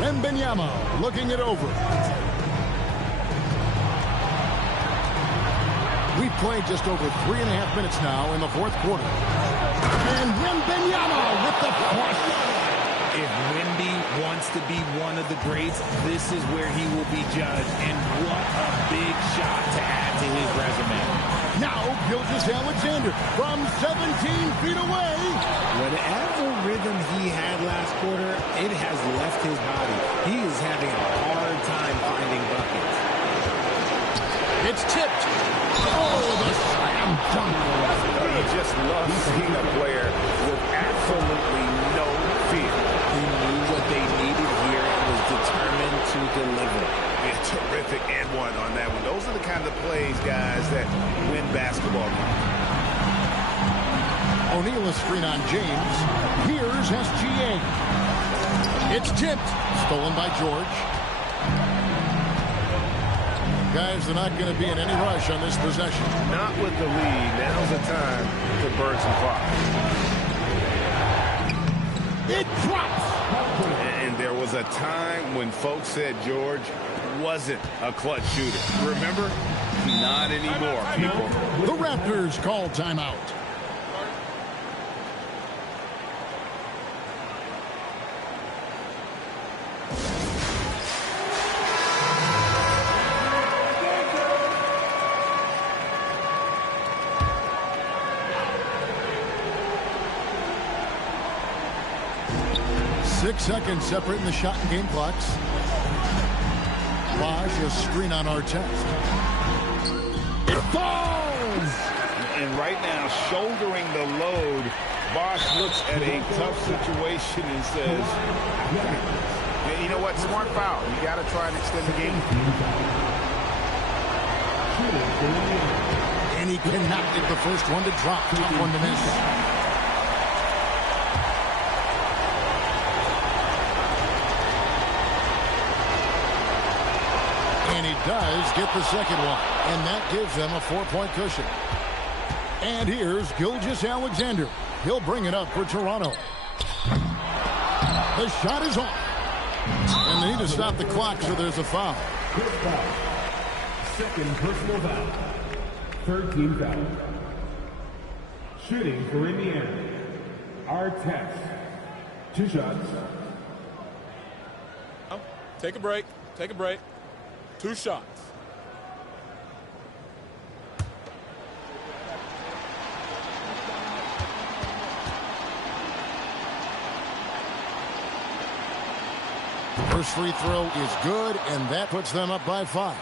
Wembanyama looking it over. We've played just over 3.5 minutes now in the fourth quarter. And Wembanyama with the flush. If Wemby wants to be one of the greats, this is where he will be judged. And what a big shot to add to his resume. Now Gilgeous-Alexander from 17 feet away. Whatever rhythm he had last quarter, it has left his body. He is having a hard time finding buckets. It's tipped. Oh, the slam dunk. You just love seeing a player with absolutely no fear. He knew what they needed here and was determined to deliver. A terrific and one on that one. Those are the kind of plays, guys, that win basketball games. O'Neal is screen on James. Here's SGA. It's tipped. Stolen by George. Guys, they're not going to be in any rush on this possession. Not with the lead. Now's the time to burn some clock. It drops. And there was a time when folks said George wasn't a clutch shooter. Remember? Not anymore, people. The Raptors call timeout. Six seconds separating the shot and game clocks. Bosh, a screen on Artest. It falls! And right now, shouldering the load, Bosh looks at a tough situation and says, hey, you know what, smart foul. You got to try and extend the game. And he cannot get the first one to drop. Tough one to miss. does get the second one, and that gives them a 4-point cushion. And here's Gilgeous-Alexander. He'll bring it up for Toronto. The shot is off. And they need to stop the clock, so there's a foul. Second personal foul. 13 foul. Shooting for Indiana. Artest. 2 shots. Take a break. Take a break. 2 shots. First free throw is good, and that puts them up by 5.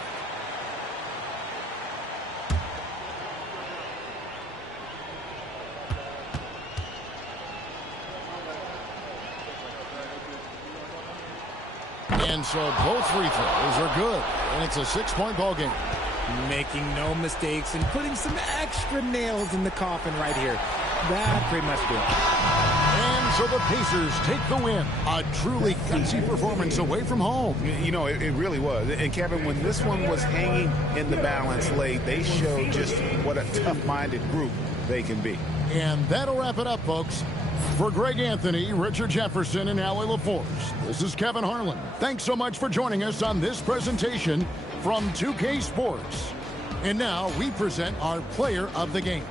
And so both free throws are good, and it's a 6-point ball game. Making no mistakes and putting some extra nails in the coffin right here. That pretty much do it. And so the Pacers take the win. A truly gutsy performance away from home. You know, it really was. And Kevin, when this one was hanging in the balance late, they showed just what a tough-minded group they can be. And that'll wrap it up, folks. For Greg Anthony, Richard Jefferson, and Allie LaForce, this is Kevin Harlan. Thanks so much for joining us on this presentation from 2K Sports. And now we present our player of the game.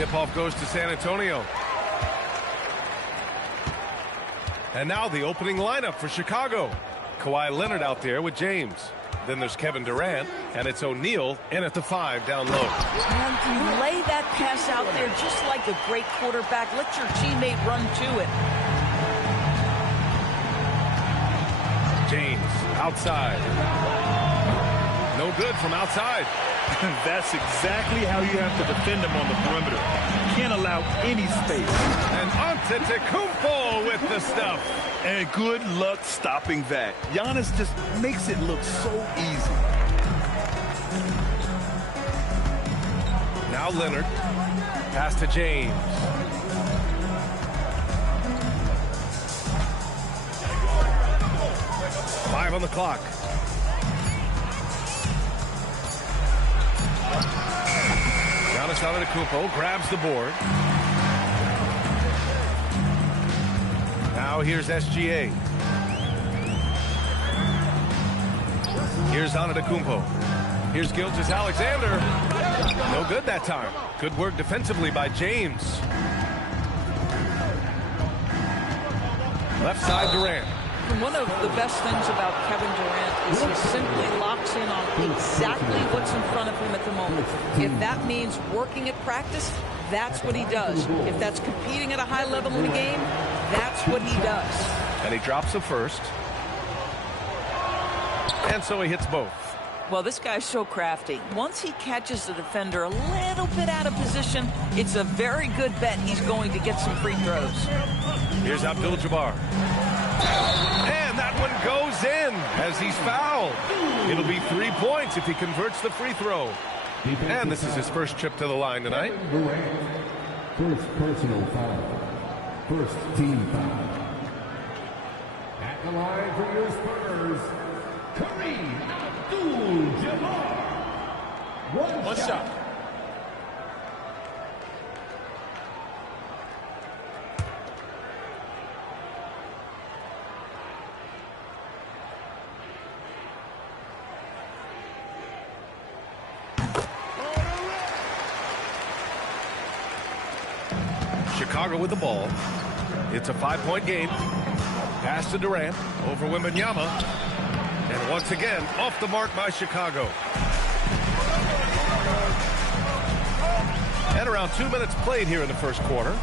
Tip-off goes to San Antonio. And now the opening lineup for Chicago. Kawhi Leonard out there with James. Then there's Kevin Durant, and it's O'Neal in at the 5 down low. And you lay that pass out there just like a great quarterback. Let your teammate run to it. James outside. No good from outside. That's exactly how you have to defend him on the perimeter. You can't allow any space. And Antetokounmpo with the stuff. And good luck stopping that. Giannis just makes it look so easy. Now Leonard. Pass to James. Five on the clock. Giannis Antetokounmpo grabs the board. Now here's SGA. Here's Antetokounmpo. Here's Gilgeous-Alexander. No good that time. Good work defensively by James. Left side Durant. And one of the best things about Kevin Durant is he simply locks in on exactly what's in front of him at the moment. If that means working at practice, that's what he does. If that's competing at a high level in the game, that's what he does. And he drops the first. And so he hits both. Well, this guy's so crafty. Once he catches the defender a little bit out of position, it's a very good bet he's going to get some free throws. Here's Abdul-Jabbar. And that one goes in as he's fouled. It'll be 3 points if he converts the free throw. And this is his first trip to the line tonight. First personal foul. First team foul. At the line for your Spurs, Kareem Abdul-Jabbar. One shot. Chicago with the ball. It's a 5-point game. Pass to Durant over Wembanyama. And once again, off the mark by Chicago. And around 2 minutes played here in the first quarter.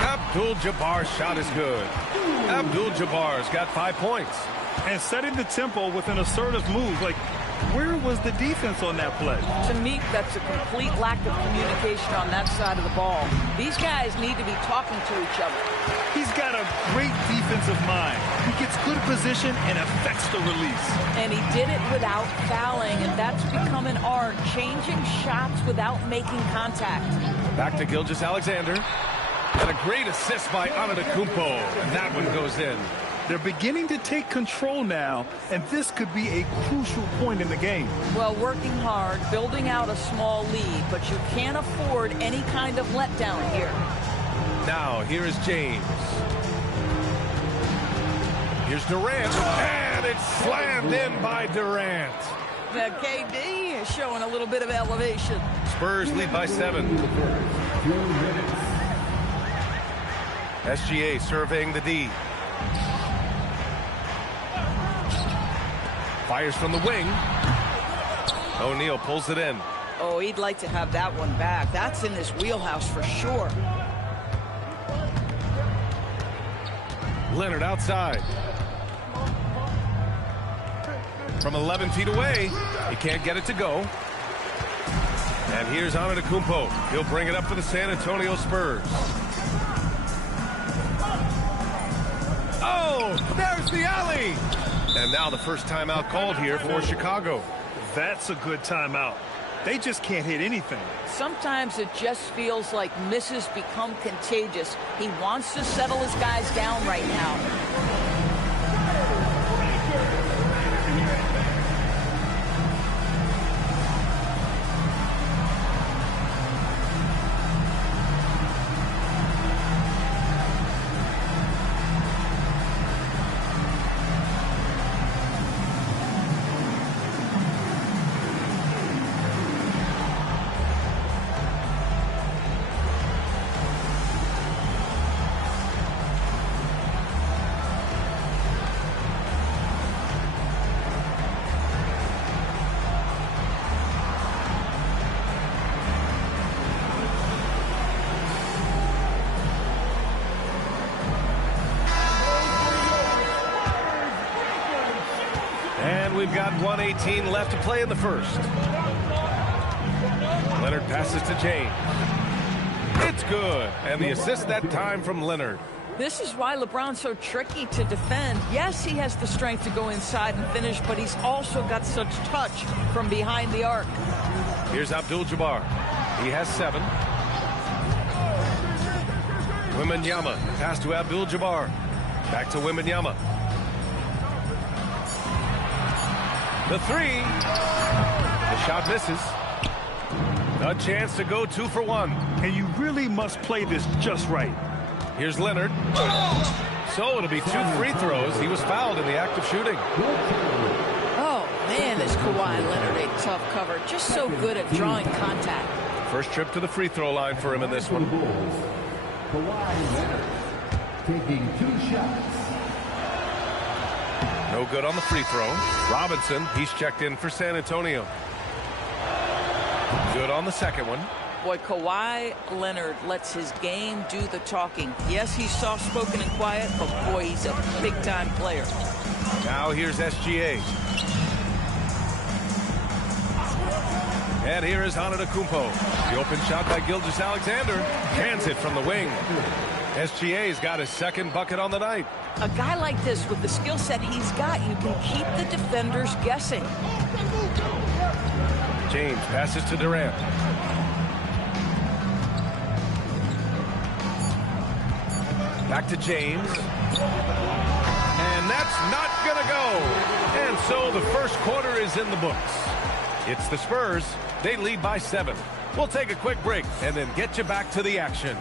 Abdul-Jabbar's shot is good. Abdul-Jabbar's got 5 points. And setting the tempo with an assertive move. Like, where was the defense on that play? To me, that's a complete lack of communication on that side of the ball. These guys need to be talking to each other. He's got a great defensive mind. He gets good position and affects the release. And he did it without fouling, and that's become an art, changing shots without making contact. Back to Gilgeous-Alexander. And a great assist by Antetokounmpo, and that one goes in. They're beginning to take control now, and this could be a crucial point in the game. Well, working hard, building out a small lead, but you can't afford any kind of letdown here. Now, here is James. Here's Durant, and it's slammed in by Durant. Now, KD is showing a little bit of elevation. Spurs lead by 7. SGA surveying the D. Fires from the wing. O'Neal pulls it in. Oh, he'd like to have that one back. That's in his wheelhouse for sure. Leonard outside. From 11 feet away, he can't get it to go. And here's Antetokounmpo. He'll bring it up for the San Antonio Spurs. Oh, there's the alley. And now the first timeout called here for Chicago. That's a good timeout. They just can't hit anything. Sometimes it just feels like misses become contagious. He wants to settle his guys down right now. we've got 1:18 left to play in the first. Leonard passes to James. It's good. And the assist that time from Leonard. This is why LeBron's so tricky to defend. Yes, he has the strength to go inside and finish, but he's also got such touch from behind the arc. Here's Abdul-Jabbar. He has 7. Wembanyama. Pass to Abdul-Jabbar. Back to Wembanyama. The 3. The shot misses. A chance to go 2 for 1. And you really must play this just right. Here's Leonard. So it'll be 2 free throws. He was fouled in the act of shooting. Oh, man, is Kawhi Leonard a tough cover. Just so good at drawing contact. First trip to the free throw line for him in this one. Kawhi Leonard taking 2 shots. No good on the free throw. Robinson, he's checked in for San Antonio. Good on the second one. Boy, Kawhi Leonard lets his game do the talking. Yes, he's soft-spoken and quiet, but boy, he's a big-time player. Now here's SGA. And here is Antetokounmpo. The open shot by Gilgeous-Alexander. Cans it from the wing. SGA's got his second bucket on the night. A guy like this, with the skill set he's got, you can keep the defenders guessing. James passes to Durant. Back to James. And that's not going to go. And so the first quarter is in the books. It's the Spurs. They lead by 7. We'll take a quick break and then get you back to the action.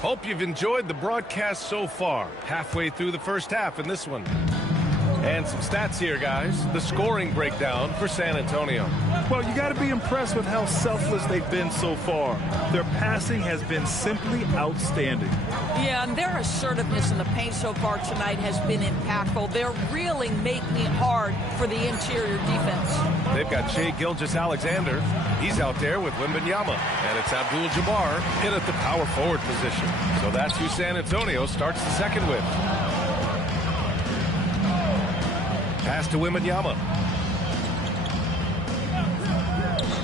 Hope you've enjoyed the broadcast so far. Halfway through the first half in this one. And some stats here, guys. The scoring breakdown for San Antonio. Well, you got to be impressed with how selfless they've been so far. Their passing has been simply outstanding. Yeah, and their assertiveness in the paint so far tonight has been impactful. They're really making it hard for the interior defense. They've got Shai Gilgeous-Alexander. He's out there with Wembanyama. And it's Abdul-Jabbar in at the power forward position. So that's who San Antonio starts the second with. Pass to Wembanyama.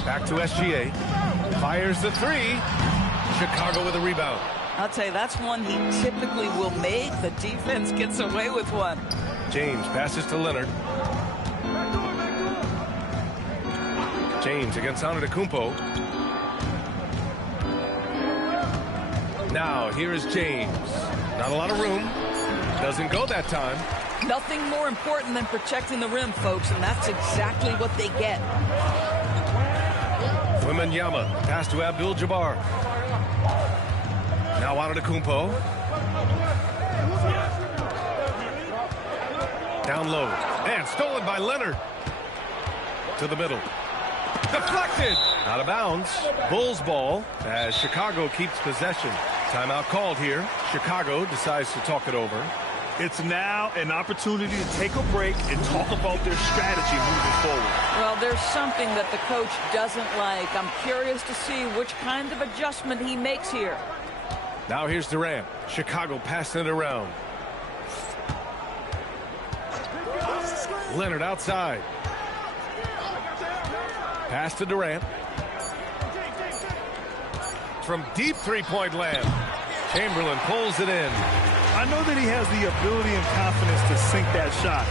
Back to SGA. Fires the 3. Chicago with a rebound. I'll tell you, that's one he typically will make. The defense gets away with one. James passes to Leonard. James against Antetokounmpo. Now, here is James. Not a lot of room. Doesn't go that time. Nothing more important than protecting the rim, folks, and that's exactly what they get. Wembanyama, pass to Abdul-Jabbar. Now Antetokounmpo. Down low. And stolen by Leonard. To the middle. Deflected. Out of bounds. Bulls ball as Chicago keeps possession. Timeout called here. Chicago decides to talk it over. It's now an opportunity to take a break and talk about their strategy moving forward. Well, there's something that the coach doesn't like. I'm curious to see which kind of adjustment he makes here. Now here's Durant. Chicago passing it around. Leonard outside. Pass to Durant. From deep three-point land. Chamberlain pulls it in. I know that he has the ability and confidence to sink that shot,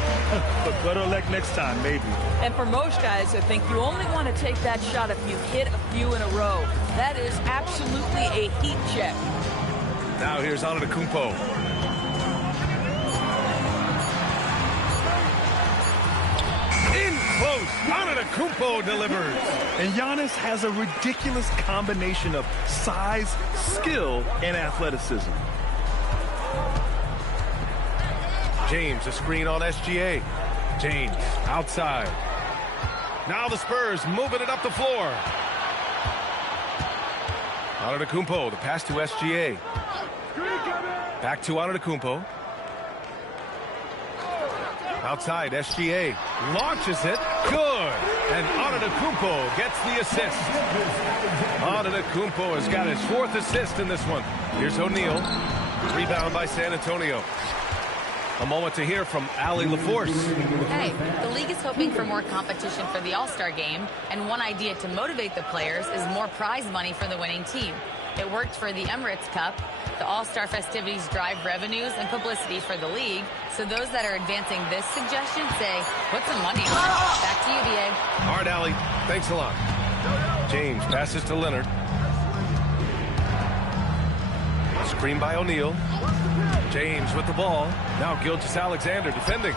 but better luck next time, maybe. And for most guys, I think you only want to take that shot if you hit a few in a row. That is absolutely a heat check. Now here's Antetokounmpo. In close, Antetokounmpo delivers. And Giannis has a ridiculous combination of size, skill, and athleticism. James, a screen on SGA. James, outside. Now the Spurs moving it up the floor. Antetokounmpo, the pass to SGA. Back to Antetokounmpo. Outside, SGA launches it. Good. And Antetokounmpo gets the assist. Antetokounmpo has got his 4th assist in this one. Here's O'Neal. Rebound by San Antonio. A moment to hear from Allie LaForce. Hey, the league is hoping for more competition for the All-Star game, and one idea to motivate the players is more prize money for the winning team. It worked for the Emirates Cup. The All-Star festivities drive revenues and publicity for the league, so those that are advancing this suggestion say, put some money on it. Back to you, BA. All right, Allie. Thanks a lot. James passes to Leonard. Screen by O'Neal. James with the ball. Now Gilgeous-Alexander defending.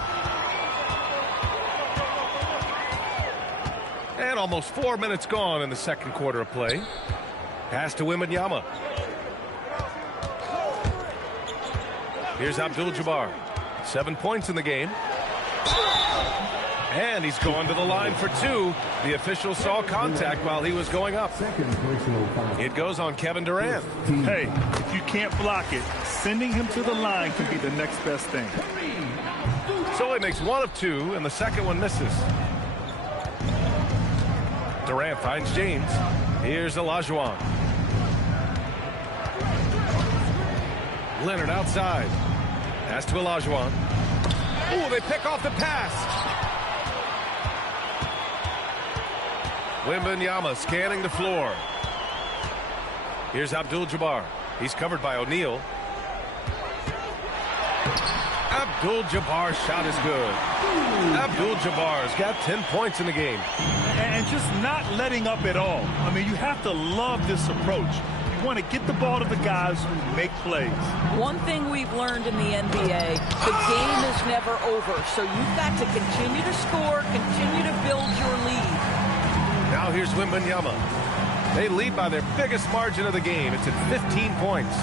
And almost 4 minutes gone in the second quarter of play. Pass to Wembanyama. Here's Abdul-Jabbar. 7 points in the game. And he's going to the line for 2. The official saw contact while he was going up. It goes on Kevin Durant. Hey, if you can't block it, sending him to the line can be the next best thing. So he makes 1 of 2, and the second one misses. Durant finds James. Here's Olajuwon. Leonard outside. Pass to Olajuwon. Oh, they pick off the pass. Wembanyama scanning the floor. Here's Abdul-Jabbar. He's covered by O'Neal. Abdul-Jabbar's shot is good. Abdul-Jabbar's got 10 points in the game. And just not letting up at all. I mean, you have to love this approach. You want to get the ball to the guys who make plays. One thing we've learned in the NBA, the game is never over. So you've got to continue to score, continue to build your lead. Now here's Wembanyama. They lead by their biggest margin of the game. It's at 15 points.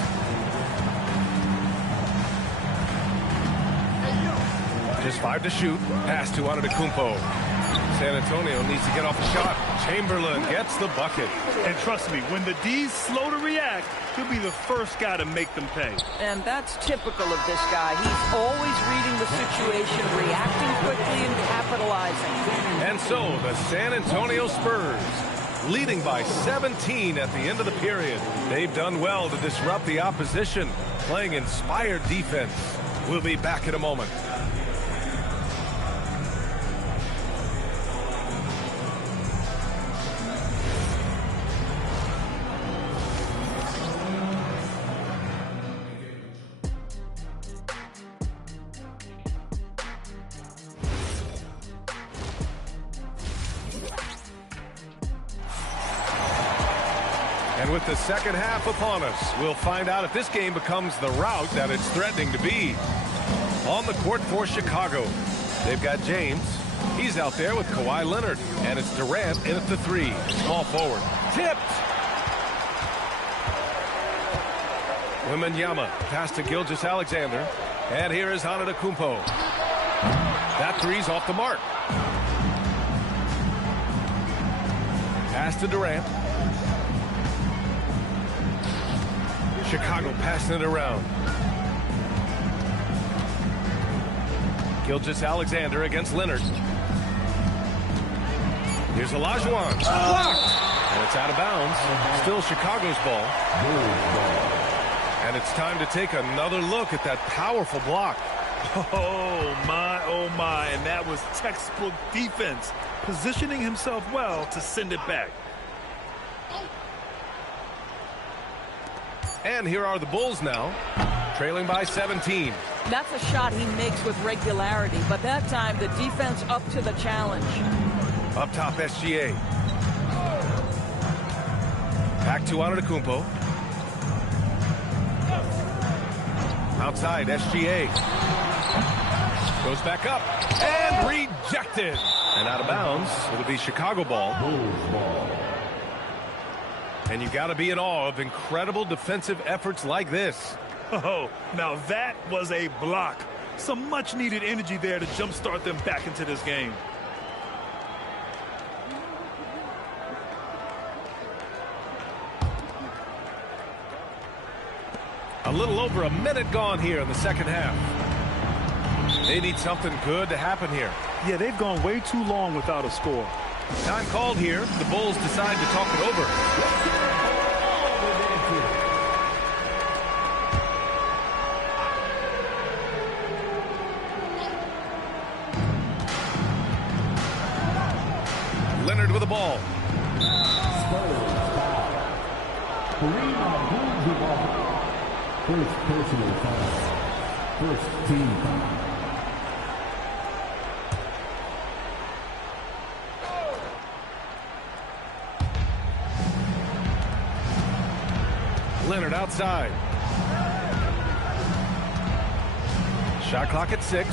Just 5 to shoot. Pass to Antetokounmpo. San Antonio needs to get off the shot. Chamberlain gets the bucket. And trust me, when the D's slow to react, he'll be the first guy to make them pay. And that's typical of this guy. He's always reading the situation, reacting quickly and capitalizing. And so the San Antonio Spurs, leading by 17 at the end of the period. They've done well to disrupt the opposition, playing inspired defense. We'll be back in a moment. And with the second half upon us, we'll find out if this game becomes the rout that it's threatening to be. On the court for Chicago, they've got James. He's out there with Kawhi Leonard. And it's Durant in at the 3. Small forward. Tipped. Wembanyama. Pass to Gilgeous-Alexander. And here is Antetokounmpo. That 3's off the mark. Pass to Durant. Chicago passing it around. Gilgeous-Alexander against Leonard. Here's Olajuwon. Blocked. And it's out of bounds. Still Chicago's ball. And it's time to take another look at that powerful block. Oh, my. And that was textbook defense. Positioning himself well to send it back. And here are the Bulls now, trailing by 17. That's a shot he makes with regularity, but that time the defense up to the challenge. Up top, SGA. Back to Antetokounmpo. Outside, SGA. Goes back up and rejected. And out of bounds, it'll be Chicago ball. And you got to be in awe of incredible defensive efforts like this. Oh, now that was a block. Some much-needed energy there to jumpstart them back into this game. A little over a minute gone here in the second half. They need something good to happen here. Yeah, they've gone way too long without a score. Time called here. The Bulls decide to talk it over. Leonard with the ball. First personal foul. First team foul. Leonard outside. Shot clock at 6.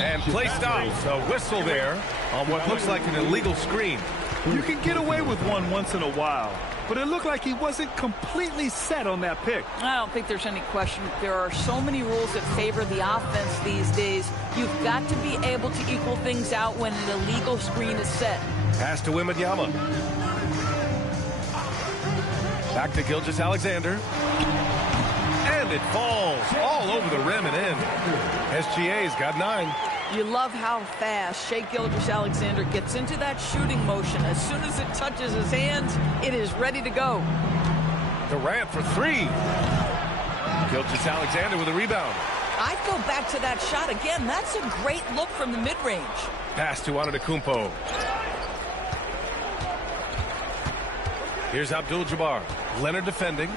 And play stops. A whistle there on what looks like an illegal screen. You can get away with one once in a while, but it looked like he wasn't completely set on that pick. I don't think there's any question. There are so many rules that favor the offense these days. You've got to be able to equal things out when an illegal screen is set. Pass to Wembanyama. Back to Gilgeous-Alexander. And it falls all over the rim and in. SGA's got 9. You love how fast Shai Gilgeous-Alexander gets into that shooting motion. As soon as it touches his hands, it is ready to go. Durant for 3. Gilgeous-Alexander with a rebound. I'd go back to that shot again. That's a great look from the mid-range. Pass to Antetokounmpo. Here's Abdul-Jabbar. Leonard defending.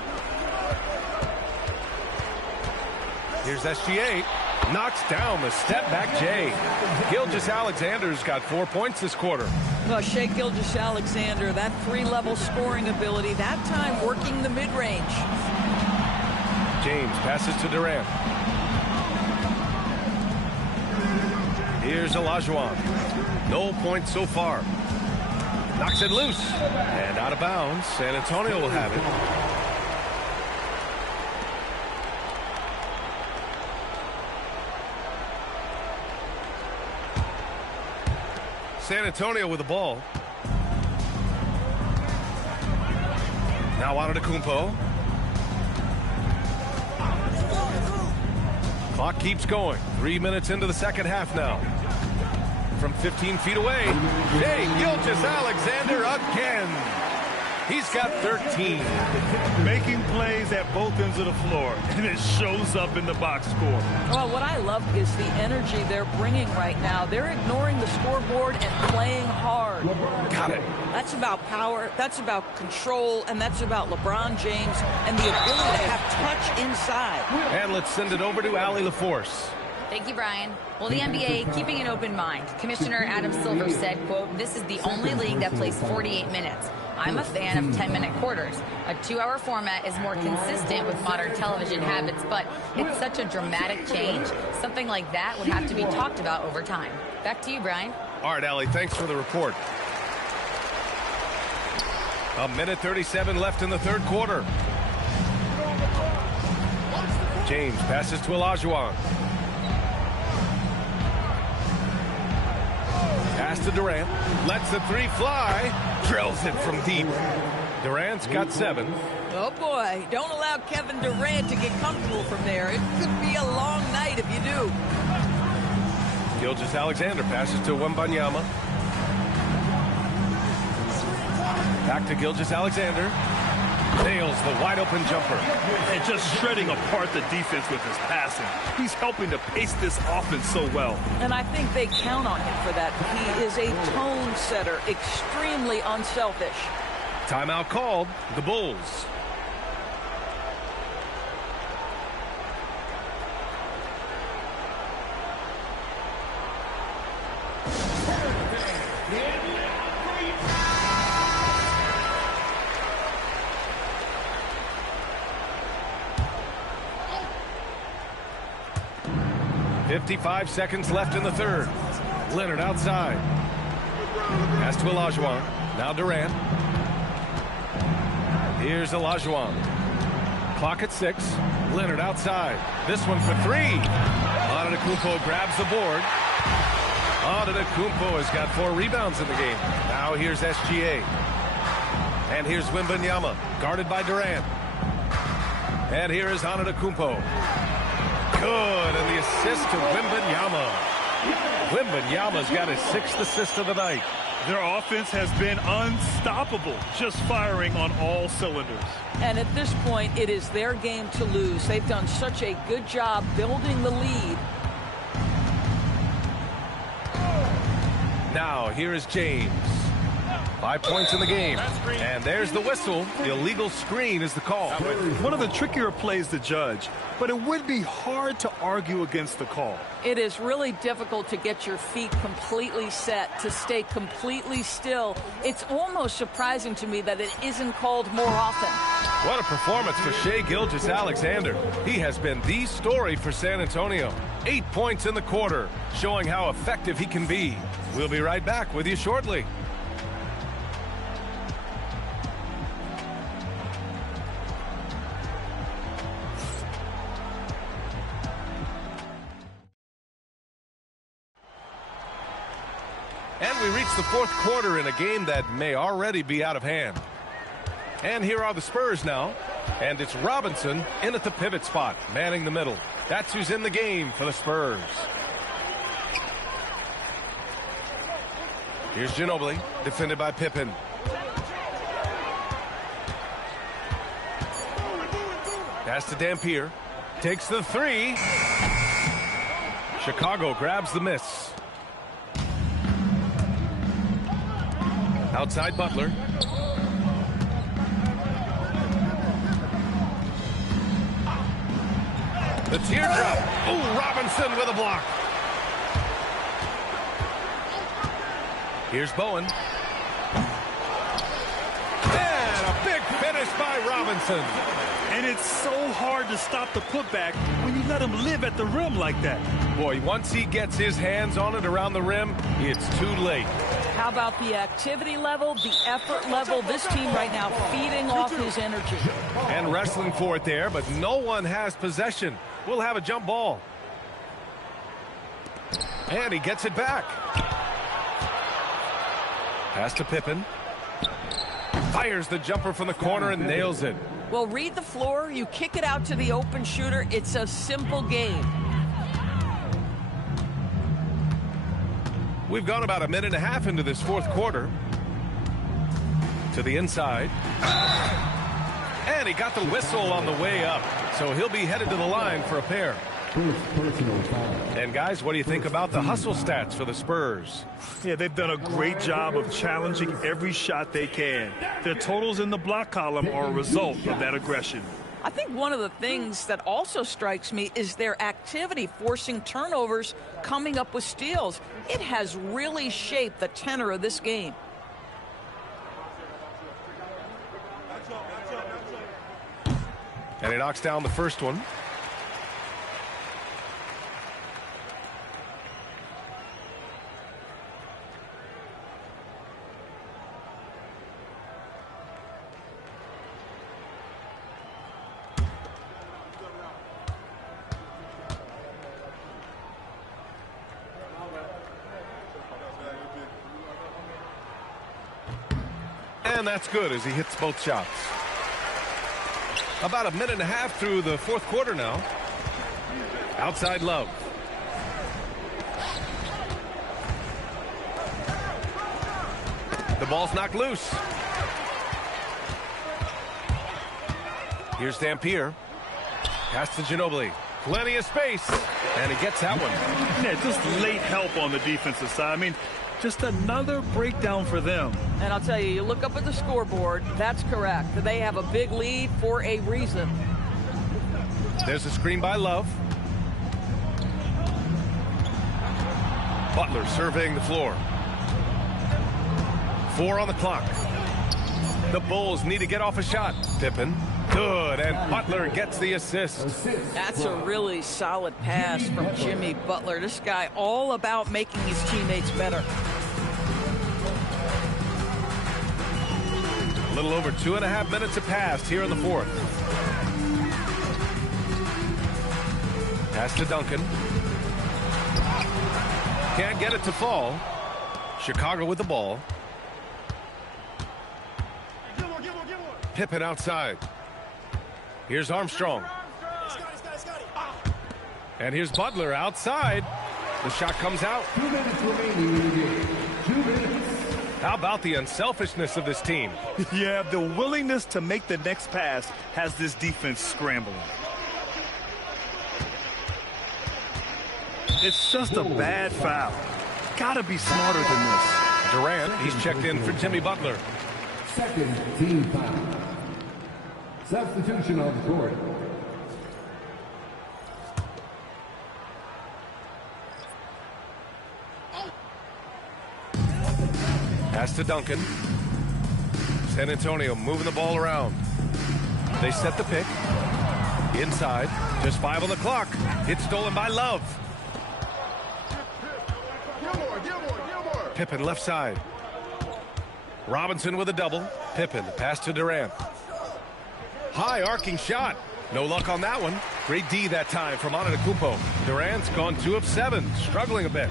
Here's SGA. Knocks down the step-back J. Gilgeous-Alexander's got 4 points this quarter. Well, Shai Gilgeous-Alexander, that 3-level scoring ability, that time working the mid-range. James passes to Durant. Here's Olajuwon. No points so far. Knocks it loose. And out of bounds. San Antonio will have it. San Antonio with the ball. Now Antetokounmpo. Clock keeps going. 3 minutes into the second half now. From 15 feet away, Shai Gilgeous-Alexander again. He's got 13. Making plays at both ends of the floor, and it shows up in the box score. Well, what I love is the energy they're bringing right now. They're ignoring the scoreboard and playing hard. Got it. That's about power, that's about control, and that's about LeBron James and the ability to have touch inside. And let's send it over to Allie LaForce. Thank you, Brian. Well, the NBA keeping an open mind. Commissioner Adam Silver said, quote, "This is the only league that plays 48 minutes. I'm a fan of 10-minute quarters. A 2-hour format is more consistent with modern television habits, but it's such a dramatic change. Something like that would have to be talked about over time." Back to you, Brian. All right, Allie, thanks for the report. 1:37 left in the third quarter. James passes to Olajuwon. Pass to Durant. Lets the 3 fly. Drills it from deep. Durant's got 7. Oh, boy. Don't allow Kevin Durant to get comfortable from there. It could be a long night if you do. Gilgeous-Alexander passes to Wembanyama. Back to Gilgeous-Alexander. Nails the wide-open jumper. And just shredding apart the defense with his passing. He's helping to pace this offense so well. And I think they count on him for that. He is a tone setter, extremely unselfish. Timeout called. The Bulls. .55 seconds left in the third. Leonard outside. Pass to Olajuwon. Now Durant. Here's Olajuwon. Clock at 6. Leonard outside. This one for 3. Antetokounmpo grabs the board. Antetokounmpo has got 4 rebounds in the game. Now here's SGA. And here's Wembanyama, guarded by Durant. And here is Antetokounmpo. Good, and the assist to Wembanyama. Wembanyama's got his 6th assist of the night. Their offense has been unstoppable, just firing on all cylinders. And at this point, it is their game to lose. They've done such a good job building the lead. Now, here is James. 5 points in the game. And there's the whistle. The illegal screen is the call. One of the trickier plays to judge, but it would be hard to argue against the call. It is really difficult to get your feet completely set, to stay completely still. It's almost surprising to me that it isn't called more often. What a performance for Shai Gilgeous-Alexander. He has been the story for San Antonio. 8 points in the quarter, showing how effective he can be. We'll be right back with you shortly. And we reach the 4th quarter in a game that may already be out of hand. And here are the Spurs now. And it's Robinson in at the pivot spot, manning the middle. That's who's in the game for the Spurs. Here's Ginobili, defended by Pippen. Pass to Dampier. Takes the 3. Chicago grabs the miss. Outside Butler. The teardrop. Oh, Robinson with a block. Here's Bowen. And a big finish by Robinson. And it's so hard to stop the putback when you let him live at the rim like that. Boy, once he gets his hands on it around the rim, it's too late. How about the activity level, the effort level? This team right now feeding off his energy. And wrestling for it there, but no one has possession. We'll have a jump ball. And he gets it back. Pass to Pippen. Fires the jumper from the corner and nails it. Well, read the floor. You kick it out to the open shooter. It's a simple game. We've gone about a minute and a half into this 4th quarter. To the inside. And he got the whistle on the way up. So he'll be headed to the line for a pair. And guys, what do you think about the hustle stats for the Spurs? Yeah, they've done a great job of challenging every shot they can. Their totals in the block column are a result of that aggression. I think one of the things that also strikes me is their activity, forcing turnovers, coming up with steals. It has really shaped the tenor of this game. And he knocks down the first one. And that's good as he hits both shots. About a minute and a half through the 4th quarter now. Outside Love. The ball's knocked loose. Here's Dampier. Pass to Ginobili. Plenty of space. And he gets that one. Yeah, just late help on the defensive side. I mean, just another breakdown for them. And I'll tell you, you look up at the scoreboard, that's correct. They have a big lead for a reason. There's a screen by Love. Butler surveying the floor. 4 on the clock. The Bulls need to get off a shot. Pippen. Good, and Butler gets the assist. That's a really solid pass from Jimmy Butler. This guy all about making his teammates better. A little over 2.5 minutes have passed here in the 4th. Pass to Duncan. Can't get it to fall. Chicago with the ball. Pippen outside. Here's Armstrong. And here's Butler outside. The shot comes out. 2 minutes remaining in the game. 2 minutes. How about the unselfishness of this team? Yeah, the willingness to make the next pass has this defense scrambling. It's just a bad foul. Gotta be smarter than this. Durant, he's checked in for Jimmy Butler. Second team foul. Substitution on the court. Pass to Duncan. San Antonio moving the ball around. They set the pick. Inside. Just 5 on the clock. It's stolen by Love. Pippen left side. Robinson with a double. Pippen, pass to Durant. High arcing shot. No luck on that one. Great D that time from Antetokounmpo. Durant's gone 2 of 7, struggling a bit.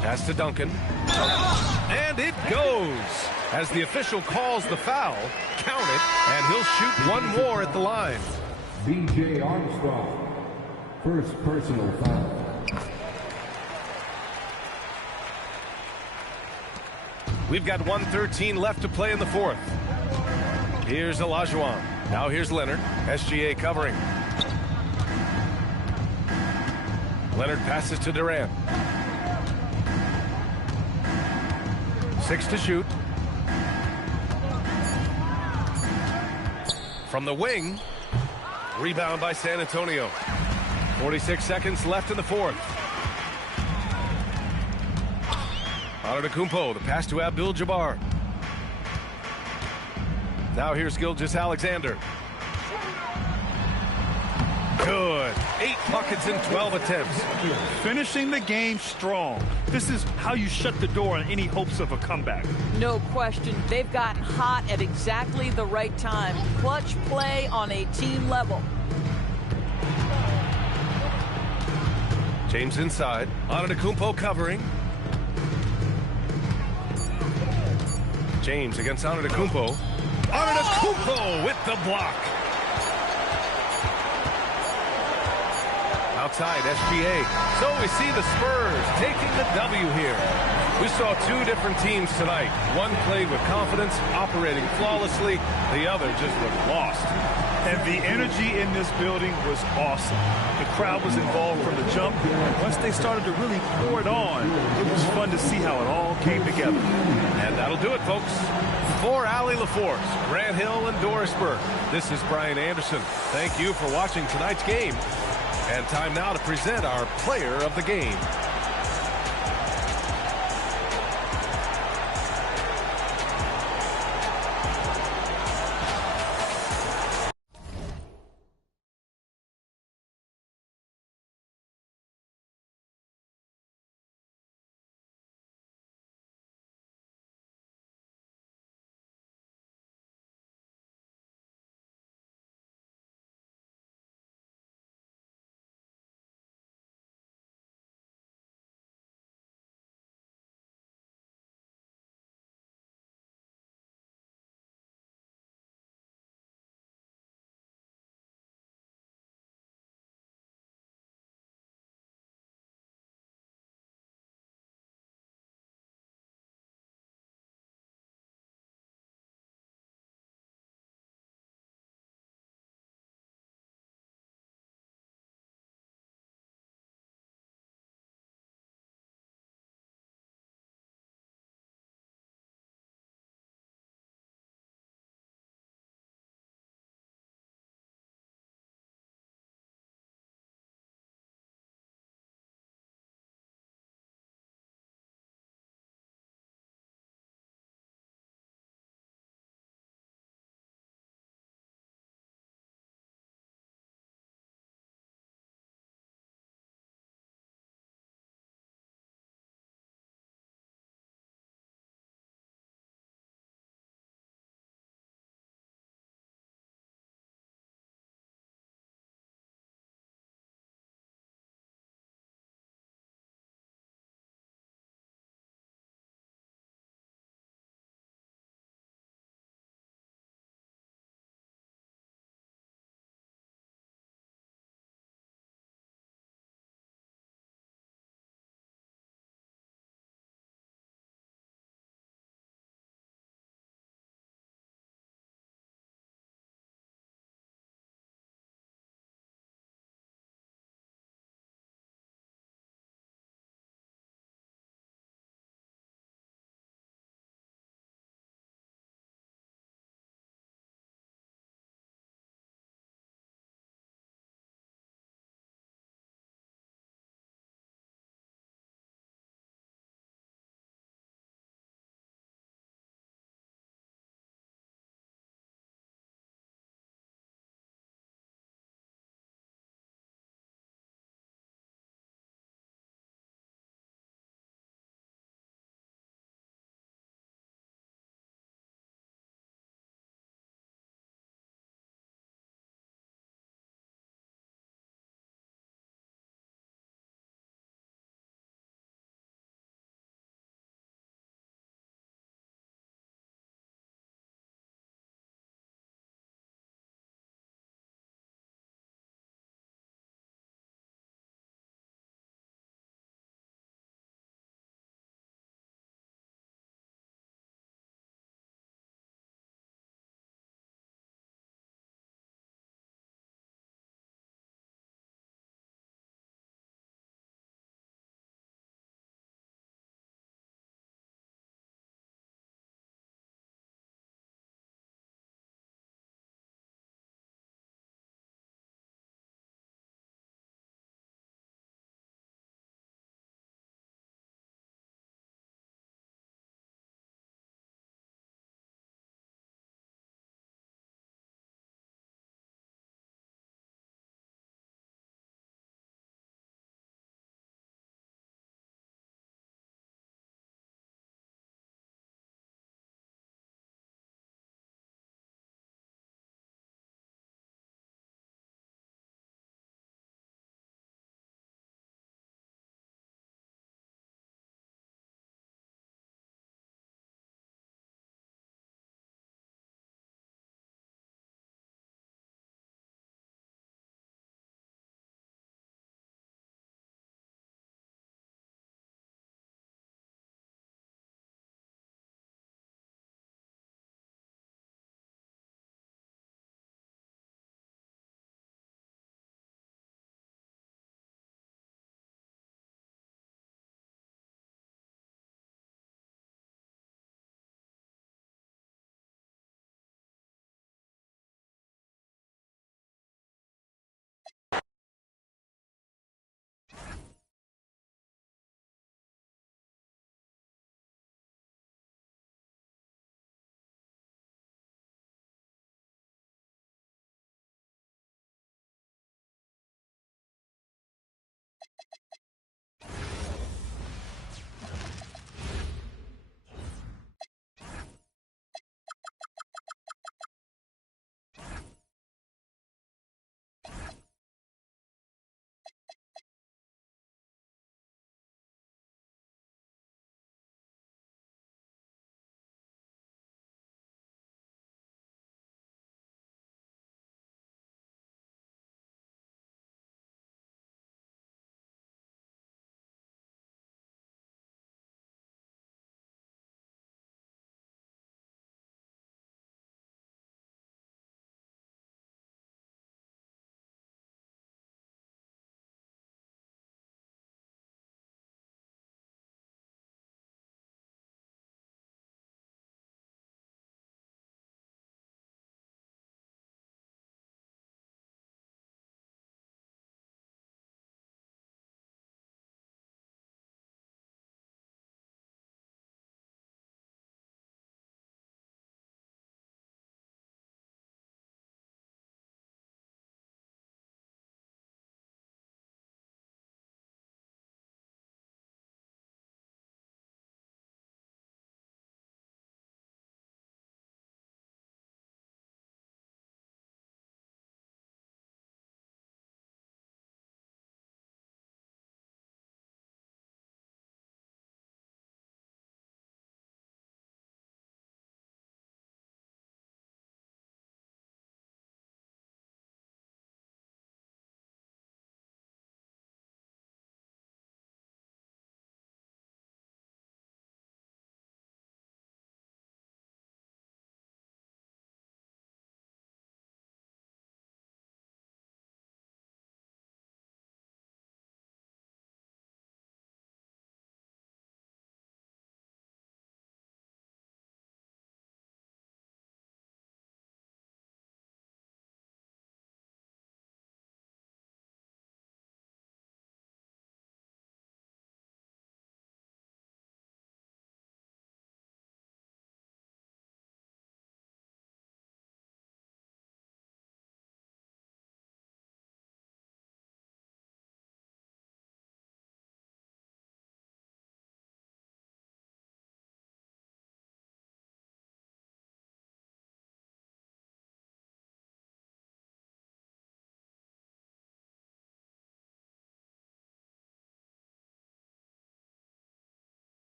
Pass to Duncan. And it goes. As the official calls the foul, count it, and he'll shoot one more at the line. B.J. Armstrong, first personal foul. We've got 1:13 left to play in the fourth. Here's Olajuwon. Now here's Leonard. SGA covering. Leonard passes to Durant. 6 to shoot. From the wing. Rebound by San Antonio. 46 seconds left in the fourth. Antetokounmpo, the pass to Abdul-Jabbar. Now here's Gilgeous-Alexander. Good. 8 buckets in 12 attempts. Finishing the game strong. This is how you shut the door on any hopes of a comeback. No question. They've gotten hot at exactly the right time. Clutch play on a team level. James inside. Antetokounmpo covering. James against Antetokounmpo. Antetokounmpo with the block. Outside, SGA. So we see the Spurs taking the W here. We saw 2 different teams tonight. One played with confidence, operating flawlessly. The other just looked lost. And the energy in this building was awesome. The crowd was involved from the jump, and once they started to really pour it on, it was fun to see how it all came together. And that'll do it, folks. For Allie LaForce, Grant Hill, and Doris Burke, this is Brian Anderson. Thank you for watching tonight's game. And time now to present our player of the game.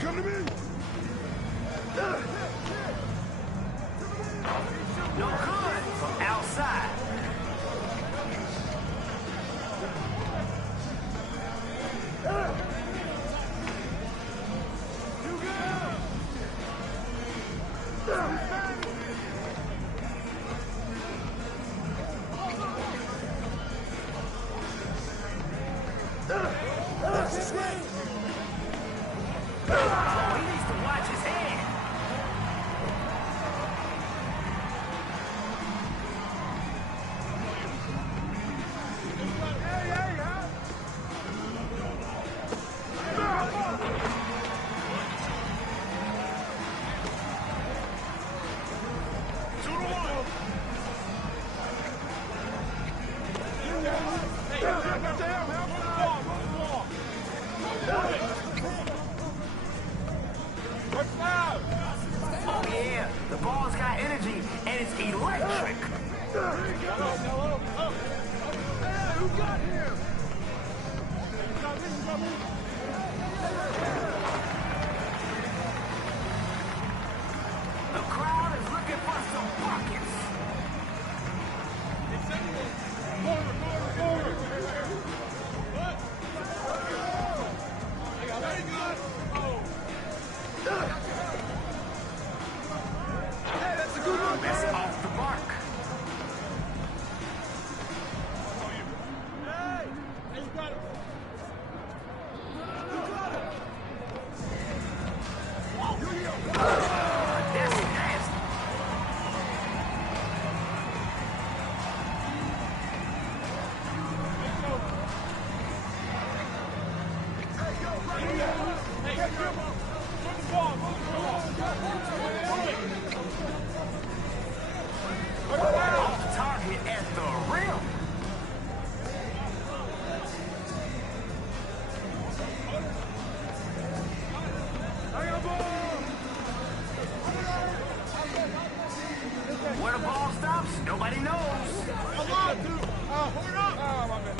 Come to me! No good from outside. Oh yeah, the ball's got energy and it's electric. Who got here? The crowd is looking for some buckets. Hey, that's a good one. That's off the mark. Hey, you got it. That's nasty. Off the target at the rim. Where the ball stops, nobody knows. Hold up. Oh, my bad.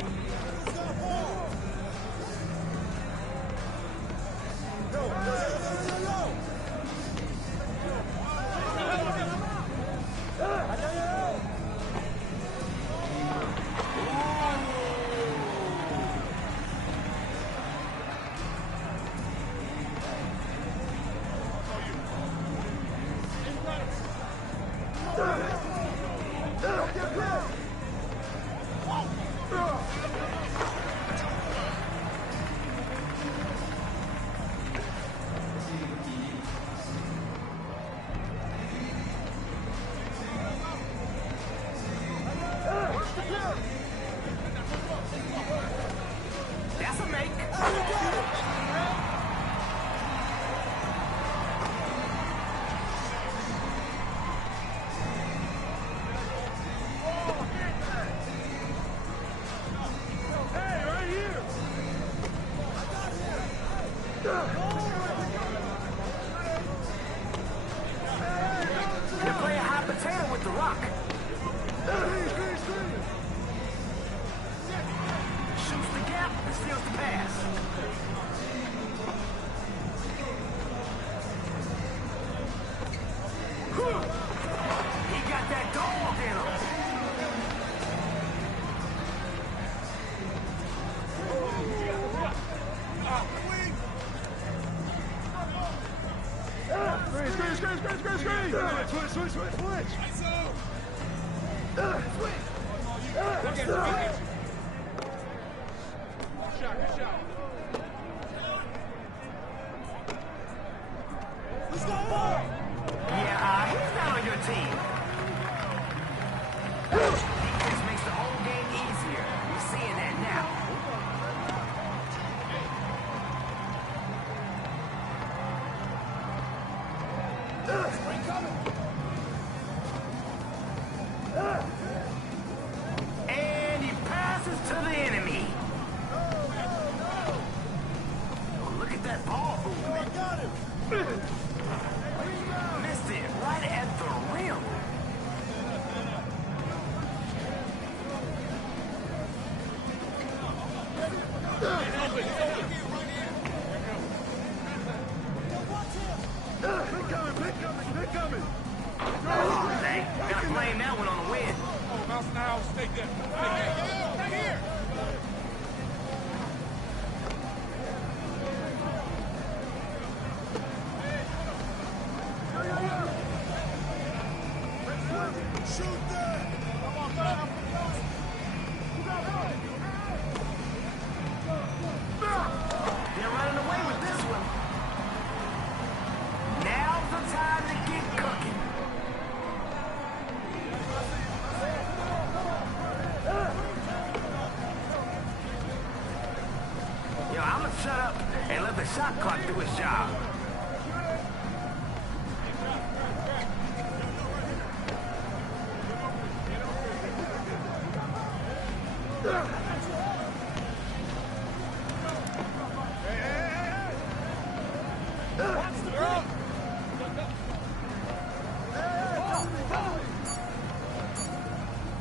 That's a make. Hey, right here. They're playing hot potato with the rock. Shoots the gap and steals the pass. He got that dog in him. Yeah, he's not on your team. Defense makes the whole game easier. We're seeing that now. And he passes to the enemy. Oh, look at that ball movement. Missed it right at the rim. and let the shot clock do its job.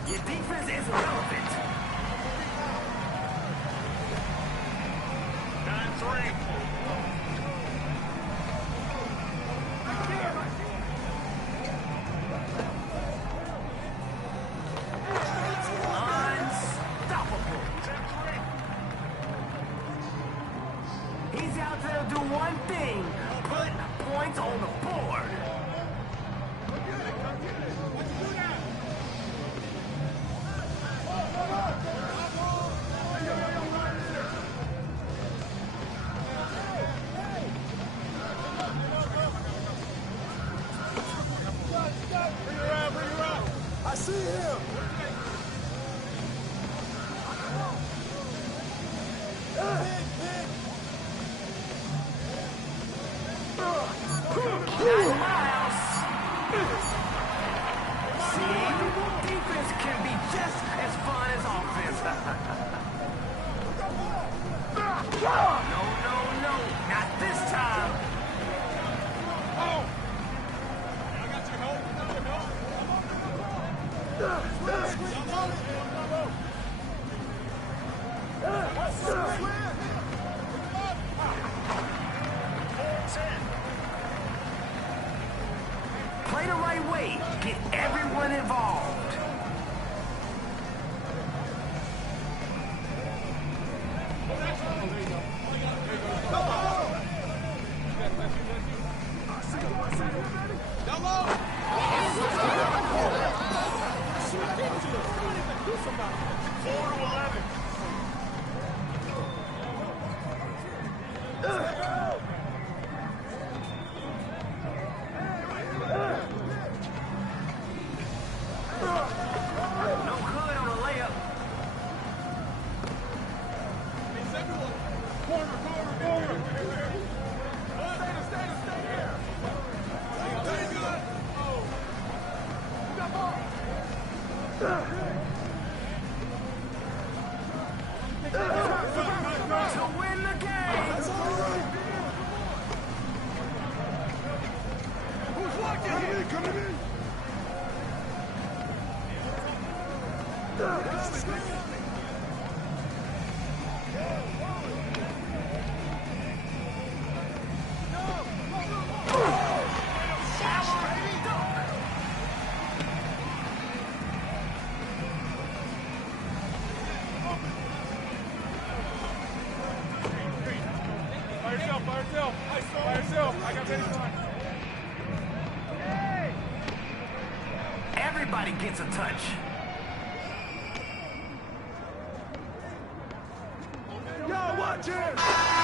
Your defense is irrelevant. 9-3. Unstoppable. He's out there to do one thing, put points on the board. I see him. See, defense can be just as fun as offense. No, not this time. Play the right way. Get everyone involved. No good on a layup. To win the game. Who's watching? Coming in. By yourself. I got baseline. Everybody gets a touch. Yo, watch it!